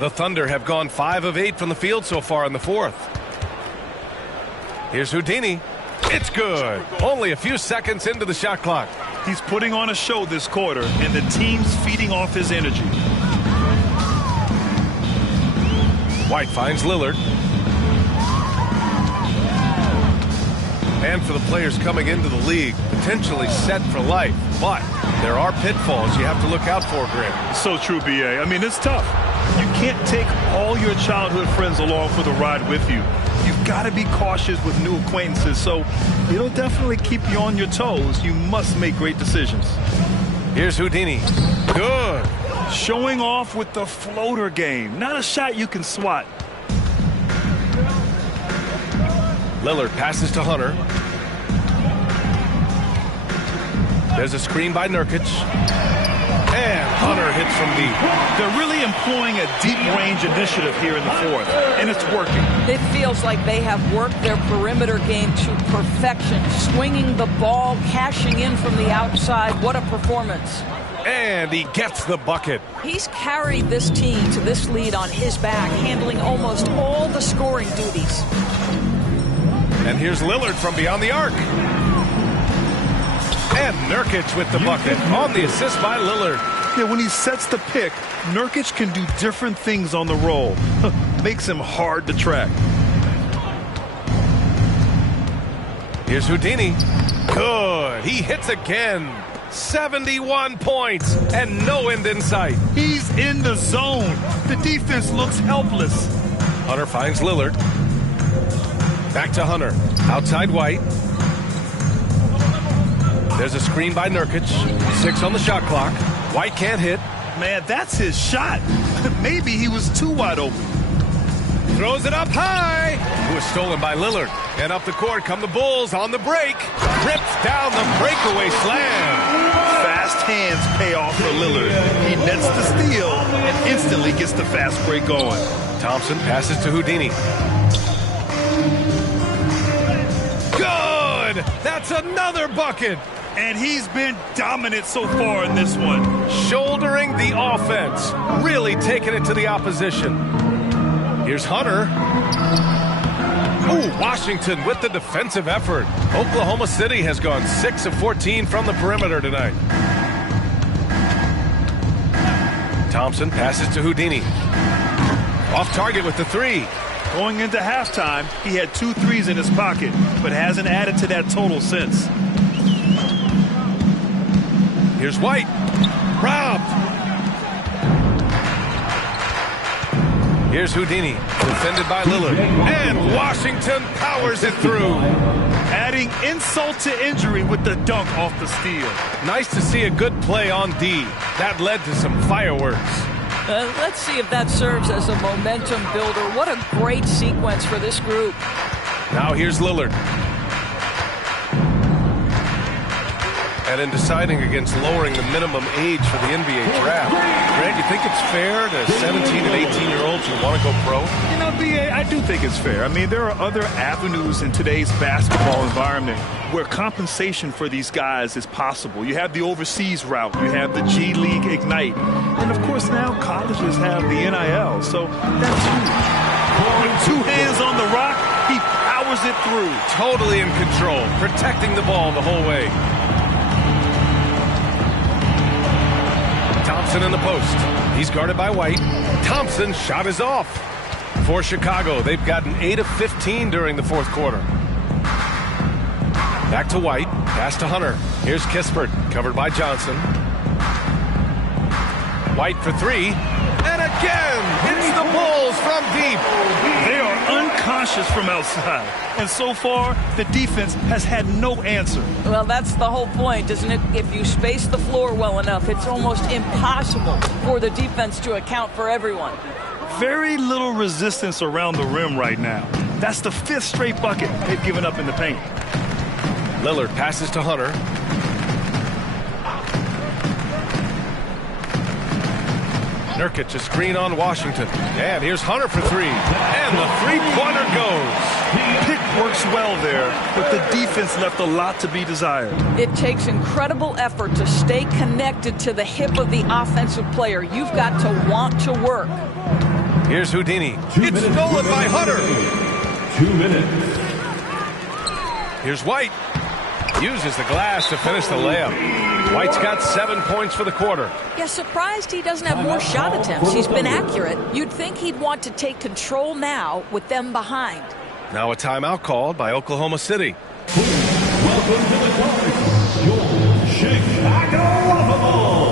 The Thunder have gone 5 of 8 from the field so far in the fourth. Here's Houdini. It's good. Only a few seconds into the shot clock. He's putting on a show this quarter, and the team's feeding off his energy. White finds Lillard. And for the players coming into the league, potentially set for life. But there are pitfalls you have to look out for, Grant. So true, B.A. I mean, it's tough. You can't take all your childhood friends along for the ride with you. You've got to be cautious with new acquaintances, so it'll definitely keep you on your toes. You must make great decisions. Here's Houdini. Good. Showing off with the floater game. Not a shot you can swat. Lillard passes to Hunter. There's a screen by Nurkic. And Hunter hits from deep. They're really employing a deep range initiative here in the fourth, and it's working. It feels like they have worked their perimeter game to perfection, swinging the ball, cashing in from the outside. What a performance. And he gets the bucket. He's carried this team to this lead on his back, handling almost all the scoring duties. And here's Lillard from beyond the arc. And Nurkic with the bucket on the assist by Lillard. Yeah, when he sets the pick, Nurkic can do different things on the roll. Makes him hard to track. Here's Houdini. Good. He hits again. 71 points and no end in sight. He's in the zone. The defense looks helpless. Hunter finds Lillard. Back to Hunter. Outside White. There's a screen by Nurkic. 6 on the shot clock. White can't hit. Man, that's his shot. Maybe he was too wide open. Throws it up high. It was stolen by Lillard. And up the court come the Bulls on the break. Rips down the breakaway slam. Fast fast hands pay off for Lillard. He nets the steal and instantly gets the fast break going. Thompson passes to Houdini. Good! That's another bucket! And he's been dominant so far in this one. Shouldering the offense. Really taking it to the opposition. Here's Hunter. Ooh, Washington with the defensive effort. Oklahoma City has gone 6 of 14 from the perimeter tonight. Thompson passes to Houdini. Off target with the three. Going into halftime, he had 2 threes in his pocket, but hasn't added to that total since. Here's White. Robbed. Here's Houdini, defended by Lillard. And Washington powers it through. Adding insult to injury with the dunk off the steal. Nice to see a good play on D. That led to some fireworks. Let's see if that serves as a momentum builder. What a great sequence for this group. Now here's Lillard. And in deciding against lowering the minimum age for the NBA draft, Grant, you think it's fair to 17 and 18-year-olds who want to go pro? You know, B.A., I do think it's fair. I mean, there are other avenues in today's basketball environment where compensation for these guys is possible. You have the overseas route. You have the G League Ignite. And, of course, now colleges have the NIL. So that's huge. With 2 hands on the rock, he powers it through. Totally in control, protecting the ball the whole way. Thompson in the post. He's guarded by White. Thompson's shot is off. For Chicago, they've gotten 8 of 15 during the fourth quarter. Back to White. Pass to Hunter. Here's Kispert, covered by Johnson. White for 3. And again, hits the Bulls from deep. They are unconscious from outside. And so far, the defense has had no answer. Well, that's the whole point, isn't it? If you space the floor well enough, it's almost impossible for the defense to account for everyone. Very little resistance around the rim right now. That's the 5th straight bucket they've given up in the paint. Lillard passes to Hunter. Nurkic, a screen on Washington. And here's Hunter for 3. And the three-pointer goes. Pick works well there, but the defense left a lot to be desired. It takes incredible effort to stay connected to the hip of the offensive player. You've got to want to work. Here's Houdini. It's stolen by Hunter. 2 minutes. Here's White. Uses the glass to finish the layup. White's got 7 points for the quarter. Yeah, surprised he doesn't have more shot attempts. He's been accurate. You'd think he'd want to take control now with them behind. Now a timeout called by Oklahoma City. Welcome to the court, your Chicago Waffle.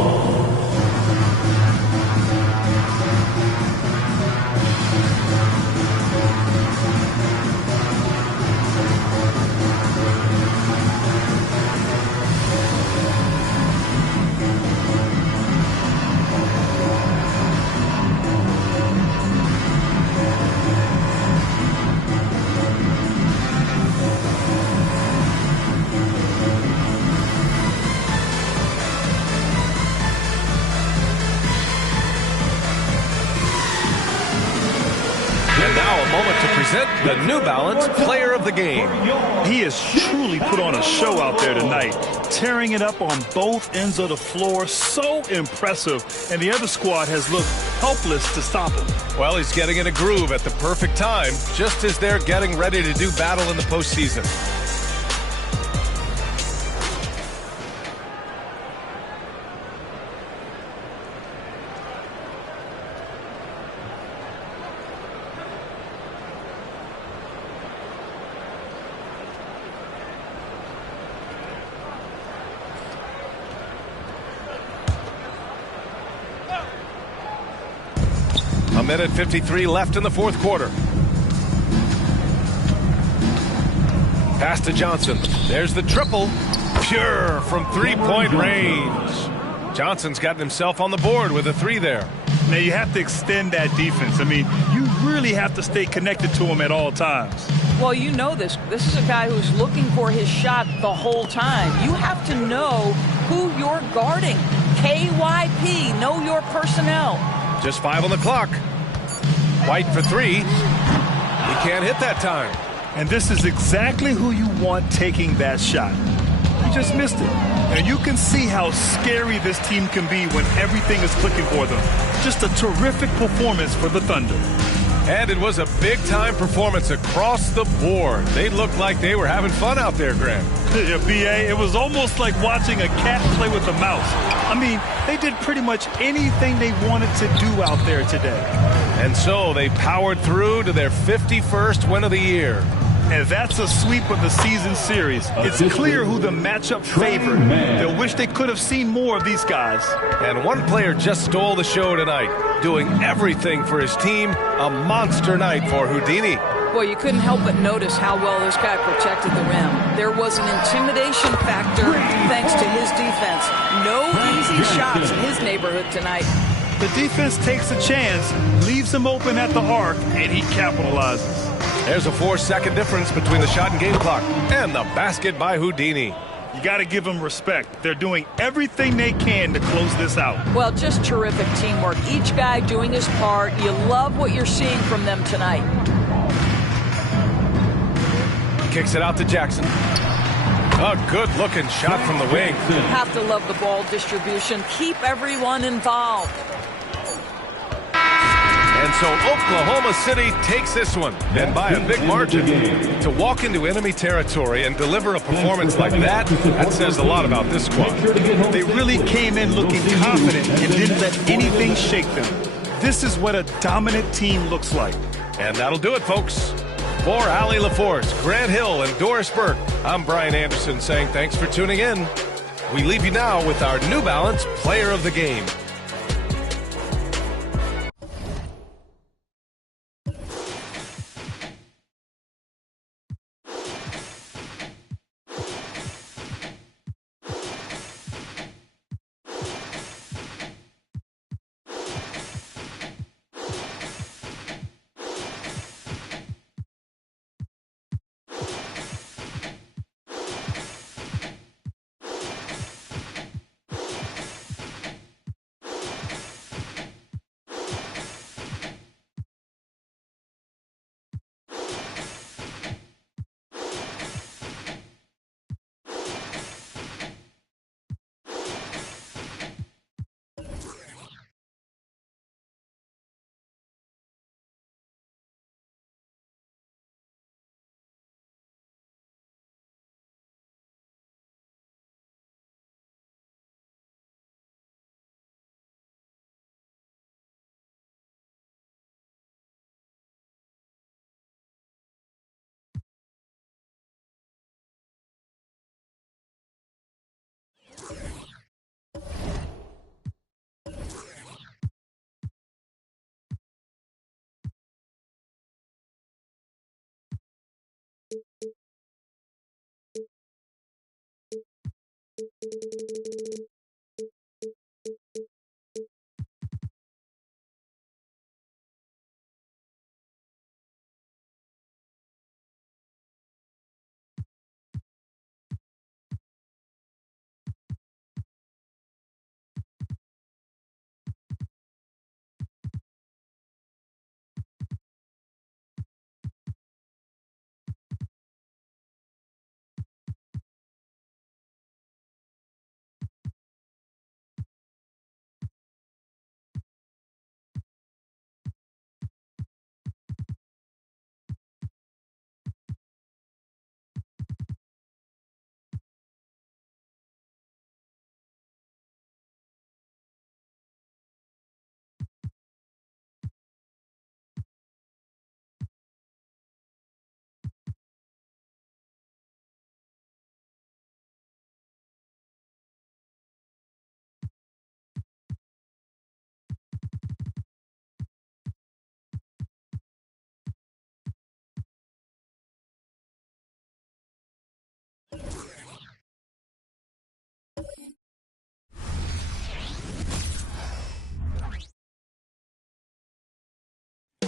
The New Balance Player of the Game. He has truly put on a show out there tonight, tearing it up on both ends of the floor. So impressive, and the other squad has looked helpless to stop him. Well, he's getting in a groove at the perfect time, just as they're getting ready to do battle in the postseason. A minute 53 left in the fourth quarter. Pass to Johnson. There's the triple. Pure from three-point range. Johnson's gotten himself on the board with a 3 there. Now, you have to extend that defense. I mean, you really have to stay connected to him at all times. Well, you know this. This is a guy who's looking for his shot the whole time. You have to know who you're guarding. KYP, know your personnel. Just 5 on the clock. White for 3. He can't hit that time. And this is exactly who you want taking that shot. He just missed it. And you can see how scary this team can be when everything is clicking for them. Just a terrific performance for the Thunder. And it was a big-time performance across the board. They looked like they were having fun out there, Graham. Yeah, B.A., it was almost like watching a cat play with a mouse. I mean, they did pretty much anything they wanted to do out there today. And so they powered through to their 51st win of the year. And that's a sweep of the season series. It's clear who the matchup favored. They'll wish they could have seen more of these guys. And one player just stole the show tonight, doing everything for his team. A monster night for Houdini. Well, you couldn't help but notice how well this guy protected the rim. There was an intimidation factor thanks to his defense. No easy shots in his neighborhood tonight. The defense takes a chance, leaves him open at the arc, and he capitalizes. There's a 4-second difference between the shot and game clock and the basket by Houdini. You got to give them respect. They're doing everything they can to close this out. Well, just terrific teamwork. Each guy doing his part. You love what you're seeing from them tonight. Kicks it out to Jackson. A good-looking shot from the wing. You have to love the ball distribution. Keep everyone involved. And so Oklahoma City takes this one, and by a big margin. To walk into enemy territory and deliver a performance like that, that says a lot about this squad. They really came in looking confident and didn't let anything shake them. This is what a dominant team looks like. And that'll do it, folks. For Allie LaForce, Grant Hill, and Doris Burke, I'm Brian Anderson saying thanks for tuning in. We leave you now with our New Balance Player of the Game.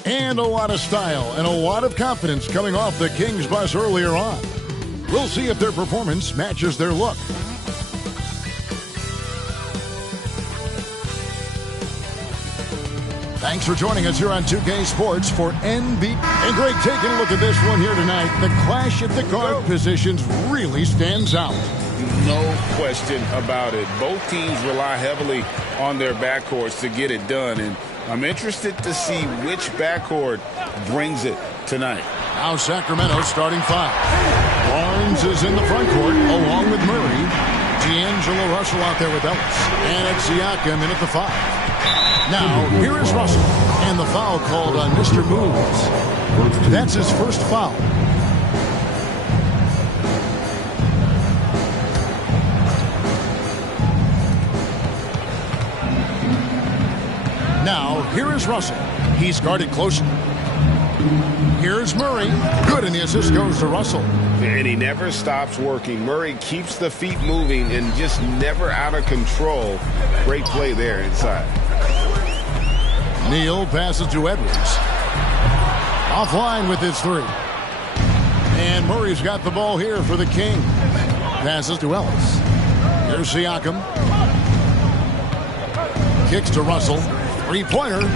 And a lot of style and a lot of confidence coming off the Kings bus earlier on. We'll see if their performance matches their look. Thanks for joining us here on 2K Sports for NB. And Greg, taking a look at this one here tonight, the clash at the guard positions really stands out. No question about it. Both teams rely heavily on their backcourts to get it done, and I'm interested to see which backcourt brings it tonight. Now Sacramento starting 5. Barnes is in the front court along with Murray. D'Angelo Russell out there with Ellis. And it's Siakam in at the 5. Now, here is Russell, and the foul called on Mr. Moves. That's his first foul. Now, here is Russell. He's guarded closely. Here's Murray. Good, and the assist goes to Russell. And he never stops working. Murray keeps the feet moving and just never out of control. Great play there inside. Neal passes to Edwards. Offline with his 3. And Murray's got the ball here for the Kings. Passes to Ellis. Here's Siakam. Kicks to Russell. 3-pointer.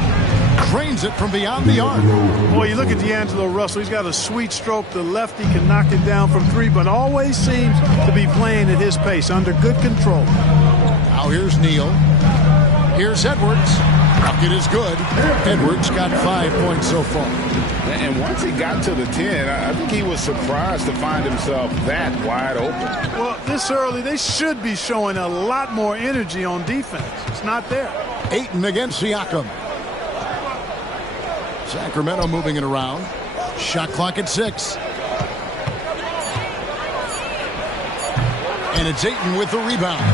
Cranes it from beyond the arc. Boy, you look at D'Angelo Russell. He's got a sweet stroke. The lefty can knock it down from 3, but always seems to be playing at his pace, under good control. Now here's Neal. Here's Edwards. Bucket is good. Edwards got 5 points so far. And once he got to the 10, I think he was surprised to find himself that wide open. Well, this early, they should be showing a lot more energy on defense. It's not there. Ayton against Siakam. Sacramento moving it around. Shot clock at 6. And it's Ayton with the rebound.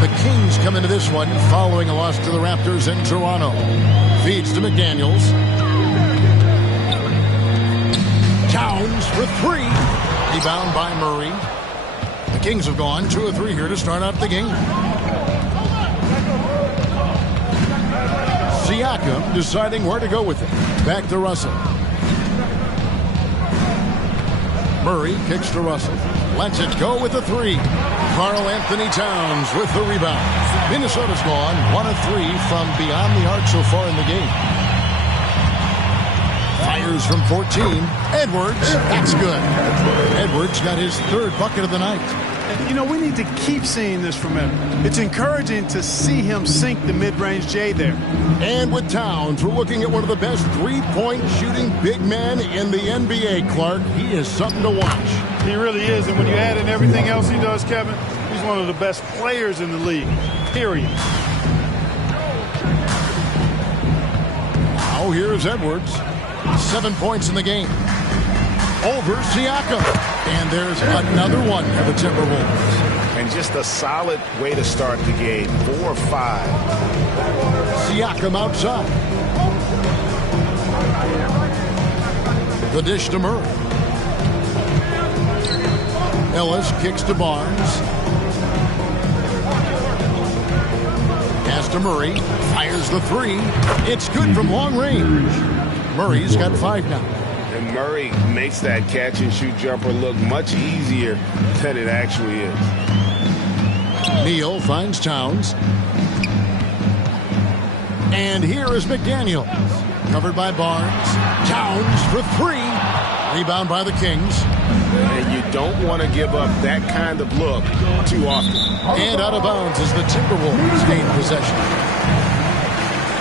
The Kings come into this one following a loss to the Raptors in Toronto. Feeds to McDaniels. Towns for 3. Rebound by Murray. The Kings have gone 2 of 3 here to start out the game. Siakam deciding where to go with it. Back to Russell. Murray kicks to Russell. Lets it go with the 3. Karl Anthony Towns with the rebound. Minnesota's gone 1 of 3 from beyond the arc so far in the game. Fires from 14. Edwards, that's good. Edwards got his 3rd bucket of the night. And, you know, we need to keep seeing this from him. It's encouraging to see him sink the mid-range J there. And with Towns, we're looking at one of the best 3-point shooting big men in the NBA, Clark. He is something to watch. He really is, and when you add in everything else he does, Kevin, he's one of the best players in the league, period. Now here's Edwards. 7 points in the game. Over Siakam. And there's another one for the Timberwolves. And just a solid way to start the game. 4-5. Siakam outside. The dish to Murray. Ellis kicks to Barnes. Pass to Murray. Fires the 3. It's good from long range. Murray's got 5 now. And Murray makes that catch-and-shoot jumper look much easier than it actually is. Neal finds Towns. And here is McDaniels. Covered by Barnes. Towns for 3. Rebound by the Kings. And you don't want to give up that kind of look too often. And out of bounds as the Timberwolves gain possession.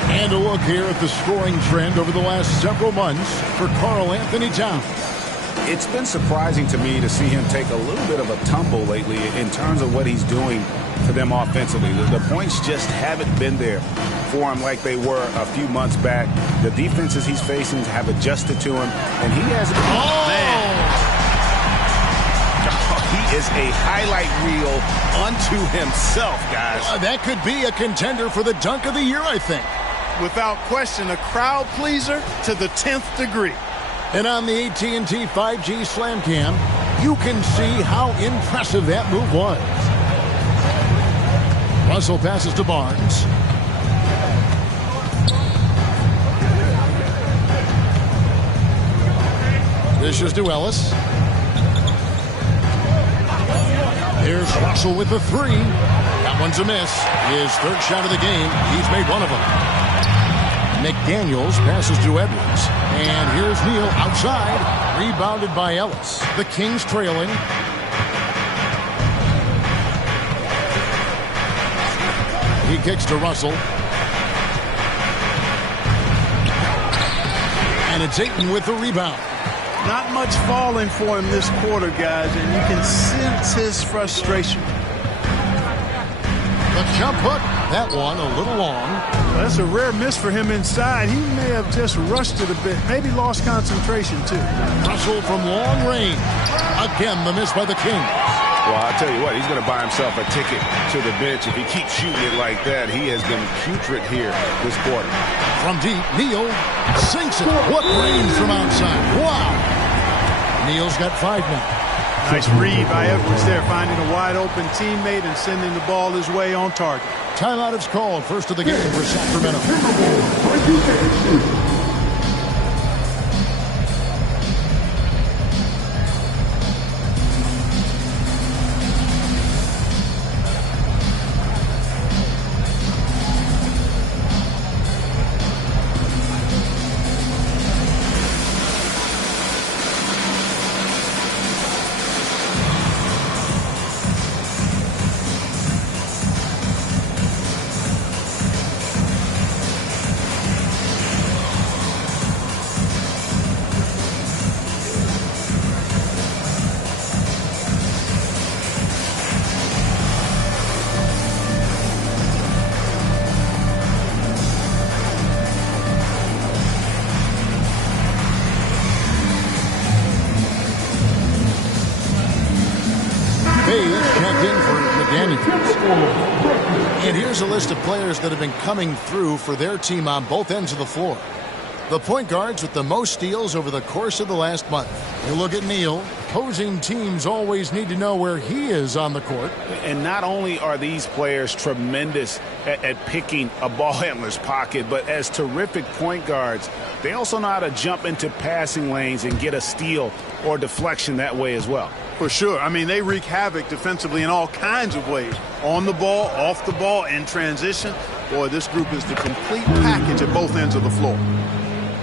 And a look here at the scoring trend over the last several months for Karl Anthony Towns. It's been surprising to me to see him take a little bit of a tumble lately in terms of what he's doing to them offensively. The points just haven't been there for him like they were a few months back. The defenses he's facing have adjusted to him, and he has... Oh! Man. He is a highlight reel unto himself, guys. That could be a contender for the dunk of the year, I think. Without question, a crowd pleaser to the 10th degree. And on the AT&T 5G Slam Cam, you can see how impressive that move was. Russell passes to Barnes. Dishes to Ellis. Here's Russell with the three. That one's a miss. His third shot of the game. He's made one of them. McDaniels passes to Edwards. And here's Neal outside. Rebounded by Ellis. The Kings trailing. He kicks to Russell. And it's Ayton with the rebound. Not much falling for him this quarter, guys, and you can sense his frustration. The jump hook. That one a little long. Well, that's a rare miss for him inside. He may have just rushed it a bit. Maybe lost concentration, too. Russell from long range. Again, the miss by the Kings. Well, I'll tell you what, he's going to buy himself a ticket to the bench. If he keeps shooting it like that, he has been putrid here this quarter. From deep, Neal sinks it. What range from outside. Wow. Neal's got 5 now. Nice read by Edwards there, finding a wide-open teammate and sending the ball his way on target. Timeout is called. First of the game for Sacramento. And here's a list of players that have been coming through for their team on both ends of the floor. The point guards with the most steals over the course of the last month. You look at Neal. Opposing teams always need to know where he is on the court. And not only are these players tremendous at picking a ball handler's pocket, but as terrific point guards, they also know how to jump into passing lanes and get a steal or deflection that way as well. For sure. I mean, they wreak havoc defensively in all kinds of ways. On the ball, off the ball, in transition. Boy, this group is the complete package at both ends of the floor.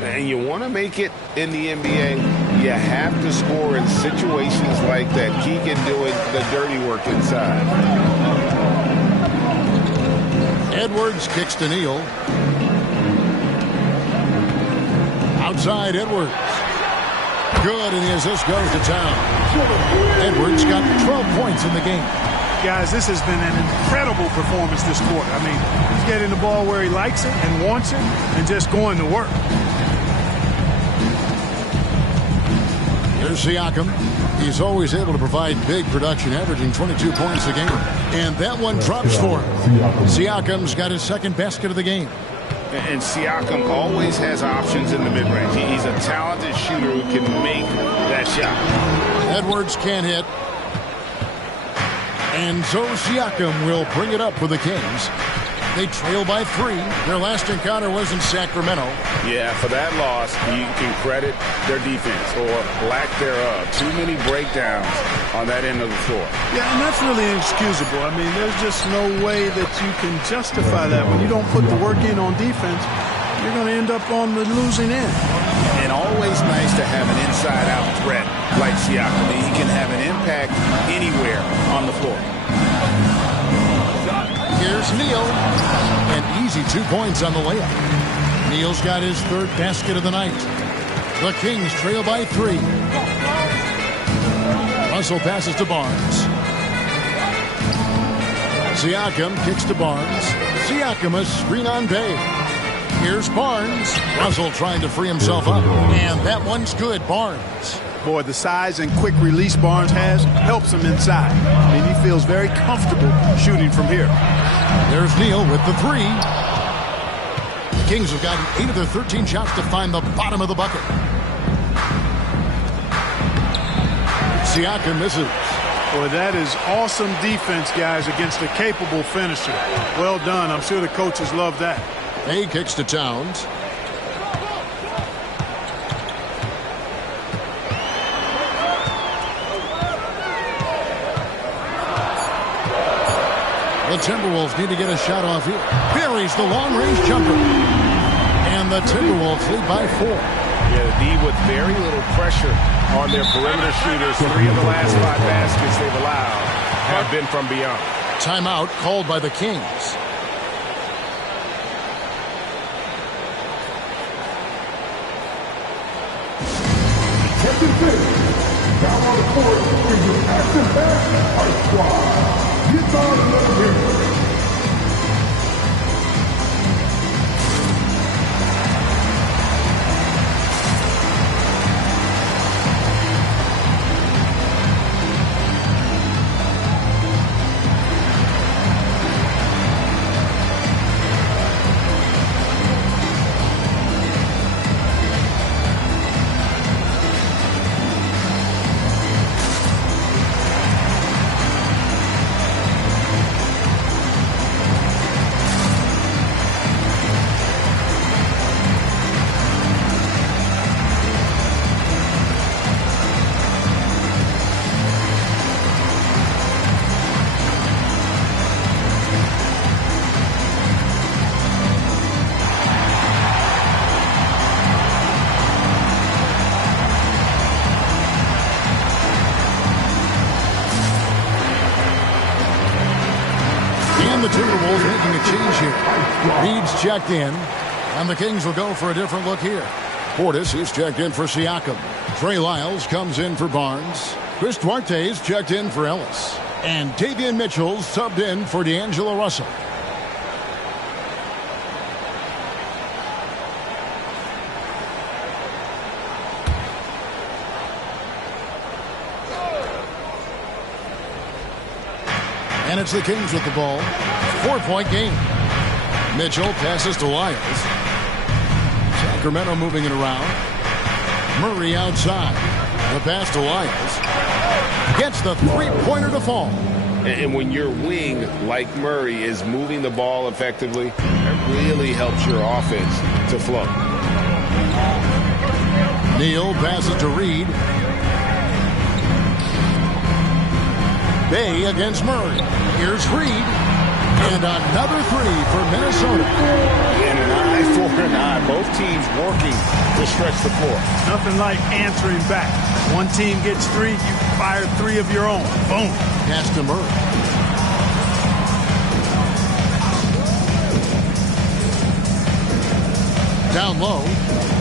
And you want to make it in the NBA, you have to score in situations like that. Keegan doing the dirty work inside. Edwards kicks to Neal. Outside Edwards. Good, and the assist goes to town. Edwards got 12 points in the game. Guys, this has been an incredible performance this quarter. I mean, he's getting the ball where he likes it and wants it and just going to work. Here's Siakam. He's always able to provide big production, averaging 22 points a game. And that one drops for him. Siakam's got his second basket of the game. And Siakam always has options in the mid-range. He's a talented shooter who can make that shot. Edwards can't hit. And so Siakam will bring it up for the Kings. They trail by 3. Their last encounter was in Sacramento. Yeah, for that loss, you can credit their defense or lack thereof. Too many breakdowns on that end of the floor. Yeah, and that's really inexcusable. I mean, there's just no way that you can justify that. When you don't put the work in on defense, you're going to end up on the losing end. And always nice to have an inside-out threat like Siakam. He can have an impact anywhere on the floor. Here's Neal. An easy 2 points on the layup. Neal's got his third basket of the night. The Kings trail by 3. Russell passes to Barnes. Siakam kicks to Barnes. Siakam a screen on Bay. Here's Barnes. Russell trying to free himself up. And that one's good. Barnes. Boy, the size and quick release Barnes has helps him inside. I mean, he feels very comfortable shooting from here. There's Neal with the 3. The Kings have gotten 8 of their 13 shots to find the bottom of the bucket. Siakam misses. Boy, that is awesome defense, guys, against a capable finisher. Well done. I'm sure the coaches love that. He kicks to Towns. The Timberwolves need to get a shot off here. Buries the long-range jumper. And the Timberwolves lead by 4. Yeah, the D with very little pressure on their perimeter shooters. 3 of the last 5 baskets they've allowed have been from beyond. Timeout called by the Kings. Down on the court is your action-packed Ice Squad. Get on the here. The Timberwolves making a change here. Reed's checked in, and the Kings will go for a different look here. Portis is checked in for Siakam. Trey Lyles comes in for Barnes. Chris Duarte's checked in for Ellis. And Davion Mitchell subbed in for D'Angelo Russell. And it's the Kings with the ball. 4-point game. Mitchell passes to Lyles. Sacramento moving it around. Murray outside. The pass to Lyles. Gets the three-pointer to fall. And when your wing, like Murray, is moving the ball effectively, it really helps your offense to flow. Neal passes to Reed. Bay against Murray. Here's Reed. And another three for Minnesota. And an eye for an eye. Both teams working to stretch the floor. Nothing like answering back. One team gets 3, you fire 3 of your own. Boom. Pass to Murray. Down low.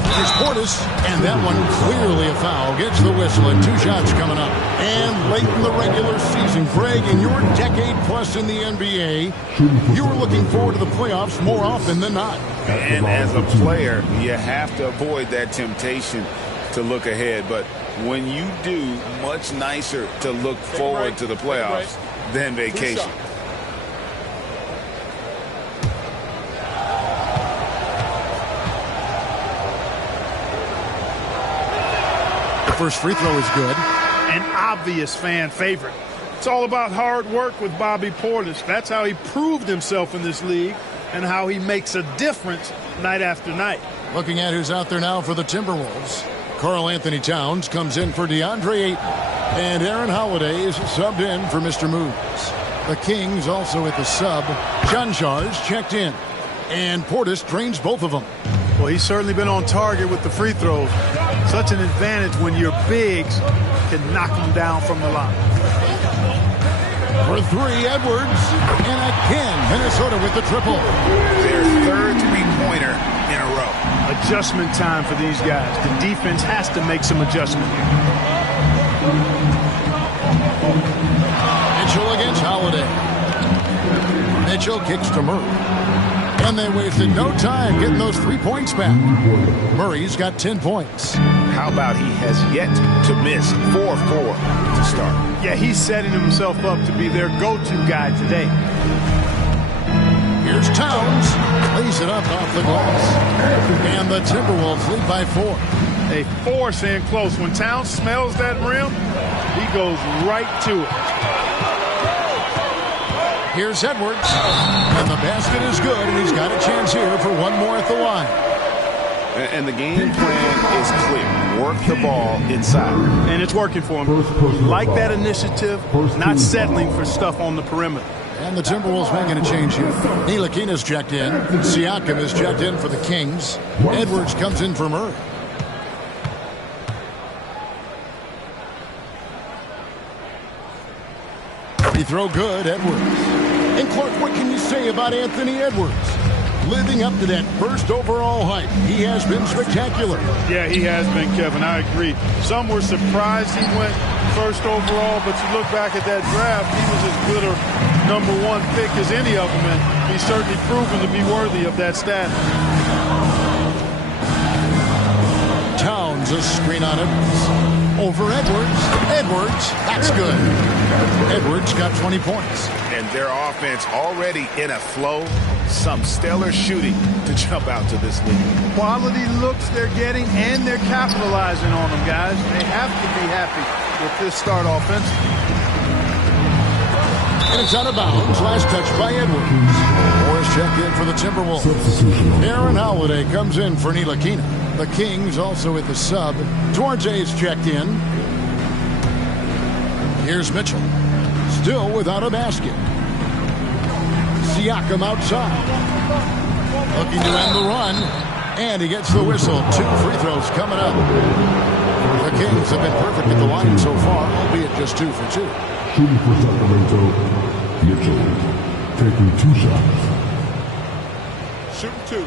Here's Portis, and that one clearly a foul. Gets the whistle, and 2 shots coming up. And late in the regular season, Greg, in your decade plus in the NBA, you were looking forward to the playoffs more often than not. And as a player, you have to avoid that temptation to look ahead. But when you do, much nicer to look forward to the playoffs than vacation. First free throw is good. An obvious fan favorite. It's all about hard work with Bobby Portis. That's how he proved himself in this league and how he makes a difference night after night. Looking at who's out there now for the Timberwolves. Karl Anthony Towns comes in for DeAndre Ayton. And Aaron Holiday is subbed in for Mr. Moves. The Kings also at the sub. Janjar's checked in. And Portis drains both of them. Well, he's certainly been on target with the free throws. Such an advantage when your bigs can knock them down from the line. For 3, Edwards. And again, Minnesota with the triple. Their third three-pointer in a row. Adjustment time for these guys. The defense has to make some adjustment here. Mitchell against Holiday. Mitchell kicks to Murray. And they wasted no time getting those 3 points back. Murray's got 10 points. How about he has yet to miss 4-4 to start? Yeah, he's setting himself up to be their go-to guy today. Here's Towns. Lays it up off the glass. And the Timberwolves lead by 4. They force in close. When Towns smells that rim, he goes right to it. Here's Edwards. And the basket is good, and he's got a chance here for one more at the line. And the game plan is clear. Work the ball inside. And it's working for him. Like that initiative, not settling for stuff on the perimeter. And the Timberwolves making a change here. Ntilikina's checked in. Siakam is checked in for the Kings. Edwards comes in for Murray. Free throw good, Edwards. And Clark, what can you say about Anthony Edwards? Living up to that first overall hype. He has been spectacular. Yeah, he has been, Kevin. I agree. Some were surprised he went first overall, but you look back at that draft, he was as good a #1 pick as any of them, and he's certainly proven to be worthy of that status. Towns, a screen on Edwards. Over Edwards. Edwards, that's good. Edwards got 20 points. And their offense already in a flow. Some stellar shooting to jump out to this league. Quality looks they're getting, and they're capitalizing on them, guys. They have to be happy with this start offensively. And it's out of bounds. Last touch by Edwards. Morris checked in for the Timberwolves. Aaron Holiday comes in for Ntilikina. The Kings also with the sub. Duarte's checked in. Here's Mitchell. Still without a basket. Siakam outside. Looking to end the run. And he gets the whistle. 2 free throws coming up. The Kings have been perfect at the line so far, albeit just 2 for 2. Shooting for Sacramento, Mitchell taking 2 shots. Shooting 2.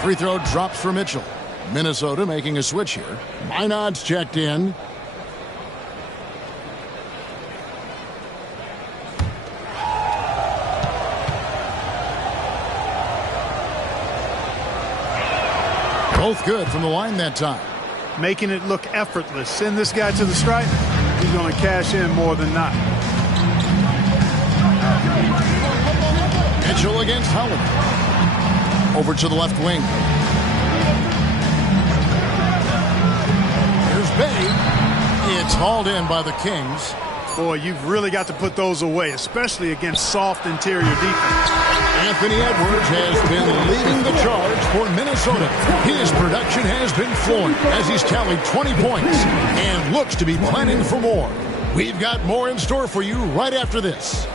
Free throw drops for Mitchell. Minnesota making a switch here. Minod's checked in. Both good from the line that time. Making it look effortless. Send this guy to the stripe. He's going to cash in more than not. Mitchell against Holiday. Over to the left wing. Here's Bay. It's hauled in by the Kings. Boy, you've really got to put those away, especially against soft interior defense. Anthony Edwards has been leading the charge for Minnesota. His production has been flowing as he's tallied 20 points and looks to be planning for more. We've got more in store for you right after this.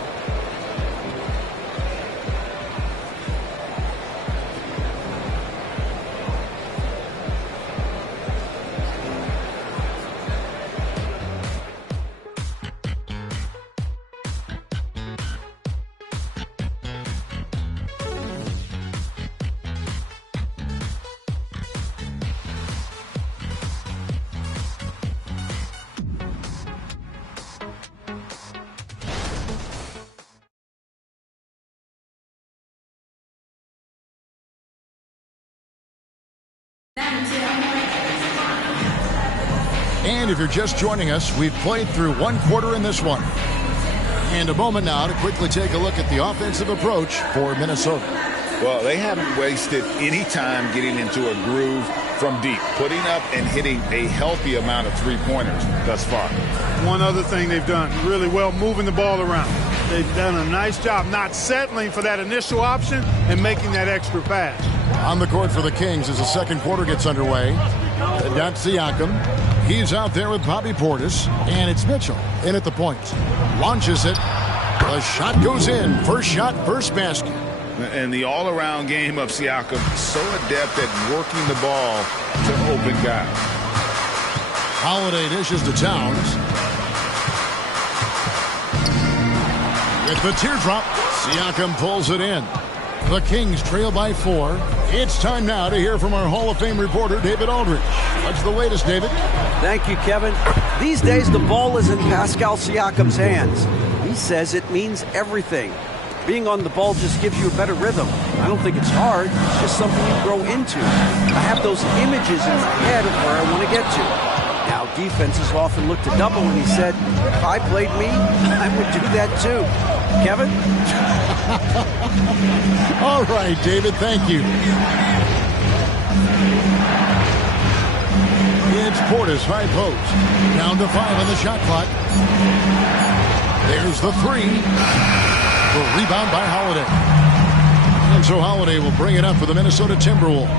And if you're just joining us, we've played through 1 quarter in this one. And a moment now to quickly take a look at the offensive approach for Minnesota. Well, they haven't wasted any time getting into a groove from deep, putting up and hitting a healthy amount of three-pointers thus far. One other thing they've done really well, moving the ball around. They've done a nice job not settling for that initial option and making that extra pass. On the court for the Kings as the second quarter gets underway. Got Siakam. He's out there with Bobby Portis. And it's Mitchell in at the point. Launches it. The shot goes in. First shot, first basket. And the all-around game of Siakam, so adept at working the ball to open guys. Holiday dishes to Towns. With the teardrop, Siakam pulls it in. The Kings trail by 4. It's time now to hear from our Hall of Fame reporter, David Aldridge. What's the latest, David? Thank you, Kevin. These days, the ball is in Pascal Siakam's hands. He says it means everything. Being on the ball just gives you a better rhythm. I don't think it's hard. It's just something you grow into. I have those images in my head of where I want to get to. Now, defenses often look to double, and he said, if I played me, I would do that too. Kevin? All right, David, thank you. It's Portis high post. Down to 5 on the shot clock. There's the 3. The rebound by Holiday. And so Holiday will bring it up for the Minnesota Timberwolves.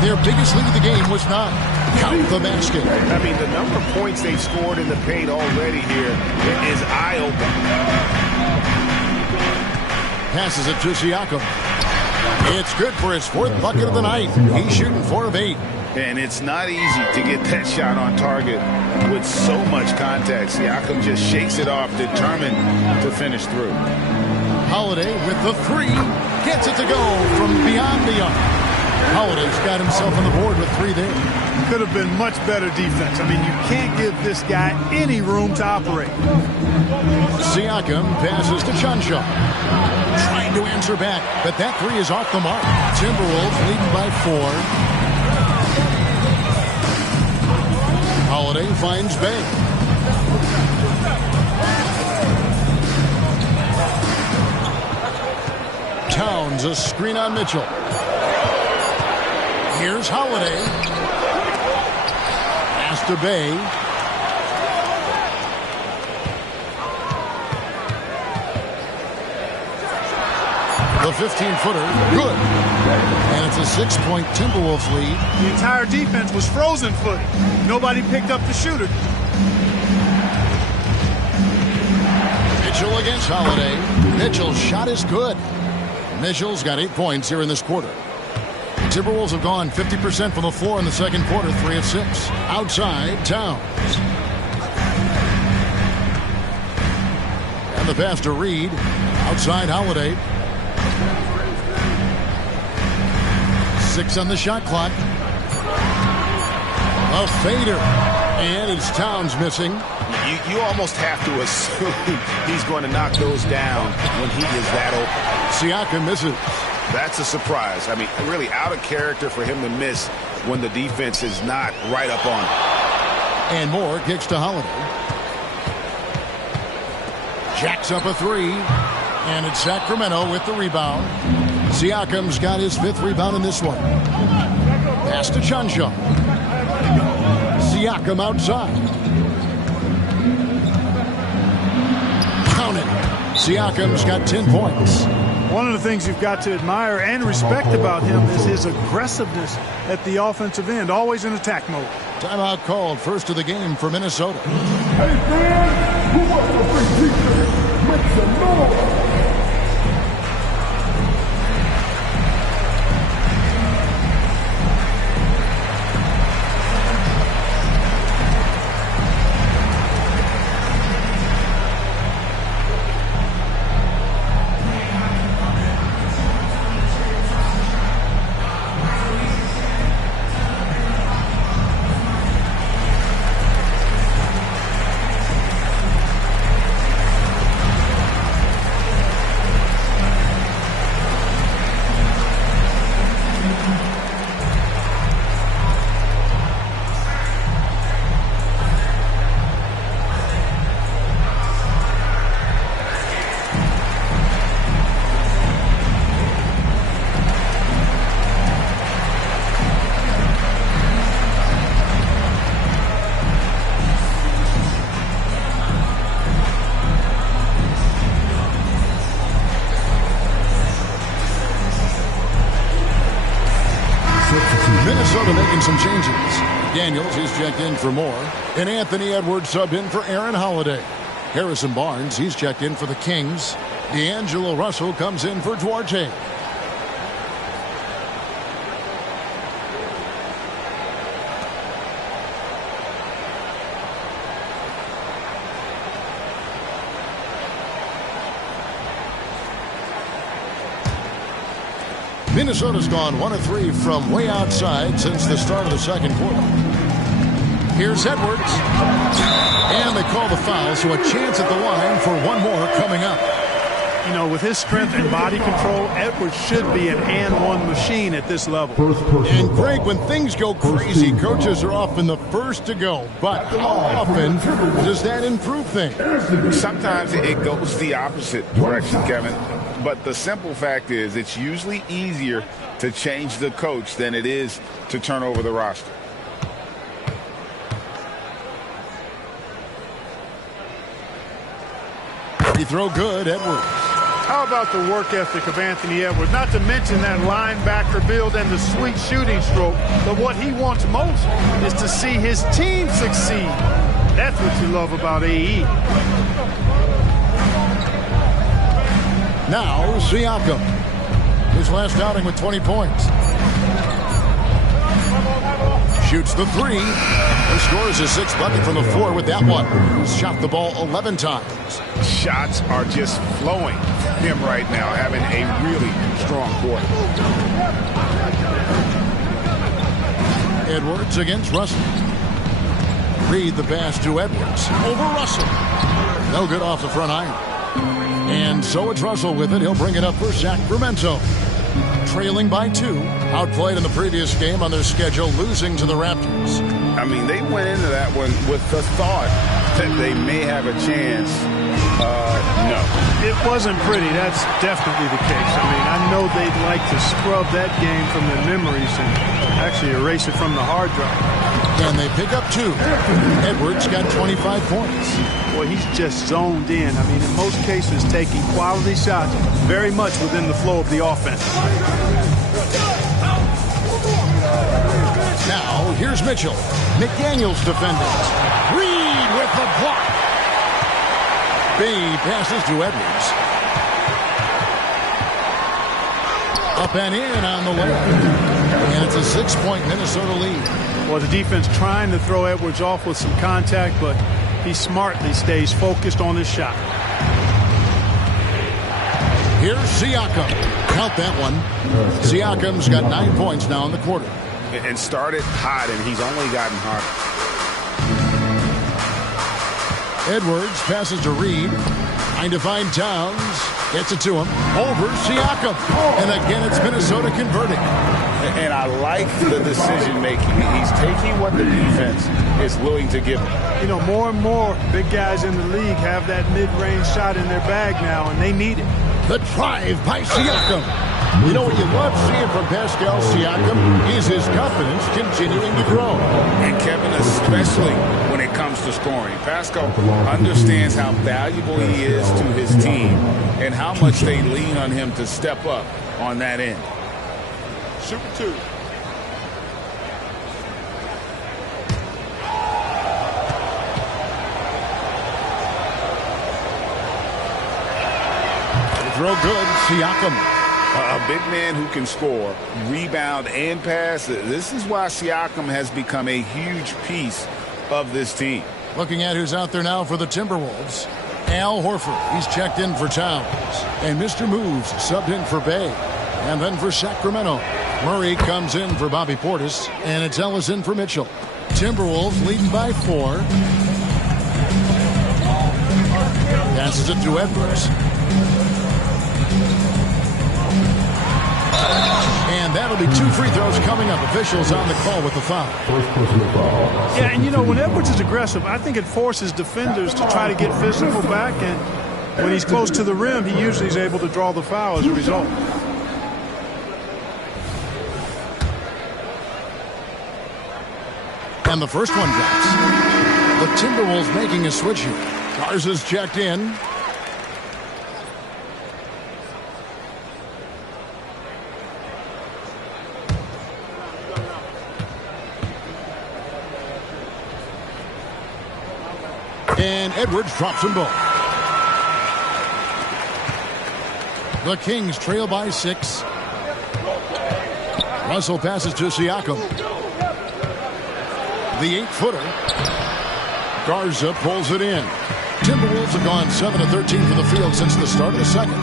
Their biggest lead of the game was 9. Count the basket. I mean, the number of points they've scored in the paint already here is eye-opening. Passes it to Siakam. It's good for his 4th bucket of the night. He's shooting 4 of 8. And it's not easy to get that shot on target with so much contact. Siakam just shakes it off, determined to finish through. Holiday with the 3. Gets it to go from beyond the arc. Holiday's got himself on the board with 3 there. Could have been much better defense. I mean, you can't give this guy any room to operate. Siakam passes to Chunshaw. Trying to answer back, but that 3 is off the mark. Timberwolves leading by 4. Holiday finds Bay. Towns a screen on Mitchell. Here's Holiday. Pass to Bay. The 15-footer, good. And it's a 6-point Timberwolves lead. The entire defense was frozen-footed. Nobody picked up the shooter. Mitchell against Holiday. Mitchell's shot is good. Mitchell's got 8 points here in this quarter. Timberwolves have gone 50% from the floor in the second quarter, 3 of 6. Outside, Towns. And the pass to Reed. Outside, Holiday. 6 on the shot clock. A fader. And it's Towns missing. You almost have to assume he's going to knock those down when he is that open. Siakam misses. That's a surprise. I mean, really out of character for him to miss when the defense is not right up on him. And Moore kicks to Holiday. Jacks up a 3. And it's Sacramento with the rebound. Siakam's got his 5th rebound in this one. Pass to Chunshaw. Siakam outside. Count it. Siakam's got 10 points. One of the things you've got to admire and respect about him is his aggressiveness at the offensive end, always in attack mode. Timeout called, first of the game for Minnesota. Hey fans, who wants to bring pizza? Make some noise. Minnesota making some changes. Daniels is checked in for Moore. And Anthony Edwards subbed in for Aaron Holiday. Harrison Barnes, he's checked in for the Kings. D'Angelo Russell comes in for Duarte. Minnesota's gone 1 of 3 from way outside since the start of the second quarter. Here's Edwards. And they call the foul, so a chance at the line for one more coming up. You know, with his strength and body control, Edwards should be an and-one machine at this level. And Greg, when things go crazy, coaches are often the first to go. But how often does that improve things? Sometimes it goes the opposite direction, Kevin. But the simple fact is it's usually easier to change the coach than it is to turn over the roster. Free throw good, Edwards. How about the work ethic of Anthony Edwards? Not to mention that linebacker build and the sweet shooting stroke. But what he wants most is to see his team succeed. That's what you love about AE. Now, Siakam. His last outing with 20 points. Shoots the three. He scores his sixth bucket from the floor with that one. He's shot the ball 11 times. Shots are just flowing from him right now, having a really strong quarter. Edwards against Russell. Reed the pass to Edwards. Over Russell. No good off the front iron. And so it's Russell with it. He'll bring it up for Sacramento. Trailing by 2. Outplayed in the previous game on their schedule, losing to the Raptors. I mean, they went into that one with the thought that they may have a chance. No. It wasn't pretty. That's definitely the case. I mean, I know they'd like to scrub that game from their memories and actually erase it from the hard drive. And they pick up 2. Edwards got 25 points. Boy, he's just zoned in. I mean, in most cases, taking quality shots very much within the flow of the offense. Now, here's Mitchell. McDaniels defending. Reed with the block. Bay passes to Edwards. Up and in on the way. And it's a 6-point Minnesota lead. Well, the defense trying to throw Edwards off with some contact, but he smartly stays focused on his shot. Here's Siakam. Count that one. Siakam's got 9 points now in the quarter. And started hot, and he's only gotten harder. Edwards passes to Reed. Trying to find Towns. Gets it to him. Over Siakam. And again, it's Minnesota converting. And I like the decision-making. He's taking what the defense is willing to give him. You know, more and more big guys in the league have that mid-range shot in their bag now, and they need it. The drive by Siakam. You know what you love seeing from Pascal Siakam is his confidence continuing to grow. And Kevin, especially when it comes to scoring. Pascal understands how valuable he is to his team and how much they lean on him to step up on that end. Super 2. Throw good, Siakam. A big man who can score, rebound, and pass. This is why Siakam has become a huge piece of this team. Looking at who's out there now for the Timberwolves. Al Horford, he's checked in for Towns. And Mr. Moves subbed in for Bay. And then for Sacramento, Murray comes in for Bobby Portis. And it's Ellis in for Mitchell. Timberwolves leading by 4. Passes it to Edwards. And that'll be 2 free throws coming up. Officials on the call with the foul. Yeah, and you know, when Edwards is aggressive, I think it forces defenders to try to get physical back. And when he's close to the rim, he usually is able to draw the foul as a result. And the first one drops. The Timberwolves making a switch here. Garza's checked in. And Edwards drops them both. The Kings trail by 6. Russell passes to Siakam. The 8-footer. Garza pulls it in. Timberwolves have gone 7 of 13 from the field since the start of the second.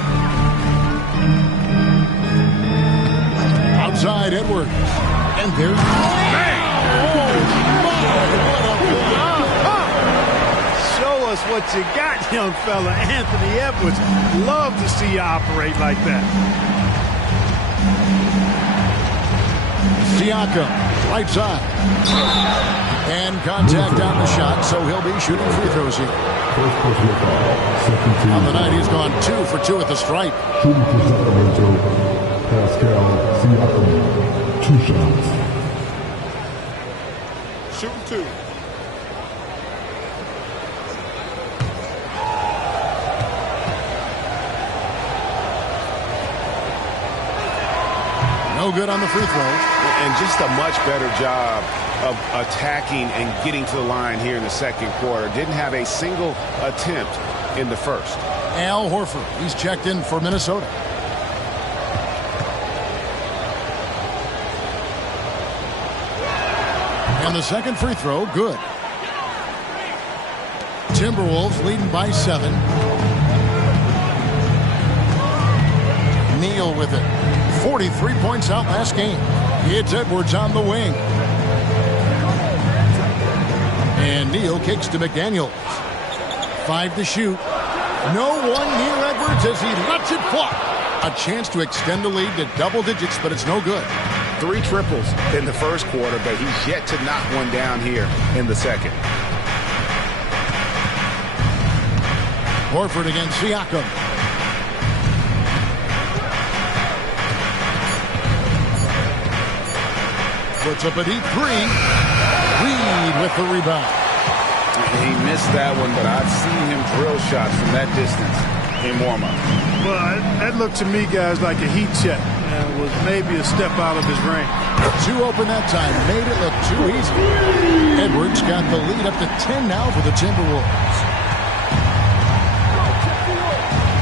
Outside Edwards. And there's bang! Oh, Show us what you got, young fella. Anthony Edwards. Love to see you operate like that. Siakam, right side. And contact on the shot, so he'll be shooting free throws here. On the night, he's gone 2 for 2 at the stripe. Shooting for Sacramento, Pascal Siakam, 2 shots. Shooting 2. No good on the free throw. And just a much better job of attacking and getting to the line here in the second quarter. Didn't have a single attempt in the first. Al Horford, he's checked in for Minnesota. And the second free throw, good. Timberwolves leading by 7. Neal with it. 43 points out last game. It's Edwards on the wing. And Neal kicks to McDaniels. 5 to shoot. No one near Edwards as he lets it fly. A chance to extend the lead to double digits, but it's no good. 3 triples in the first quarter, but he's yet to knock one down here in the second. Horford against Siakam. Puts up a deep 3. Reed with the rebound. He missed that one, but I've seen him drill shots from that distance in warm-up. Well, that looked to me, guys, like a heat check. And was maybe a step out of his range. 2 open that time. Made it look too easy. Edwards got the lead up to 10 now for the Timberwolves.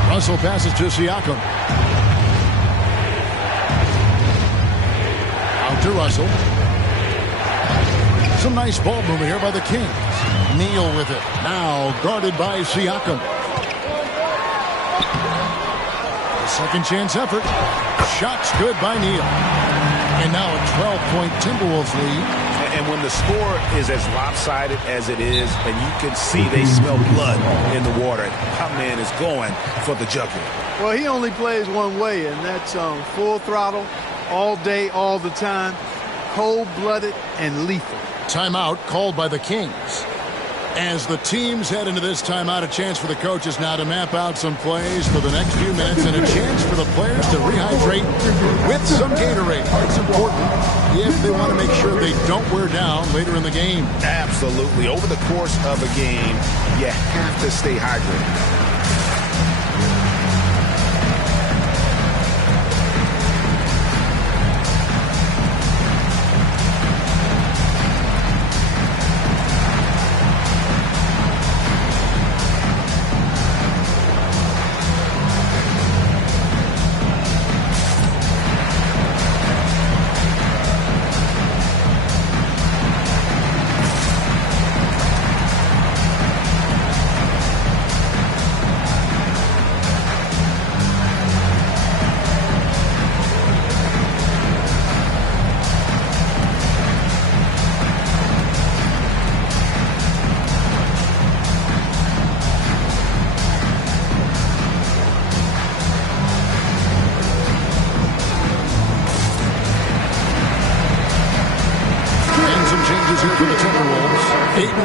Russell passes to Siakam. Out to Russell. Some nice ball movement here by the Kings. Neal with it. Now guarded by Siakam. Second chance effort. Shots good by Neal. And now a 12-point Timberwolves lead. And when the score is as lopsided as it is, and you can see they smell blood in the water, our man is going for the jugular. Well, he only plays one way, and that's full throttle, all day, all the time, cold-blooded and lethal. Timeout called by the Kings. As the teams head into this timeout, a chance for the coaches now to map out some plays for the next few minutes and a chance for the players to rehydrate with some Gatorade. It's important if they want to make sure they don't wear down later in the game. Absolutely. Over the course of a game, you have to stay hydrated.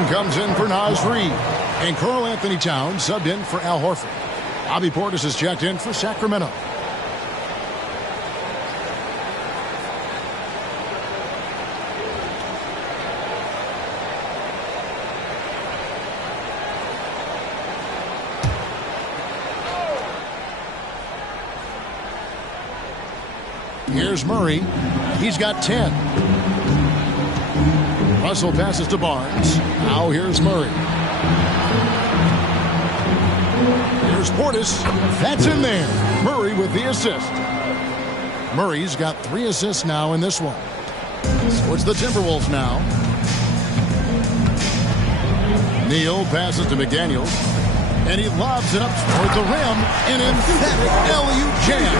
Comes in for Naz Reid. And Karl Anthony Towns subbed in for Al Horford. Bobby Portis is checked in for Sacramento. Here's Murray. He's got 10. Russell passes to Barnes. Now here's Murray. Here's Portis. That's in there. Murray with the assist. Murray's got 3 assists now in this one. So it's the Timberwolves now. Neal passes to McDaniels. And he lobs it up toward the rim. An emphatic alley-oop jam.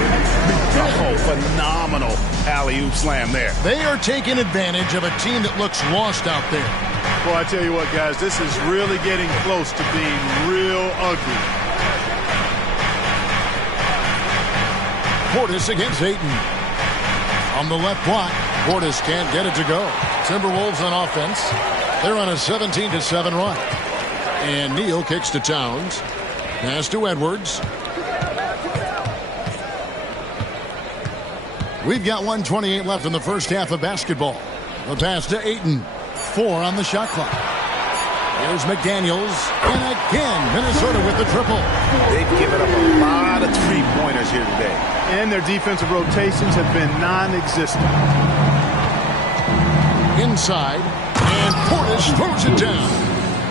Oh, phenomenal alley-oop slam there. They are taking advantage of a team that looks lost out there. Well, I tell you what, guys, this is really getting close to being real ugly. Portis against Ayton. On the left block, Portis can't get it to go. Timberwolves on offense. They're on a 17-7 run. And Neal kicks to Towns. Pass to Edwards. We've got 1:28 left in the first half of basketball. The pass to Ayton. 4 on the shot clock. Here's McDaniels, and again, Minnesota with the triple. They've given up a lot of three-pointers here today. And their defensive rotations have been non-existent. Inside, and Portis throws it down.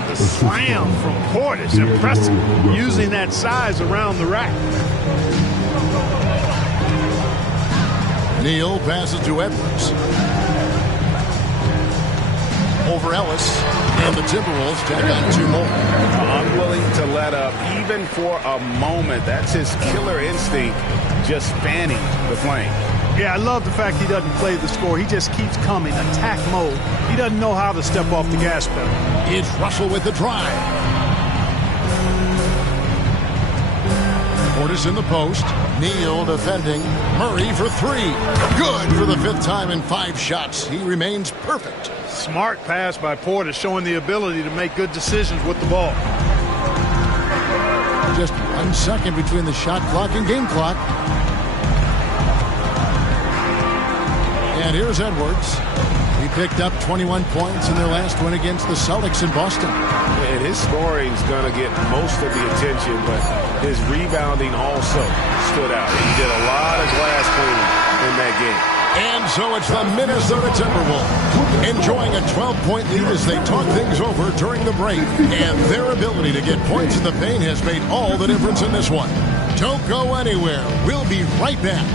The slam from Portis, impressive, using that size around the rack. Neal passes to Edwards. Over Ellis, and the Timberwolves tack on 2 more. Unwilling to let up, even for a moment. That's his killer instinct, just fanning the flame. Yeah, I love the fact he doesn't play the score. He just keeps coming, attack mode. He doesn't know how to step off the gas pedal. It's Russell with the drive. Portis in the post. Neal defending. Murray for 3. Good for the 5th time in 5 shots. He remains perfect. Smart pass by Portis, showing the ability to make good decisions with the ball. Just 1 second between the shot clock and game clock. And here's Edwards. He picked up 21 points in their last win against the Celtics in Boston. And his scoring is going to get most of the attention, but his rebounding also stood out. He did a lot of glass cleaning in that game. And so it's the Minnesota Timberwolves enjoying a 12-point lead as they talk things over during the break. And their ability to get points in the paint has made all the difference in this one. Don't go anywhere. We'll be right back.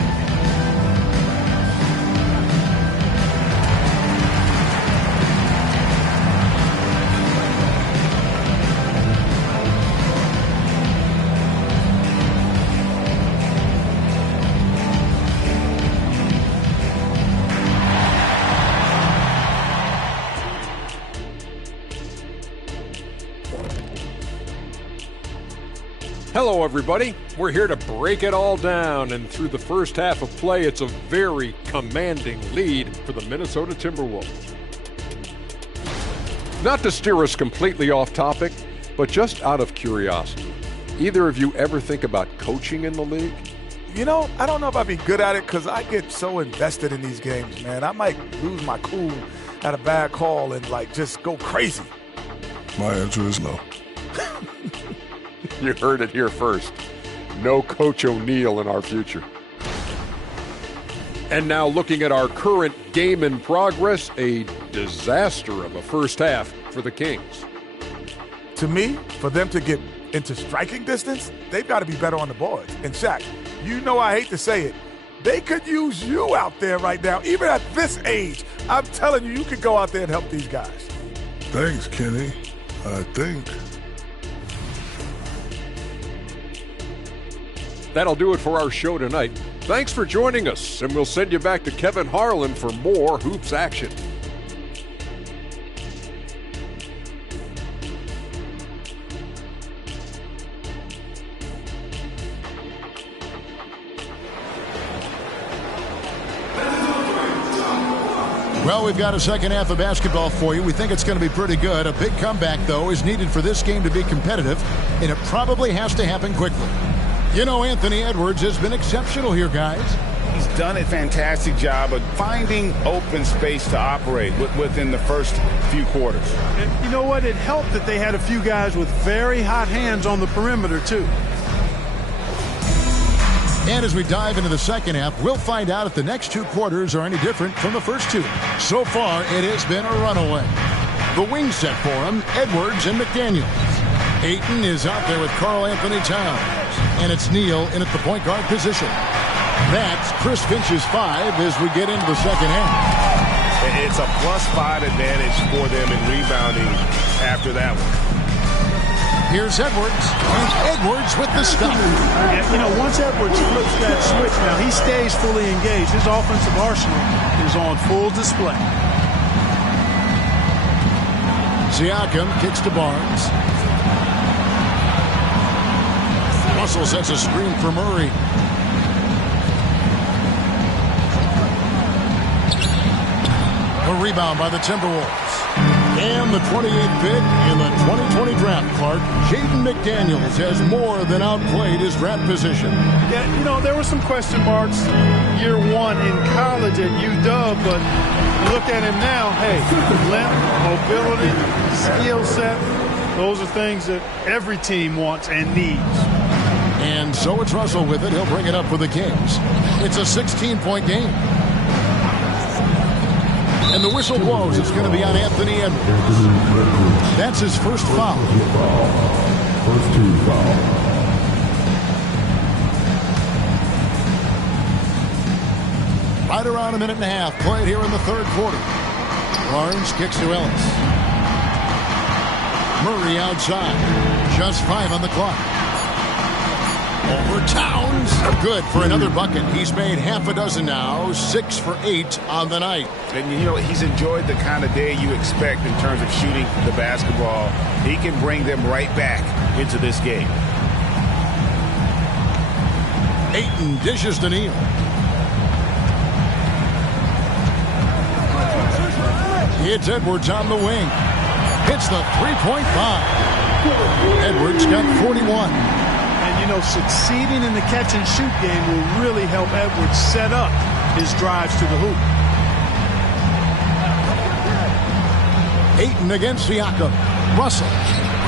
Hello, everybody. We're here to break it all down, and through the first half of play, it's a very commanding lead for the Minnesota Timberwolves. Not to steer us completely off topic, but just out of curiosity, either of you ever think about coaching in the league? You know, I don't know if I'd be good at it because I get so invested in these games, man. I might lose my cool at a bad call and, just go crazy. My answer is no. You heard it here first. No Coach O'Neal in our future. And now looking at our current game in progress, a disaster of a first half for the Kings. To me, for them to get into striking distance, they've got to be better on the boards. And Shaq, you know I hate to say it, they could use you out there right now, even at this age. I'm telling you, you could go out there and help these guys. Thanks, Kenny. I think. That'll do it for our show tonight. Thanks for joining us, and we'll send you back to Kevin Harlan for more Hoops action. Well, we've got a second half of basketball for you. We think it's going to be pretty good. A big comeback, though, is needed for this game to be competitive, and it probably has to happen quickly. You know, Anthony Edwards has been exceptional here, guys. He's done a fantastic job of finding open space to operate within the first few quarters. And you know what? It helped that they had a few guys with very hot hands on the perimeter, too. And as we dive into the second half, we'll find out if the next 2 quarters are any different from the first 2. So far, it has been a runaway. The wing set for him, Edwards and McDaniels. Ayton is out there with Karl Anthony Towns. And it's Neal in at the point guard position. That's Chris Finch's 5 as we get into the second half. It's a +5 advantage for them in rebounding after that one. Here's Edwards, and Edwards with the stop. And, you know, once Edwards flips that switch now, he stays fully engaged. His offensive arsenal is on full display. Siakam kicks to Barnes. Russell sets a screen for Murray. A rebound by the Timberwolves. And the 28th pick in the 2020 draft, Clark, Jaden McDaniels has more than outplayed his draft position. Yeah, you know, there were some question marks year 1 in college at UW, but look at him now. Hey, length, mobility, skill set, Those are things that every team wants and needs. And so it's Russell with it. He'll bring it up for the Kings. It's a 16-point game. And the whistle blows. It's going to be on Anthony Edwards. That's his first foul. First 2 fouls. Right around a minute and a half played here in the third quarter. Barnes kicks to Ellis. Murray outside. Just 5 on the clock. Over Towns. Good for another bucket. He's made half a dozen now. 6 for 8 on the night. And, you know, he's enjoyed the kind of day you expect in terms of shooting the basketball. He can bring them right back into this game. Ayton dishes to Neal. It's Edwards on the wing. Hits the three-point bomb. Edwards got 41. And, you know, succeeding in the catch-and-shoot game will really help Edwards set up his drives to the hoop. Ayton against Siakam. Russell.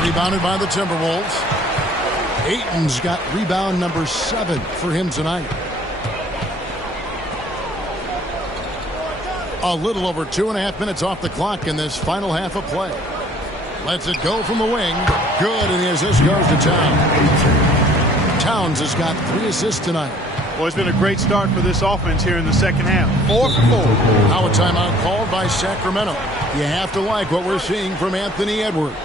Rebounded by the Timberwolves. Ayton's got rebound number 7 for him tonight. A little over 2.5 minutes off the clock in this final half of play. Lets it go from the wing. Good, and the assist goes to Towns. Towns has got 3 assists tonight. Well, it's been a great start for this offense here in the second half. 4 for 4. Now a timeout called by Sacramento. You have to like what we're seeing from Anthony Edwards.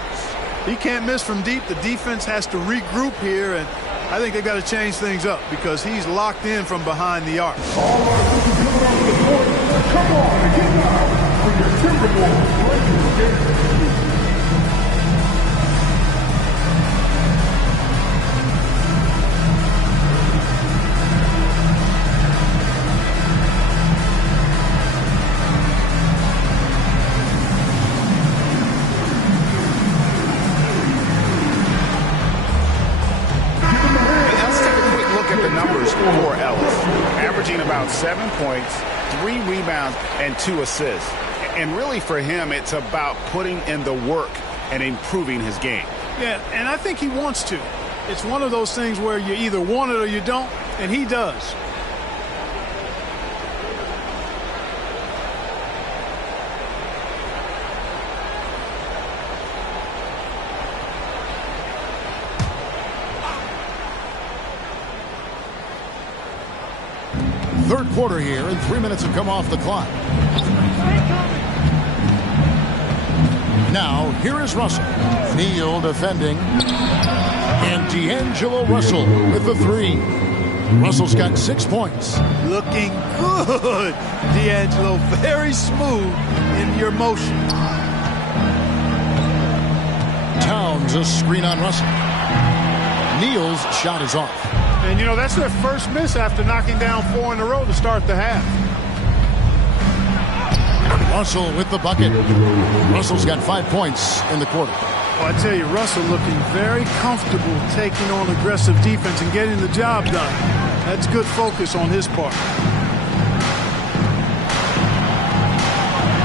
He can't miss from deep. The defense has to regroup here, and I think they've got to change things up because he's locked in from behind the arc. Come on, get down for your Timberwolves. Let's take a quick look at the numbers for Ellis. Averaging about 7 points, 3 rebounds, and 2 assists. And really for him, it's about putting in the work and improving his game. Yeah, and I think he wants to. It's one of those things where you either want it or you don't, and he does. Third quarter here, and 3 minutes have come off the clock. Now, here is Russell. Neal defending. And D'Angelo Russell with the 3. Russell's got 6 points. Looking good, D'Angelo. Very smooth in your motion. Towns a screen on Russell. Neal's shot is off. And, you know, that's their first miss after knocking down 4 in a row to start the half. Russell with the bucket. Russell's got 5 points in the quarter. Well, I tell you, Russell looking very comfortable taking on aggressive defense and getting the job done. That's good focus on his part.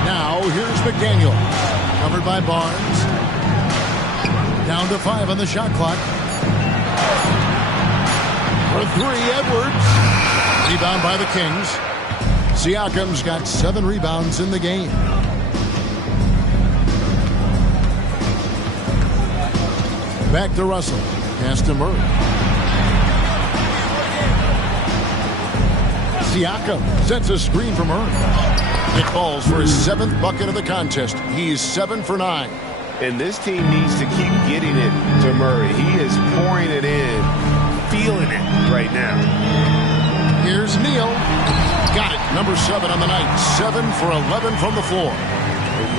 Now, here's McDaniel. Covered by Barnes. Down to 5 on the shot clock. For 3, Edwards. Rebound by the Kings. Siakam's got 7 rebounds in the game. Back to Russell. Pass to Murray. Siakam sets a screen from Murray. It falls for his 7th bucket of the contest. He's 7 for 9. And this team needs to keep getting it to Murray. He is pouring it in, feeling it right now. Here's Neal. Got it. Number 7 on the night. 7 for 11 from the floor.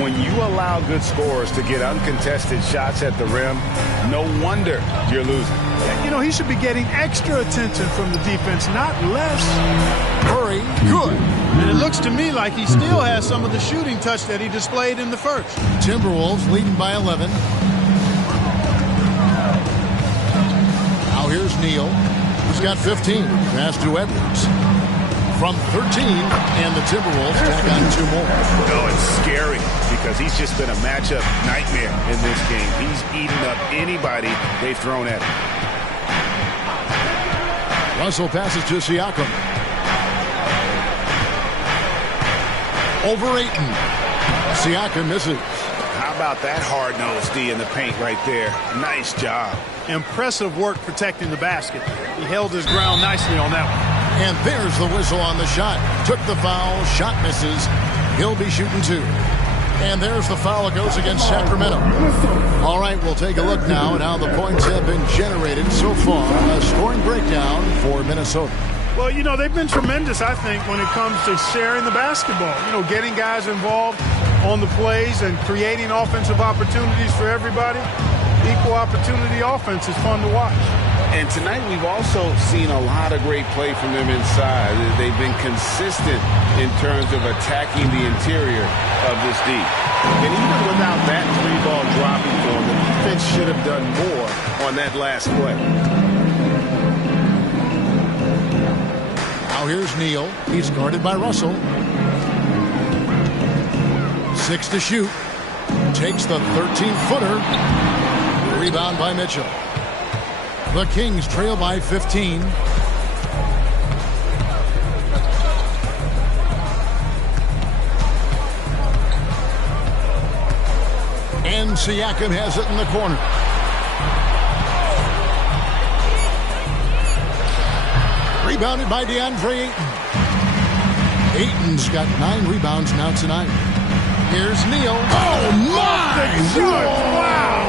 When you allow good scorers to get uncontested shots at the rim, no wonder you're losing. You know, he should be getting extra attention from the defense, not less. Murray, good. And it looks to me like he still has some of the shooting touch that he displayed in the first. Timberwolves leading by 11. Now here's Neal, who's got 15. Pass to Edwards. from 13, and the Timberwolves tack on 2 more. Oh, it's scary because he's just been a matchup nightmare in this game. He's eaten up anybody they've thrown at him. Russell passes to Siakam. Over Ayton. Siakam misses. How about that hard-nosed D in the paint right there? Nice job. Impressive work protecting the basket. He held his ground nicely on that one. And there's the whistle on the shot. Took the foul. Shot misses. He'll be shooting 2. And there's the foul that goes against Sacramento. All right, we'll take a look now at how the points have been generated so far. A scoring breakdown for Minnesota. Well, you know, they've been tremendous, I think, when it comes to sharing the basketball. You know, getting guys involved on the plays and creating offensive opportunities for everybody. Equal opportunity offense is fun to watch. And tonight we've also seen a lot of great play from them inside. They've been consistent in terms of attacking the interior of this D. And even without that 3-ball dropping for them, the defense should have done more on that last play. Now here's Neal. He's guarded by Russell. 6 to shoot. Takes the 13-footer. Rebound by Mitchell. The Kings trail by 15. And Siakam has it in the corner. Rebounded by DeAndre Ayton. Ayton's got 9 rebounds now tonight. Here's Neal. Oh, my! Wow!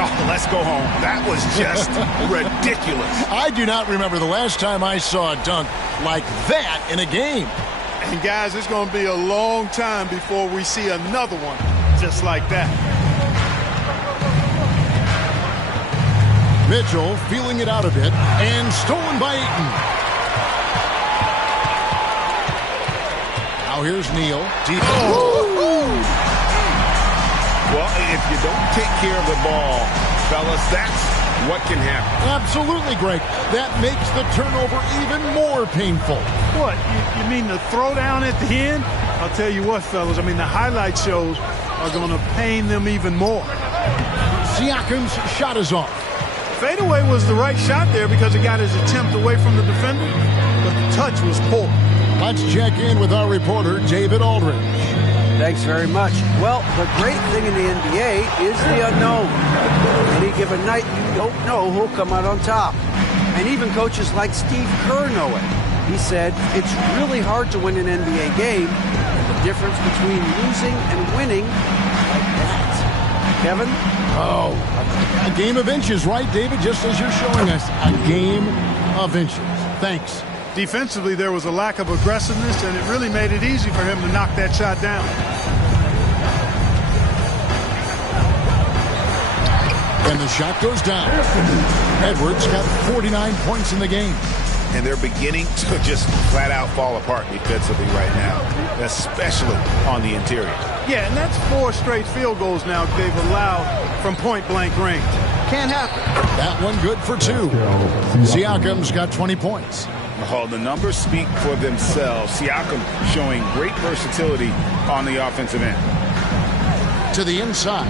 Oh, let's go home. That was just ridiculous. I do not remember the last time I saw a dunk like that in a game. And, guys, it's going to be a long time before we see another one just like that. Mitchell feeling it out a bit and stolen by Ayton. Now here's Neal. Well, if you don't take care of the ball, fellas, that's what can happen. Absolutely, Greg. That makes the turnover even more painful. What? You mean the throwdown at the end? I'll tell you what, fellas. I mean, the highlight shows are going to pain them even more. Siakam's shot is off. Fadeaway was the right shot there because it got his attempt away from the defender, but the touch was poor. Let's check in with our reporter, David Aldridge. Thanks very much. Well, the great thing in the NBA is the unknown. Any given night, you don't know who'll come out on top. And even coaches like Steve Kerr know it. He said, it's really hard to win an NBA game. The difference between losing and winning, like that. Kevin? Oh, a game of inches, right, David? Just as you're showing us, a game of inches. Thanks. Defensively, there was a lack of aggressiveness, and it really made it easy for him to knock that shot down. And the shot goes down. Edwards got 49 points in the game. And they're beginning to just flat out fall apart defensively right now, especially on the interior. Yeah, and that's 4 straight field goals now they've allowed from point-blank range. Can't happen. That one good for 2. Siakam's got 20 points. Oh, the numbers speak for themselves. Siakam showing great versatility on the offensive end. To the inside.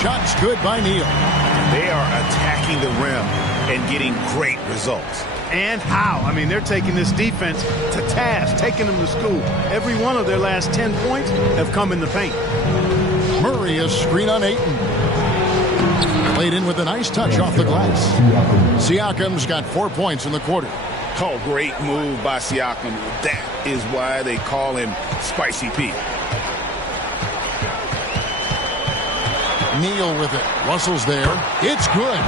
Shots good by Neal. They are attacking the rim and getting great results. And how? I mean, they're taking this defense to task, taking them to school. Every one of their last 10 points have come in the paint. Murray is screen on Ayton. Played in with a nice touch off the glass. Siakam's got 4 points in the quarter. Oh, great move by Siakam. That is why they call him Spicy Pete. Neal with it. Russell's there. It's good.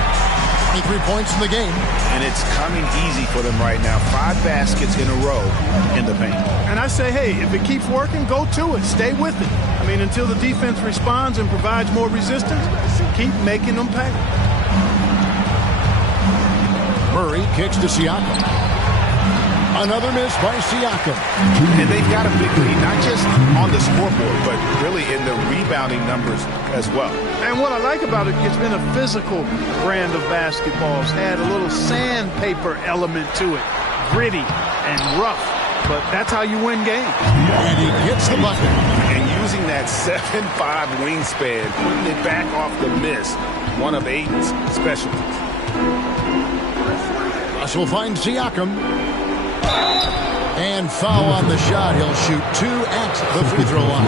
23 points in the game. And it's coming easy for them right now. 5 baskets in a row in the paint. And I say, hey, if it keeps working, go to it. Stay with it. I mean, until the defense responds and provides more resistance, keep making them pay. Murray kicks to Siakam. Another miss by Siakam. And they've got a big lead, not just on the scoreboard, but really in the rebounding numbers as well. And what I like about it, it's been a physical brand of basketball. It's had a little sandpaper element to it. Gritty and rough. But that's how you win games. And he gets the bucket. And using that 7'5" wingspan, putting it back off the miss, one of Aiden's specialties. Russell finds Siakam. And foul on the shot. He'll shoot 2 at the free throw line.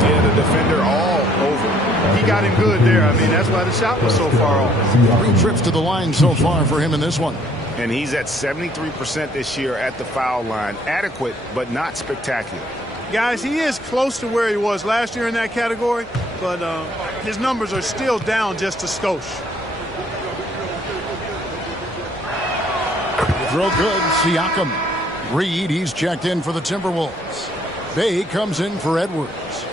Yeah, the defender all over. He got him good there. I mean, that's why the shot was so far off. 3 trips to the line so far for him in this one. And he's at 73% this year at the foul line. Adequate, but not spectacular. Guys, he is close to where he was last year in that category, but his numbers are still down just a skosh. Throw good, Siakam. Reed, he's checked in for the Timberwolves. Bay comes in for Edwards.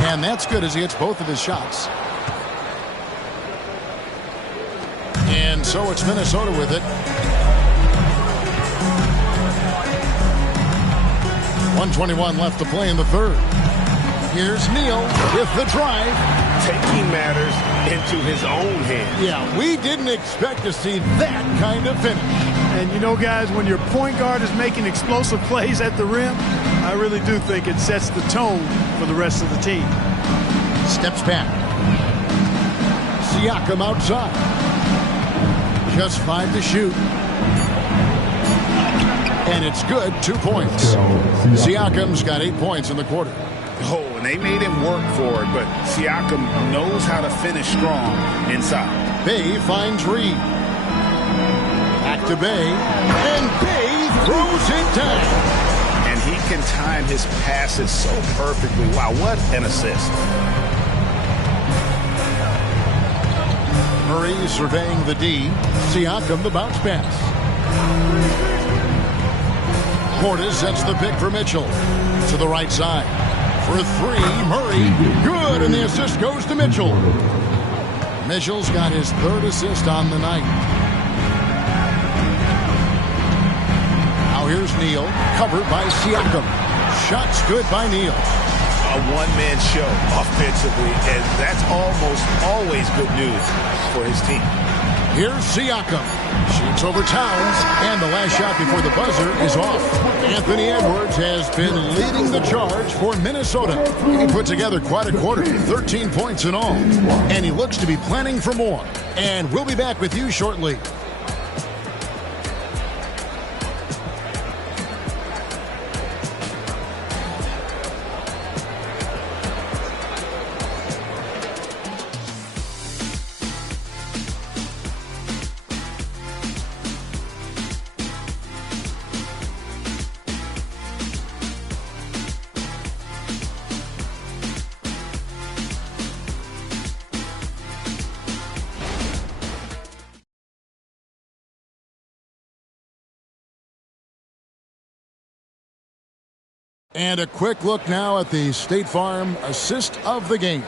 And that's good as he hits both of his shots. And so it's Minnesota with it. 1:21 left to play in the third. Here's Neal with the drive. Taking matters into his own hands. Yeah, we didn't expect to see that kind of finish. And you know, guys, when your point guard is making explosive plays at the rim, I really do think it sets the tone for the rest of the team. Steps back. Siakam outside. Just 5 to shoot. And it's good, 2 points. Siakam's got 8 points in the quarter. Oh, and they made him work for it, but Siakam knows how to finish strong inside. Bay finds Reed. Back to Bay. And Bay throws it down. And he can time his passes so perfectly. Wow, what an assist. Murray surveying the D. Siakam the bounce pass. Portis sets the pick for Mitchell. To the right side. For 3, Murray. Good, and the assist goes to Mitchell. Mitchell's got his 3rd assist on the night. Now here's Neal, covered by Siakam. Shots good by Neal. A one-man show offensively, and that's almost always good news for his team. Here's Siakam. Shoots over Towns, and the last shot before the buzzer is off. Anthony Edwards has been leading the charge for Minnesota. He put together quite a quarter, 13 points in all. And he looks to be planning for more. And we'll be back with you shortly. And a quick look now at the State Farm assist of the game.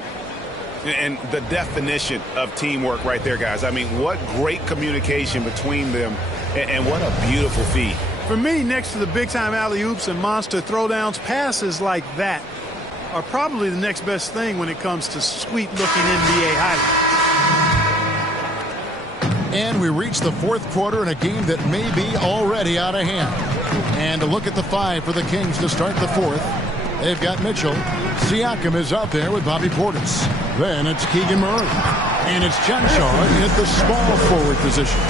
And the definition of teamwork right there, guys. I mean, what great communication between them, and what a beautiful feed. For me, next to the big-time alley-oops and monster throwdowns, passes like that are probably the next best thing when it comes to sweet-looking NBA highlights. And we reach the 4th quarter in a game that may be already out of hand. And a look at the 5 for the Kings to start the 4th. They've got Mitchell. Siakam is out there with Bobby Portis. Then it's Keegan Murray. And it's Chancellor at the small forward position.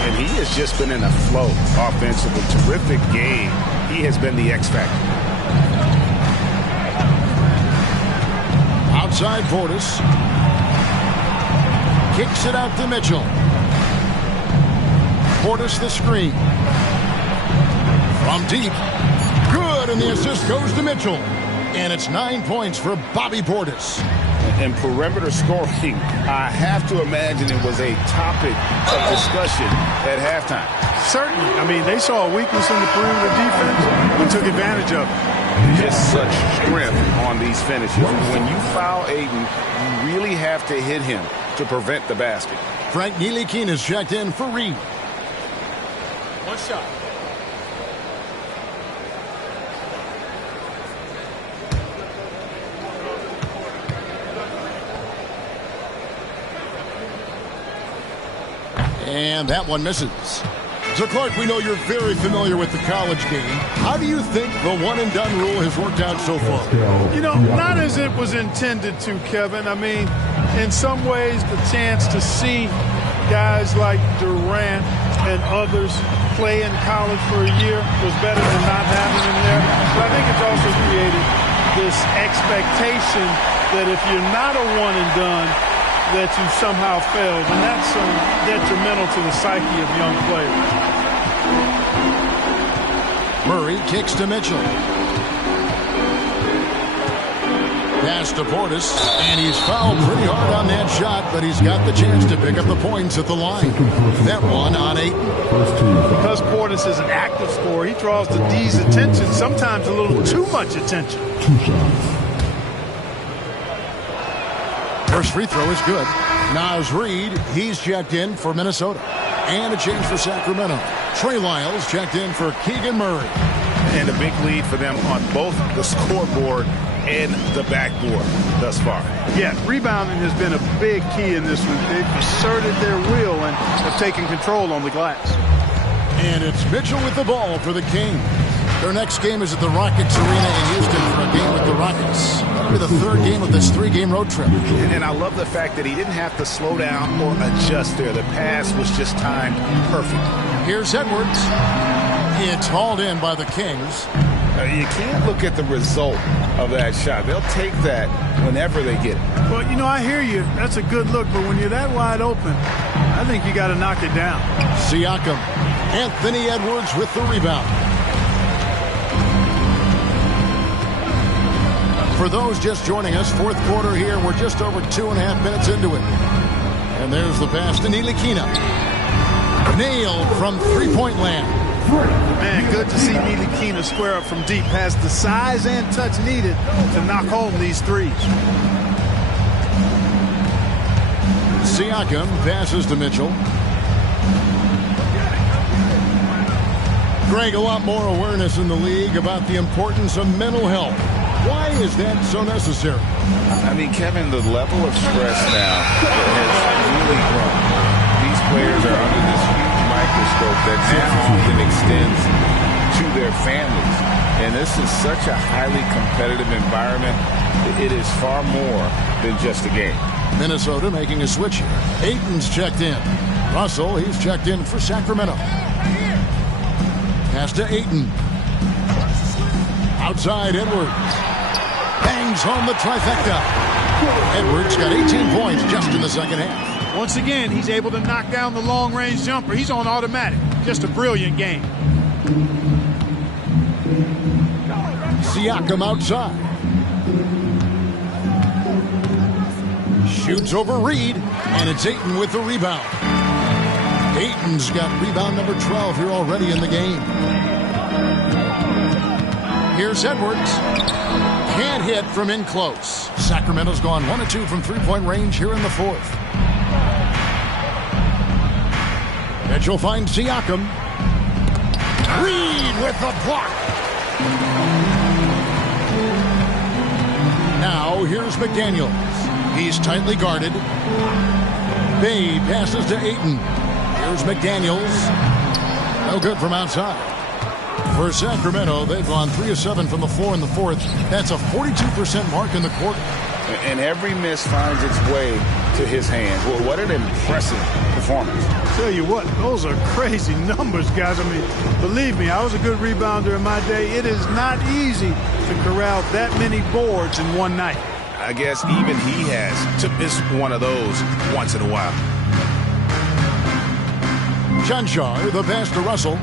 And he has just been in a flow offensively. Terrific game. He has been the X factor. Outside Portis. Kicks it out to Mitchell. Portis the screen. From deep. Good, and the assist goes to Mitchell. And it's 9 points for Bobby Portis. And perimeter scoring, I have to imagine it was a topic of discussion at halftime. Certainly. I mean, they saw a weakness in the perimeter defense and took advantage of it. just such strength on these finishes. When you foul Ayton, you really have to hit him to prevent the basket. Frank Ntilikina is checked in for Reed. One shot. And that one misses. So, Clark, we know you're very familiar with the college game. How do you think the one-and-done rule has worked out so far? You know, not as it was intended to, Kevin. I mean, in some ways, the chance to see guys like Durant and others play in college for a year was better than not having them there. But I think it's also created this expectation that if you're not a one-and-done, that you somehow failed, and that's detrimental to the psyche of young players. Murray kicks to Mitchell. Pass to Portis, and he's fouled pretty hard on that shot, but he's got the chance to pick up the points at the line. That one on 8. Because Portis is an active scorer, he draws the D's attention, sometimes a little too much attention. First free throw is good. Naz Reid, he's checked in for Minnesota. And a change for Sacramento. Trey Lyles checked in for Keegan Murray. And a big lead for them on both the scoreboard and the backboard thus far. Yeah, rebounding has been a big key in this one. They've asserted their will and have taken control on the glass. And it's Mitchell with the ball for the Kings. Their next game is at the Rockets Arena in Houston for a game with the Rockets. That'll be the third game of this 3-game road trip. And I love the fact that he didn't have to slow down or adjust there. The pass was just timed perfect. Here's Edwards. It's hauled in by the Kings. You can't look at the result of that shot. They'll take that whenever they get it. Well, you know, I hear you. That's a good look, but when you're that wide open, I think you got to knock it down. Siakam. Anthony Edwards with the rebound. For those just joining us, fourth quarter here. We're just over 2.5 minutes into it. And there's the pass to Ntilikina. Nailed from three-point land. Man, good to see Ntilikina square up from deep. Has the size and touch needed to knock home these threes. Siakam passes to Mitchell. Greg, a lot more awareness in the league about the importance of mental health. Why is that so necessary? I mean, Kevin, the level of stress now has really grown. These players are under this huge microscope that now often extends to their families. And this is such a highly competitive environment. It is far more than just a game. Minnesota making a switch here. Ayton's checked in. Russell, he's checked in for Sacramento. Pass to Ayton. Outside Edwards. Bangs home the trifecta. Edwards got 18 points just in the second half. Once again, he's able to knock down the long-range jumper. He's on automatic. Just a brilliant game. Siakam outside. Shoots over Reed, and it's Ayton with the rebound. Ayton's got rebound number 12 here already in the game. Here's Edwards. Can't hit from in close. Sacramento's gone 1 of 2 from three-point range here in the fourth. Mitchell finds Siakam. Reed with the block. Now here's McDaniels. He's tightly guarded. Bay passes to Ayton. Here's McDaniels. No good from outside. For Sacramento, they've gone 3 of 7 from the floor in the fourth. That's a 42% mark in the quarter. And every miss finds its way to his hands. Well, what an impressive performance. Tell you what, those are crazy numbers, guys. I mean, believe me, I was a good rebounder in my day. It is not easy to corral that many boards in one night. I guess even he has to miss one of those once in a while. Chancellor, the pass to Russell.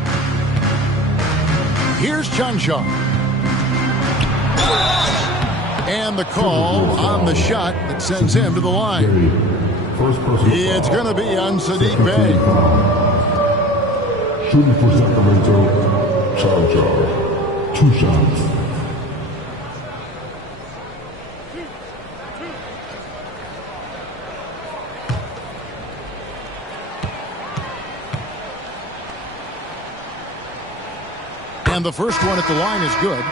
Here's Chancellor. And the call on the shot that sends him to the line. It's going to be on Sadiq Bey. Shooting for Sacramento, Chancellor. 2 shots. And the first one at the line is good.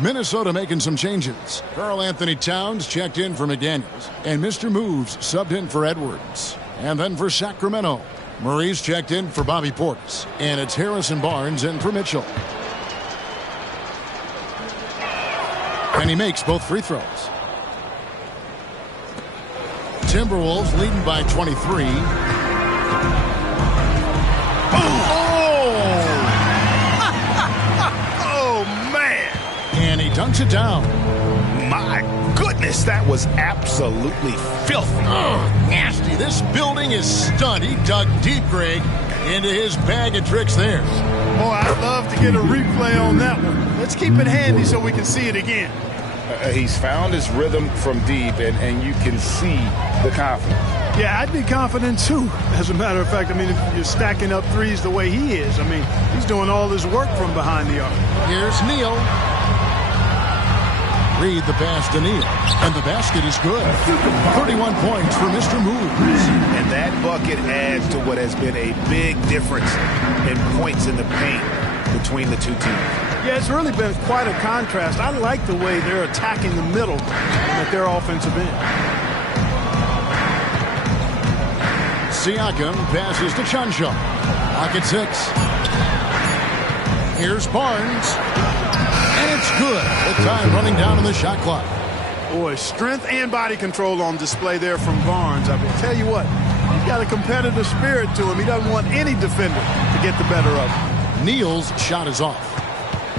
Minnesota making some changes. Karl Anthony Towns checked in for McDaniels. And Mr. Moves subbed in for Edwards. And then for Sacramento, Murray's checked in for Bobby Portis. And it's Harrison Barnes in for Mitchell. And he makes both free throws. Timberwolves leading by 23. Oh, man. And he dunks it down. My goodness, that was absolutely filthy. Nasty. This building is stunned. He dug deep, Greg, into his bag of tricks there. Boy, I'd love to get a replay on that one. Let's keep it handy so we can see it again. He's found his rhythm from deep, and you can see the confidence. Yeah, I'd be confident, too. As a matter of fact, I mean, if you're stacking up threes the way he is, I mean, he's doing all his work from behind the arc. Here's Neal. Reed the pass to Neal. And the basket is good. 31 points for Mr. Moves. And that bucket adds to what has been a big difference in points in the paint between the two teams. Yeah, it's really been quite a contrast. I like the way they're attacking the middle and at their offensive end. Siakam passes to Chuncho. Pocket 6. Here's Barnes. And it's good. The time running down on the shot clock. Boy, strength and body control on display there from Barnes. I will tell you what, he's got a competitive spirit to him. He doesn't want any defender to get the better of him. Neal's shot is off.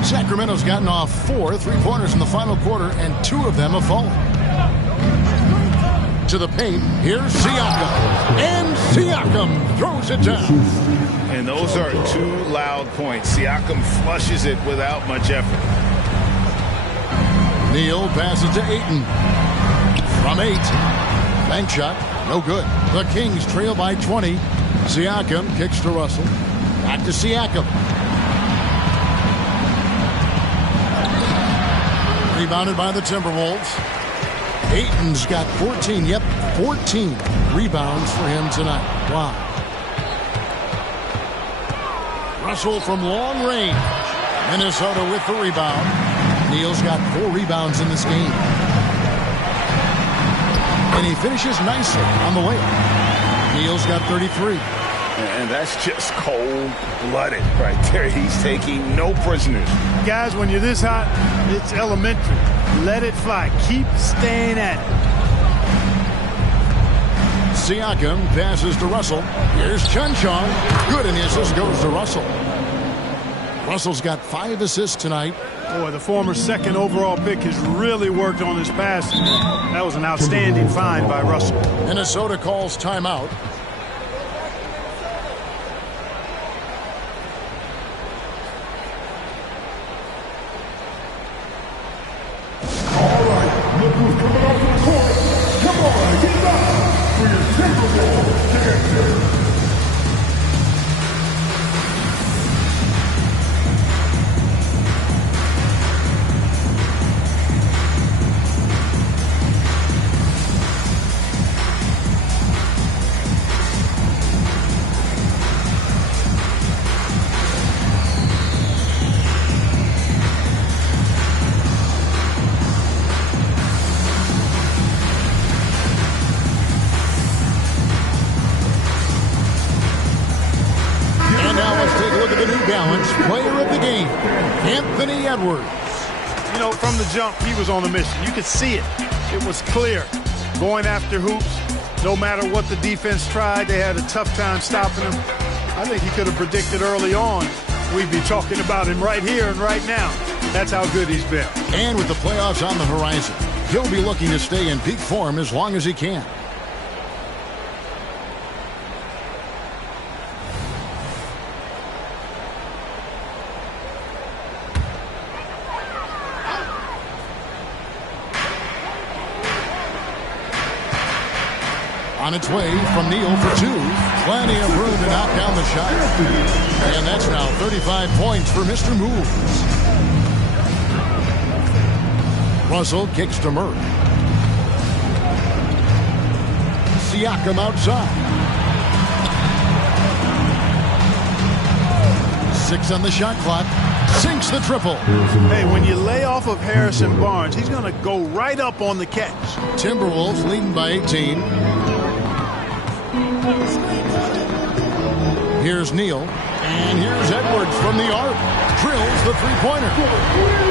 Sacramento's gotten off 4 3-pointers in the final quarter, and 2 of them have fallen. To the paint, here's Siakam. And Siakam throws it down. And those are 2 loud points. Siakam flushes it without much effort. Neal passes to Ayton. From 8. Bank shot, no good. The Kings trail by 20. Siakam kicks to Russell. Back to Siakam. Rebounded by the Timberwolves. Ayton's got 14. Yep, 14 rebounds for him tonight. Wow. Russell from long range. Minnesota with the rebound. Neal's got 4 rebounds in this game. And he finishes nicely on the layup. Neal's got 33. And that's just cold-blooded right there. He's taking no prisoners. Guys, when you're this hot, it's elementary. Let it fly. Keep staying at it. Siakam passes to Russell. Here's Chunchong. Good, and the assist goes to Russell. Russell's got 5 assists tonight. Boy, the former second overall pick has really worked on his passing. That was an outstanding find by Russell. Minnesota calls timeout. Player of the game, Anthony Edwards. You know, from the jump, he was on a mission. You could see it. It was clear. Going after hoops, no matter what the defense tried, they had a tough time stopping him. I think he could have predicted early on we'd be talking about him right here and right now. That's how good he's been. And with the playoffs on the horizon, he'll be looking to stay in peak form as long as he can. On its way from Neal for 2. Plenty of room to knock down the shot. And that's now 35 points for Mr. Moves. Russell kicks to Murray. Siakam outside. 6 on the shot clock. Sinks the triple. Hey, when you lay off of Harrison Barnes, he's going to go right up on the catch. Timberwolves leading by 18. Here's Neal. And here's Edwards from the arc. Drills the three-pointer.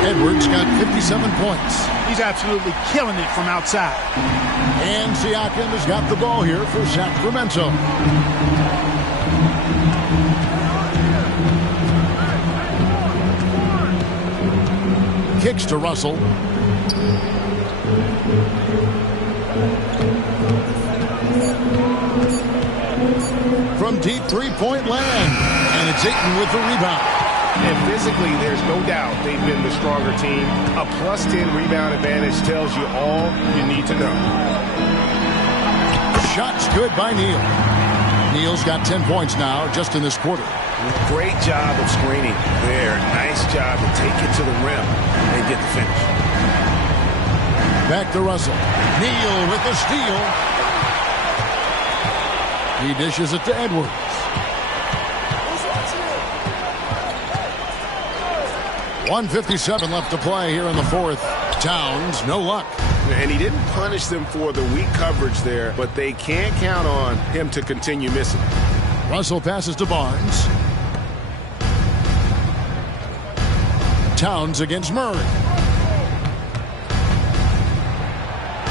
Edwards got 57 points. He's absolutely killing it from outside. And Siakam has got the ball here for Sacramento. Kicks to Russell. From deep three-point land. And it's Ayton with the rebound. And physically, there's no doubt they've been the stronger team. A +10 rebound advantage tells you all you need to know. Shot's good by Neal. Neal's got 10 points now just in this quarter. Great job of screening there. Nice job to take it to the rim and get the finish. Back to Russell. Neal with the steal. He dishes it to Edwards. .157 left to play here in the fourth. Towns, no luck. And he didn't punish them for the weak coverage there, but they can't count on him to continue missing. Russell passes to Barnes. Towns against Murray.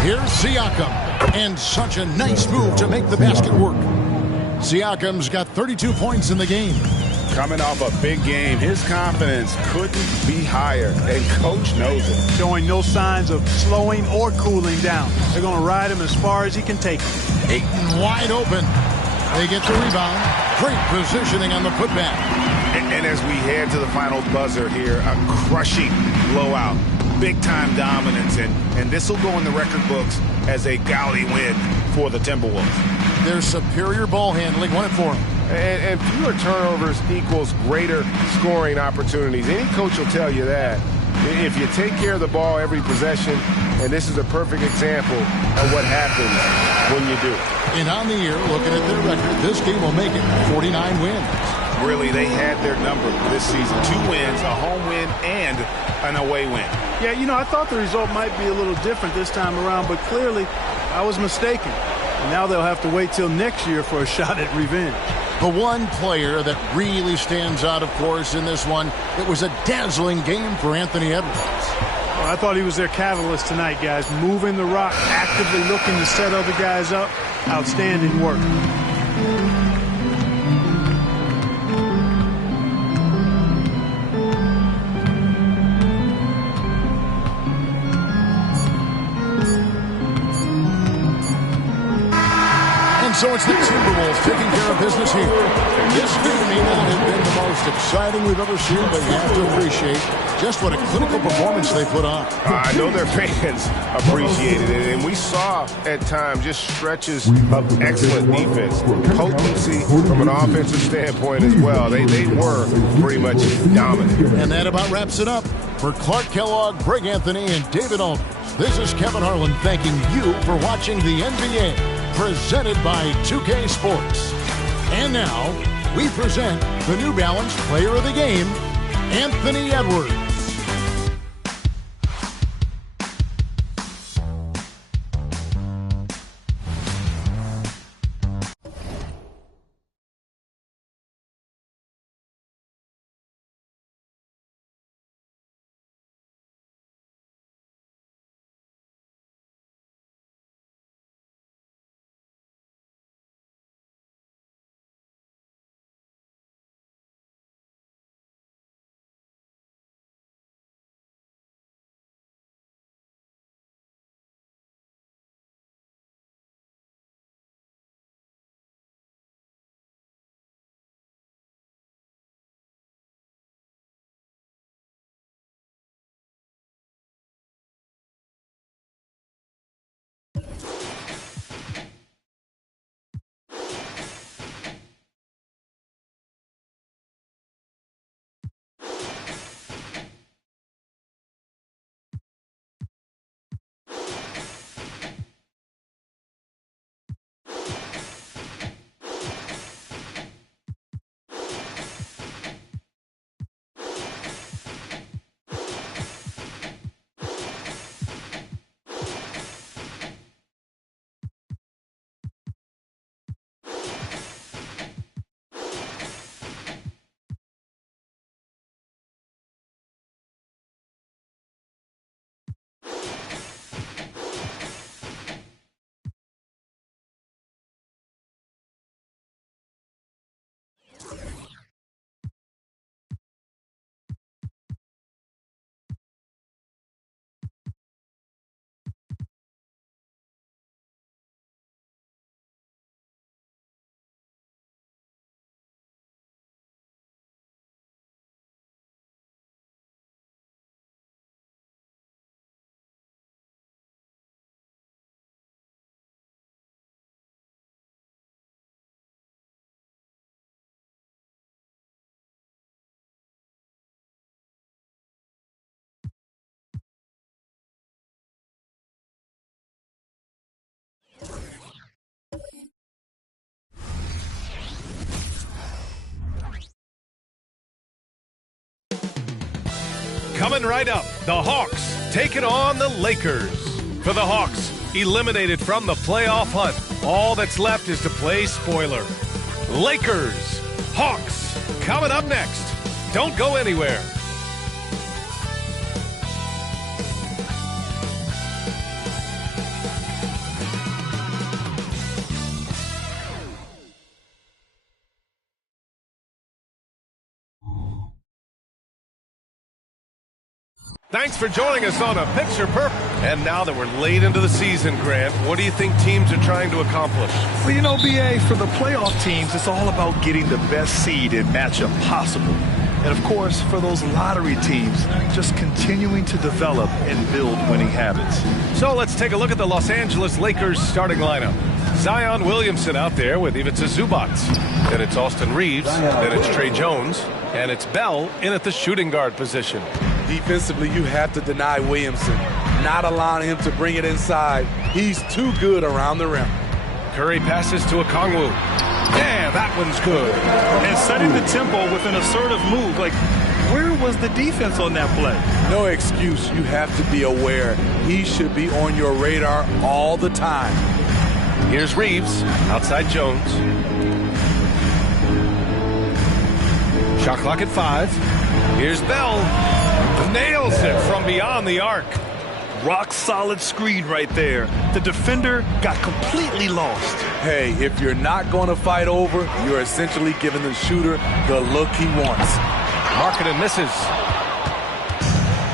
Here's Siakam. And such a nice move to make the basket work. Siakam's got 32 points in the game. Coming off a big game, his confidence couldn't be higher, and coach knows it. Showing no signs of slowing or cooling down. They're going to ride him as far as he can take him. Ayton wide open. They get the rebound. Great positioning on the putback. And as we head to the final buzzer here, a crushing blowout. Big-time dominance, and this will go in the record books as a gaudy win for the Timberwolves. Their superior ball handling won it for them. And fewer turnovers equals greater scoring opportunities. Any coach will tell you that. If you take care of the ball every possession, and this is a perfect example of what happens when you do. And on the year, looking at their record, this team will make it 49 wins. Really, they had their number this season. 2 wins, a home win, and an away win. Yeah, you know, I thought the result might be a little different this time around, but clearly I was mistaken. And now they'll have to wait till next year for a shot at revenge. The one player that really stands out, of course, in this one, it was a dazzling game for Anthony Edwards. Well, I thought he was their catalyst tonight, guys. Moving the rock, actively looking to set other guys up. Outstanding work. So it's the Timberwolves taking care of business here. This game may not have been the most exciting we've ever seen, but you have to appreciate just what a clinical performance they put on. I know their fans appreciated it, and we saw at times just stretches of excellent defense, potency from an offensive standpoint as well. They were pretty much dominant. And that about wraps it up. For Clark Kellogg, Greg Anthony, and David Aldridge, this is Kevin Harlan thanking you for watching the NBA. Presented by 2K Sports. And now, we present the New Balance Player of the Game, Anthony Edwards. Coming right up, the Hawks taking on the Lakers. For the Hawks, eliminated from the playoff hunt, all that's left is to play spoiler. Lakers, Hawks, coming up next. Don't go anywhere. Thanks for joining us on A Picture Perfect. And now that we're late into the season, Grant, what do you think teams are trying to accomplish? Well, you know, BA, for the playoff teams, it's all about getting the best seed and matchup possible. And, of course, for those lottery teams, just continuing to develop and build winning habits. So let's take a look at the Los Angeles Lakers starting lineup. Zion Williamson out there with Ivica Zubac. Then it's Austin Reeves. Then it's Trey Jones. And it's Bell in at the shooting guard position. Defensively, you have to deny Williamson, not allowing him to bring it inside. He's too good around the rim. Curry passes to Okongwu. Yeah, that one's good. And setting the tempo with an assertive move. Like, where was the defense on that play? No excuse. You have to be aware. He should be on your radar all the time. Here's Reeves, outside Jones. Shot clock at 5. Here's Bell. Nails it from beyond the arc. Rock solid screen right there. The defender got completely lost. Hey, if you're not going to fight over, you're essentially giving the shooter the look he wants. Markkanen misses.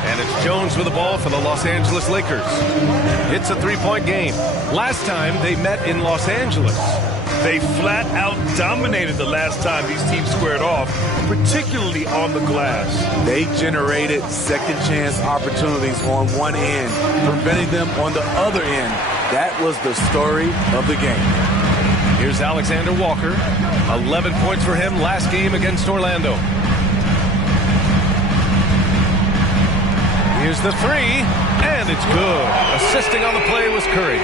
And it's Jones with the ball for the Los Angeles Lakers. It's a three-point game. Last time they met in Los Angeles. They flat out dominated the last time these teams squared off, particularly on the glass. They generated second chance opportunities on one end, preventing them on the other end. That was the story of the game. Here's Alexander Walker. 11 points for him last game against Orlando. Here's the three, and it's good. Assisting on the play was Curry.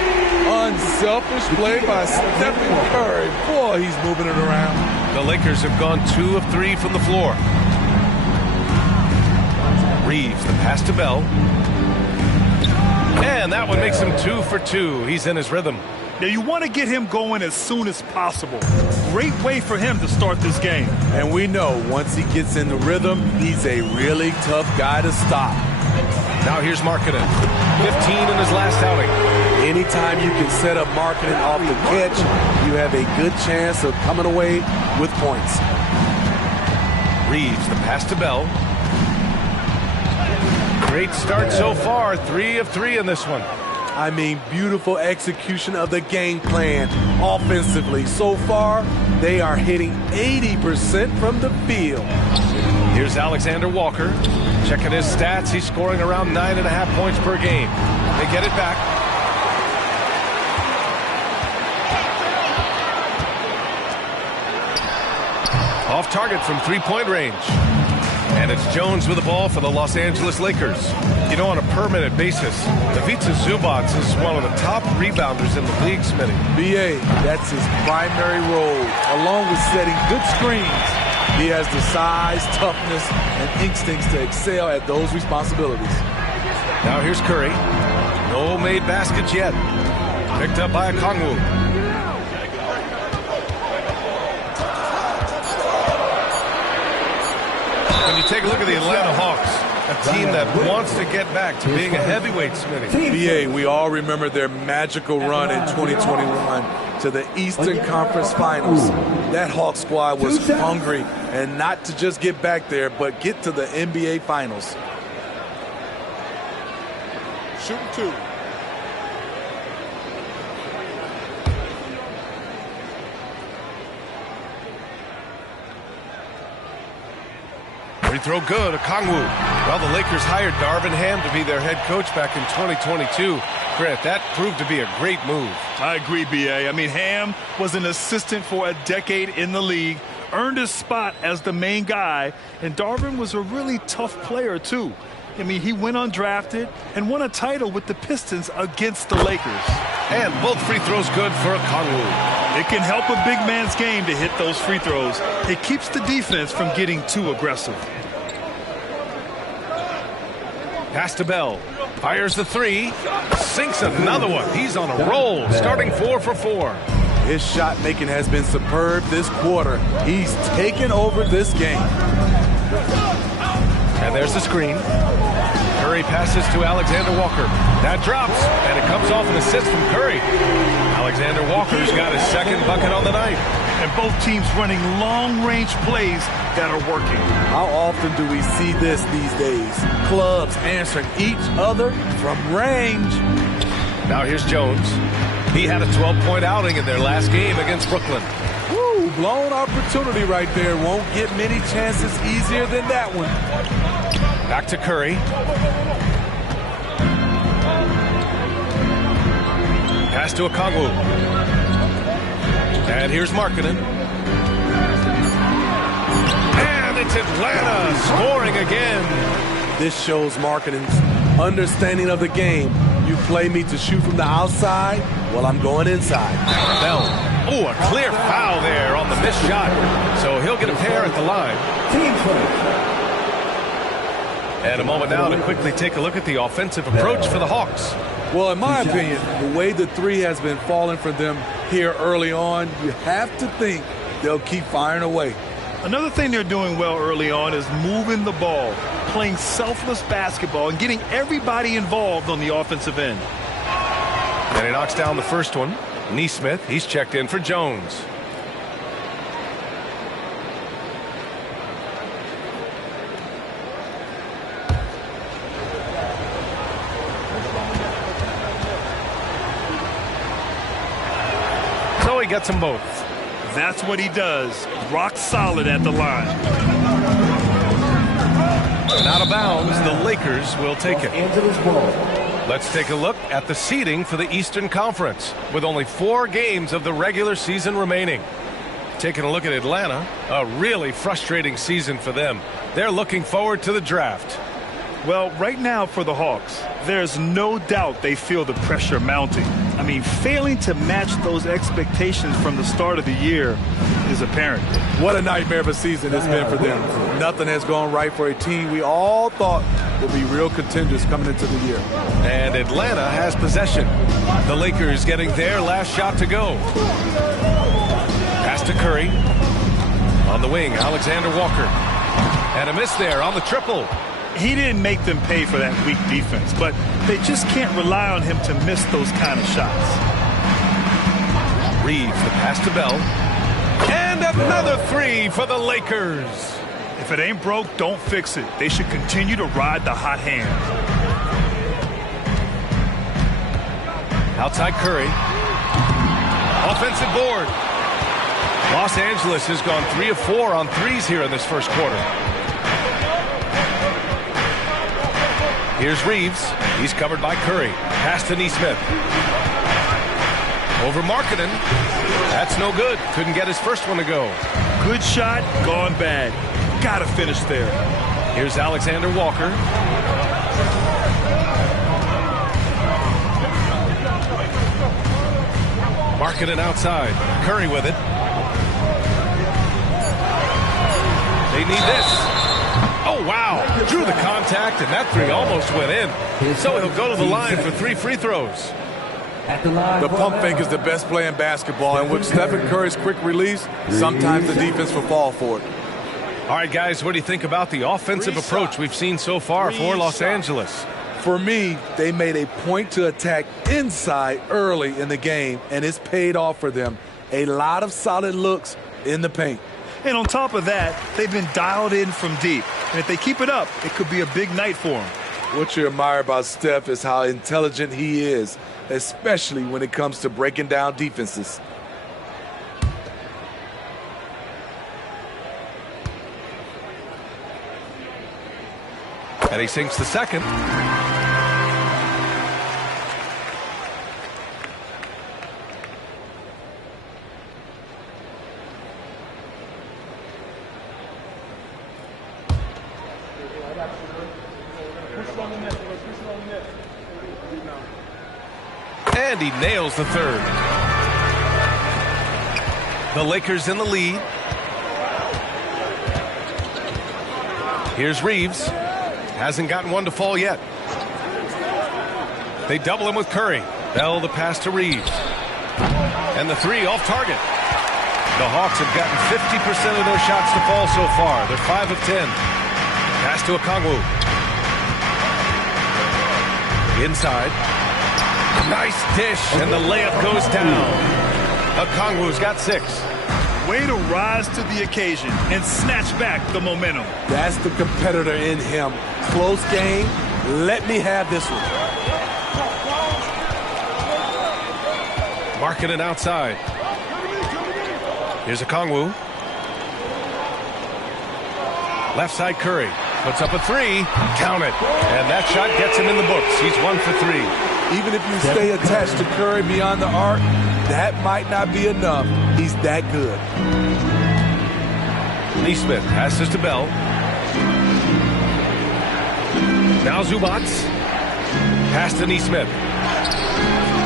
Unselfish play by Stephen Curry. Boy, he's moving it around. The Lakers have gone 2 of 3 from the floor. Reeves, the pass to Bell. And that one makes him 2 for 2. He's in his rhythm. Now, you want to get him going as soon as possible. Great way for him to start this game. And we know once he gets in the rhythm, he's a really tough guy to stop. Now here's Markkanen. 15 in his last outing. Anytime you can set up Markkanen off the catch, you have a good chance of coming away with points. Reeves, the pass to Bell. Great start so far. 3 of 3 in this one. I mean, beautiful execution of the game plan offensively. So far, they are hitting 80% from the field. Here's Alexander Walker. Checking his stats, he's scoring around 9.5 points per game. They get it back. Off target from three-point range. And it's Jones with the ball for the Los Angeles Lakers. You know, on a permanent basis, Ivica Zubac is one of the top rebounders in the league, Smitty. BA, that's his primary role, along with setting good screens. He has the size, toughness, and instincts to excel at those responsibilities. Now here's Curry. No made baskets yet. Picked up by Okongwu. When you take a look at the Atlanta Hawks, a team that wants to get back to being a heavyweight, Smitty. BA, we all remember their magical run in 2021 to the Eastern Conference Finals. That Hawk squad was hungry, and not to just get back there, but get to the NBA Finals. Shooting 2. Free throw good, Okongwu. Well, the Lakers hired Darvin Ham to be their head coach back in 2022. Grant, that proved to be a great move. I agree, BA. I mean, Ham was an assistant for a decade in the league, earned his spot as the main guy, and Darvin was a really tough player, too. I mean, he went undrafted and won a title with the Pistons against the Lakers. And both free throws good for Okongwu. It can help a big man's game to hit those free throws. It keeps the defense from getting too aggressive. Pass to Bell. Fires the three. Sinks another one. He's on a roll, starting 4 for 4. His shot making has been superb this quarter. He's taken over this game. And there's the screen. Curry passes to Alexander Walker. That drops, and it comes off an assist from Curry. Alexander Walker's got his second bucket on the night. And both teams running long-range plays that are working. How often do we see this these days? Clubs answering each other from range. Now here's Jones. He had a 12-point outing in their last game against Brooklyn. Woo, blown opportunity right there. Won't get many chances easier than that one. Back to Curry. Pass to Okongwu. And here's Markkanen. And it's Atlanta scoring again. This shows Markkanen's understanding of the game. You play me to shoot from the outside, well, I'm going inside. Bell. Oh, a clear foul there on the missed shot. So he'll get a pair at the line. And a moment now to quickly take a look at the offensive approach for the Hawks. Well, in my opinion, the way the three has been falling for them here early on, you have to think they'll keep firing away. Another thing they're doing well early on is moving the ball, playing selfless basketball, and getting everybody involved on the offensive end. And he knocks down the first one. Neesmith, he's checked in for Jones. So he gets them both. That's what he does. Rock solid at the line. And out of bounds, the Lakers will take it. Let's take a look at the seeding for the Eastern Conference, with only 4 games of the regular season remaining. Taking a look at Atlanta, a really frustrating season for them. They're looking forward to the draft. Well, right now for the Hawks, there's no doubt they feel the pressure mounting. I mean, failing to match those expectations from the start of the year is apparent. What a nightmare of a season it's been for them. Nothing has gone right for a team we all thought would be real contenders coming into the year. And Atlanta has possession. The Lakers getting their last shot to go. Pass to Curry. On the wing, Alexander Walker. And a miss there on the triple. He didn't make them pay for that weak defense, but they just can't rely on him to miss those kind of shots. Reeves, the pass to Bell. And another three for the Lakers. If it ain't broke, don't fix it. They should continue to ride the hot hand. Outside Curry. Offensive board. Los Angeles has gone 3 of 4 on threes here in this first quarter. Here's Reeves. He's covered by Curry. Pass to Neesmith. Over Markkanen. That's no good. Couldn't get his first one to go. Good shot, gone bad. Gotta finish there. Here's Alexander Walker. Markkanen outside. Curry with it. They need this. Oh, wow. Drew the contact, and that three almost went in. So he'll go to the line for 3 free throws. The pump fake is the best play in basketball, and with Stephen Curry's quick release, sometimes the defense will fall for it. All right, guys, what do you think about the offensive approach we've seen so far for Los Angeles? For me, they made a point to attack inside early in the game, and it's paid off for them. A lot of solid looks in the paint. And on top of that, they've been dialed in from deep. And if they keep it up, it could be a big night for them. What you admire about Steph is how intelligent he is, especially when it comes to breaking down defenses. And he sinks the second. And he nails the third. The Lakers in the lead. Here's Reeves. Hasn't gotten one to fall yet. They double him with Curry. Bell the pass to Reeves. And the three off target. The Hawks have gotten 50% of their shots to fall so far. They're 5 of 10. Pass to Okongwu. Inside. Nice dish, and the layup goes down. Okongwu's got 6. Way to rise to the occasion and snatch back the momentum. That's the competitor in him. Close game. Let me have this one. Markkanen outside. Here's Okongwu. Left side Curry. Puts up a 3. Count it. And that shot gets him in the books. He's 1 for 3. Even if you stay attached to Curry beyond the arc, that might not be enough. He's that good. Neesmith passes to Bell. Now Zubac. Pass to Neesmith.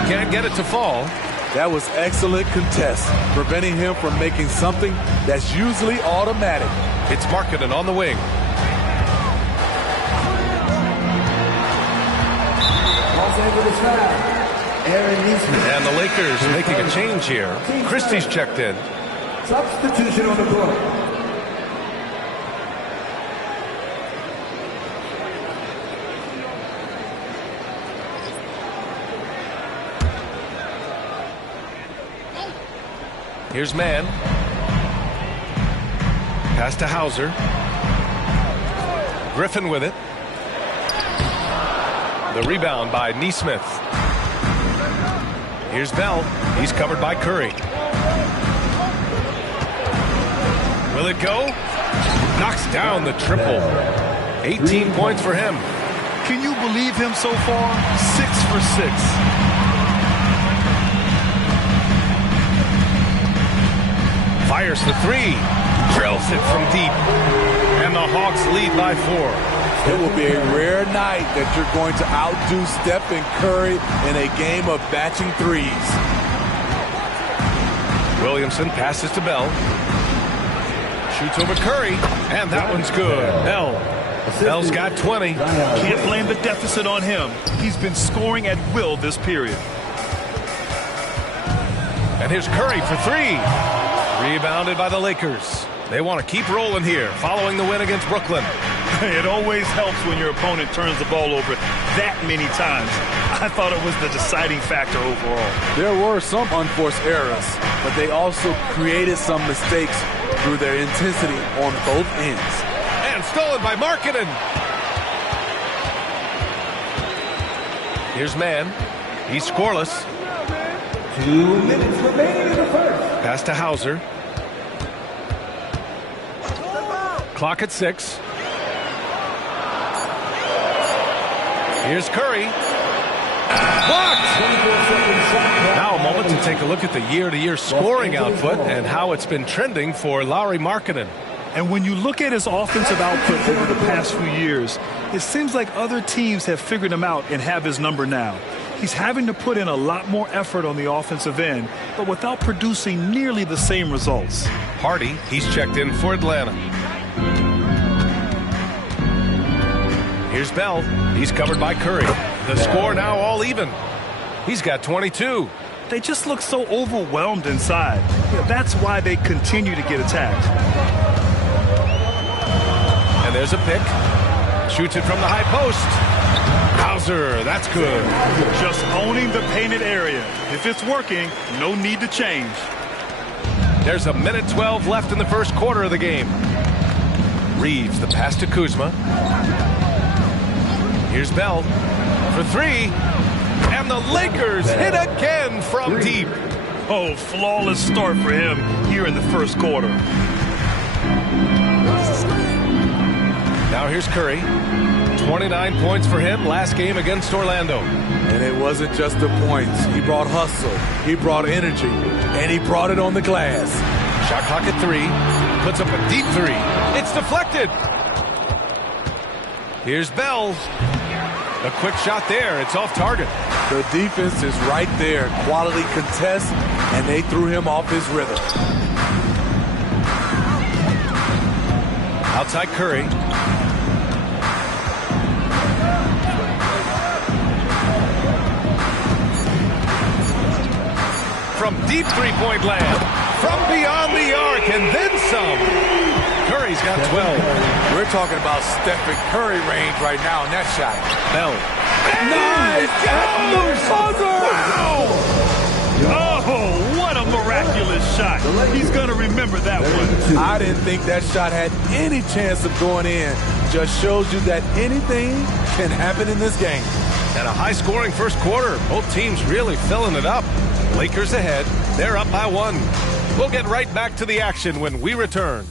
Can't get it to fall. That was excellent contest, preventing him from making something that's usually automatic. It's Markkanen on the wing. And the Lakers making a change here. Christie's checked in. Substitution on the court. Here's Mann. Pass to Hauser. Griffin with it. The rebound by Neesmith. Here's Bell. He's covered by Curry. Will it go? Knocks down the triple. 18 points for him. Can you believe him so far? 6 for 6. Fires for 3. Drills it from deep. And the Hawks lead by 4. It will be a rare night that you're going to outdo Stephen Curry in a game of batching threes. Williamson passes to Bell. Shoots over Curry, and that one's good. Bell's got 20. Can't blame the deficit on him. He's been scoring at will this period. And here's Curry for 3. Rebounded by the Lakers. They want to keep rolling here, following the win against Brooklyn. It always helps when your opponent turns the ball over that many times. I thought it was the deciding factor overall. There were some unforced errors, but they also created some mistakes through their intensity on both ends. And stolen by Markkanen. Here's Mann. He's scoreless. 2 minutes remaining in the first. Pass to Hauser. Clock at 6. Here's Curry. Blocked! Now a moment to take a look at the year-to-year scoring output and how it's been trending for Lauri Markkanen. And when you look at his offensive output over the past few years, it seems like other teams have figured him out and have his number now. He's having to put in a lot more effort on the offensive end, but without producing nearly the same results. Hardy, he's checked in for Atlanta. Here's Bell. He's covered by Curry. The score now all even. He's got 22. They just look so overwhelmed inside. That's why they continue to get attacked. And there's a pick. Shoots it from the high post. Hauser, that's good. Just owning the painted area. If it's working, no need to change. There's a minute 12 left in the first quarter of the game. Reeves, the pass to Kuzma. Here's Bell for 3. And the Lakers hit again from deep. Oh, flawless start for him here in the first quarter. Now here's Curry. 29 points for him last game against Orlando. And it wasn't just the points. He brought hustle. He brought energy. And he brought it on the glass. Shot clock at 3. Puts up a deep 3. It's deflected. Here's Bell. A quick shot there. It's off target. The defense is right there. Quality contest, and they threw him off his rhythm. Outside Curry. deep three-point land. From beyond the arc, and then some. Curry's got 12. We're talking about Stephen Curry range right now in that shot. Bell. Nice! Wow! Oh, what a miraculous shot. He's going to remember that one. I didn't think that shot had any chance of going in. Just shows you that anything can happen in this game. And a high-scoring first quarter. Both teams really filling it up. Lakers ahead. They're up by 1. We'll get right back to the action when we return.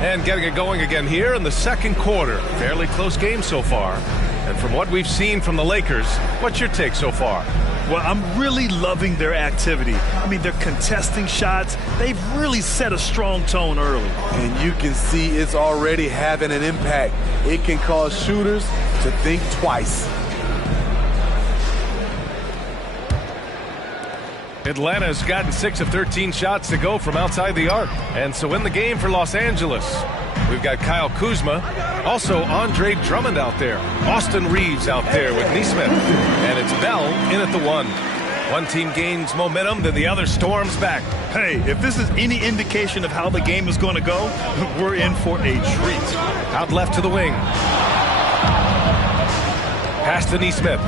And getting it going again here in the second quarter. Fairly close game so far. And from what we've seen from the Lakers, what's your take so far? Well, I'm really loving their activity. I mean, they're contesting shots. They've really set a strong tone early. And you can see it's already having an impact. It can cause shooters to think twice. Atlanta's gotten 6 of 13 shots to go from outside the arc. And so in the game for Los Angeles, we've got Kyle Kuzma, also Andre Drummond out there, Austin Reeves out there with Neesmith, and it's Bell in at the 1. One team gains momentum, then the other storms back. Hey, if this is any indication of how the game is going to go, we're in for a treat. Out left to the wing. Pass to Neesmith.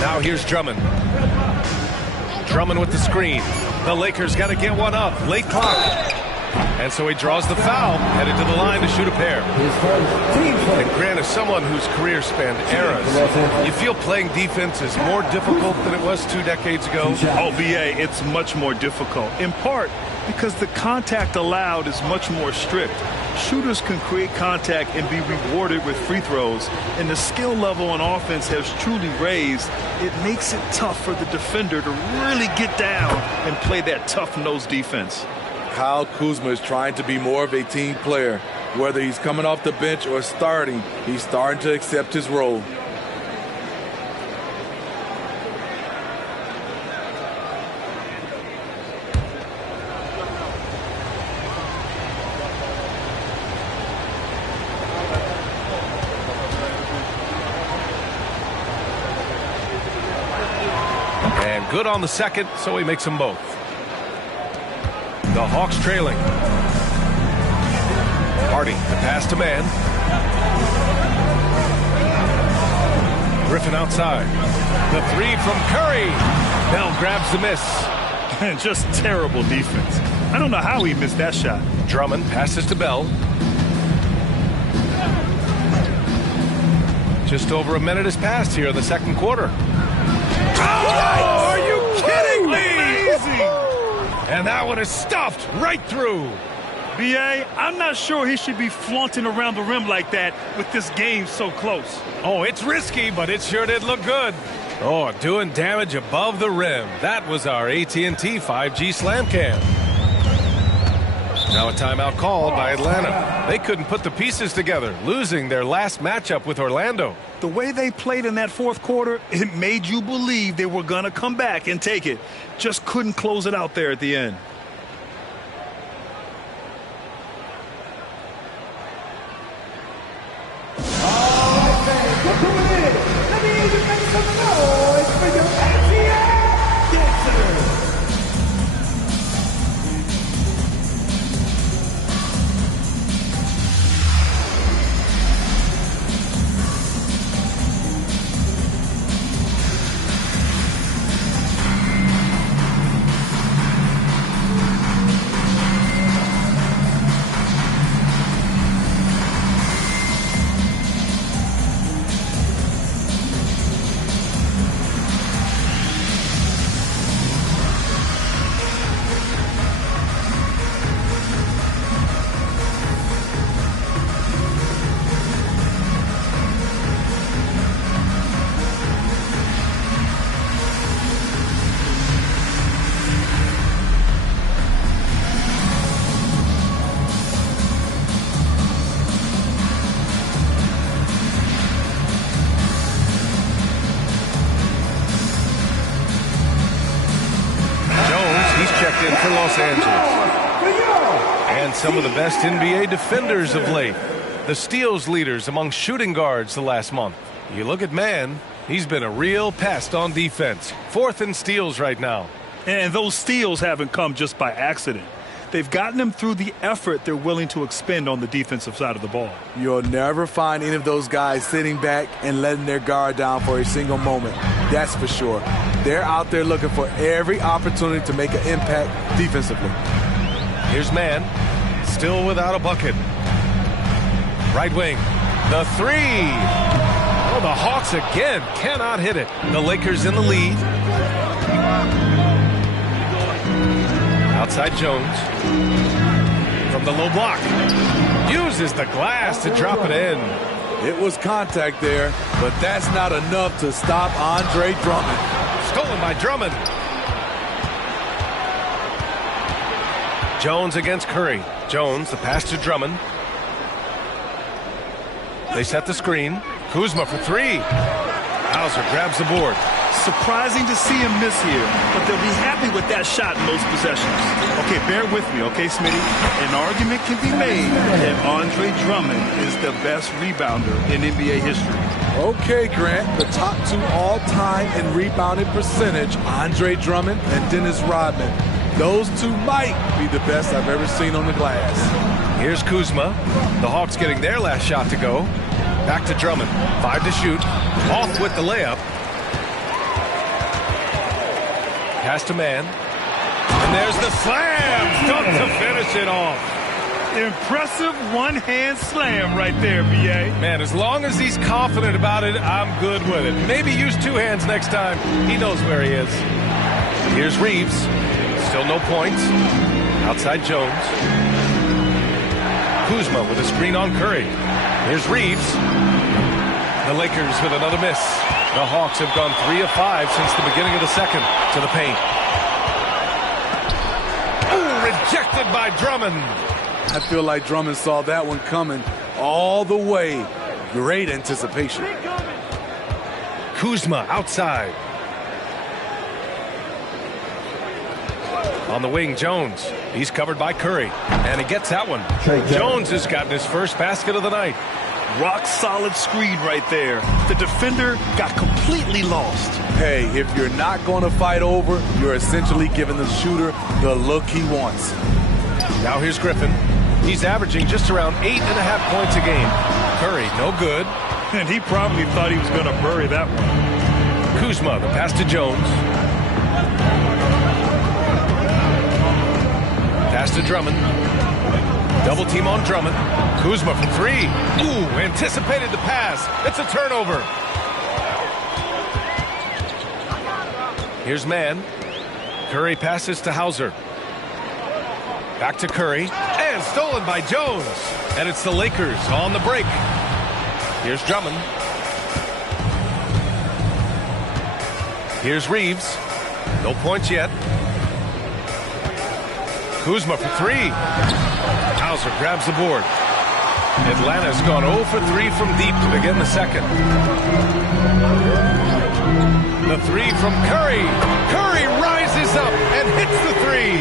Now here's Drummond. Drummond with the screen. The Lakers got to get one up. Late clock. And so he draws the foul, headed to the line to shoot a pair. And Grant, as someone whose career spanned eras, you feel playing defense is more difficult than it was 2 decades ago? Oh, BA, it's much more difficult. In part because the contact allowed is much more strict. Shooters can create contact and be rewarded with free throws, and the skill level on offense has truly raised. It makes it tough for the defender to really get down and play that tough-nosed defense. Kyle Kuzma is trying to be more of a team player. Whether he's coming off the bench or starting, he's starting to accept his role. And good on the second, so he makes them both. The Hawks trailing. Hardy, the pass to man. Griffin outside. The 3 from Curry. Bell grabs the miss. Just terrible defense. I don't know how he missed that shot. Drummond passes to Bell. Just over a minute has passed here in the second quarter. Oh, are you kidding me? Amazing! And that one is stuffed right through. B.A., I'm not sure he should be flaunting around the rim like that with this game so close. Oh, it's risky, but it sure did look good. Oh, doing damage above the rim. That was our AT&T 5G Slam Cam. Now a timeout called by Atlanta. They couldn't put the pieces together, losing their last matchup with Orlando. The way they played in that fourth quarter, it made you believe they were going to come back and take it. Just couldn't close it out there at the end. Los Angeles. And some of the best NBA defenders of late. The steals leaders among shooting guards the last month. You look at Man, he's been a real pest on defense. 4th in steals right now. And those steals haven't come just by accident. They've gotten them through the effort they're willing to expend on the defensive side of the ball. You'll never find any of those guys sitting back and letting their guard down for a single moment. That's for sure. They're out there looking for every opportunity to make an impact defensively. Here's Man, still without a bucket. Right wing, the 3. Oh, the Hawks again cannot hit it. The Lakers in the lead. Outside Jones. From the low block. Uses the glass to drop it in. It was contact there, but that's not enough to stop Andre Drummond. Stolen by Drummond. Jones against Curry. Jones, the pass to Drummond. They set the screen. Kuzma for 3. Hauser grabs the board. Surprising to see him miss here, but they'll be happy with that shot in most possessions. Okay, bear with me, okay, Smitty? An argument can be made that Andre Drummond is the best rebounder in NBA history. Okay, Grant, the top 2 all-time in rebounding percentage, Andre Drummond and Dennis Rodman. Those 2 might be the best I've ever seen on the glass. Here's Kuzma. The Hawks getting their last shot to go. Back to Drummond. 5 to shoot. Off with the layup. Pass to Man. And there's the slam. Dunk to finish it off. Impressive one-hand slam right there, B.A. Man, as long as he's confident about it, I'm good with it. Maybe use 2 hands next time. He knows where he is. Here's Reeves. Still no points. Outside Jones. Kuzma with a screen on Curry. Here's Reeves. The Lakers with another miss. The Hawks have gone 3 of 5 since the beginning of the second. To the paint. Ooh, rejected by Drummond. I feel like Drummond saw that one coming all the way. Great anticipation. Kuzma outside. On the wing, Jones. He's covered by Curry. And he gets that one. Jones has gotten his first basket of the night. Rock solid screen right there. The defender got completely lost. Hey, if you're not going to fight over, you're essentially giving the shooter the look he wants. Now here's Griffin. He's averaging just around 8.5 points a game. Curry, no good. And he probably thought he was going to bury that one. Kuzma, the pass to Jones. Pass to Drummond. Double team on Drummond. Kuzma for 3. Ooh, anticipated the pass. It's a turnover. Here's Man. Curry passes to Hauser. Back to Curry. And stolen by Jones. And it's the Lakers on the break. Here's Drummond. Here's Reeves. No points yet. Kuzma for 3. Hauser grabs the board. Atlanta's gone 0 for 3 from deep to begin the second. The 3 from Curry. Curry rises up and hits the 3.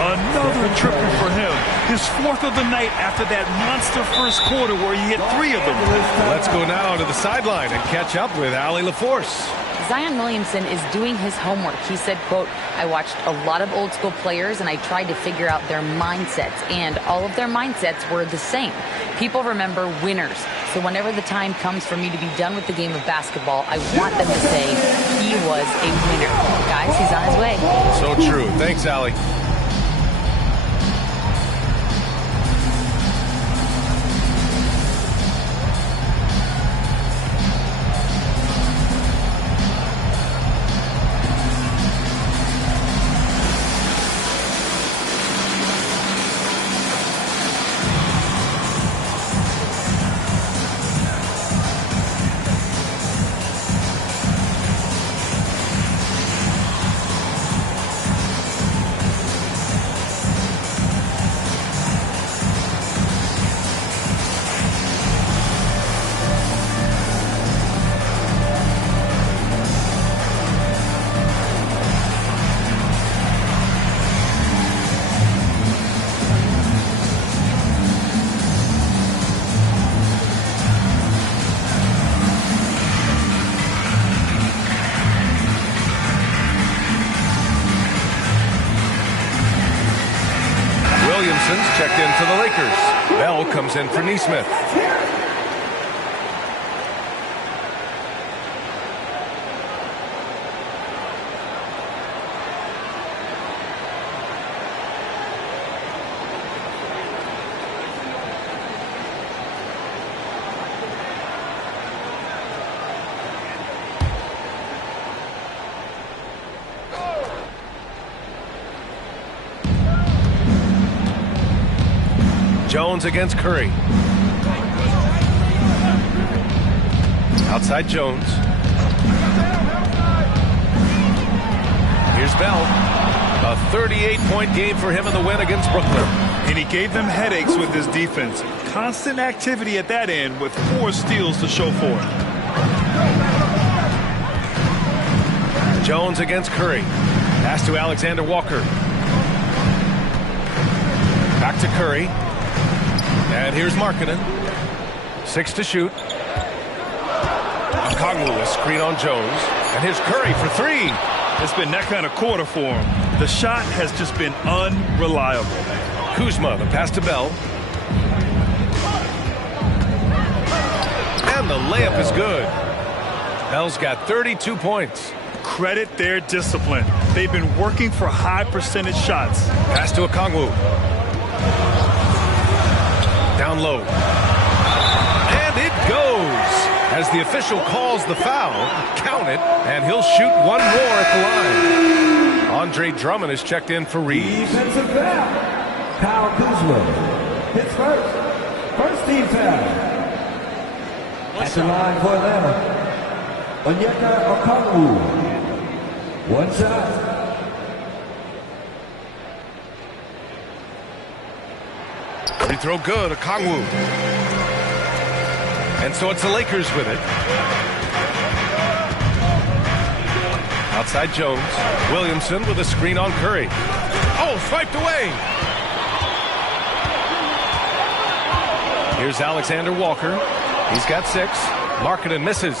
Another triple for him. His 4th of the night after that monster first quarter where he hit 3 of them. Let's go now to the sideline and catch up with Allie LaForce. Zion Williamson is doing his homework. He said, quote, I watched a lot of old school players and I tried to figure out their mindsets, and all of their mindsets were the same. People remember winners. So whenever the time comes for me to be done with the game of basketball, I want them to say he was a winner. Guys, he's on his way. So true. Thanks, Allie. Simmons checked in for the Lakers. Bell comes in for Neesmith. Jones against Curry. Outside Jones. Here's Bell. A 38-point game for him in the win against Brooklyn. And he gave them headaches with his defense. Constant activity at that end with 4 steals to show for it. Jones against Curry. Pass to Alexander Walker. Back to Curry. And here's Markkanen. 6 to shoot. Okongwu, a screen on Jones. And here's Curry for 3. It's been that kind of quarter for him. The shot has just been unreliable. Kuzma, the pass to Bell. And the layup is good. Bell's got 32 points. Credit their discipline. They've been working for high percentage shots. Pass to Okongwu. Down low. And it goes. As the official calls the foul, count it, and he'll shoot one more at the line. Andre Drummond is checked in for Reeves. Defensive foul. Kyle Kuzma. His first team foul. At the line for Atlanta, Onyeka Okongwu. One shot. Free throw good, Okongwu. And so it's the Lakers with it. Outside Jones. Williamson with a screen on Curry. Oh, swiped away. Here's Alexander Walker. He's got 6. Markkanen misses.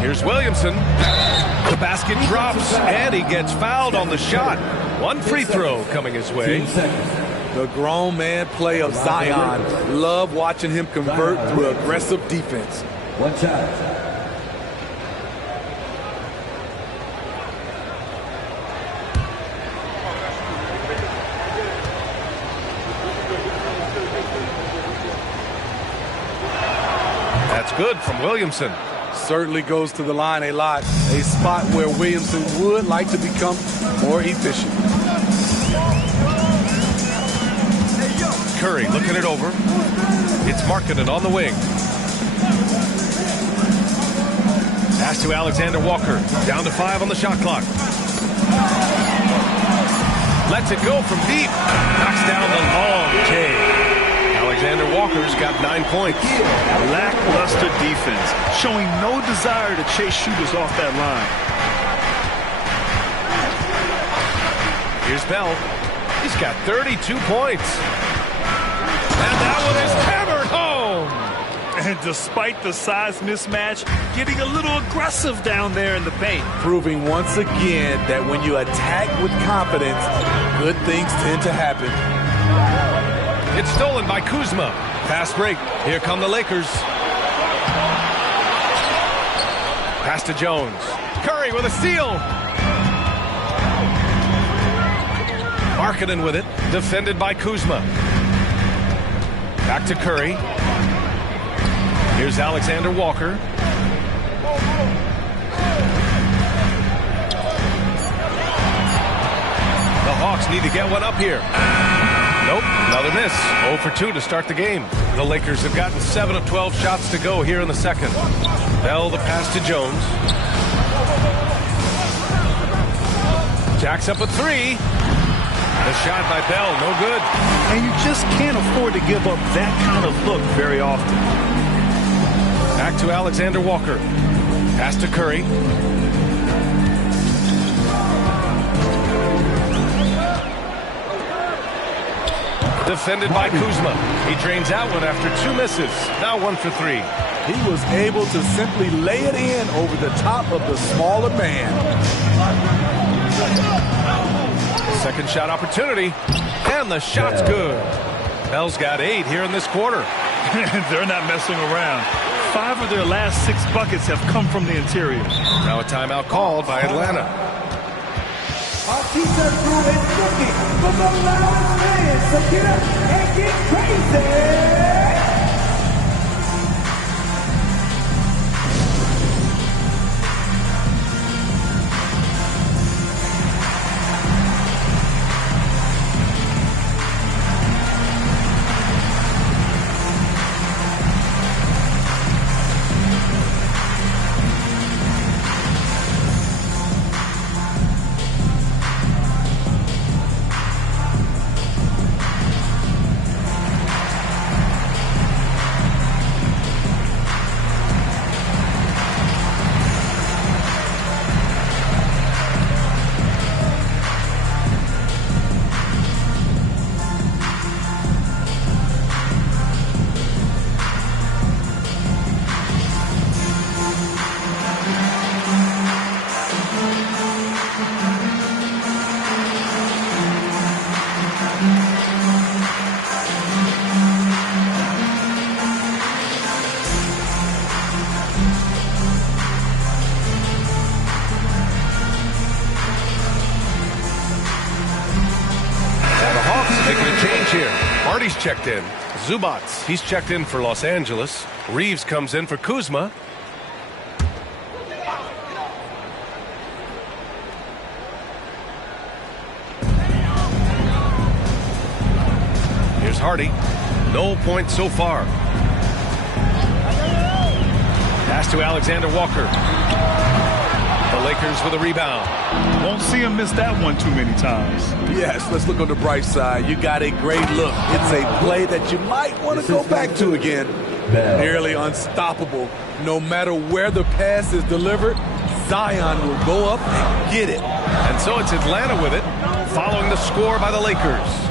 Here's Williamson. The basket drops, and he gets fouled on the shot. One free throw coming his way. The grown man play of Zion. Love watching him convert through aggressive defense. One shot. That's good from Williamson. Certainly goes to the line a lot. A spot where Williamson would like to become more efficient. Curry looking it over. It's Markkanen on the wing. Pass to Alexander Walker. Down to 5 on the shot clock. Lets it go from deep. Knocks down the long J. Alexander Walker's got 9 points. Lackluster defense, showing no desire to chase shooters off that line. Here's Bell. He's got 32 points. And that one is hammered home. And despite the size mismatch, getting a little aggressive down there in the paint. Proving once again that when you attack with confidence, good things tend to happen. It's stolen by Kuzma. Fast break. Here come the Lakers. Pass to Jones. Curry with a steal. Markkanen with it. Defended by Kuzma. Back to Curry. Here's Alexander Walker. The Hawks need to get one up here. Nope, another miss. 0 for 2 to start the game. The Lakers have gotten 7 of 12 shots to go here in the second. Bell the pass to Jones. Jacks up a 3. The shot by Bell, no good. And you just can't afford to give up that kind of look very often. Back to Alexander Walker. Pass to Curry. Defended by Kuzma. He drains that one after 2 misses. Now 1 for 3. He was able to simply lay it in over the top of the smaller man. Second shot opportunity, and the shot's good. Bell's got 8 here in this quarter. They're not messing around. 5 of their last 6 buckets have come from the interior. Now a timeout called by Atlanta. Our teacher crew is looking for the loudest fans to get up and get crazy. Hardy's checked in. Zubats, he's checked in for Los Angeles. Reeves comes in for Kuzma. Here's Hardy. No points so far. Pass to Alexander Walker. The Lakers with a rebound. Won't see him miss that one too many times. Yes, let's look on the bright side. You got a great look. It's a play that you might want to go back to again. Nearly unstoppable. No matter where the pass is delivered, Zion will go up and get it. And so it's Atlanta with it, following the score by the Lakers.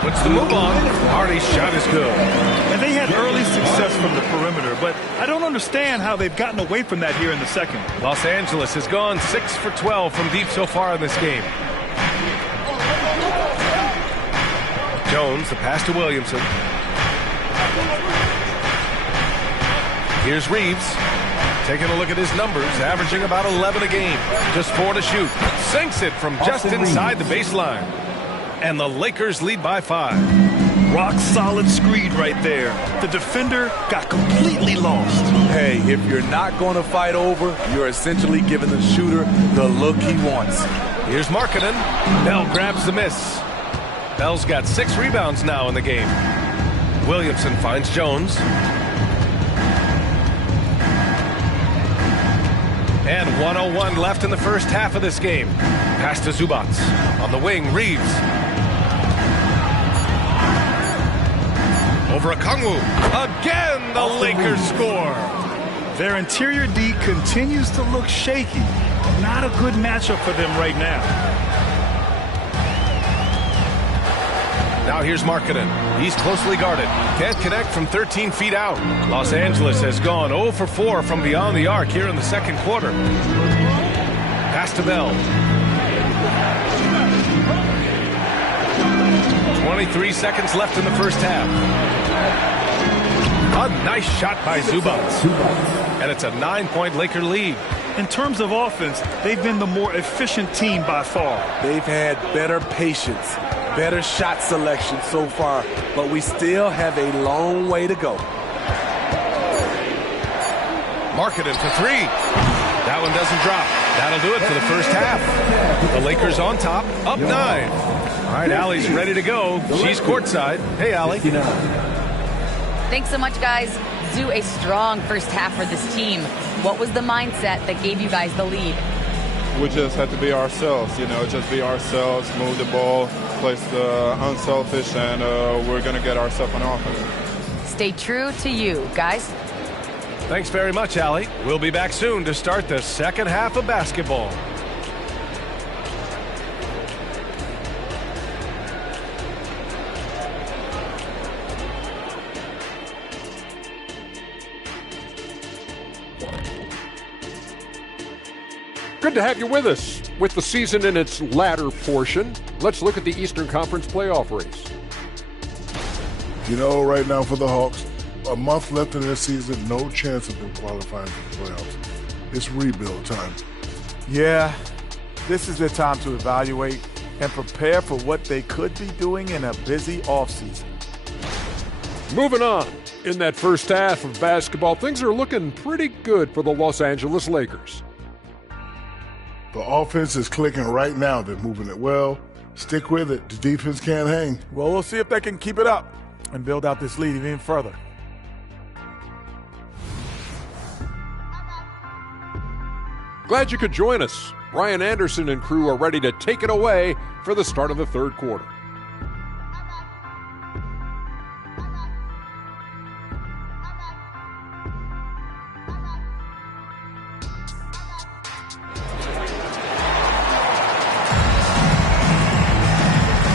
Puts the move on. Hardy's shot is good. And they had early success from the perimeter, but I don't understand how they've gotten away from that here in the second. Los Angeles has gone 6 for 12 from deep so far in this game. Jones, the pass to Williamson. Here's Reeves. Taking a look at his numbers, averaging about 11 a game. Just 4 to shoot. Sinks it from just inside the baseline. And the Lakers lead by 5. Rock solid screed right there. The defender got completely lost. Hey, if you're not going to fight over, you're essentially giving the shooter the look he wants. Here's Markkanen. Bell grabs the miss. Bell's got 6 rebounds now in the game. Williamson finds Jones. And 1:01 left in the first half of this game. Pass to Zubats. On the wing, Reeves. Over Okongwu. Again, the Lakers score. Their interior D continues to look shaky. Not a good matchup for them right now. Now here's Markkanen. He's closely guarded. Can't connect from 13 feet out. Los Angeles has gone 0 for 4 from beyond the arc here in the second quarter. Pass to Bell. 23 seconds left in the first half. A nice shot by Zubats. And it's a 9-point Laker lead. In terms of offense, they've been the more efficient team by far. They've had better patience, better shot selection so far, but we still have a long way to go. Markkanen for 3. That one doesn't drop. That'll do it for the first half. The Lakers on top, up 9. All right, Allie's ready to go. She's courtside. Hey, Allie. Thanks so much, guys. Do a strong first half for this team. What was the mindset that gave you guys the lead? We just had to be ourselves, just be ourselves, move the ball, play unselfish, and we're going to get ourselves on offense. Stay true to you, guys. Thanks very much, Allie. We'll be back soon to start the second half of basketball. Good to have you with us. With the season in its latter portion, let's look at the Eastern Conference playoff race. You know, right now for the Hawks, a month left in their season, no chance of them qualifying for the playoffs. It's rebuild time. Yeah, this is their time to evaluate and prepare for what they could be doing in a busy offseason. Moving on. In that first half of basketball, things are looking pretty good for the Los Angeles Lakers. The offense is clicking right now. They're moving it well. Stick with it. The defense can't hang. Well, we'll see if they can keep it up and build out this lead even further. Glad you could join us. Brian Anderson and crew are ready to take it away for the start of the third quarter.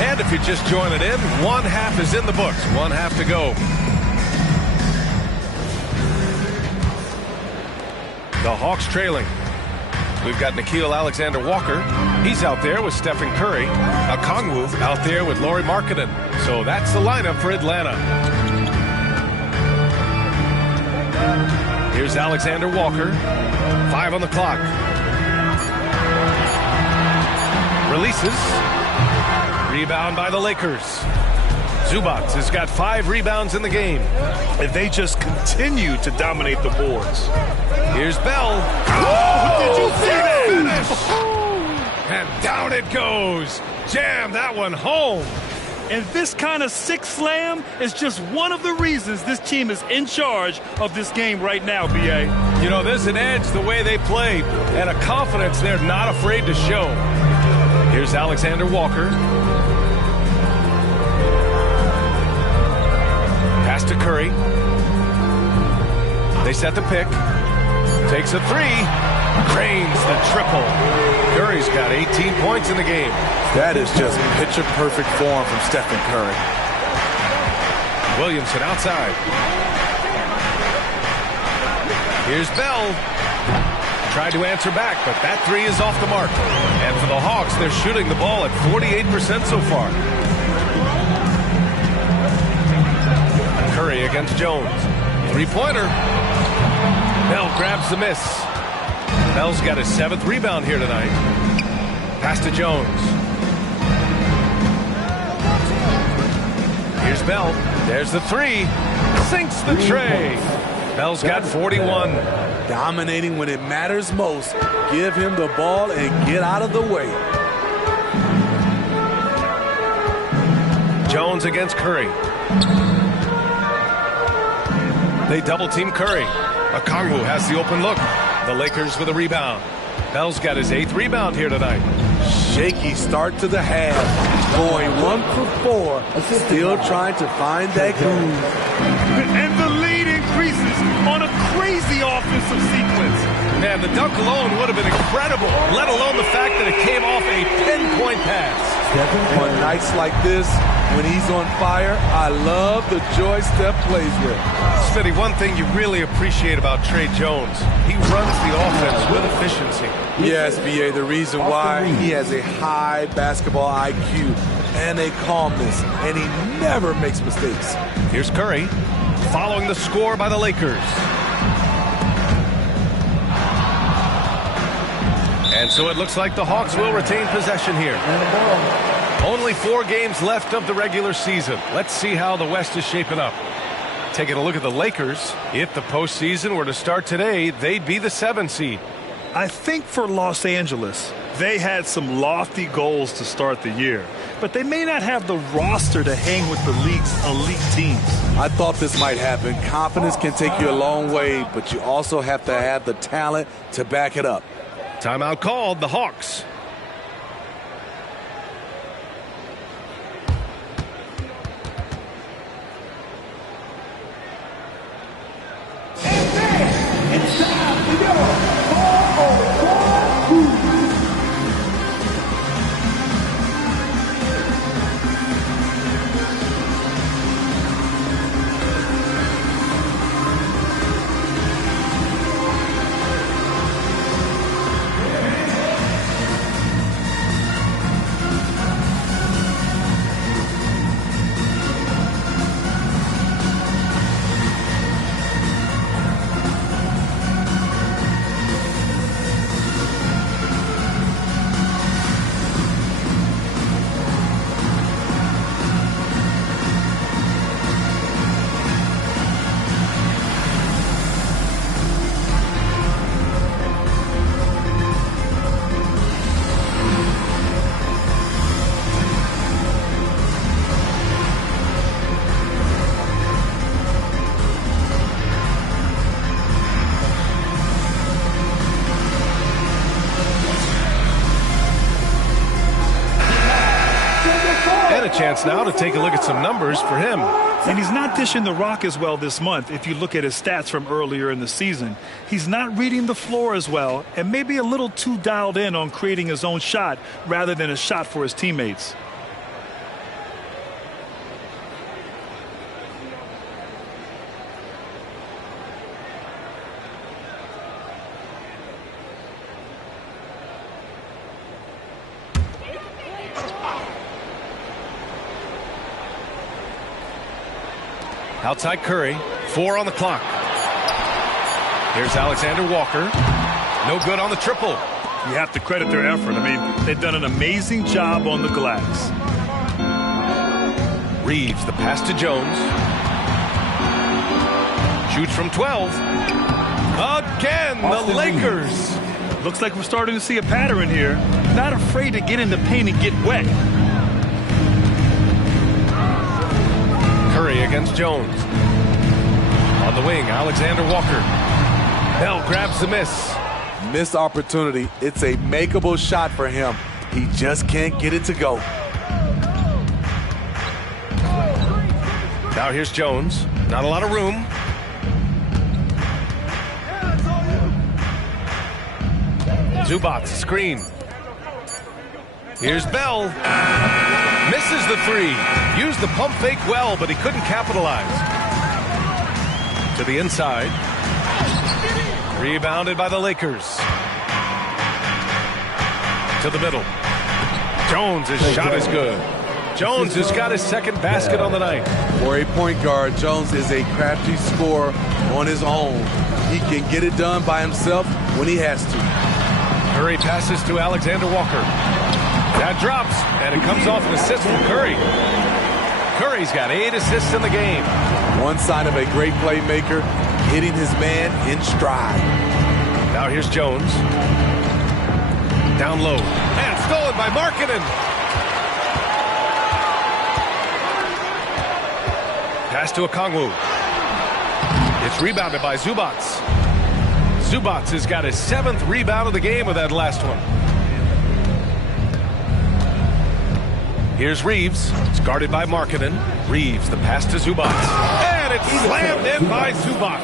And if you're just joining in, one half is in the books. One half to go. The Hawks trailing. We've got Nickeil Alexander-Walker. He's out there with Stephen Curry. Okongwu out there with Lauri Markkanen. So that's the lineup for Atlanta. Here's Alexander-Walker. 5 on the clock. Releases. Rebound by the Lakers. Zubac has got 5 rebounds in the game. If they just continue to dominate the boards. Here's Bell. Oh, did you see that? Finish. And down it goes. Jam that one home. And this kind of sick slam is just one of the reasons this team is in charge of this game right now, B.A. You know, there's an edge the way they play and a confidence they're not afraid to show. Here's Alexander-Walker. Pass to Curry. They set the pick. Takes a 3. Cranes the triple. Curry's got 18 points in the game. That is just picture-perfect form from Stephen Curry. Williamson outside. Here's Bell. Tried to answer back, but that 3 is off the mark. And for the Hawks, they're shooting the ball at 48% so far. Curry against Jones. 3-pointer. Bell grabs the miss. Bell's got his 7th rebound here tonight. Pass to Jones. Here's Bell. There's the 3. Sinks the tray. Bell's got 41. Dominating when it matters most. Give him the ball and get out of the way. Jones against Curry. They double-team Curry. Okongwu has the open look. The Lakers with a rebound. Bell's got his 8th rebound here tonight. Shaky start to the half. Going 1 for 4. Still trying to find that groove. And the lead increases on a crazy offensive sequence. Man, the dunk alone would have been incredible, let alone the fact that it came off a pinpoint pass. On nights like this, when he's on fire, I love the joy Steph plays with. Smitty, one thing you really appreciate about Tre Jones, he runs the offense with efficiency. Yes, B.A., the reason why he has a high basketball IQ and a calmness, and he never makes mistakes. Here's Curry, following the score by the Lakers. And so it looks like the Hawks will retain possession here. Only 4 games left of the regular season. Let's see how the West is shaping up. Taking a look at the Lakers, if the postseason were to start today, they'd be the 7th seed. I think for Los Angeles, they had some lofty goals to start the year, but they may not have the roster to hang with the league's elite teams. I thought this might happen. Confidence can take you a long way, but you also have to have the talent to back it up. Timeout called, the Hawks. It's time for your 4-on-4 crew. And a chance now to take a look at some numbers for him. And he's not dishing the rock as well this month if you look at his stats from earlier in the season. He's not reading the floor as well and maybe a little too dialed in on creating his own shot rather than a shot for his teammates. Outside Curry, 4 on the clock. Here's Alexander Walker. No good on the triple. You have to credit their effort. I mean, they've done an amazing job on the glass. Reeves, the pass to Jones. Shoots from 12. Again, the Lakers. Looks like we're starting to see a pattern here. Not afraid to get in the paint and get wet. Curry against Jones. On the wing, Alexander Walker. Bell grabs the miss. Missed opportunity. It's a makeable shot for him. He just can't get it to go. Now here's Jones. Not a lot of room. Zubac, screen. Here's Bell. Misses the 3. Used the pump fake well, but he couldn't capitalize. To the inside. Rebounded by the Lakers. To the middle. Jones, his shot is good. Jones has got his second basket on the night. For a point guard, Jones is a crafty scorer on his own. He can get it done by himself when he has to. Curry passes to Alexander Walker. That drops, and it comes off an assist from Curry. Curry's got 8 assists in the game. One sign of a great playmaker, hitting his man in stride. Now here's Jones. Down low. And stolen by Markkanen. Pass to Okongwu. It's rebounded by Zubac. Zubac has got his 7th rebound of the game with that last one. Here's Reeves. It's guarded by Markkanen. Reeves, the pass to Zubac. And it's slammed in by Zubac.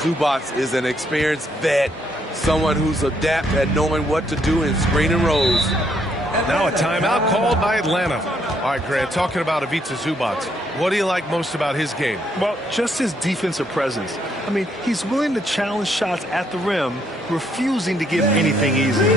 Zubac is an experienced vet. Someone who's adept at knowing what to do in screen and rolls. Now a timeout called by Atlanta. All right, Grant, talking about Ivica Zubac, what do you like most about his game? Well, just his defensive presence. I mean, he's willing to challenge shots at the rim, refusing to give anything easy.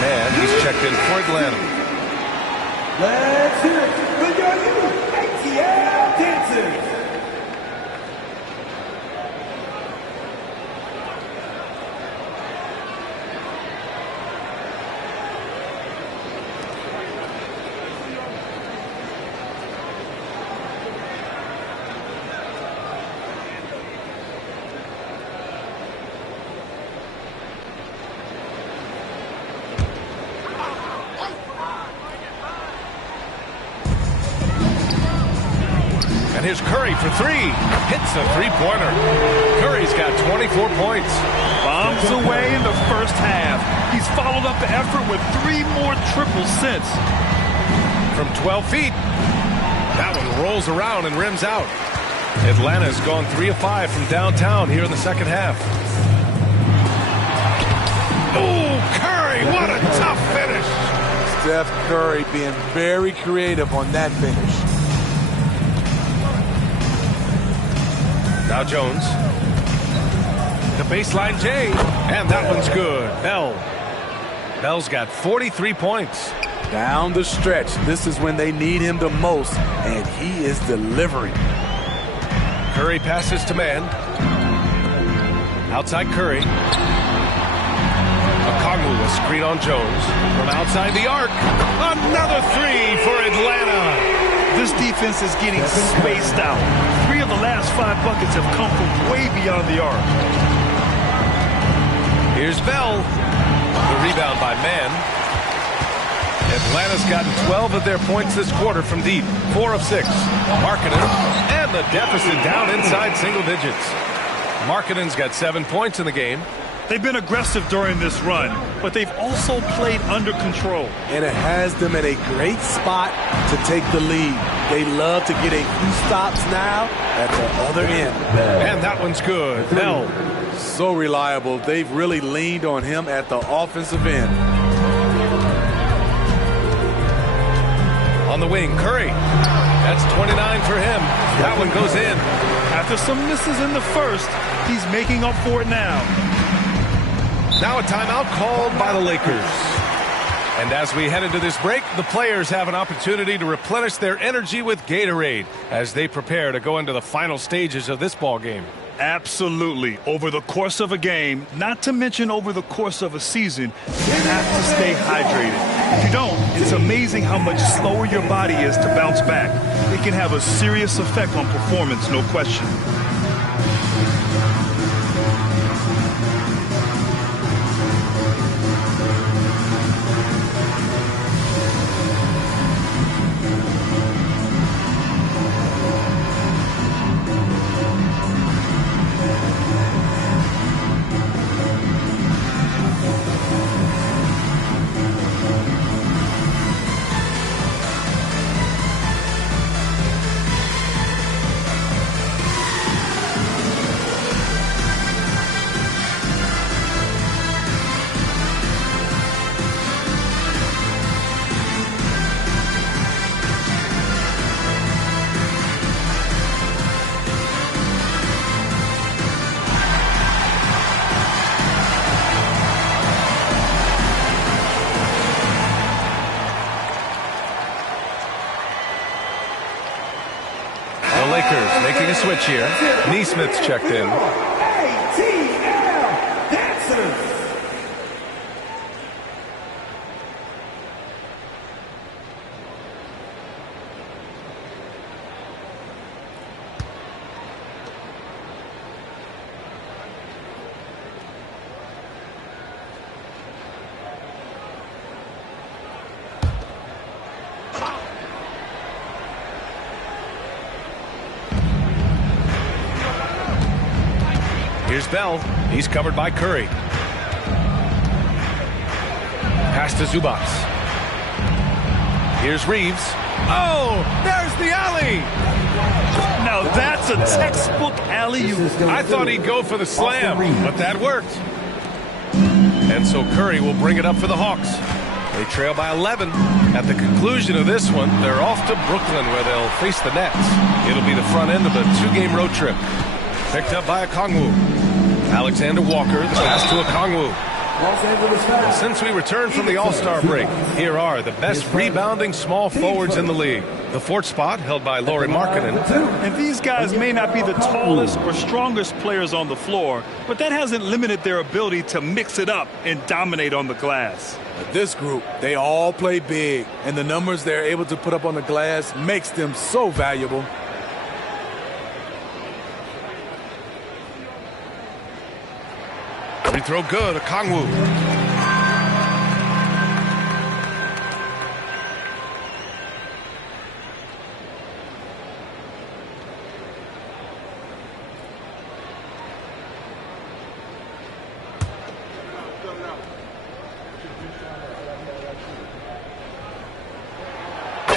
Man, he's checked in for Atlanta. Let's hear it for your youth, ATL Dancers. And here's Curry for 3. Hits a three-pointer. Curry's got 24 points. Bombs away in the first half. He's followed up the effort with 3 more triples since. From 12 feet. That one rolls around and rims out. Atlanta's gone 3 of 5 from downtown here in the second half. Oh, Curry, what a tough finish. Steph Curry being very creative on that finish. Now Jones. The baseline J, and that one's good. Bell's got 43 points. Down the stretch, this is when they need him the most, and he is delivering. Curry passes to man. Outside Curry. Okongwu, a screen on Jones. From outside the arc. Another three for Atlanta. This defense is getting spaced out. 3 of the last 5 buckets have come from way beyond the arc. Here's Bell. The rebound by Mann. Atlanta's gotten 12 of their points this quarter from deep. 4 of 6. Markkanen, and the deficit down inside single digits. Markkanen's got 7 points in the game. They've been aggressive during this run, but they've also played under control. And it has them in a great spot to take the lead. They love to get a few stops now at the other end. And that one's good. Bell. So reliable. They've really leaned on him at the offensive end. On the wing, Curry. That's 29 for him. That one goes in. After some misses in the first, he's making up for it now. Now a timeout called by the Lakers. And as we head into this break, the players have an opportunity to replenish their energy with Gatorade as they prepare to go into the final stages of this ball game. Absolutely. Over the course of a game, not to mention over the course of a season, you have to stay hydrated. If you don't, it's amazing how much slower your body is to bounce back. It can have a serious effect on performance, no question. Making a switch here. Neesmith's checked in. ATL Dancers. Here's Bell. He's covered by Curry. Pass to Zubac. Here's Reeves. Oh, there's the alley. Now that's a textbook alley-oop. I thought he'd go for the slam, but that worked. And so Curry will bring it up for the Hawks. They trail by 11. At the conclusion of this one, they're off to Brooklyn where they'll face the Nets. It'll be the front end of a 2-game road trip. Picked up by Okongwu. Alexander Walker, the pass to Okongwu. Since we returned from the All-Star break, here are the best rebounding small forwards in the league. The 4th spot held by Lauri Markkanen. And these guys may not be the tallest or strongest players on the floor, but that hasn't limited their ability to mix it up and dominate on the glass. But this group, they all play big, and the numbers they're able to put up on the glass makes them so valuable. Free throw good, Okongwu.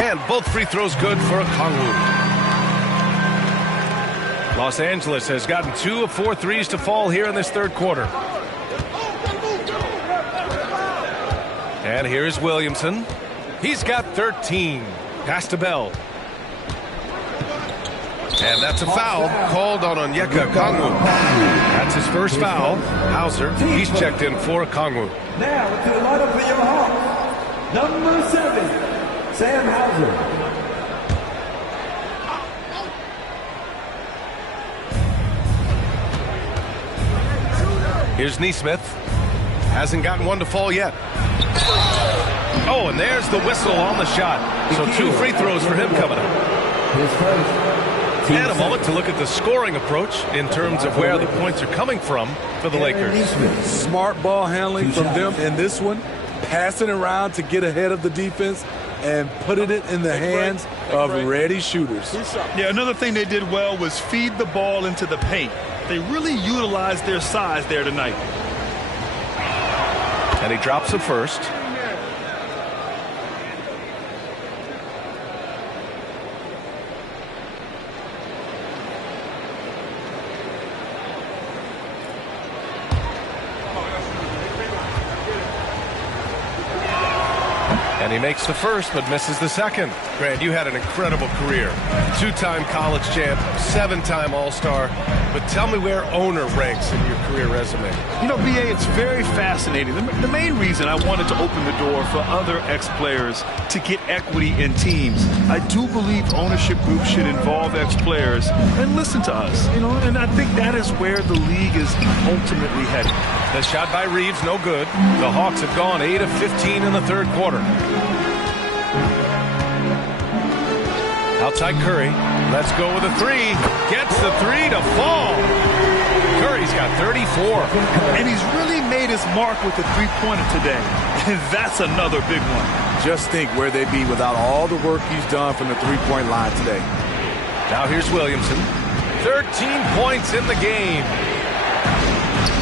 And both free throws good for Okongwu. Los Angeles has gotten 2 of 4 threes to fall here in this third quarter. And here's Williamson. He's got 13. Pass to Bell. And that's a foul called on Onyeka Okongwu. That's his first foul. Hauser, he's checked in for Okongwu. Now to the lineup for your Hawks. Number 7, Sam Hauser. Here's Neesmith. Hasn't gotten one to fall yet. Oh, and there's the whistle on the shot. So 2 free throws for him coming up. And a moment to look at the scoring approach in terms of where the points are coming from for the Lakers. Smart ball handling from them in this one. Passing around to get ahead of the defense and putting it in the hands of ready shooters. Yeah, another thing they did well was feed the ball into the paint. They really utilized their size there tonight. And he drops it first. And he makes the first, but misses the second. Grant, you had an incredible career. 2-time college champ, 7-time All-Star. But tell me where owner ranks in your career resume. You know, B.A., it's very fascinating. The main reason I wanted to open the door for other ex-players to get equity in teams. I do believe ownership groups should involve ex-players and listen to us. You know, and I think that is where the league is ultimately headed. The shot by Reeves, no good. The Hawks have gone 8 of 15 in the third quarter. Outside Curry. Let's go with a 3. Gets the 3 to fall. Curry's got 34. And he's really made his mark with the three-pointer today. And that's another big one. Just think where they'd be without all the work he's done from the three-point line today. Now here's Williamson. 13 points in the game.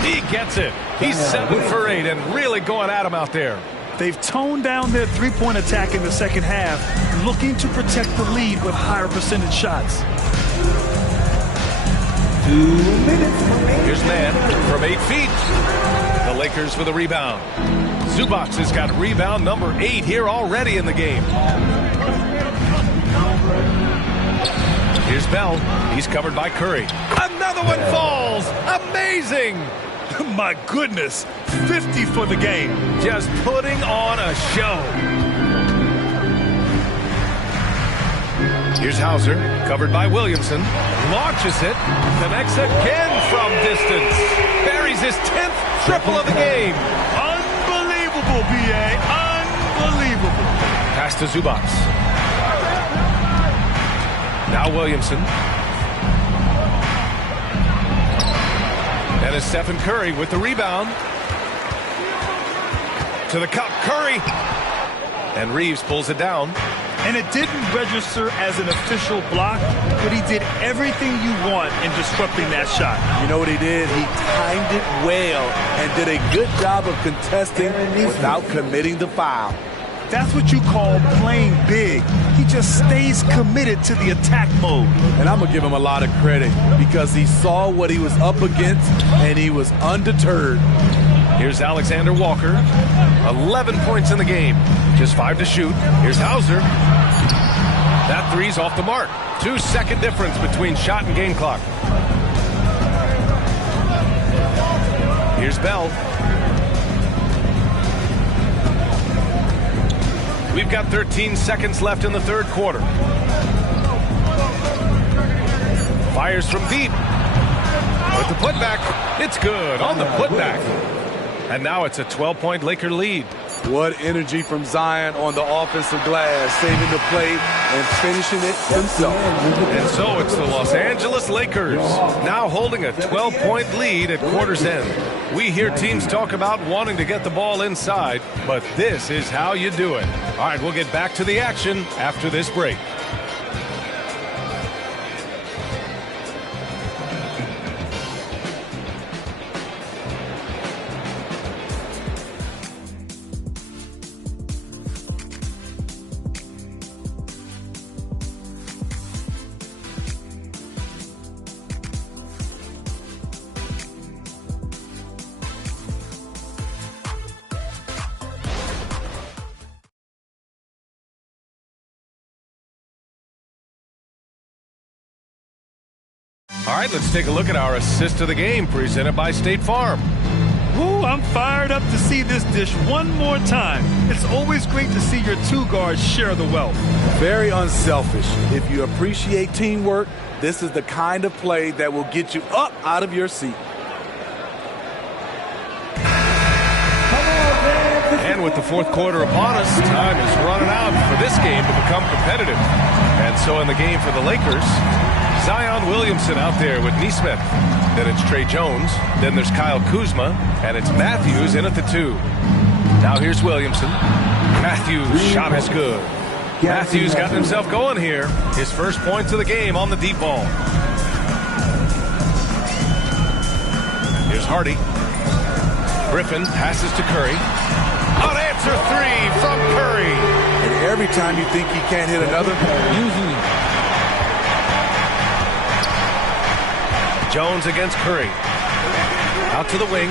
He gets it. He's 7 for 8 and really going at him out there. They've toned down their three-point attack in the second half, looking to protect the lead with higher percentage shots. 2 minutes. Here's Mann from 8 feet. The Lakers with a rebound. Zubac has got rebound number 8 here already in the game. Here's Bell. He's covered by Curry. Another one falls. Amazing. My goodness, 50 for the game. Just putting on a show. Here's Hauser, covered by Williamson. Launches it, connects again from distance. Buries his 10th triple of the game. Unbelievable, B.A. Unbelievable. Pass to Zubac. Now Williamson. And it's Stephen Curry with the rebound. To the cup, Curry. And Reeves pulls it down. And it didn't register as an official block, but he did everything you want in disrupting that shot. You know what he did? He timed it well and did a good job of contesting without committing the foul. That's what you call playing big. He just stays committed to the attack mode. And I'm going to give him a lot of credit because he saw what he was up against and he was undeterred. Here's Alexander Walker. 11 points in the game. Just 5 to shoot. Here's Hauser. That 3's off the mark. 2-second difference between shot and game clock. Here's Bell. We've got 13 seconds left in the third quarter. Fires from deep. With the putback, it's good on the putback. And now it's a 12-point Laker lead. What energy from Zion on the offensive glass, saving the play and finishing it himself. And so it's the Los Angeles Lakers now holding a 12-point lead at quarter's end. We hear teams talk about wanting to get the ball inside, but this is how you do it. All right, we'll get back to the action after this break. All right, let's take a look at our assist of the game presented by State Farm. Ooh, I'm fired up to see this dish one more time. It's always great to see your two guards share the wealth. Very unselfish. If you appreciate teamwork, this is the kind of play that will get you up out of your seat. And with the fourth quarter upon us, time is running out for this game to become competitive. And so in the game for the Lakers, Zion Williamson out there with Neesmith. Then it's Trey Jones. Then there's Kyle Kuzma. And it's Matthews in at the 2. Now here's Williamson. Matthews' shot is good. Matthews got himself going here. His first points of the game on the deep ball. Here's Hardy. Griffin passes to Curry. Unanswered 3 from Curry. And every time you think he can't hit another, usually. Jones against Curry. Out to the wing.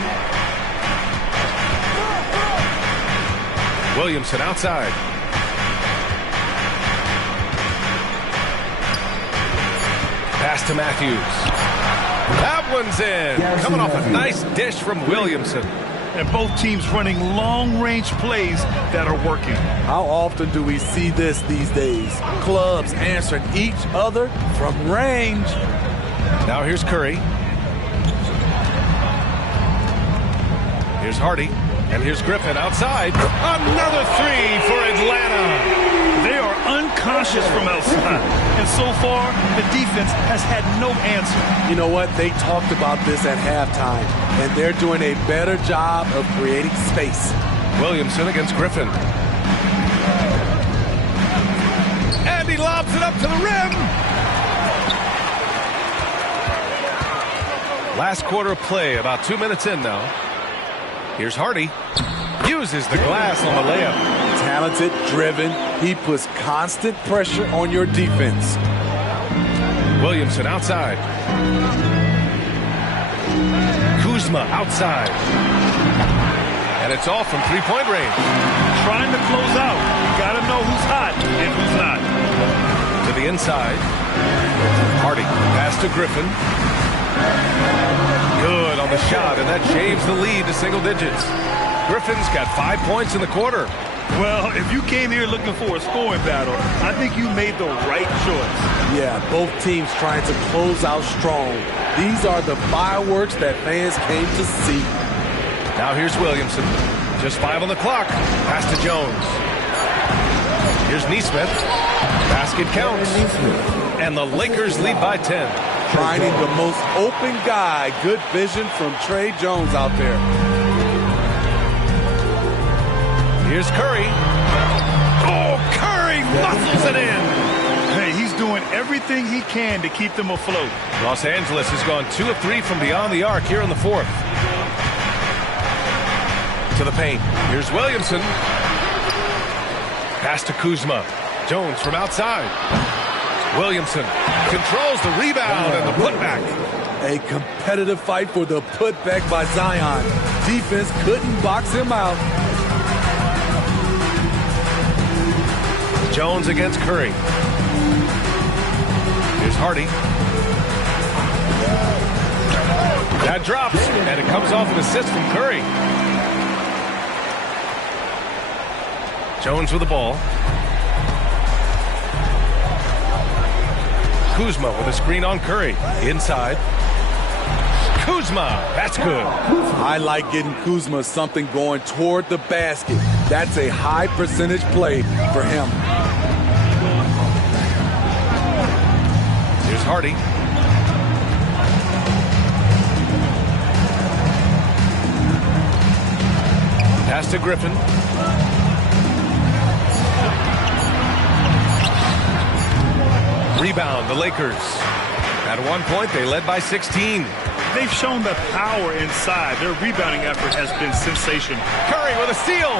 Williamson outside. Pass to Matthews. That one's in. Coming off a nice dish from Williamson. And both teams running long-range plays that are working. How often do we see this these days? Clubs answering each other from range. Now here's Curry. Here's Hardy. And here's Griffin outside. Another 3 for Atlanta. They are unconscious from outside. And so far, the defense has had no answer. You know what? They talked about this at halftime, and they're doing a better job of creating space. Williamson against Griffin. And he lobs it up to the rim. Last quarter of play, about 2 minutes in now. Here's Hardy. Uses the glass on the layup. Talented, driven. He puts constant pressure on your defense. Williamson outside. Kuzma outside. And it's off from three-point range. Trying to close out. Got to know who's hot and who's not. To the inside. Hardy. Pass to Griffin. Good on the shot, and that shaves the lead to single digits. Griffin's got 5 points in the quarter. Well, if you came here looking for a scoring battle, I think you made the right choice. Yeah, both teams trying to close out strong. These are the fireworks that fans came to see. Now here's Williamson. Just 5 on the clock. Pass to Jones. Here's Neesmith. Basket counts. And the Lakers lead by 10. Finding the most open guy. Good vision from Trey Jones out there. Here's Curry. Oh, Curry muscles it in. Hey, he's doing everything he can to keep them afloat. Los Angeles has gone 2 of 3 from beyond the arc here in the fourth. To the paint. Here's Williamson. Pass to Kuzma. Jones from outside. Williamson controls the rebound and the putback. A competitive fight for the putback by Zion. Defense couldn't box him out. Jones against Curry. Here's Hardy. That drops, and it comes off an assist from Curry. Jones with the ball. Kuzma with a screen on Curry. Inside. Kuzma. That's good. I like getting Kuzma something going toward the basket. That's a high percentage play for him. Here's Hardy. Pass to Griffin. Rebound, the Lakers. At one point, they led by 16. They've shown the power inside. Their rebounding effort has been sensational. Curry with a steal.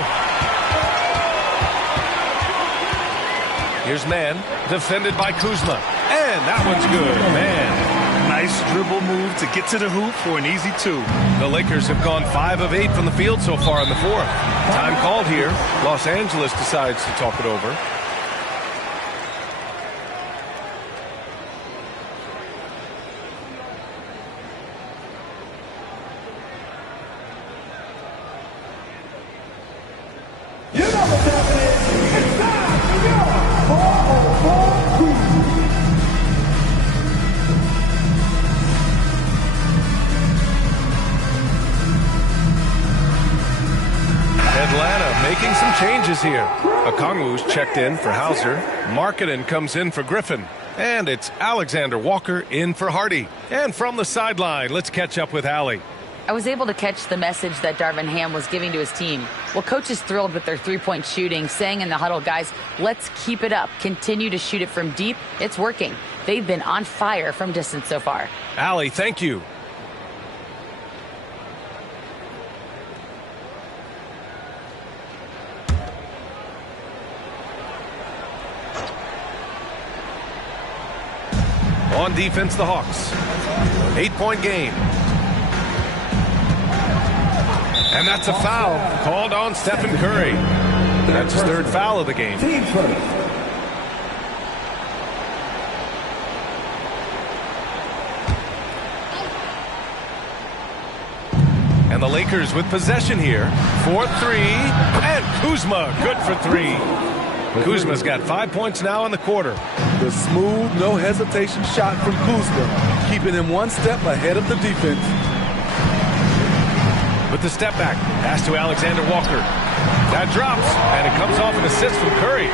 Here's Mann, defended by Kuzma. And that one's good. Mann. Nice dribble move to get to the hoop for an easy 2. The Lakers have gone 5 of 8 from the field so far in the fourth. Time called here. Los Angeles decides to talk it over. changes here. Okongwu's checked in for Hauser. Markkanen comes in for Griffin. And it's Alexander Walker in for Hardy. And from the sideline, let's catch up with Allie. I was able to catch the message that Darvin Ham was giving to his team. Well, coach is thrilled with their three-point shooting, saying in the huddle, guys, let's keep it up. Continue to shoot it from deep. It's working. They've been on fire from distance so far. Allie, thank you. On defense, the Hawks. 8-point game. And that's a foul called on Stephen Curry. That's his third foul of the game. And the Lakers with possession here. 4-3. And Kuzma, good for 3. Kuzma's got 5 points now in the quarter. The smooth, no hesitation shot from Kuzma, keeping him one step ahead of the defense. With the step back, pass to Alexander Walker. That drops, and it comes off an assist from Curry.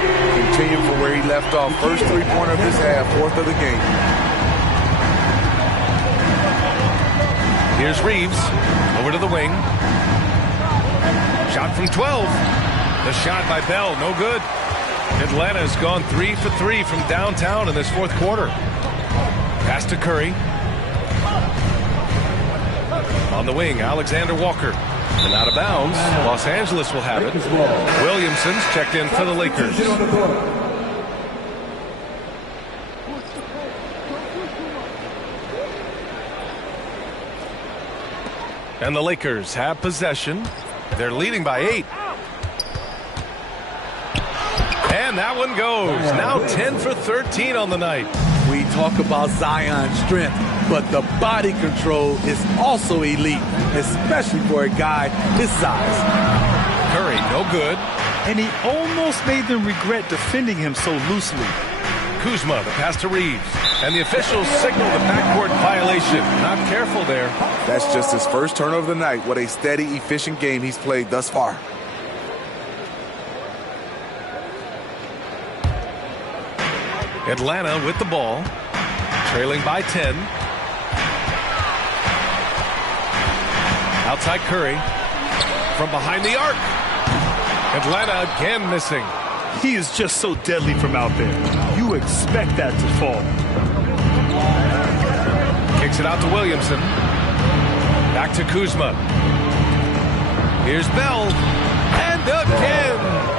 Continue from where he left off. First three-pointer of his half, fourth of the game. Here's Reeves, over to the wing. Shot from 12. The shot by Bell, no good. Atlanta's gone 3 for 3 from downtown in this fourth quarter. Pass to Curry. On the wing, Alexander Walker. And out of bounds, Los Angeles will have it. Williamson's checked in for the Lakers. And the Lakers have possession. They're leading by 8. And that one goes. Now 10 for 13 on the night. We talk about Zion's strength, but the body control is also elite, especially for a guy his size. Curry, no good. And he almost made them regret defending him so loosely. Kuzma, the pass to Reeves. And the officials signal the backcourt violation. Not careful there. That's just his first turnover of the night. What a steady, efficient game he's played thus far. Atlanta with the ball, trailing by 10. Outside Curry, from behind the arc. Atlanta again missing. He is just so deadly from out there. You expect that to fall. Kicks it out to Williamson. Back to Kuzma. Here's Bell. And again.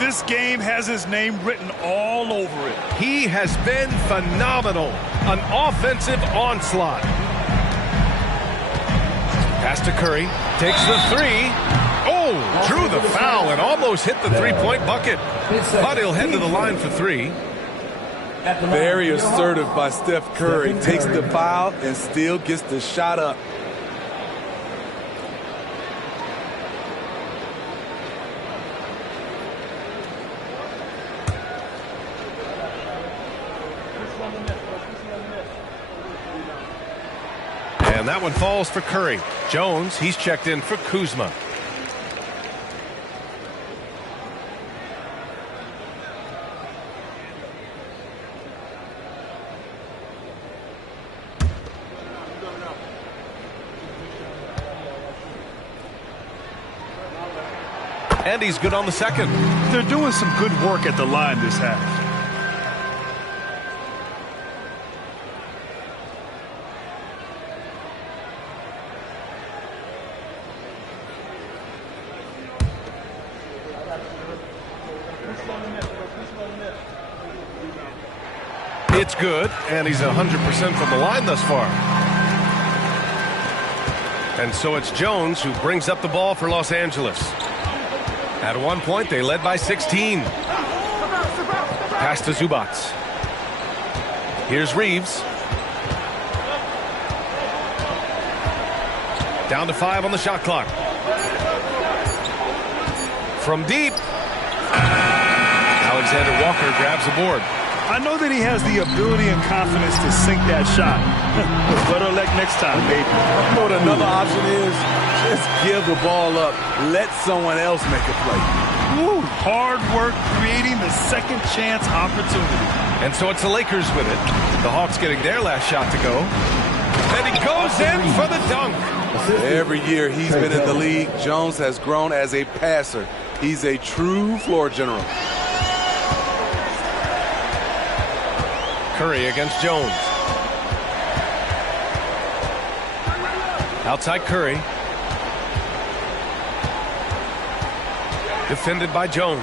This game has his name written all over it. He has been phenomenal. An offensive onslaught. Pass to Curry. Takes the 3. Oh, drew the foul and almost hit the three-point bucket. But he'll head to the line for 3. Very assertive by Steph Curry. Takes the foul and still gets the shot up. And that one falls for Curry. Jones, he's checked in for Kuzma. And he's good on the second. They're doing some good work at the line this half. It's good, and he's 100% from the line thus far. And so it's Jones who brings up the ball for Los Angeles. At one point, they led by 16. Pass to Zubac. Here's Reeves. Down to 5 on the shot clock. From deep. Alexander Walker grabs the board. I know that he has the ability and confidence to sink that shot. Better luck next time, baby. You know what another option is? Just give the ball up. Let someone else make a play. Ooh, hard work creating the second chance opportunity. And so it's the Lakers with it. The Hawks getting their last shot to go. And he goes in for the dunk. Every year he's been in the league, Jones has grown as a passer. He's a true floor general. Curry against Jones. Outside Curry. Defended by Jones.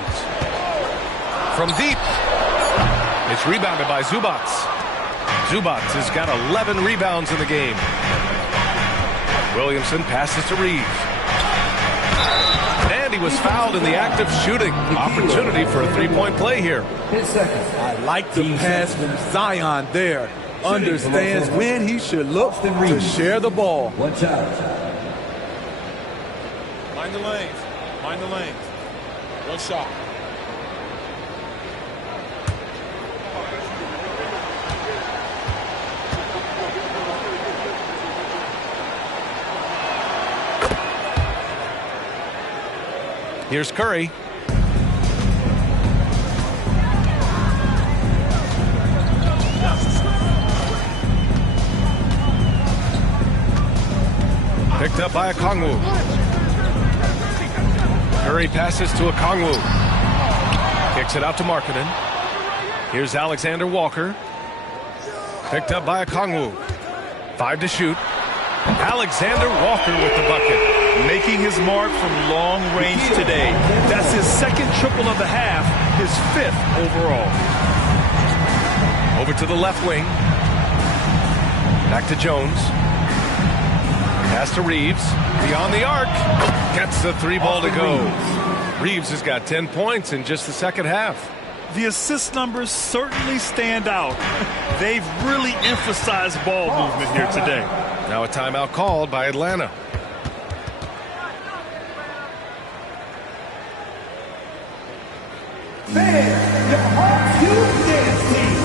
From deep. It's rebounded by Zubats. Zubats has got 11 rebounds in the game. Williamson passes to Reeves. And he was fouled in the act of shooting. Opportunity for a three-point play here. I like the pass from Zion there. Understands when he should look to share the ball. Watch out. Mind the lanes. Mind the lanes. One shot. Here's Curry. Picked up by Okongwu. Curry passes to Okongwu. Kicks it out to Markkanen. Here's Alexander Walker. Picked up by Okongwu. 5 to shoot. Alexander Walker with the bucket. Making his mark from long range today. That's his second triple of the half, his 5th overall. Over to the left wing. Back to Jones. Pass to Reeves. Beyond the arc. Gets the 3-ball to go. Reeves has got 10 points in just the second half. The assist numbers certainly stand out. They've really emphasized ball movement here today. Now a timeout called by Atlanta. Fans, the Hawks Youth Dance Team.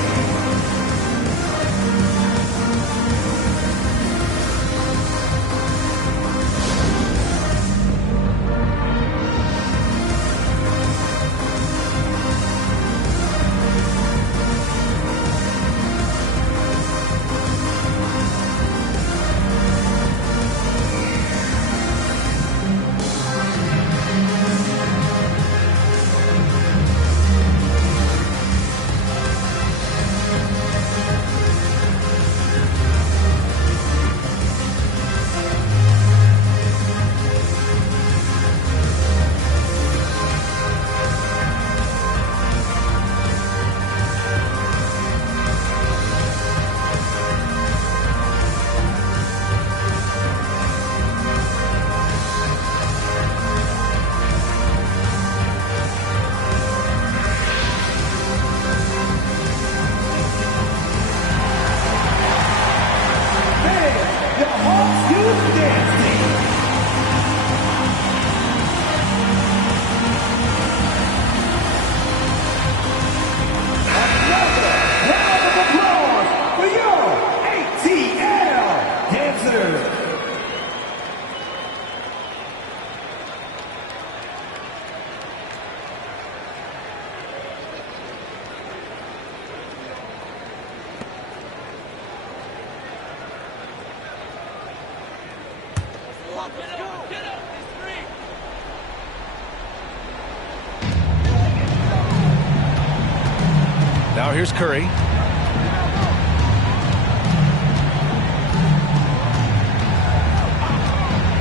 Now here's Curry.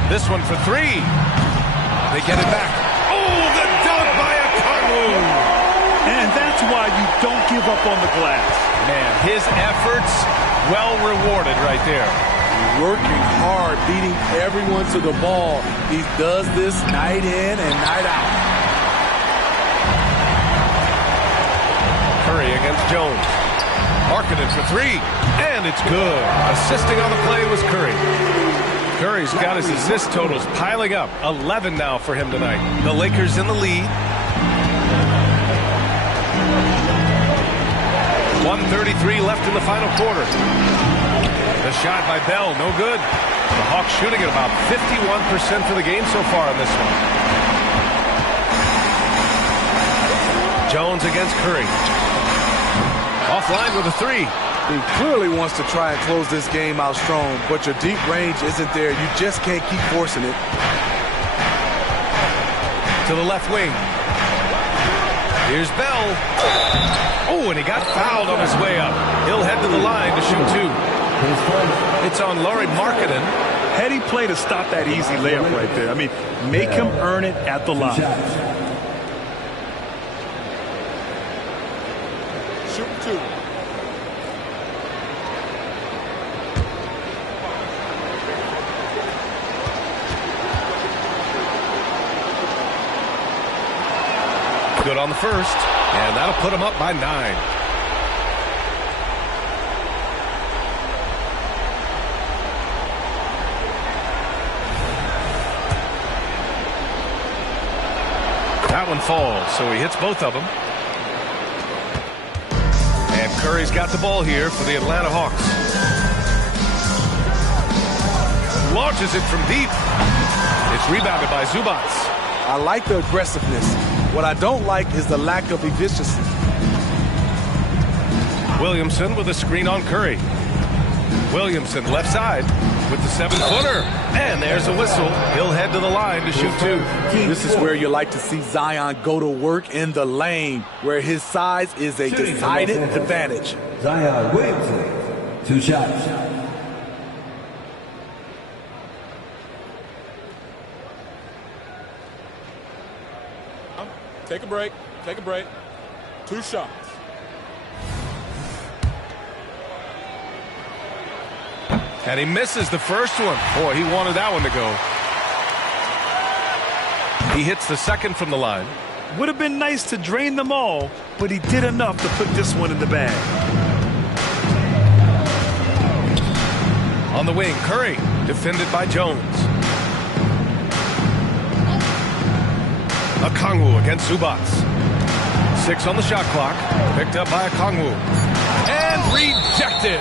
This one for 3. They get it back. Oh, the dunk by Okongwu. And that's why you don't give up on the glass. Man, his efforts well rewarded right there. Working hard, beating everyone to the ball. He does this night in and night out. Curry against Jones. Markkanen for 3. And it's good. Assisting on the play was Curry. Curry's got his assist totals piling up. 11 now for him tonight. The Lakers in the lead. 1:33 left in the final quarter. The shot by Bell, no good. The Hawks shooting at about 51% for the game so far on this one. Jones against Curry. Offline with a three. He clearly wants to try and close this game out strong, but your deep range isn't there. You just can't keep forcing it. To the left wing. Here's Bell. Oh, and he got fouled on his way up. He'll head to the line to shoot two. It's on Lauri Markkanen. Heady play to stop that easy layup right there. I mean, make him earn it at the line. Shoot two. Good on the first, and that'll put him up by 9. That one falls, so he hits both of them. And Curry's got the ball here for the Atlanta Hawks. Launches it from deep. It's rebounded by Zubats. I like the aggressiveness. What I don't like is the lack of efficiency. Williamson with a screen on Curry. Williamson left side with the 7-footer. And there's a whistle. He'll head to the line to shoot two. This is where you like to see Zion go to work in the lane, where his size is a decided advantage. Zion Williamson, 2 shots. Take a break. Take a break. 2 shots. And he misses the first one. Boy, he wanted that one to go. He hits the second from the line. Would have been nice to drain them all, but he did enough to put this one in the bag. On the wing, Curry, defended by Jones. Okongwu against Zubats. 6 on the shot clock. Picked up by Okongwu. And rejected.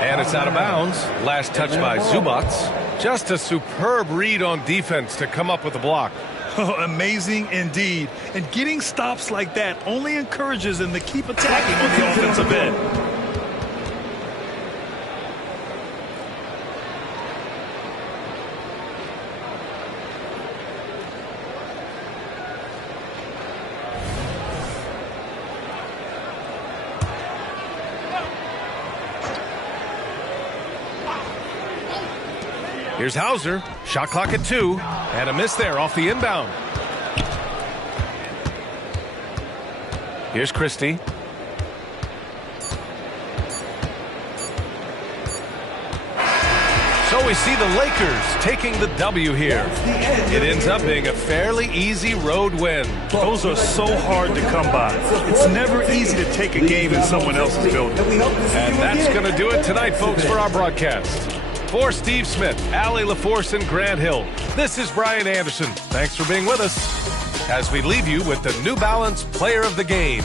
And it's out of bounds. Last touch by Zubats. Just a superb read on defense to come up with the block. Oh, amazing indeed. And getting stops like that only encourages them to keep attacking on the offensive end. Here's Hauser. Shot clock at 2. And a miss there off the inbound. Here's Christie. So we see the Lakers taking the W here. It ends up being a fairly easy road win. Those are so hard to come by. It's never easy to take a game in someone else's building. And that's going to do it tonight, folks, for our broadcast. For Steve Smith, Allie LaForce, and Grant Hill, this is Brian Anderson. Thanks for being with us as we leave you with the New Balance Player of the Game.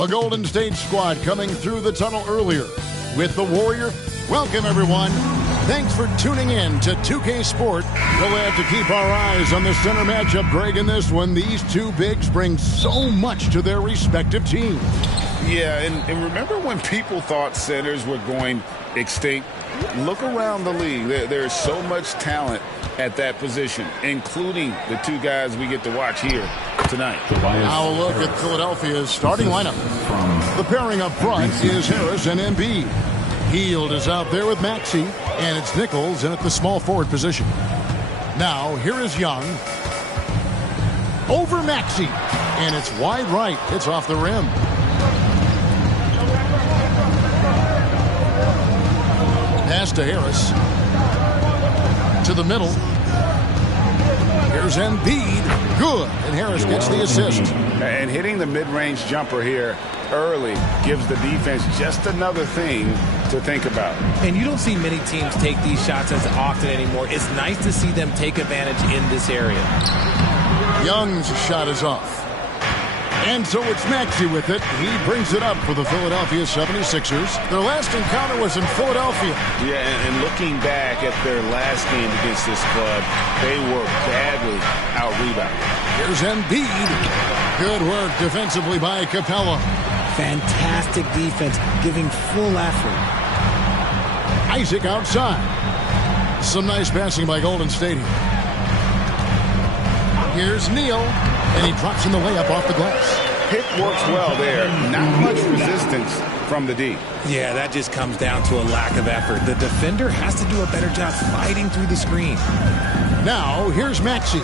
The Golden State squad coming through the tunnel earlier with the Warrior. Welcome, everyone. Thanks for tuning in to 2K Sport. We'll have to keep our eyes on the center matchup, Greg, in this one. These two bigs bring so much to their respective teams. Yeah, and remember when people thought centers were going extinct? Look around the league. There's so much talent at that position, including the two guys we get to watch here tonight. Now a look at Philadelphia's starting lineup. The pairing up front is Harris and Embiid. Hield is out there with Maxey, and it's Nichols in at the small forward position. Now here is Young. Over Maxey, and it's wide right. It's off the rim. Pass to Harris. To the middle. Here's Embiid. Good. And Harris gets the assist. And hitting the mid-range jumper here early gives the defense just another thing to think about. And you don't see many teams take these shots as often anymore. It's nice to see them take advantage in this area. Young's shot is off. And so it's Maxey with it. He brings it up for the Philadelphia 76ers. Their last encounter was in Philadelphia. Yeah, and looking back at their last game against this club, they were badly out-rebounded. Here's Embiid. Good work defensively by Capella. Fantastic defense, giving full effort. Isaac outside. Some nice passing by Golden State here. Here's Neal, and he drops in the layup off the glass. Pick works well there. Not much resistance from the D. Yeah, that just comes down to a lack of effort. The defender has to do a better job fighting through the screen. Now, here's Maxey.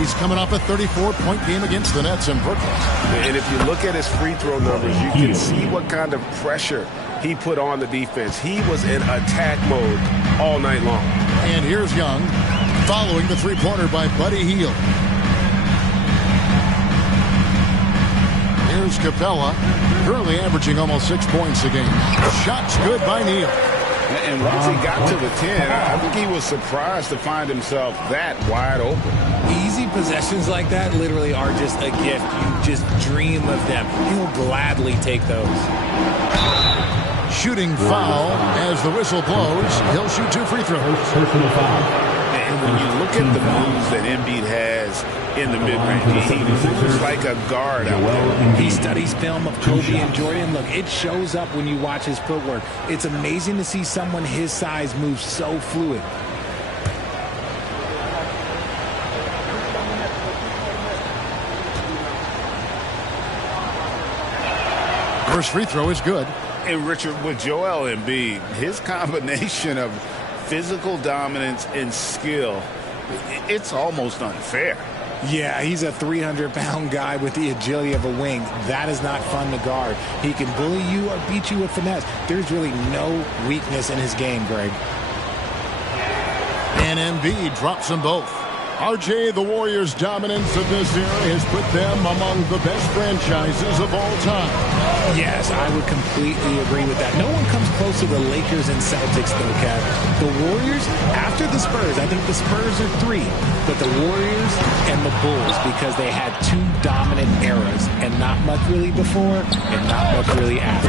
He's coming off a 34-point game against the Nets in Brooklyn. And if you look at his free throw numbers, you can see what kind of pressure he put on the defense. He was in attack mode all night long. And here's Young, following the three-pointer by Buddy Hield. Here's Capella, currently averaging almost 6 points a game. Shots good by Neal. And once he got to the 10, I think he was surprised to find himself that wide open. Easy possessions like that literally are just a gift. You just dream of them. He'll gladly take those. Shooting foul as the whistle blows. He'll shoot 2 free throws. And when you look at the moves that Embiid has in the mid-range, he moves like a guard out there. He studies film of Kobe and Jordan. Look, it shows up when you watch his footwork. It's amazing to see someone his size move so fluid. First free throw is good. And Richard, with Joel Embiid, his combination of physical dominance and skill, it's almost unfair. Yeah, he's a 300-pound guy with the agility of a wing. That is not fun to guard. He can bully you or beat you with finesse. There's really no weakness in his game, Greg. And Embiid drops them both. RJ, the Warriors' dominance of this era has put them among the best franchises of all time. Yes, I would completely agree with that. No one comes close to the Lakers and Celtics, though, Kev. The Warriors, after the Spurs, I think the Spurs are 3, but the Warriors and the Bulls, because they had 2 dominant eras, and not much really before, and not much really after.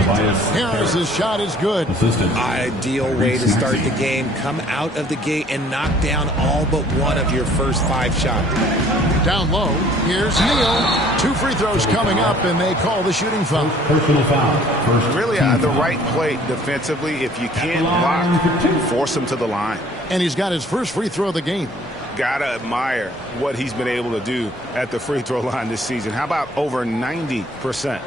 Harris's shot is good. Ideal way to start the game. Come out of the gate and knock down all but one of your first 5 shots. Down low, here's Neal. 2 free throws coming up, and they call the shooting foul. Personal foul. Really, the right play defensively. If you can't block, force him to the line. And he's got his first free throw of the game. Gotta admire what he's been able to do at the free throw line this season. How about over 90%?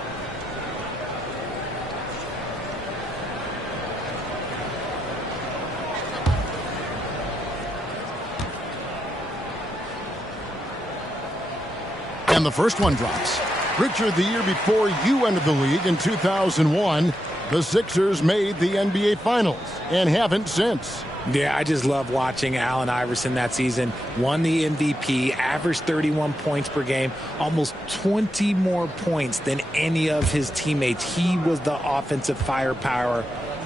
And the first one drops. Richard, the year before you entered the league in 2001, the Sixers made the NBA Finals and haven't since. Yeah, I just love watching Allen Iverson that season. Won the MVP, averaged 31 points per game, almost 20 more points than any of his teammates. He was the offensive firepower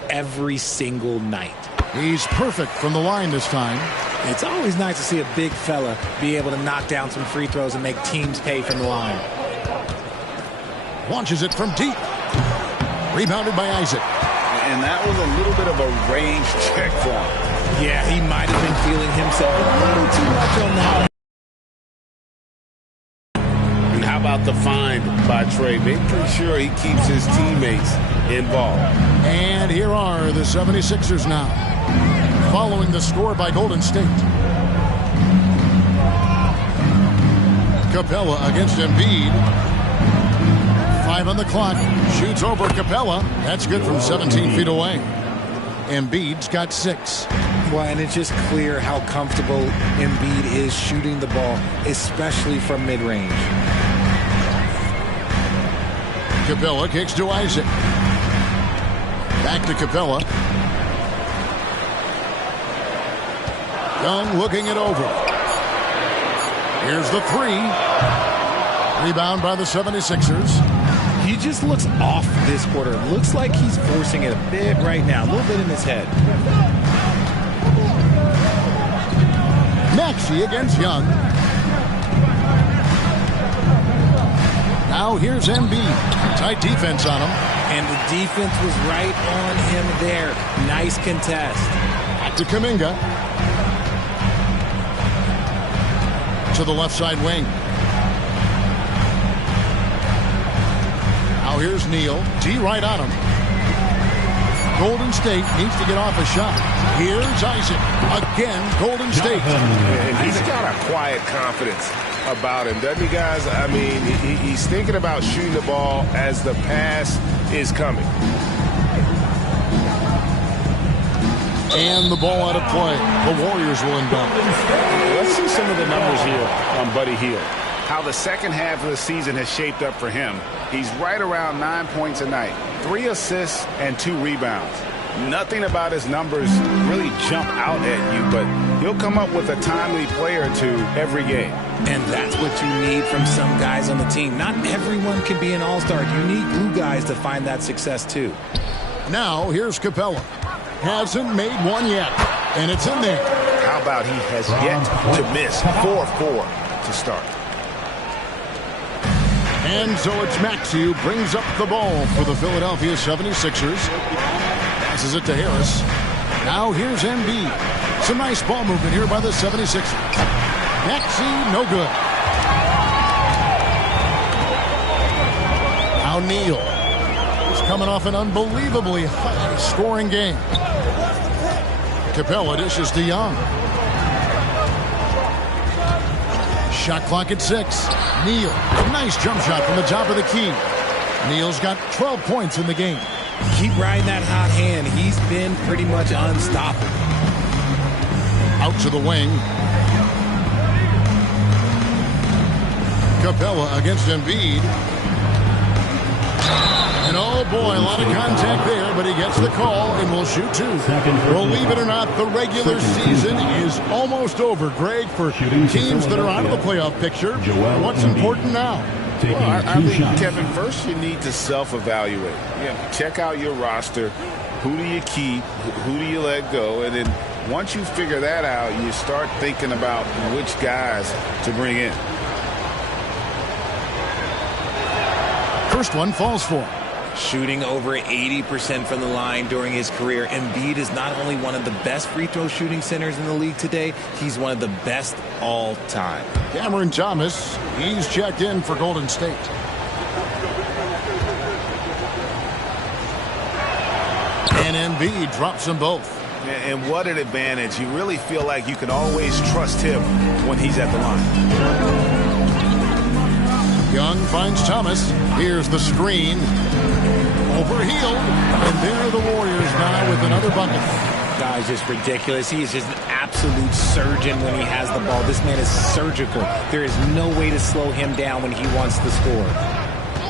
every single night. He's perfect from the line this time. It's always nice to see a big fella be able to knock down some free throws and make teams pay from the line. Launches it from deep. Rebounded by Isaac. And that was a little bit of a range check for him. Yeah, he might have been feeling himself a little too much on that. And how about the find by Trey? Making sure he keeps his teammates involved. And here are the 76ers now, following the score by Golden State. Capella against Embiid. 5 on the clock. Shoots over Capella. That's good from 17 feet away. Embiid's got 6. Well, and it's just clear how comfortable Embiid is shooting the ball, especially from mid-range. Capella kicks to Isaac. Back to Capella. Young looking it over. Here's the 3. Rebound by the 76ers. He just looks off this quarter. Looks like he's forcing it a bit right now. A little bit in his head. Maxey against Young. Now here's Embiid. Tight defense on him. And the defense was right on him there. Nice contest. Back to Kuminga. To the left side wing. Now here's Neal. D right on him. Golden State needs to get off a shot. Here's Isaac. Again, Golden State. And he's got a quiet confidence about him, doesn't he, guys? I mean, he's thinking about shooting the ball as the pass is coming. And the ball out of play. The Warriors will inbound. Let's see some of the numbers here on Buddy Hield. How the second half of the season has shaped up for him. He's right around 9 points a night, 3 assists and 2 rebounds. Nothing about his numbers really jump out at you, but he'll come up with a timely play or two every game. And that's what you need from some guys on the team. Not everyone can be an all-star. You need glue guys to find that success too. Now here's Capella. Hasn't made one yet, and it's in there. How about he has yet to miss 4-4 to start? And so it's Maxey who brings up the ball for the Philadelphia 76ers. Passes it to Harris. Now here's Embiid. Some nice ball movement here by the 76ers. Maxey, no good. Now Neal is coming off an unbelievably high-scoring game. Capella dishes to Young. Shot clock at 6. Neal, nice jump shot from the top of the key. Neal's got 12 points in the game. Keep riding that hot hand. He's been pretty much unstoppable. Out to the wing. Capella against Embiid. And oh boy, a lot of contact there, but he gets the call and will shoot 2. Believe it or not, the regular season is almost over, Greg, for teams that are out of the playoff picture. What's important now? Well, I think, Kevin, first you need to self-evaluate. Check out your roster. Who do you keep? Who do you let go? And then once you figure that out, you start thinking about which guys to bring in. First one falls for him. Shooting over 80% from the line during his career. Embiid is not only one of the best free throw shooting centers in the league today, he's one of the best all time. Cameron Thomas, he's checked in for Golden State. And Embiid drops them both. And what an advantage. You really feel like you can always trust him when he's at the line. Young finds Thomas. Here's the screen. Over Hield. And there are the Warriors now with another bucket. Guy's just ridiculous. He is just an absolute surgeon when he has the ball. This man is surgical. There is no way to slow him down when he wants to score.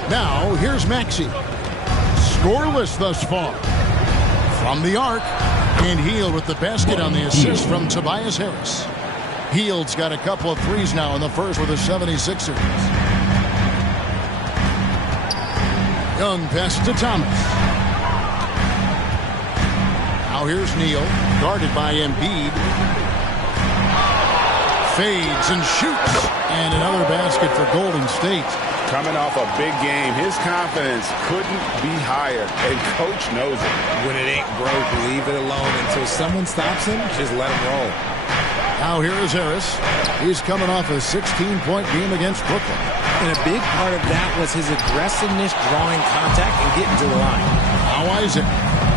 Now, here's Maxey. Scoreless thus far. From the arc. And Hield with the basket on the assist from Tobias Harris. Hield's got a couple of threes now in the first with the 76ers. Young pass to Thomas. Now here's Neal, guarded by Embiid. Fades and shoots. And another basket for Golden State. Coming off a big game, his confidence couldn't be higher, and Coach knows it. When it ain't broke, leave it alone. Until someone stops him, just let him roll. Now here is Harris. He's coming off a 16-point game against Brooklyn. And a big part of that was his aggressiveness, drawing contact and getting to the line. Now Isaac.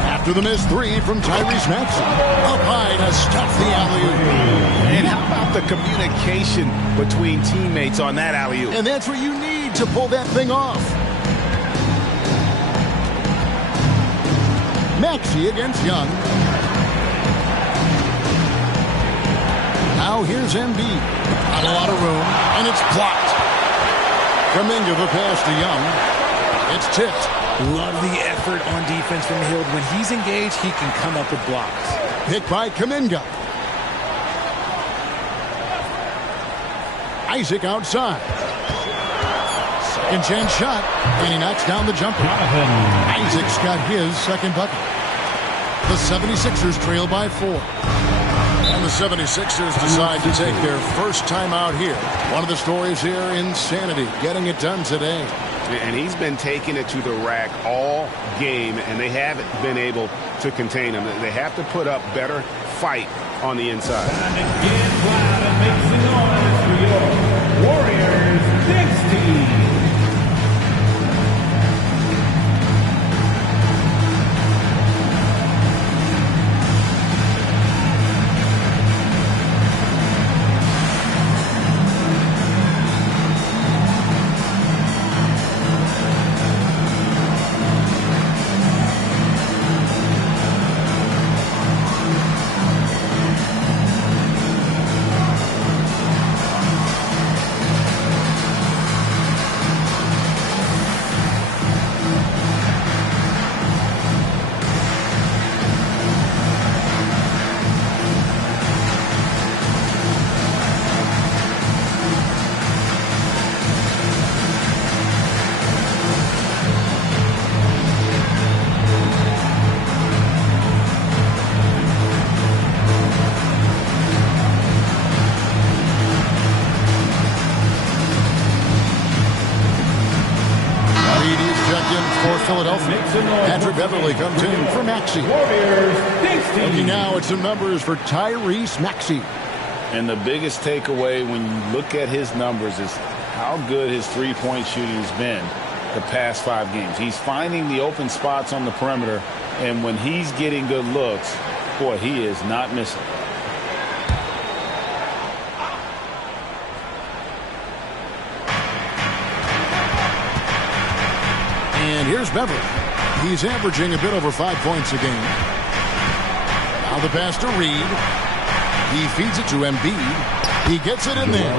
After the missed three from Tyrese Maxey. Up high to stuff the alley-oop. And how about the communication between teammates on that alley-oop? And that's what you need to pull that thing off. Maxey against Young. Now here's Embiid. Not a lot of room, and it's blocked. Kuminga the pass to Young. It's tipped. Love the effort on defense from Hill. When he's engaged, he can come up with blocks. Picked by Kuminga. Isaac outside. Second chance shot, and he knocks down the jumper. Isaac's got his second bucket. The 76ers trail by 4. And the 76ers decide to take their first time out here. One of the stories here, insanity, getting it done today. And he's been taking it to the rack all game, and they haven't been able to contain him. They have to put up better fight on the inside. And again, loud and make some noise for your Warriors next team. Andrew Beverly comes in for Maxey. Looking now at some numbers for Tyrese Maxey. And the biggest takeaway when you look at his numbers is how good his three-point shooting has been the past 5 games. He's finding the open spots on the perimeter, and when he's getting good looks, boy, he is not missing. And here's Beverly. He's averaging a bit over 5 points a game. Now the pass to Reed. He feeds it to Embiid. He gets it in there.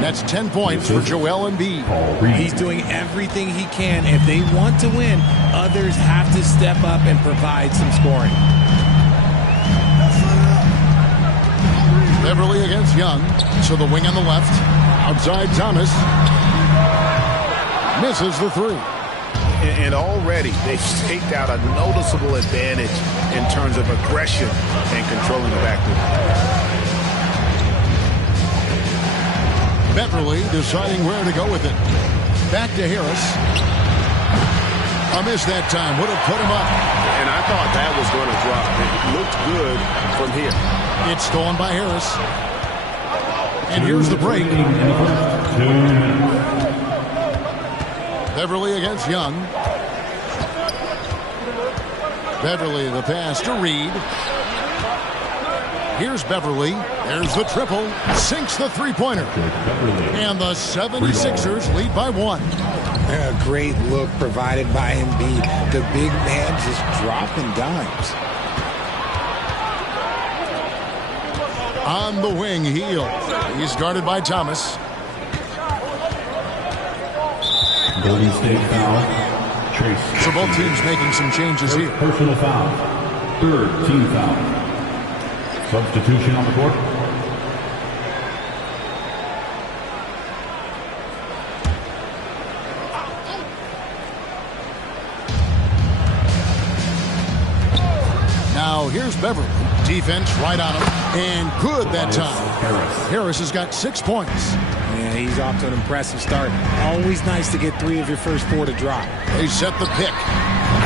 That's 10 points for Joel Embiid. He's doing everything he can. If they want to win, others have to step up and provide some scoring. Beverly against Young. So the wing on the left. Outside Thomas. Misses the three. And already they've staked out a noticeable advantage in terms of aggression and controlling the backcourt. Beverly deciding where to go with it. Back to Harris. A miss that time. Would have put him up. And I thought that was going to drop. It looked good from here. It's stolen by Harris. And here's the break. 2 minutes. Beverly against Young. Beverly the pass to Reed. Here's Beverly. There's the triple. Sinks the three-pointer. And the 76ers lead by 1. A great look provided by Embiid. The big man just dropping dimes. On the wing, Heel. He's guarded by Thomas. Golden State foul. Trace. So both teams making some changes here. Personal foul. 3rd team foul. Substitution on the court. Now here's Beverly. Defense right on him. And good that time. Harris has got 6 points. Yeah, he's off to an impressive start. Always nice to get 3 of your first 4 to drop. They set the pick.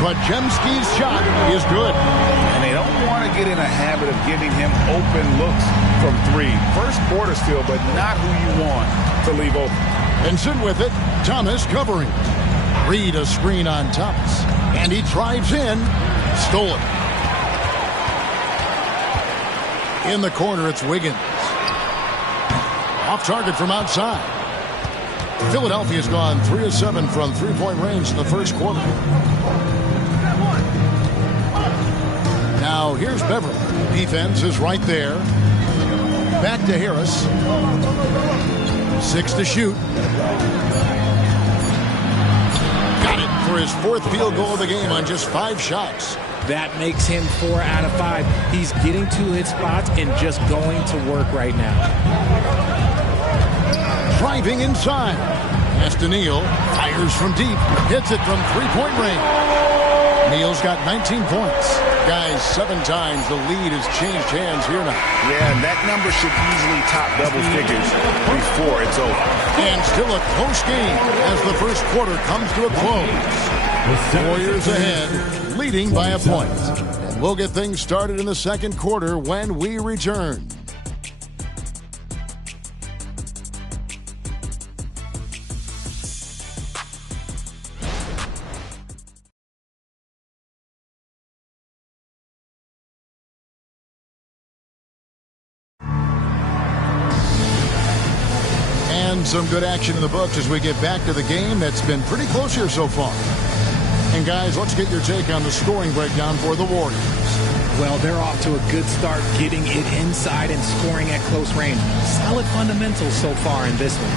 Kwadjemski's shot is good. And they don't want to get in a habit of giving him open looks from 3. First quarter still, but not who you want to leave open. And sit with it, Thomas covering. Reed a screen on Thomas. And he drives in. Stolen. In the corner, it's Wiggins. Off target from outside. Philadelphia's gone 3 of 7 from three-point range in the first quarter. Now here's Beverly. Defense is right there. Back to Harris. 6 to shoot. Got it for his 4th field goal of the game on just 5 shots. That makes him 4 out of 5. He's getting to his spots and just going to work right now. Driving inside. Pass to Neal. Fires from deep. Hits it from three-point range. Neal's got 19 points. Guys, 7 times the lead has changed hands here now. Yeah, and that number should easily top double figures before it's over. And still a close game as the first quarter comes to a close. Warriors ahead, leading by a point. And we'll get things started in the second quarter when we return. Some good action in the books as we get back to the game that's been pretty close here so far. And guys, let's get your take on the scoring breakdown for the Warriors. Well, they're off to a good start getting it inside and scoring at close range. Solid fundamentals so far in this one.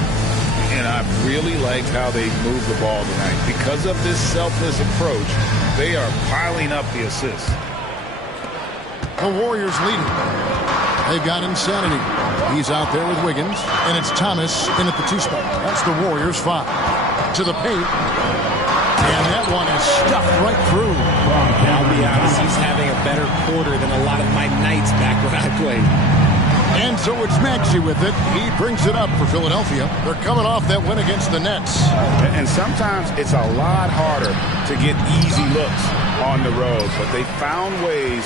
And I really liked how they moved the ball tonight. Because of this selfless approach, they are piling up the assists. The Warriors leading. They've got Insanity. He's out there with Wiggins, and it's Thomas in at the 2 spot. That's the Warriors 5. To the paint, and that one is stuffed right through. I'll be honest, he's having a better quarter than a lot of my nights back when I played. And so it's Maxey with it. He brings it up for Philadelphia. They're coming off that win against the Nets. And sometimes it's a lot harder to get easy looks on the road, but they found ways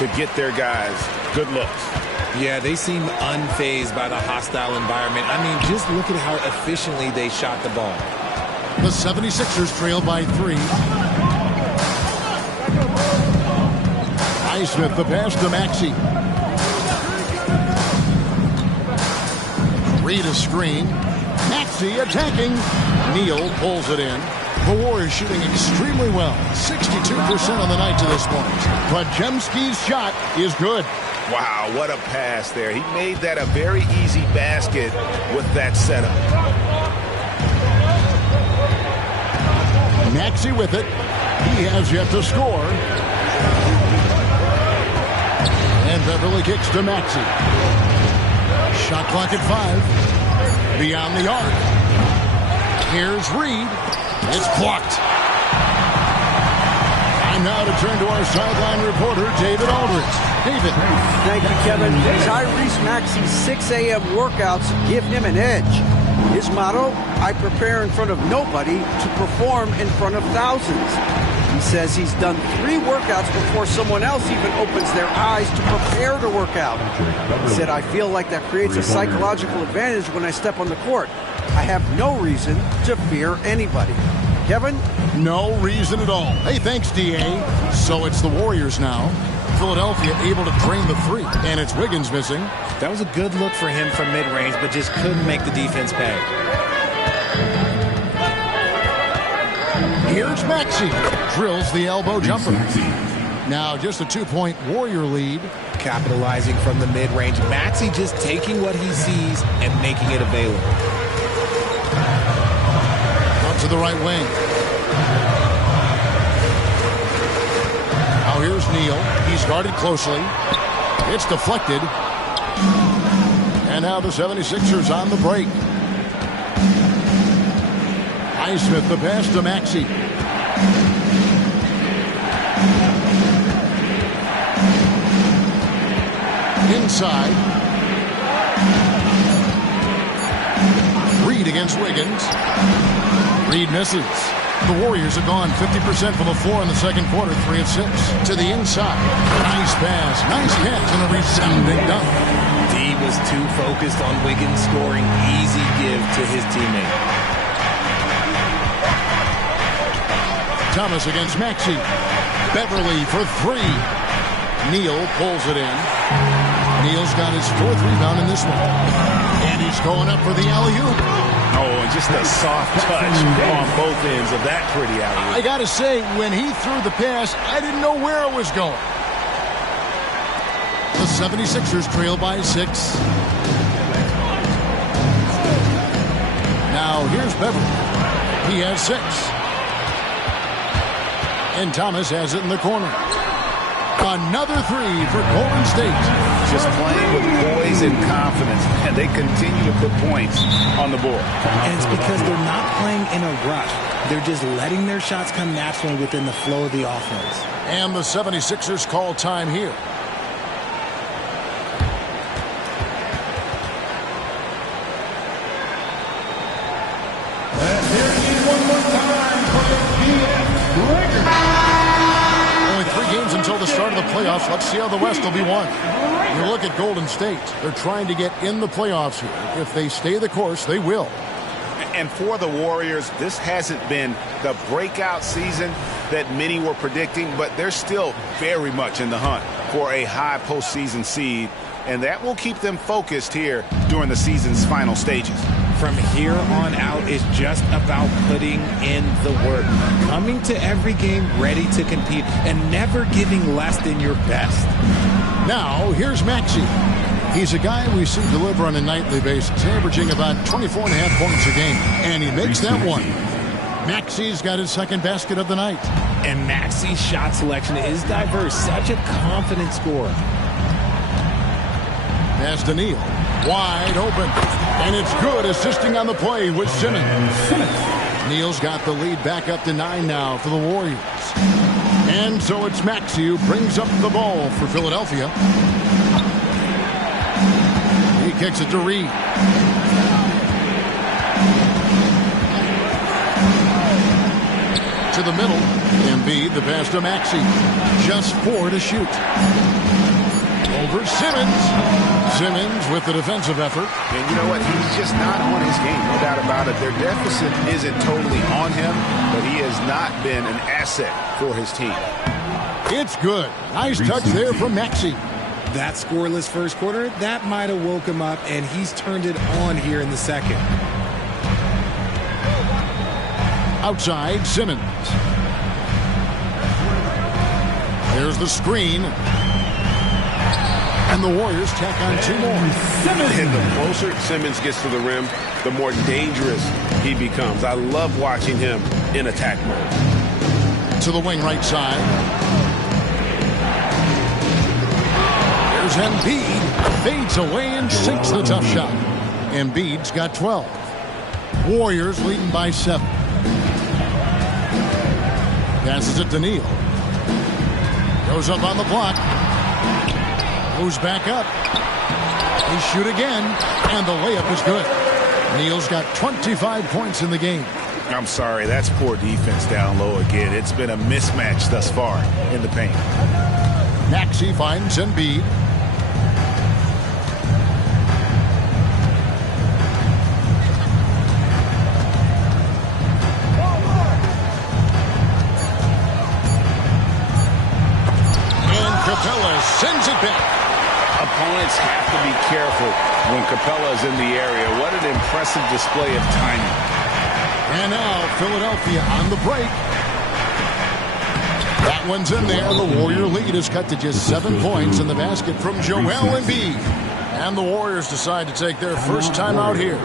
to get their guys good looks. Yeah, they seem unfazed by the hostile environment. I mean, just look at how efficiently they shot the ball. The 76ers trail by 3. Highsmith, the pass to Maxey. Reed a screen. Maxey attacking. Neal pulls it in. The Warriors shooting extremely well. 62% on the night to this point. Kwadjemski's shot is good. Wow, what a pass there. He made that a very easy basket with that setup. Maxey with it. He has yet to score. And Beverly kicks to Maxey. Shot clock at 5. Beyond the arc. Here's Reed. It's blocked. Time now to turn to our sideline reporter, David Aldridge. David. Thank you, Kevin. Tyrese Maxey's 6 a.m. workouts give him an edge. His motto, I prepare in front of nobody to perform in front of thousands. He says he's done 3 workouts before someone else even opens their eyes to prepare to work out. He said, I feel like that creates a psychological advantage when I step on the court. I have no reason to fear anybody. Kevin? No reason at all. Hey, thanks, D.A. So it's the Warriors now. Philadelphia able to drain the 3, and it's Wiggins missing. That was a good look for him from mid-range, but just couldn't make the defense pay. Here's Maxey. Drills the elbow jumper. Now just a 2-point Warrior lead. Capitalizing from the mid-range. Maxey just taking what he sees and making it available. Up to the right wing. Now here's Neal. He's guarded closely. It's deflected. And now the 76ers on the break. Highsmith, the pass to Maxey. Inside. against Wiggins. Reed misses. The Warriors have gone 50% from the floor in the second quarter, 3 of 6. To the inside. Nice pass. Nice catch and a resounding dunk. D was too focused on Wiggins scoring. Easy give to his teammate. Thomas against Maxey. Beverly for 3. Neal pulls it in. Neal's got his 4th rebound in this one. And he's going up for the alley-oop. Oh, and just a soft touch on both ends of that pretty alley-oop. I got to say, when he threw the pass, I didn't know where it was going. The 76ers trail by 6. Now here's Beverly. He has 6. And Thomas has it in the corner. Another 3 for Golden State. Just playing with poise and confidence, and they continue to put points on the board. And it's because they're not playing in a rush. They're just letting their shots come naturally within the flow of the offense. And the 76ers call time here. Until the start of the playoffs. Let's see how the West will be won. You look at Golden State. They're trying to get in the playoffs here. If they stay the course, they will. And for the Warriors, this hasn't been the breakout season that many were predicting, but they're still very much in the hunt for a high postseason seed, and that will keep them focused here during the season's final stages. From here on out, it's just about putting in the work. Coming to every game ready to compete and never giving less than your best. Now, here's Maxey. He's a guy we see deliver on a nightly basis, averaging about 24.5 points a game. And he makes that one. Maxey's got his 2nd basket of the night. And Maxey's shot selection is diverse. Such a confident scorer. Pass to Neal. Wide open. And it's good, assisting on the play with Simmons. Neal's got the lead back up to 9 now for the Warriors. And so it's Maxey who brings up the ball for Philadelphia. He kicks it to Reed. To the middle. Embiid, the pass to Maxey. Just 4 to shoot. Over Simmons. Simmons with the defensive effort. And you know what? He's just not on his game, no doubt about it. Their deficit isn't totally on him, but he has not been an asset for his team. It's good. Nice touch there from Maxey. That scoreless first quarter, that might have woke him up, and he's turned it on here in the second. Outside, Simmons. There's the screen. And the Warriors tack on 2 more. And the closer Simmons gets to the rim, the more dangerous he becomes. I love watching him in attack mode. To the wing right side. There's Embiid. Fades away and sinks the tough shot. Embiid's got 12. Warriors leading by 7. Passes it to Neal. Goes up on the block. Goes back up. They shoot again, and the layup is good. Neal's got 25 points in the game. I'm sorry, that's poor defense down low again. It's been a mismatch thus far in the paint. Maxey finds Embiid. And Capella sends it back. Opponents have to be careful when Capella is in the area. What an impressive display of timing. And now Philadelphia on the break. That one's in there. The Warrior lead is cut to just 7 points in the basket from Joel Embiid. And the Warriors decide to take their first time out here.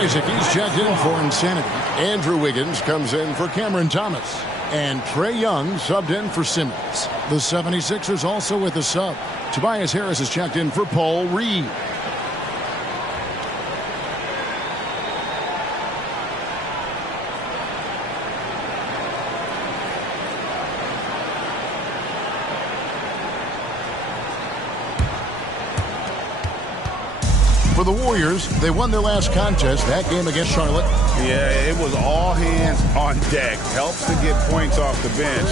Isaac, he's checked in for insanity. Andrew Wiggins comes in for Cameron Thomas. And Trae Young subbed in for Simmons. The 76ers also with a sub. Tobias Harris is checked in for Paul Reed. For the Warriors, they won their last contest, that game against Charlotte. Yeah, it was all hands on deck. Helps to get points off the bench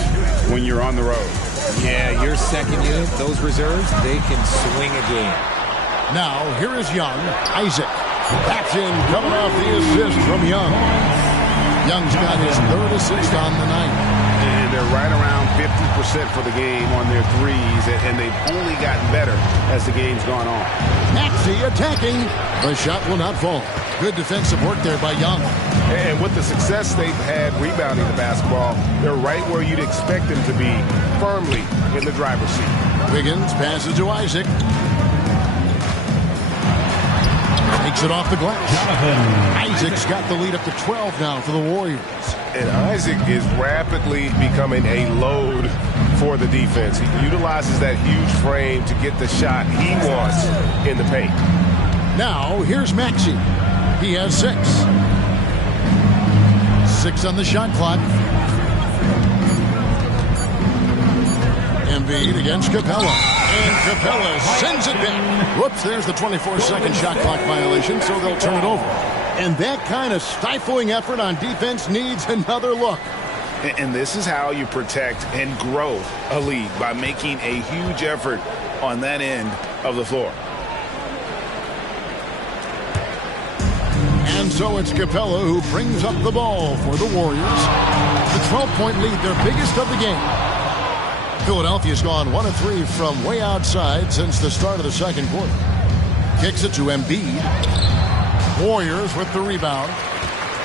when you're on the road. Yeah, your second unit, those reserves, they can swing a game. Now, here is Young. Isaac. That's in, coming off the assist from Young. Young's got his third assist on the night. And they're right around 50% for the game on their threes, and they've only gotten better as the game's gone on. Maxey attacking. The shot will not fall. Good defensive work there by Young. And with the success they've had rebounding the basketball, they're right where you'd expect them to be, firmly in the driver's seat. Wiggins passes to Isaac. Takes it off the glass. Isaac's got the lead up to 12 now for the Warriors. And Isaac is rapidly becoming a load for the defense. He utilizes that huge frame to get the shot he wants in the paint. Now, here's Maxey. He has 6. 6 on the shot clock. Embiid against Capella. And Capella sends it back. Whoops, there's the 24-second shot clock violation, so they'll turn it over. And that kind of stifling effort on defense needs another look. And this is how you protect and grow a lead, by making a huge effort on that end of the floor. And so it's Capella who brings up the ball for the Warriors. The 12-point lead, their biggest of the game. Philadelphia's gone 1 of 3 from way outside since the start of the second quarter. Kicks it to Embiid. Warriors with the rebound.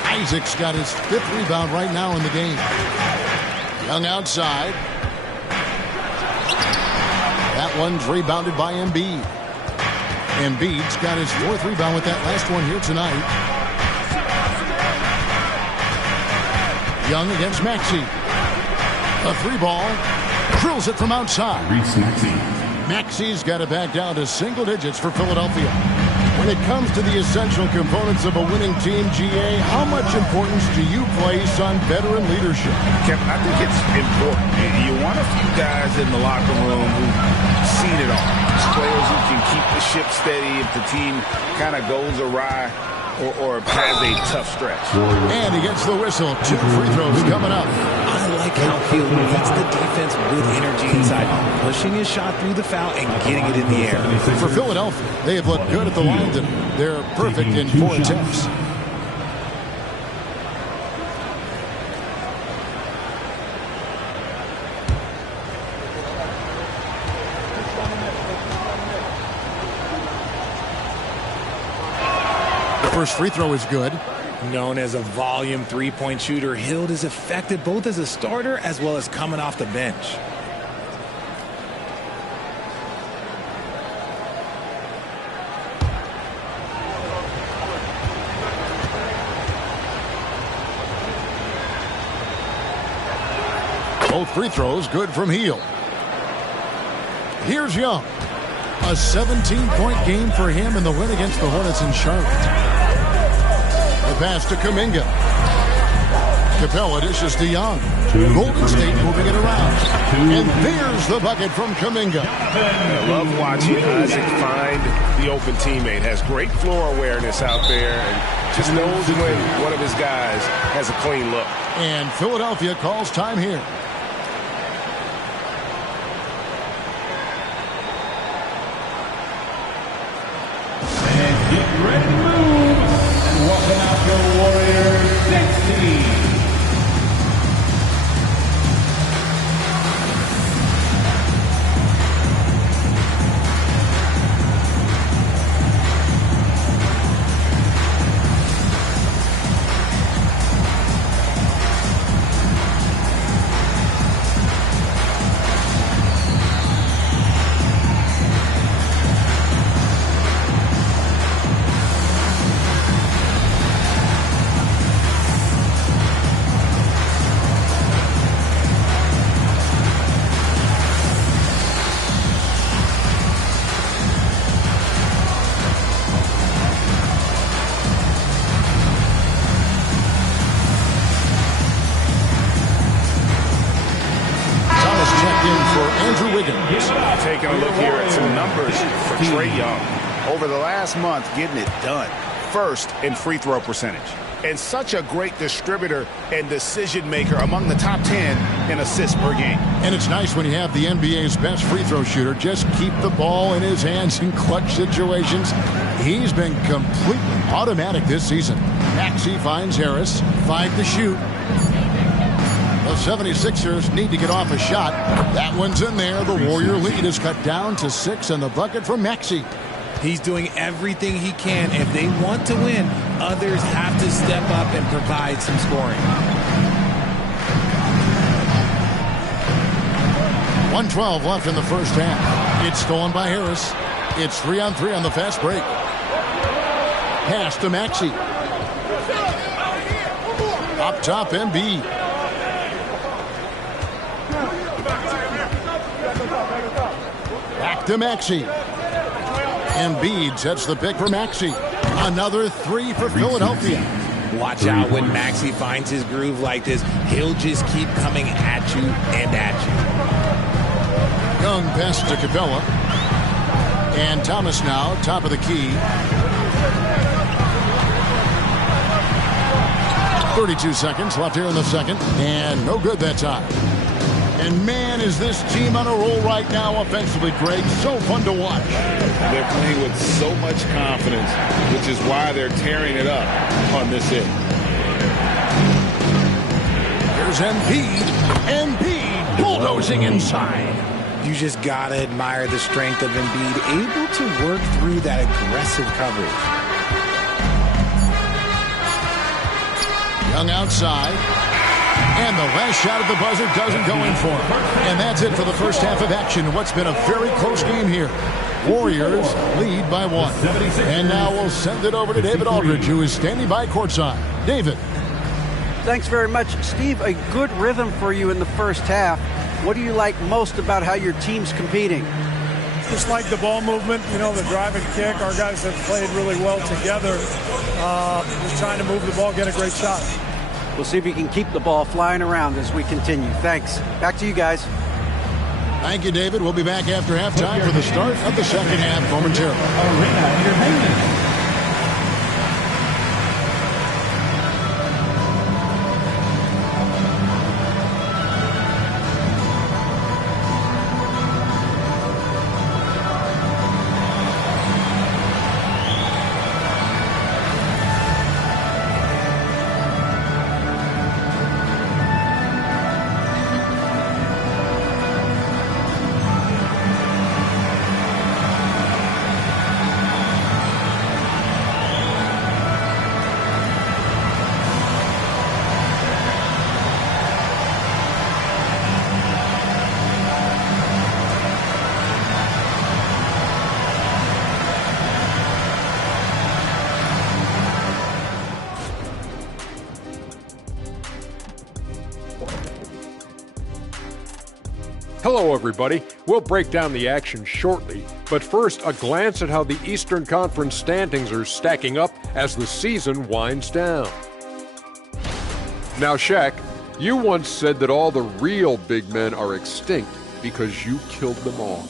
Isaac's got his 5th rebound right now in the game. Young outside. That one's rebounded by Embiid. Embiid's got his 4th rebound with that last one here tonight. Young against Maxey. A 3-ball. Drills it from outside. Maxey's got it back down to single digits for Philadelphia. When it comes to the essential components of a winning team, GA, how much importance do you place on veteran leadership? Kevin, I think it's important. You want a few guys in the locker room who've seen it all. Players who can keep the ship steady if the team kind of goes awry or has a tough stretch. And he gets the whistle. 2 free throws coming up. I like how Field leads the defense with energy inside, pushing his shot through the foul and getting it in the air. For Philadelphia, they have looked good at the line today. They're perfect in 4 attempts. First free throw is good. Known as a volume three-point shooter, Hield is effective both as a starter as well as coming off the bench. Both free throws good from Hield. Here's Young. A 17-point game for him in the win against the Hornets in Charlotte. The pass to Kuminga. Capella dishes to Young. Golden State moving it around. And there's the bucket from Kuminga. I love watching Isaac find the open teammate. Has great floor awareness out there and just knows when one of his guys has a clean look. And Philadelphia calls time here. And get ready to move. And walking out your Warriors 16. Andrew Wiggins. Taking a look here at some numbers for Trae Young. Over the last month, getting it done. First in free throw percentage. And such a great distributor and decision maker, among the top 10 in assists per game. And it's nice when you have the NBA's best free throw shooter just keep the ball in his hands in clutch situations. He's been completely automatic this season. Maxey finds Harris. 5 to shoot. The 76ers need to get off a shot. That one's in there. The Warrior lead is cut down to 6, and the bucket from Maxey. He's doing everything he can. If they want to win, others have to step up and provide some scoring. 1:12 left in the first half. It's stolen by Harris. It's 3-on-3 on the fast break. Pass to Maxey. Up top, Embiid. Back to Maxey. Embiid sets the pick for Maxey. Another 3 for Philadelphia. Watch out when Maxey finds his groove like this. He'll just keep coming at you and at you. Young pass to Capella. And Thomas now, top of the key. 32 seconds left here in the second. And no good that time. And man, is this team on a roll right now offensively, Greg. So fun to watch. They're playing with so much confidence, which is why they're tearing it up on this end. Here's Embiid. Embiid bulldozing inside. You just got to admire the strength of Embiid, able to work through that aggressive coverage. Young outside. And the last shot at the buzzer doesn't go in for him. And that's it for the first half of action. What's been a very close game here. Warriors lead by 1. And now we'll send it over to David Aldridge, who is standing by courtside. David. Thanks very much, Steve. A good rhythm for you in the first half. What do you like most about how your team's competing? Just like the ball movement, you know, the drive and kick. Our guys have played really well together. Just trying to move the ball, get a great shot. We'll see if you can keep the ball flying around as we continue. Thanks. Back to you guys. Thank you, David. We'll be back after halftime for the start of the second half momentarily. Hello, everybody. We'll break down the action shortly, but first, a glance at how the Eastern Conference standings are stacking up as the season winds down. Now, Shaq, you once said that all the real big men are extinct because you killed them all.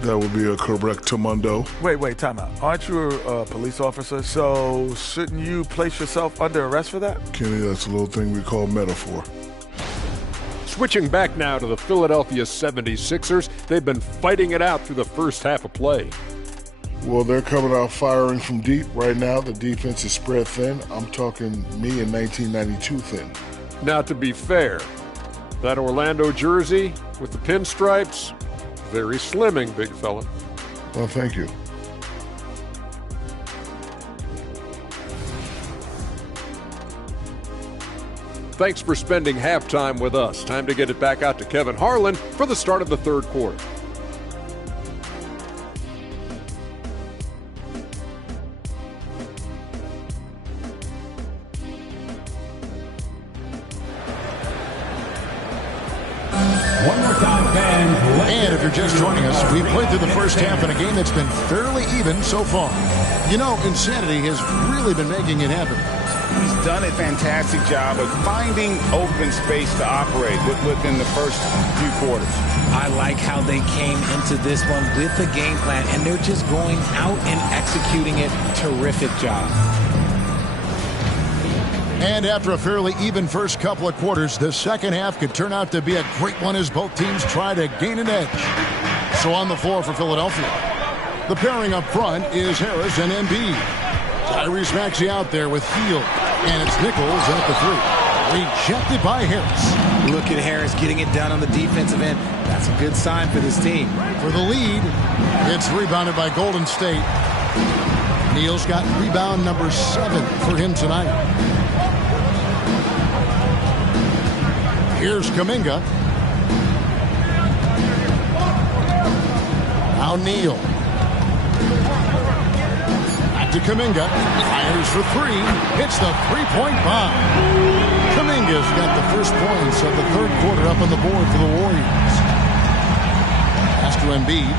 That would be a correctamundo. Wait, time out. Aren't you a police officer? So shouldn't you place yourself under arrest for that? Kenny, that's a little thing we call metaphor. Switching back now to the Philadelphia 76ers, they've been fighting it out through the first half of play. Well, they're coming out firing from deep right now. The defense is spread thin. I'm talking me in 1992 thin. Now, to be fair, that Orlando jersey with the pinstripes, very slimming, big fella. Well, thank you. Thanks for spending halftime with us. Time to get it back out to Kevin Harlan for the start of the third quarter. And if you're just joining us, we've played through the first half in a game that's been fairly even so far. You know, insanity has really been making it happen. He's done a fantastic job of finding open space to operate within the first few quarters. I like how they came into this one with the game plan, and they're just going out and executing it. Terrific job. And after a fairly even first couple of quarters, the second half could turn out to be a great one as both teams try to gain an edge. So on the floor for Philadelphia, the pairing up front is Harris and Embiid. Tyrese Maxey out there with Hield, and it's Nichols at the three. Rejected by Harris. Look at Harris getting it done on the defensive end. That's a good sign for this team. For the lead, it's rebounded by Golden State. Neal's got rebound number 7 for him tonight. Here's Kuminga. Now Neal. Back to Kuminga. Fires for 3. Hits the three-point bomb. Kuminga's got the first points of the third quarter up on the board for the Warriors. Pass to Embiid.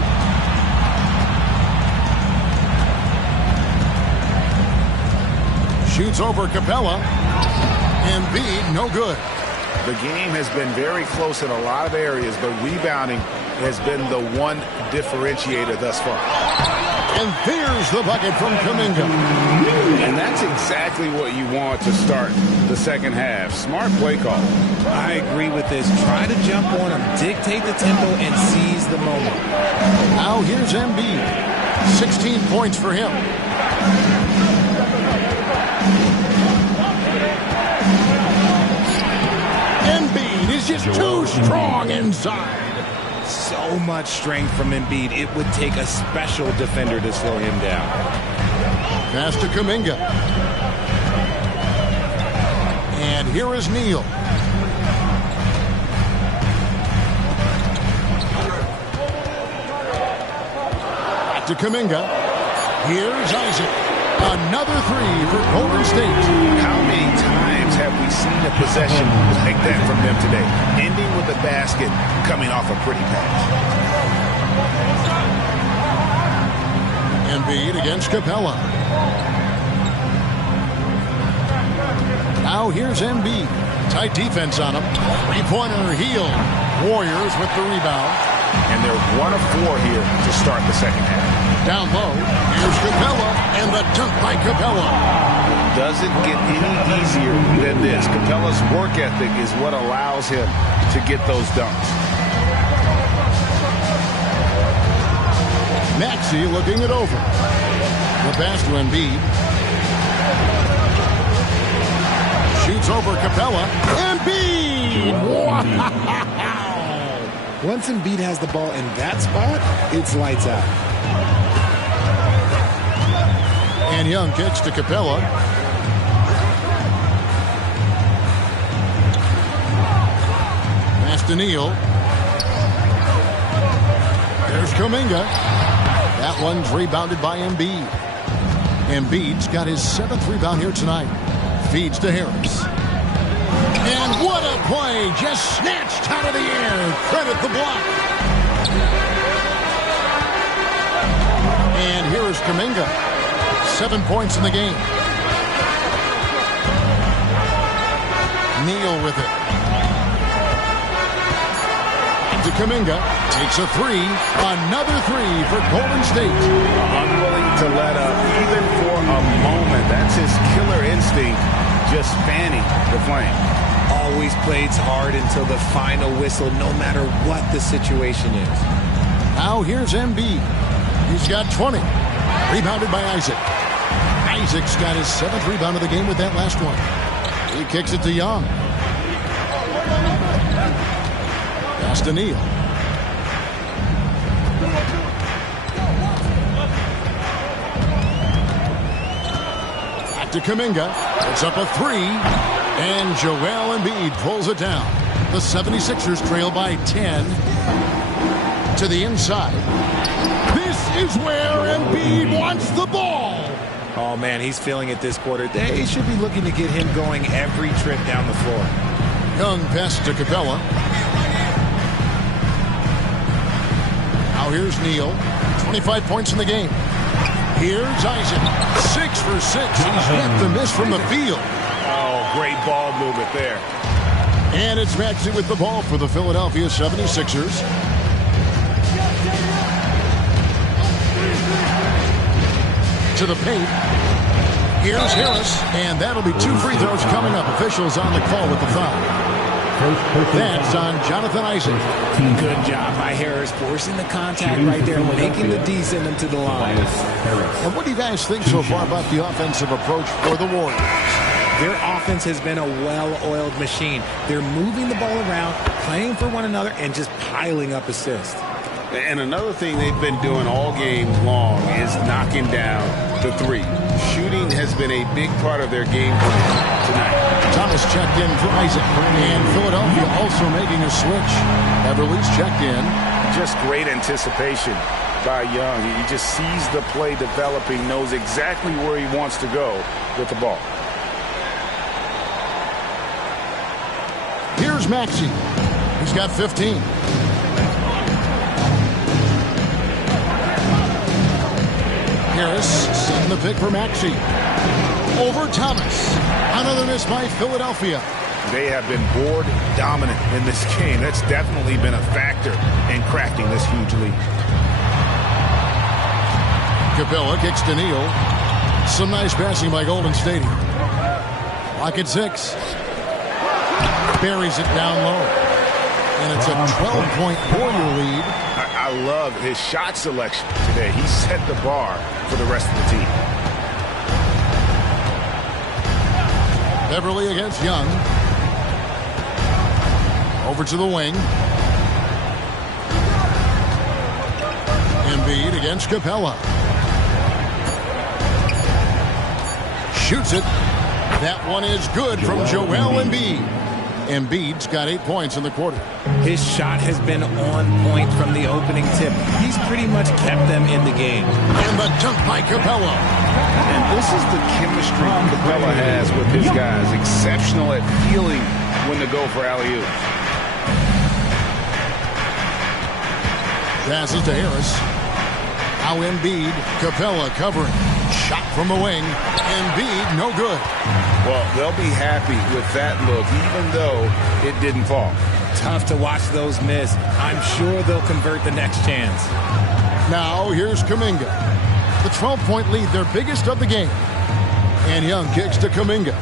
Shoots over Capella. Embiid, no good. The game has been very close in a lot of areas, but rebounding has been the one differentiator thus far. And there's the bucket from Kuminga. And that's exactly what you want to start the second half. Smart play call. I agree with this. Try to jump on him, dictate the tempo, and seize the moment. Now here's Embiid. 16 points for him. Embiid is just too strong inside. So much strength from Embiid. It would take a special defender to slow him down. Pass to Kuminga. And here is Neal. Back to Kuminga. Here's Isaac. Another 3 for Golden State. How many times have we seen a possession like that from them today? Ending with a basket, coming off a pretty pass. Embiid against Capella. Now here's Embiid. Tight defense on him. Three-pointer Hield. Warriors with the rebound. And they're 1 of 4 here to start the second half. Down low, here's Capella, and the dunk by Capella. Doesn't get any easier than this. Capella's work ethic is what allows him to get those dunks. Maxey looking it over. The pass to Embiid. Shoots over Capella. Embiid! Wow! Once Embiid has the ball in that spot, it's lights out. And Young kicks to Capella. Pass to Neal. There's Kuminga. That one's rebounded by Embiid. Embiid's got his 7th rebound here tonight. Feeds to Harris. And what a play! Just snatched out of the air. Credit the block. And here is Kuminga. 7 points in the game. Neal with it. To Kuminga. Takes a 3. Another 3 for Golden State. Unwilling to let up even for a moment. That's his killer instinct. Just fanning the flame. Always plays hard until the final whistle, no matter what the situation is. Now here's Embiid. He's got 20. Rebounded by Isaac. Isaac's got his 7th rebound of the game with that last one. He kicks it to Young. Pass to Neal. Back to Kuminga. It's up a 3. And Joel Embiid pulls it down. The 76ers trail by 10. To the inside. This is where Embiid wants the ball. Oh, man, he's feeling it this quarter. They should be looking to get him going every trip down the floor. Young passes to Capella. Now here's Neal. 25 points in the game. Here's Isaac. 6 for 6. He's yet to miss from the field. Oh, great ball movement there. And it's Maxey with the ball for the Philadelphia 76ers. To the paint. Here's Harris, and that'll be 2 free throws coming up. Officials on the call with the foul. That's on Jonathan Isaac. Good job by Harris, forcing the contact right there, making the D send him to the line. And what do you guys think so far about the offensive approach for the Warriors? Their offense has been a well-oiled machine. They're moving the ball around, playing for one another, and just piling up assists. And another thing they've been doing all game long is knocking down the three. Shooting has been a big part of their game tonight. Thomas checked in for Isaac. And Philadelphia also making a switch. Everly's checked in. Just great anticipation by Young. He just sees the play developing, knows exactly where he wants to go with the ball. Here's Maxey. He's got 15. Harris setting the pick for Maxey. Over Thomas. Another miss by Philadelphia. They have been board dominant in this game. That's definitely been a factor in crafting this huge lead. Capella kicks to Neal. Some nice passing by Golden State. Lock at 6. Buries it down low. And it's a 12-point Warrior lead. I love his shot selection today. He set the bar for the rest of the team. Beverly against Young. Over to the wing. Embiid against Capella. Shoots it. That one is good from Joel Embiid. Embiid's got 8 points in the quarter. His shot has been on point from the opening tip. He's pretty much kept them in the game. And the dunk by Capella. And this is the chemistry Capella has with his guys. Exceptional at feeling when to go for alley-oop. Passes to Harris. Now Embiid. Capella covering. Shot from the wing. Embiid, no good. Well, they'll be happy with that look, even though it didn't fall. Tough to watch those miss. I'm sure they'll convert the next chance. Now, here's Kuminga. The 12-point lead, their biggest of the game. And Young kicks to Kuminga.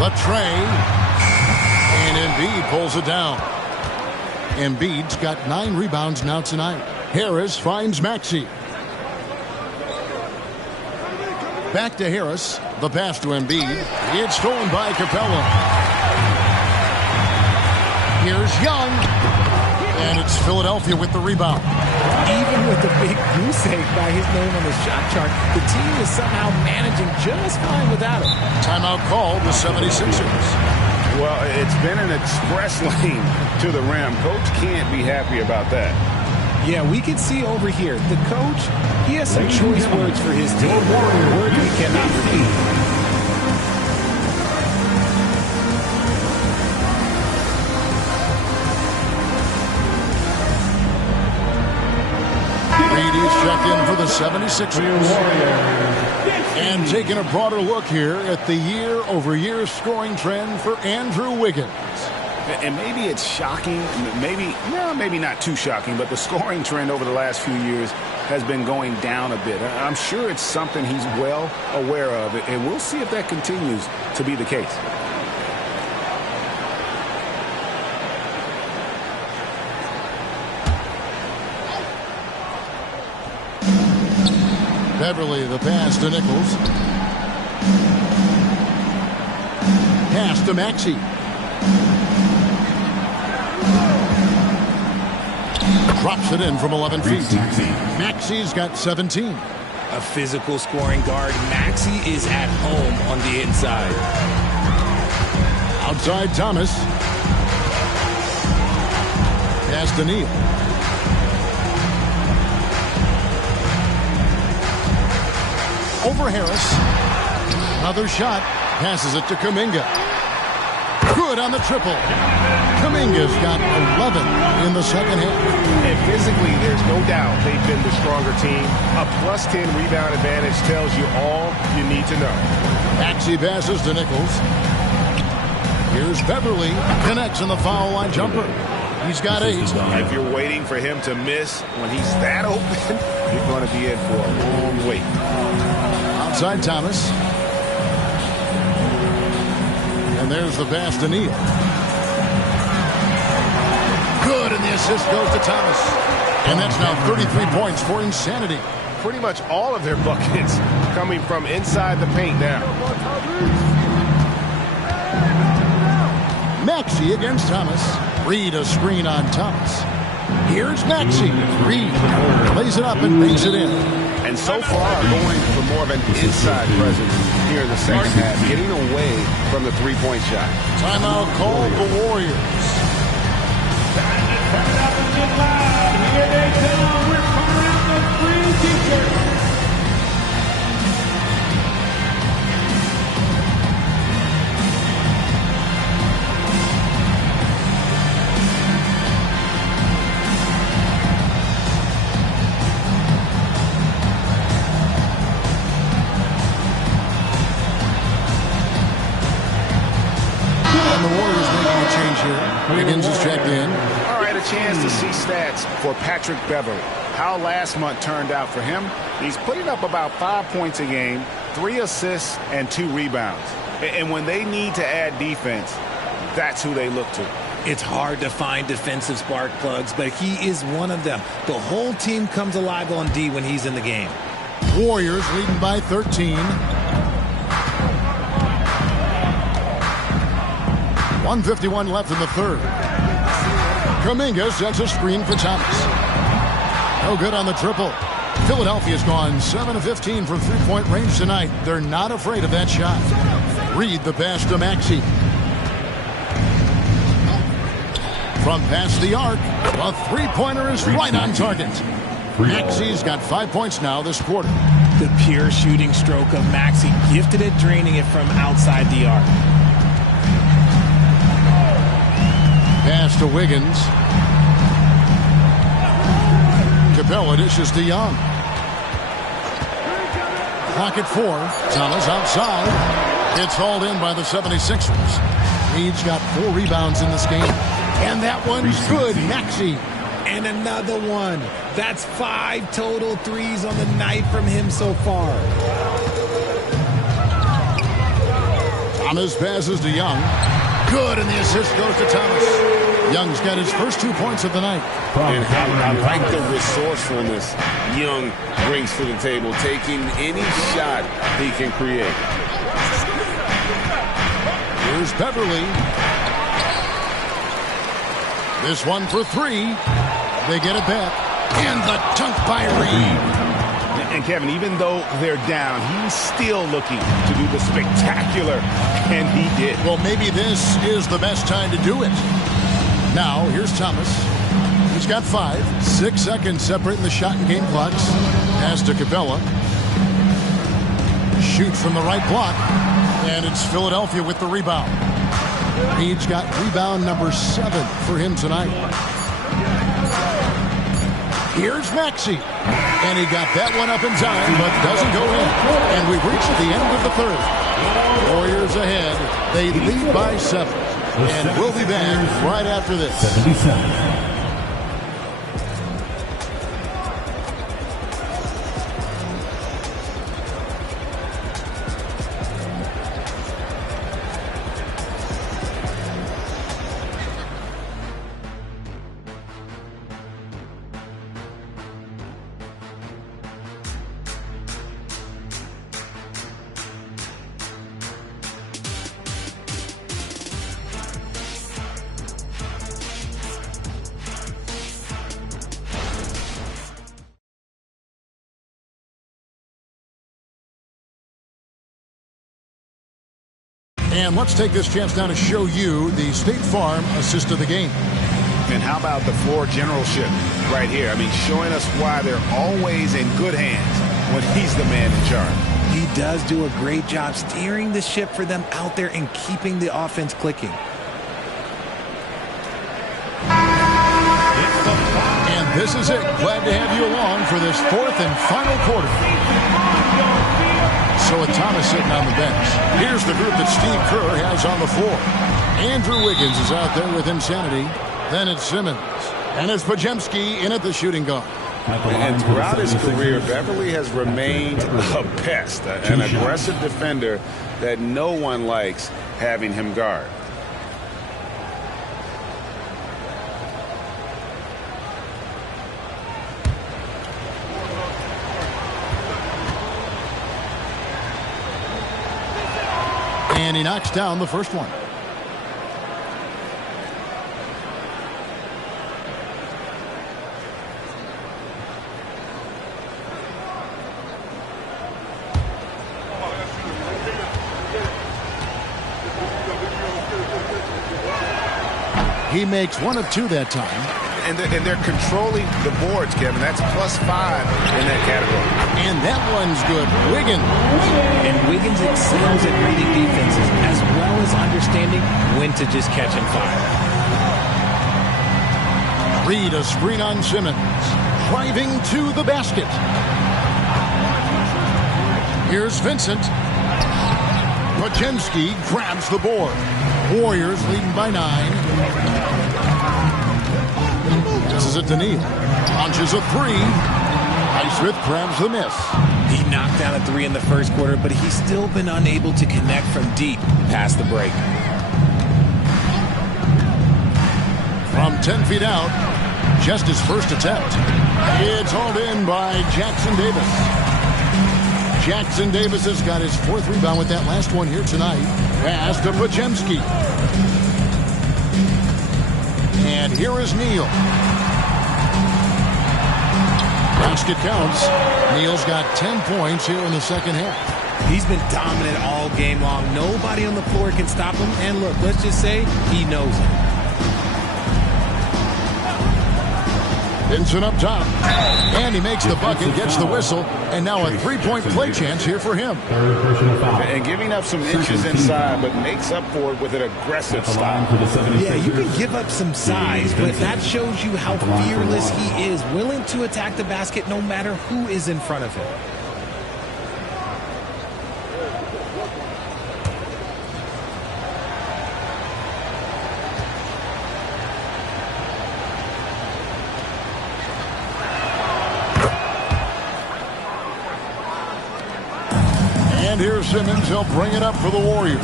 The tray. And Embiid pulls it down. Embiid's got 9 rebounds now tonight. Harris finds Maxey. Back to Harris. The pass to Embiid. It's stolen by Capella. Here's Young. And it's Philadelphia with the rebound. Even with the big goose egg by his name on the shot chart, the team is somehow managing just fine without him. Timeout called the 76ers. Well, it's been an express lane to the rim. Coach can't be happy about that. Yeah, we can see over here, the coach, he has some choice words for his team. Word he cannot repeat. Reedy's checked in for the 76ers. And taking a broader look here at the year-over-year scoring trend for Andrew Wiggins. And maybe it's shocking, maybe not too shocking, but the scoring trend over the last few years has been going down a bit. I'm sure it's something he's well aware of, and we'll see if that continues to be the case. Beverly, the pass to Nichols. Pass to Maxey. Drops it in from 11 feet. Maxey's got 17. A physical scoring guard. Maxey is at home on the inside. Outside Thomas. Pass to Neal. Over Harris. Another shot. Passes it to Kuminga. Good on the triple. Kuminga's got 11 in the second half. And physically, there's no doubt they've been the stronger team. A plus 10 rebound advantage tells you all you need to know. Maxey passes to Nichols. Here's Beverly. Connects in the foul line jumper. He's got 8. If you're waiting for him to miss when he's that open, you're going to be in for a long wait. Outside Thomas. And there's the pass to Neal. Good, and the assist goes to Thomas. And that's now 33 points for Insanity. Pretty much all of their buckets coming from inside the paint now. Maxey against Thomas. Reed a screen on Thomas. Here's Maxey. Reed lays it up and banks it in. And so far, going for more of an inside presence here in the second half, getting away from the three-point shot. Timeout called the Warriors. Here they come. We're calling out the green t-shirt. And the Warriors making a change here. Wiggins is checked in. All right, a chance to see stats for Patrick Beverly. How last month turned out for him. He's putting up about 5 points a game, 3 assists, and 2 rebounds. And when they need to add defense, that's who they look to. It's hard to find defensive spark plugs, but he is one of them. The whole team comes alive on D when he's in the game. Warriors leading by 13. 1:51 left in the third. Kuminga sets a screen for Thomas. No good on the triple. Philadelphia's gone 7 of 15 from three-point range tonight. They're not afraid of that shot. Reed the pass to Maxey. From past the arc, a three-pointer is right on target. Maxey's got 5 points now this quarter. The pure shooting stroke of Maxey, gifted at draining it from outside the arc. Pass to Wiggins. Capella dishes to Young. Clock at 4. Thomas outside. It's hauled in by the 76ers. Reed's got 4 rebounds in this game. And that one's good. Maxey. And another one. That's 5 total threes on the night from him so far. Thomas passes to Young. Good, and the assist goes to Thomas. Young's got his first 2 points of the night. And I like the resourcefulness Young brings to the table, taking any shot he can create. Here's Beverly. This one for 3. They get it back. And the dunk by Reed. And Kevin, even though they're down, he's still looking to do the spectacular, and he did. Well, maybe this is the best time to do it. Now, here's Thomas. He's got 5. 6 seconds separating the shot and game clocks. Pass to Capella. Shoot from the right block. And it's Philadelphia with the rebound. Reed's got rebound number 7 for him tonight. Here's Maxey. And he got that one up in time, but doesn't go in. And we've reached the end of the third. Warriors ahead. They lead by 7. And we'll be back right after this. 77. And let's take this chance now to show you the State Farm assist of the game. And how about the floor generalship right here? I mean, showing us why they're always in good hands when he's the man in charge. He does do a great job steering the ship for them out there and keeping the offense clicking. This is it. Glad to have you along for this fourth and final quarter. So with Thomas sitting on the bench, here's the group that Steve Kerr has on the floor. Andrew Wiggins is out there with insanity. Then it's Simmons. And it's Podziemski in at the shooting guard. And throughout his career, Beverly has remained a pest, an aggressive defender that no one likes having him guard. And he knocks down the first one. He makes 1 of 2 that time. And they're controlling the boards, Kevin. That's +5 in that category. And that one's good. Wiggins. And Wiggins excels at reading defenses as well as understanding when to just catch and fire. Reed, a screen on Simmons. Driving to the basket. Here's Vincent. Podziemski grabs the board. Warriors leading by 9. This is it to Neal. Launches a 3. Highsmith grabs the miss. He knocked down a 3 in the first quarter, but he's still been unable to connect from deep past the break. From 10 feet out, just his first attempt. It's hauled in by Jackson Davis. Jackson Davis has got his 4th rebound with that last one here tonight. Pass to Podziemski. And here is Neal. Basket counts. Neal's got 10 points here in the second half. He's been dominant all game long. Nobody on the floor can stop him. And look, let's just say he knows it. Vincent up top. And he makes the bucket, gets the whistle, and now a 3-point play chance here for him. And giving up some inches inside, but makes up for it with an aggressive style. Yeah, you can give up some size, but that shows you how fearless he is, willing to attack the basket no matter who is in front of him. And here's Simmons. He'll bring it up for the Warriors.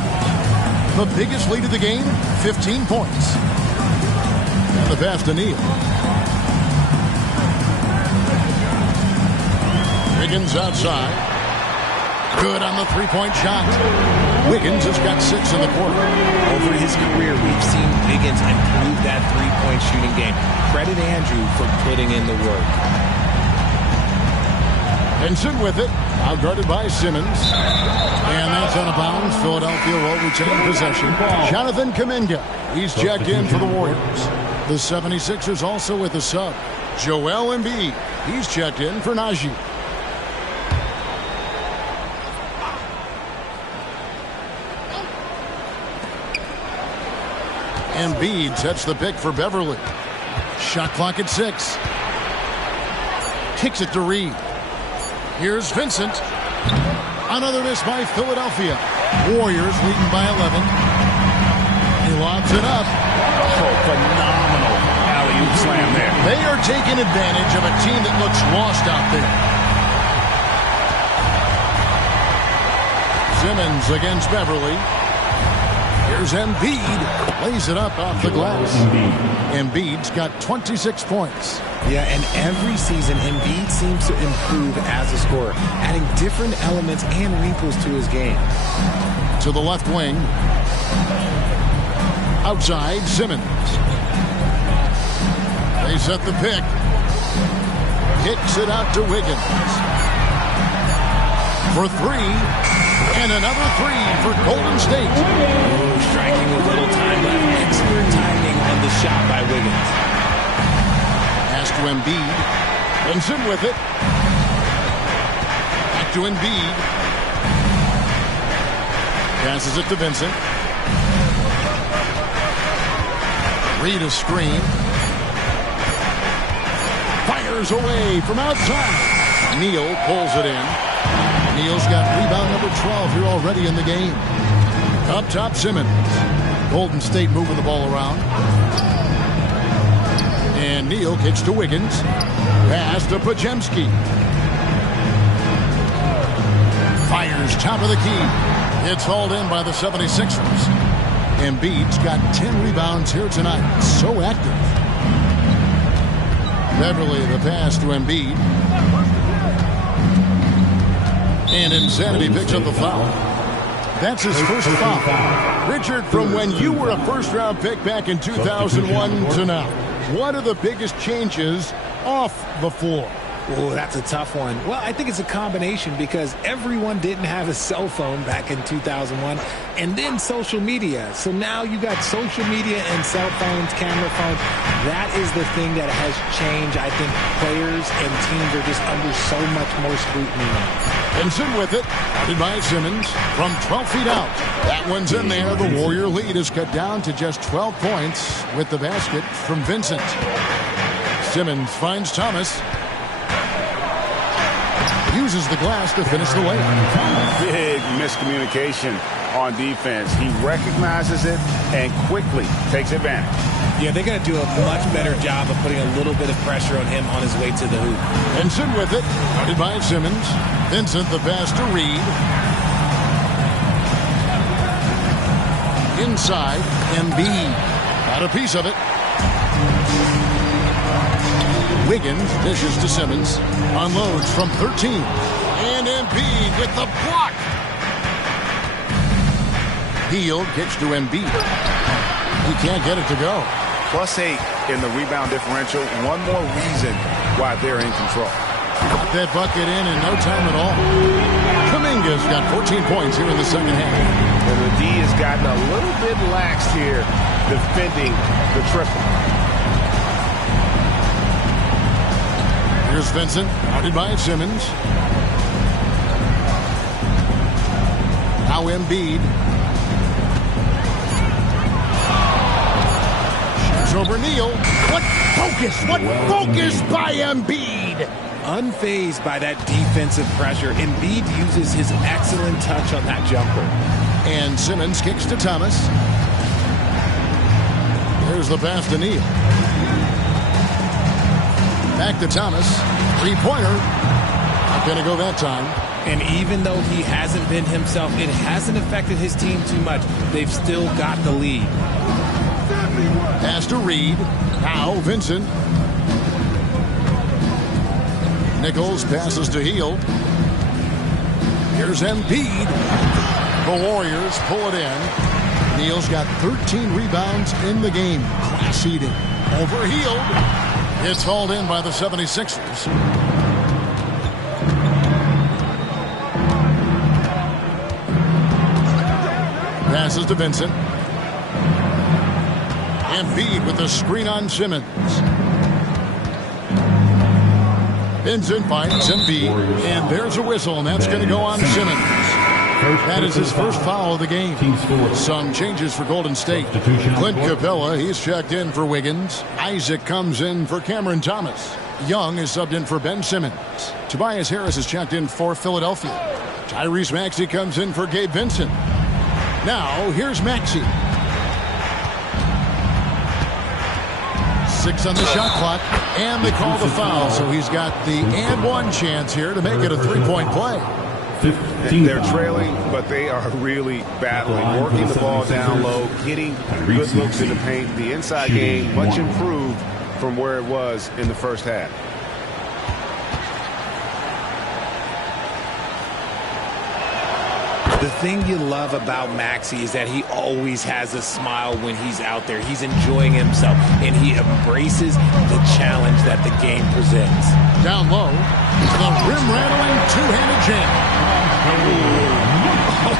The biggest lead of the game, 15 points. And the pass to Neal. Wiggins outside. Good on the 3-point shot. Wiggins has got 6 in the quarter. Over his career, we've seen Wiggins improve that 3-point shooting game. Credit Andrew for putting in the work. Vincent with it. Outguarded by Simmons. And that's out of bounds. Philadelphia will retain possession. Jonathan Kuminga. He's checked in for the Warriors. The 76ers also with a sub. Joel Embiid. He's checked in for Najee. Embiid sets the pick for Beverly. Shot clock at 6. Kicks it to Reed. Here's Vincent. Another miss by Philadelphia. Warriors leading by 11. He lobs it up. Oh, phenomenal alley-oop slam there. They are taking advantage of a team that looks lost out there. Simmons against Beverly. Here's Embiid. Lays it up off the glass. Embiid's got 26 points. Yeah, and every season, Embiid seems to improve as a scorer, adding different elements and wrinkles to his game. To the left wing. Outside, Simmons. They set the pick. Kicks it out to Wiggins. For 3. And another 3 for Golden State. Oh, striking with little time left. Excellent timing on the shot by Wiggins. Pass to Embiid. Vincent with it. Back to Embiid. Passes it to Vincent. Reed a screen. fires away from outside. Neal pulls it in. Neal's got rebound number 12 here already in the game. Up top, Simmons. Golden State moving the ball around. And Neal kicks to Wiggins. Pass to Podziemski. Fires top of the key. It's hauled in by the 76ers. Embiid's got 10 rebounds here tonight. So active. Beverly the pass to Embiid. And Insanity picks up the foul. That's his first foul. Richard, from when you were a first-round pick back in 2001 to now, what are the biggest changes off the floor? Oh, that's a tough one. Well, I think it's a combination because everyone didn't have a cell phone back in 2001 and then social media. So now you got social media and cell phones, camera phones. That is the thing that has changed. I think players and teams are just under so much more scrutiny now. Vincent with it. Guarded by Simmons from 12 feet out. That one's in there. The Warrior lead is cut down to just 12 points with the basket from Vincent. Simmons finds Thomas. Uses the glass to finish the layup. Big miscommunication on defense. He recognizes it and quickly takes advantage. Yeah, they're going to do a much better job of putting a little bit of pressure on him on his way to the hoop. Vincent with it. Guarded by Simmons. Vincent the pass to Reed. Inside, Embiid. Got a piece of it. Wiggins dishes to Simmons. Unloads from 13. And Embiid with the block. Hield kicks to Embiid. He can't get it to go. +8 in the rebound differential. One more reason why they're in control. Got that bucket in no time at all. Kuminga's got 14 points here in the second half. And the D has gotten a little bit lax here defending the triple. Here's Vincent, guarded by Simmons. Now Embiid. Shoots over Neal. What focus! What focus by Embiid! Unfazed by that defensive pressure, Embiid uses his excellent touch on that jumper. And Simmons kicks to Thomas. Here's the pass to Neal. Back to Thomas. Three-pointer. Not going to go that time. And even though he hasn't been himself, it hasn't affected his team too much. They've still got the lead. Pass to Reed. Now Vincent. Nichols passes to Hield. Here's Embiid. The Warriors pull it in. Neal's got 13 rebounds in the game. Class eating. Over Hield. It's hauled in by the 76ers. Passes to Vincent. Embiid with the screen on Simmons. Vincent finds Embiid. And there's a whistle, and that's going to go on Simmons. That is his first foul of the game. Some changes for Golden State. Clint Capella, he's checked in for Wiggins. Isaac comes in for Cameron Thomas. Young is subbed in for Ben Simmons. Tobias Harris is checked in for Philadelphia. Tyrese Maxey comes in for Gabe Vincent. Now, here's Maxey. 6 on the shot clock, and they call the foul. So he's got the and one chance here to make it a three-point play. They're trailing, but they are really battling, working the ball down low, getting good looks in the paint. The inside game much improved from where it was in the first half. The thing you love about Maxey is that he always has a smile when he's out there. He's enjoying himself, and he embraces the challenge that the game presents. Down low, the rim-rattling two-handed jam.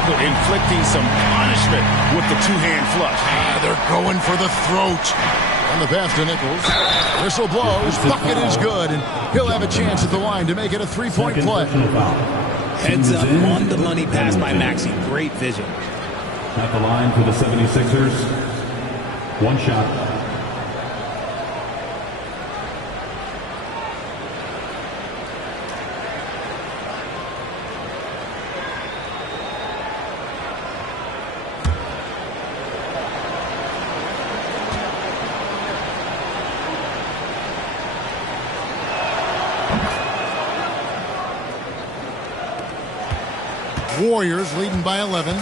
Inflicting some punishment with the two-hand flush. They're going for the throat. On the pass to Nichols. Whistle blows. Bucket is good, and he'll have a chance at the line to make it a three-point play. Heads up on the money pass by Maxey. Great vision. At the line for the 76ers. One shot. Warriors leading by 11.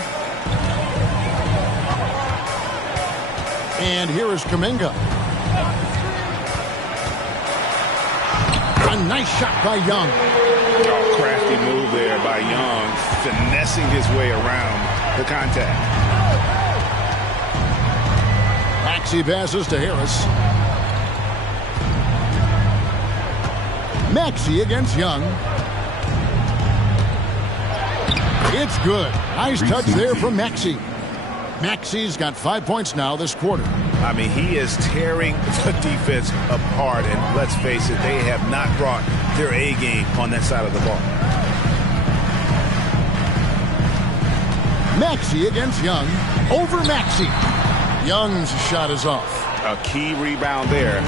And here is Kuminga. A nice shot by Young. Oh, crafty move there by Young, finessing his way around the contact. Maxey passes to Harris. Maxey against Young. It's good. Nice touch there from Maxey. Maxey's got 5 points now this quarter. I mean, he is tearing the defense apart, and let's face it, they have not brought their A game on that side of the ball. Maxey against Young. Over Maxey. Young's shot is off. A key rebound there,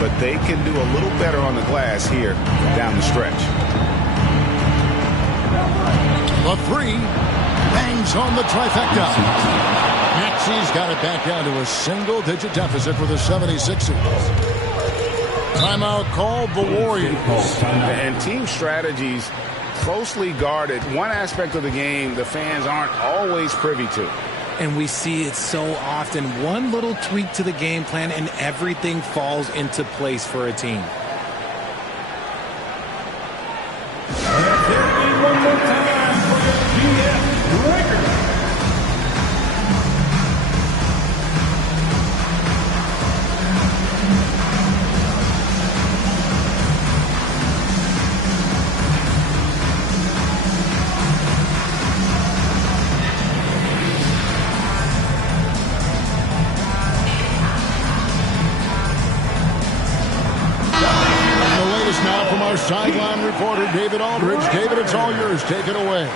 but they can do a little better on the glass here down the stretch. The three bangs home the trifecta. Maxey's got it back down to a single-digit deficit for the 76ers. Timeout called the Warriors. And team strategies closely guarded. One aspect of the game the fans aren't always privy to. And we see it so often. One little tweak to the game plan and everything falls into place for a team. One more time for the GF record. Sideline reporter David Aldridge. David, it's all yours. Take it away.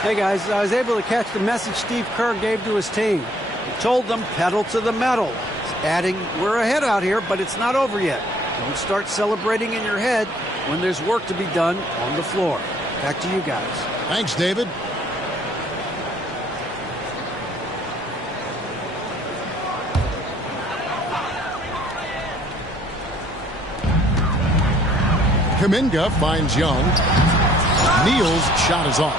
Hey, guys, I was able to catch the message Steve Kerr gave to his team. He told them pedal to the metal, adding, we're ahead out here, but it's not over yet. Don't start celebrating in your head when there's work to be done on the floor. Back to you guys. Thanks, David. Kuminga finds Young. Neal's shot is off.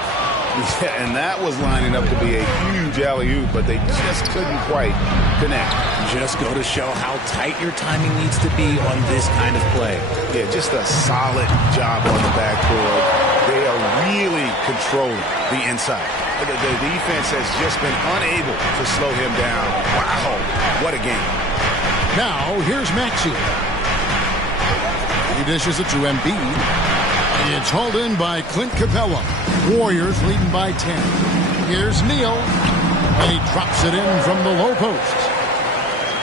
Yeah, and that was lining up to be a huge alley-oop, but they just couldn't quite connect. Just go to show how tight your timing needs to be on this kind of play. Yeah, just a solid job on the backboard. They are really controlling the inside. The defense has just been unable to slow him down. Wow, what a game. Now, here's Maxey. He dishes it to Embiid. It's hauled in by Clint Capella. Warriors leading by 10. Here's Neal. And he drops it in from the low post.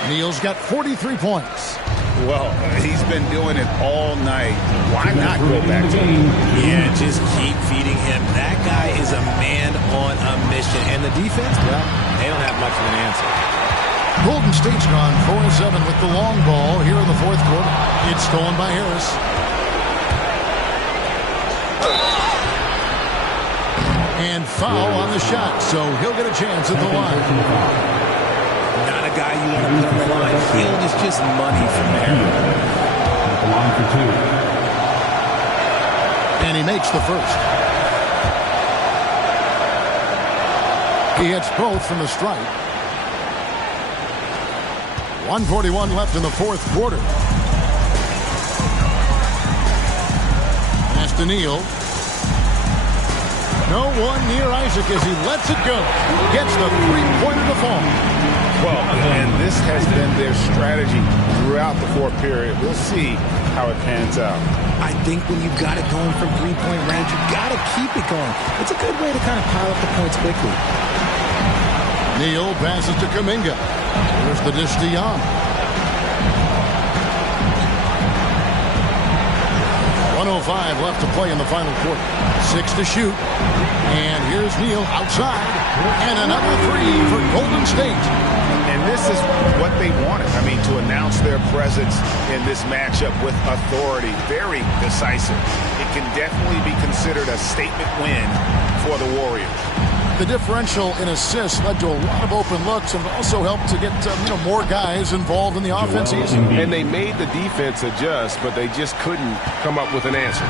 Neal's got 43 points. Well, he's been doing it all night. Why not go back to him? Yeah, just keep feeding him. That guy is a man on a mission. And the defense, well, they don't have much of an answer. Golden State's gone 4-7 with the long ball here in the fourth quarter. It's stolen by Harris. And foul on the shot, so he'll get a chance at the line. Not a guy you want to put on the line. Field is just money from there. At the line for two. And he makes the first. He hits both from the stripe. 1:41 left in the fourth quarter. Pass to Neal. No one near Isaac as he lets it go. Gets the three-pointer to fall. Well, and this has been their strategy throughout the fourth period. We'll see how it pans out. I think when you've got it going from three-point range, you've got to keep it going. It's a good way to kind of pile up the points quickly. Neal passes to Kuminga. Here's the dish to Young. 1:05 left to play in the final quarter. 6 to shoot. And here's Neal outside. And another three for Golden State. And this is what they wanted. I mean, to announce their presence in this matchup with authority. Very decisive. It can definitely be considered a statement win for the Warriors. The differential in assists led to a lot of open looks and also helped to get more guys involved in the offense easy. And they made the defense adjust, but they just couldn't come up with an answer.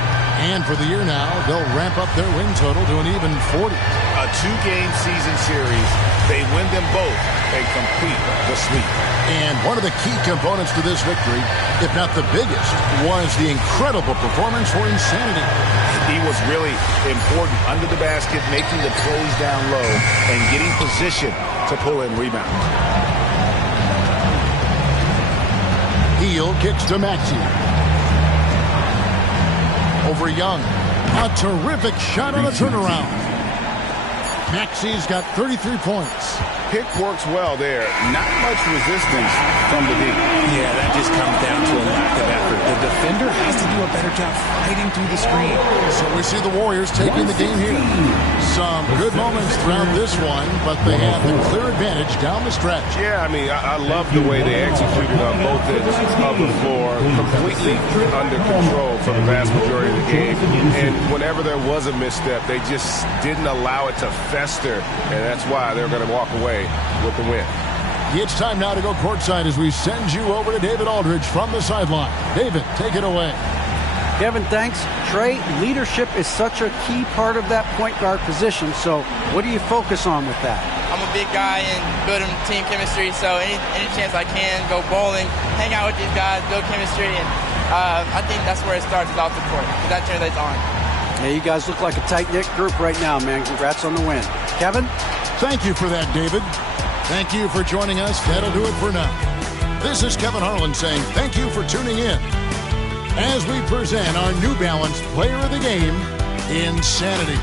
And for the year now, they'll ramp up their win total to an even 40. A 2-game season series. They win them both and complete the sweep. And one of the key components to this victory, if not the biggest, was the incredible performance for Insanity. He was really important under the basket, making the plays down low and getting position to pull in rebounds. Heel kicks to Maxey. Over Young. A terrific shot on a turnaround. Maxey's got 33 points. Pick works well there. Not much resistance from the D. Yeah, that just comes down to a lack of effort. The defender has to do a better job fighting through the screen. So we see the Warriors taking the game here. Some good moments throughout this one, but they have the clear advantage down the stretch. Yeah, I mean, I love the way they executed on both ends of the floor, completely under control for the vast majority of the game. And whenever there was a misstep, they just didn't allow it to fester, and that's why they're going to walk away with the win. It's time now to go courtside as we send you over to David Aldridge from the sideline. David, take it away. Kevin, thanks. Trey, leadership is such a key part of that point guard position, so what do you focus on with that? I'm a big guy and building team chemistry, so any chance I can, go bowling, hang out with these guys, build chemistry, and I think that's where it starts, is off the court, because that translates on. Yeah, you guys look like a tight-knit group right now, man. Congrats on the win. Kevin? Thank you for that, David. Thank you for joining us. That'll do it for now. This is Kevin Harlan saying thank you for tuning in as we present our New Balance Player of the Game, Insanity.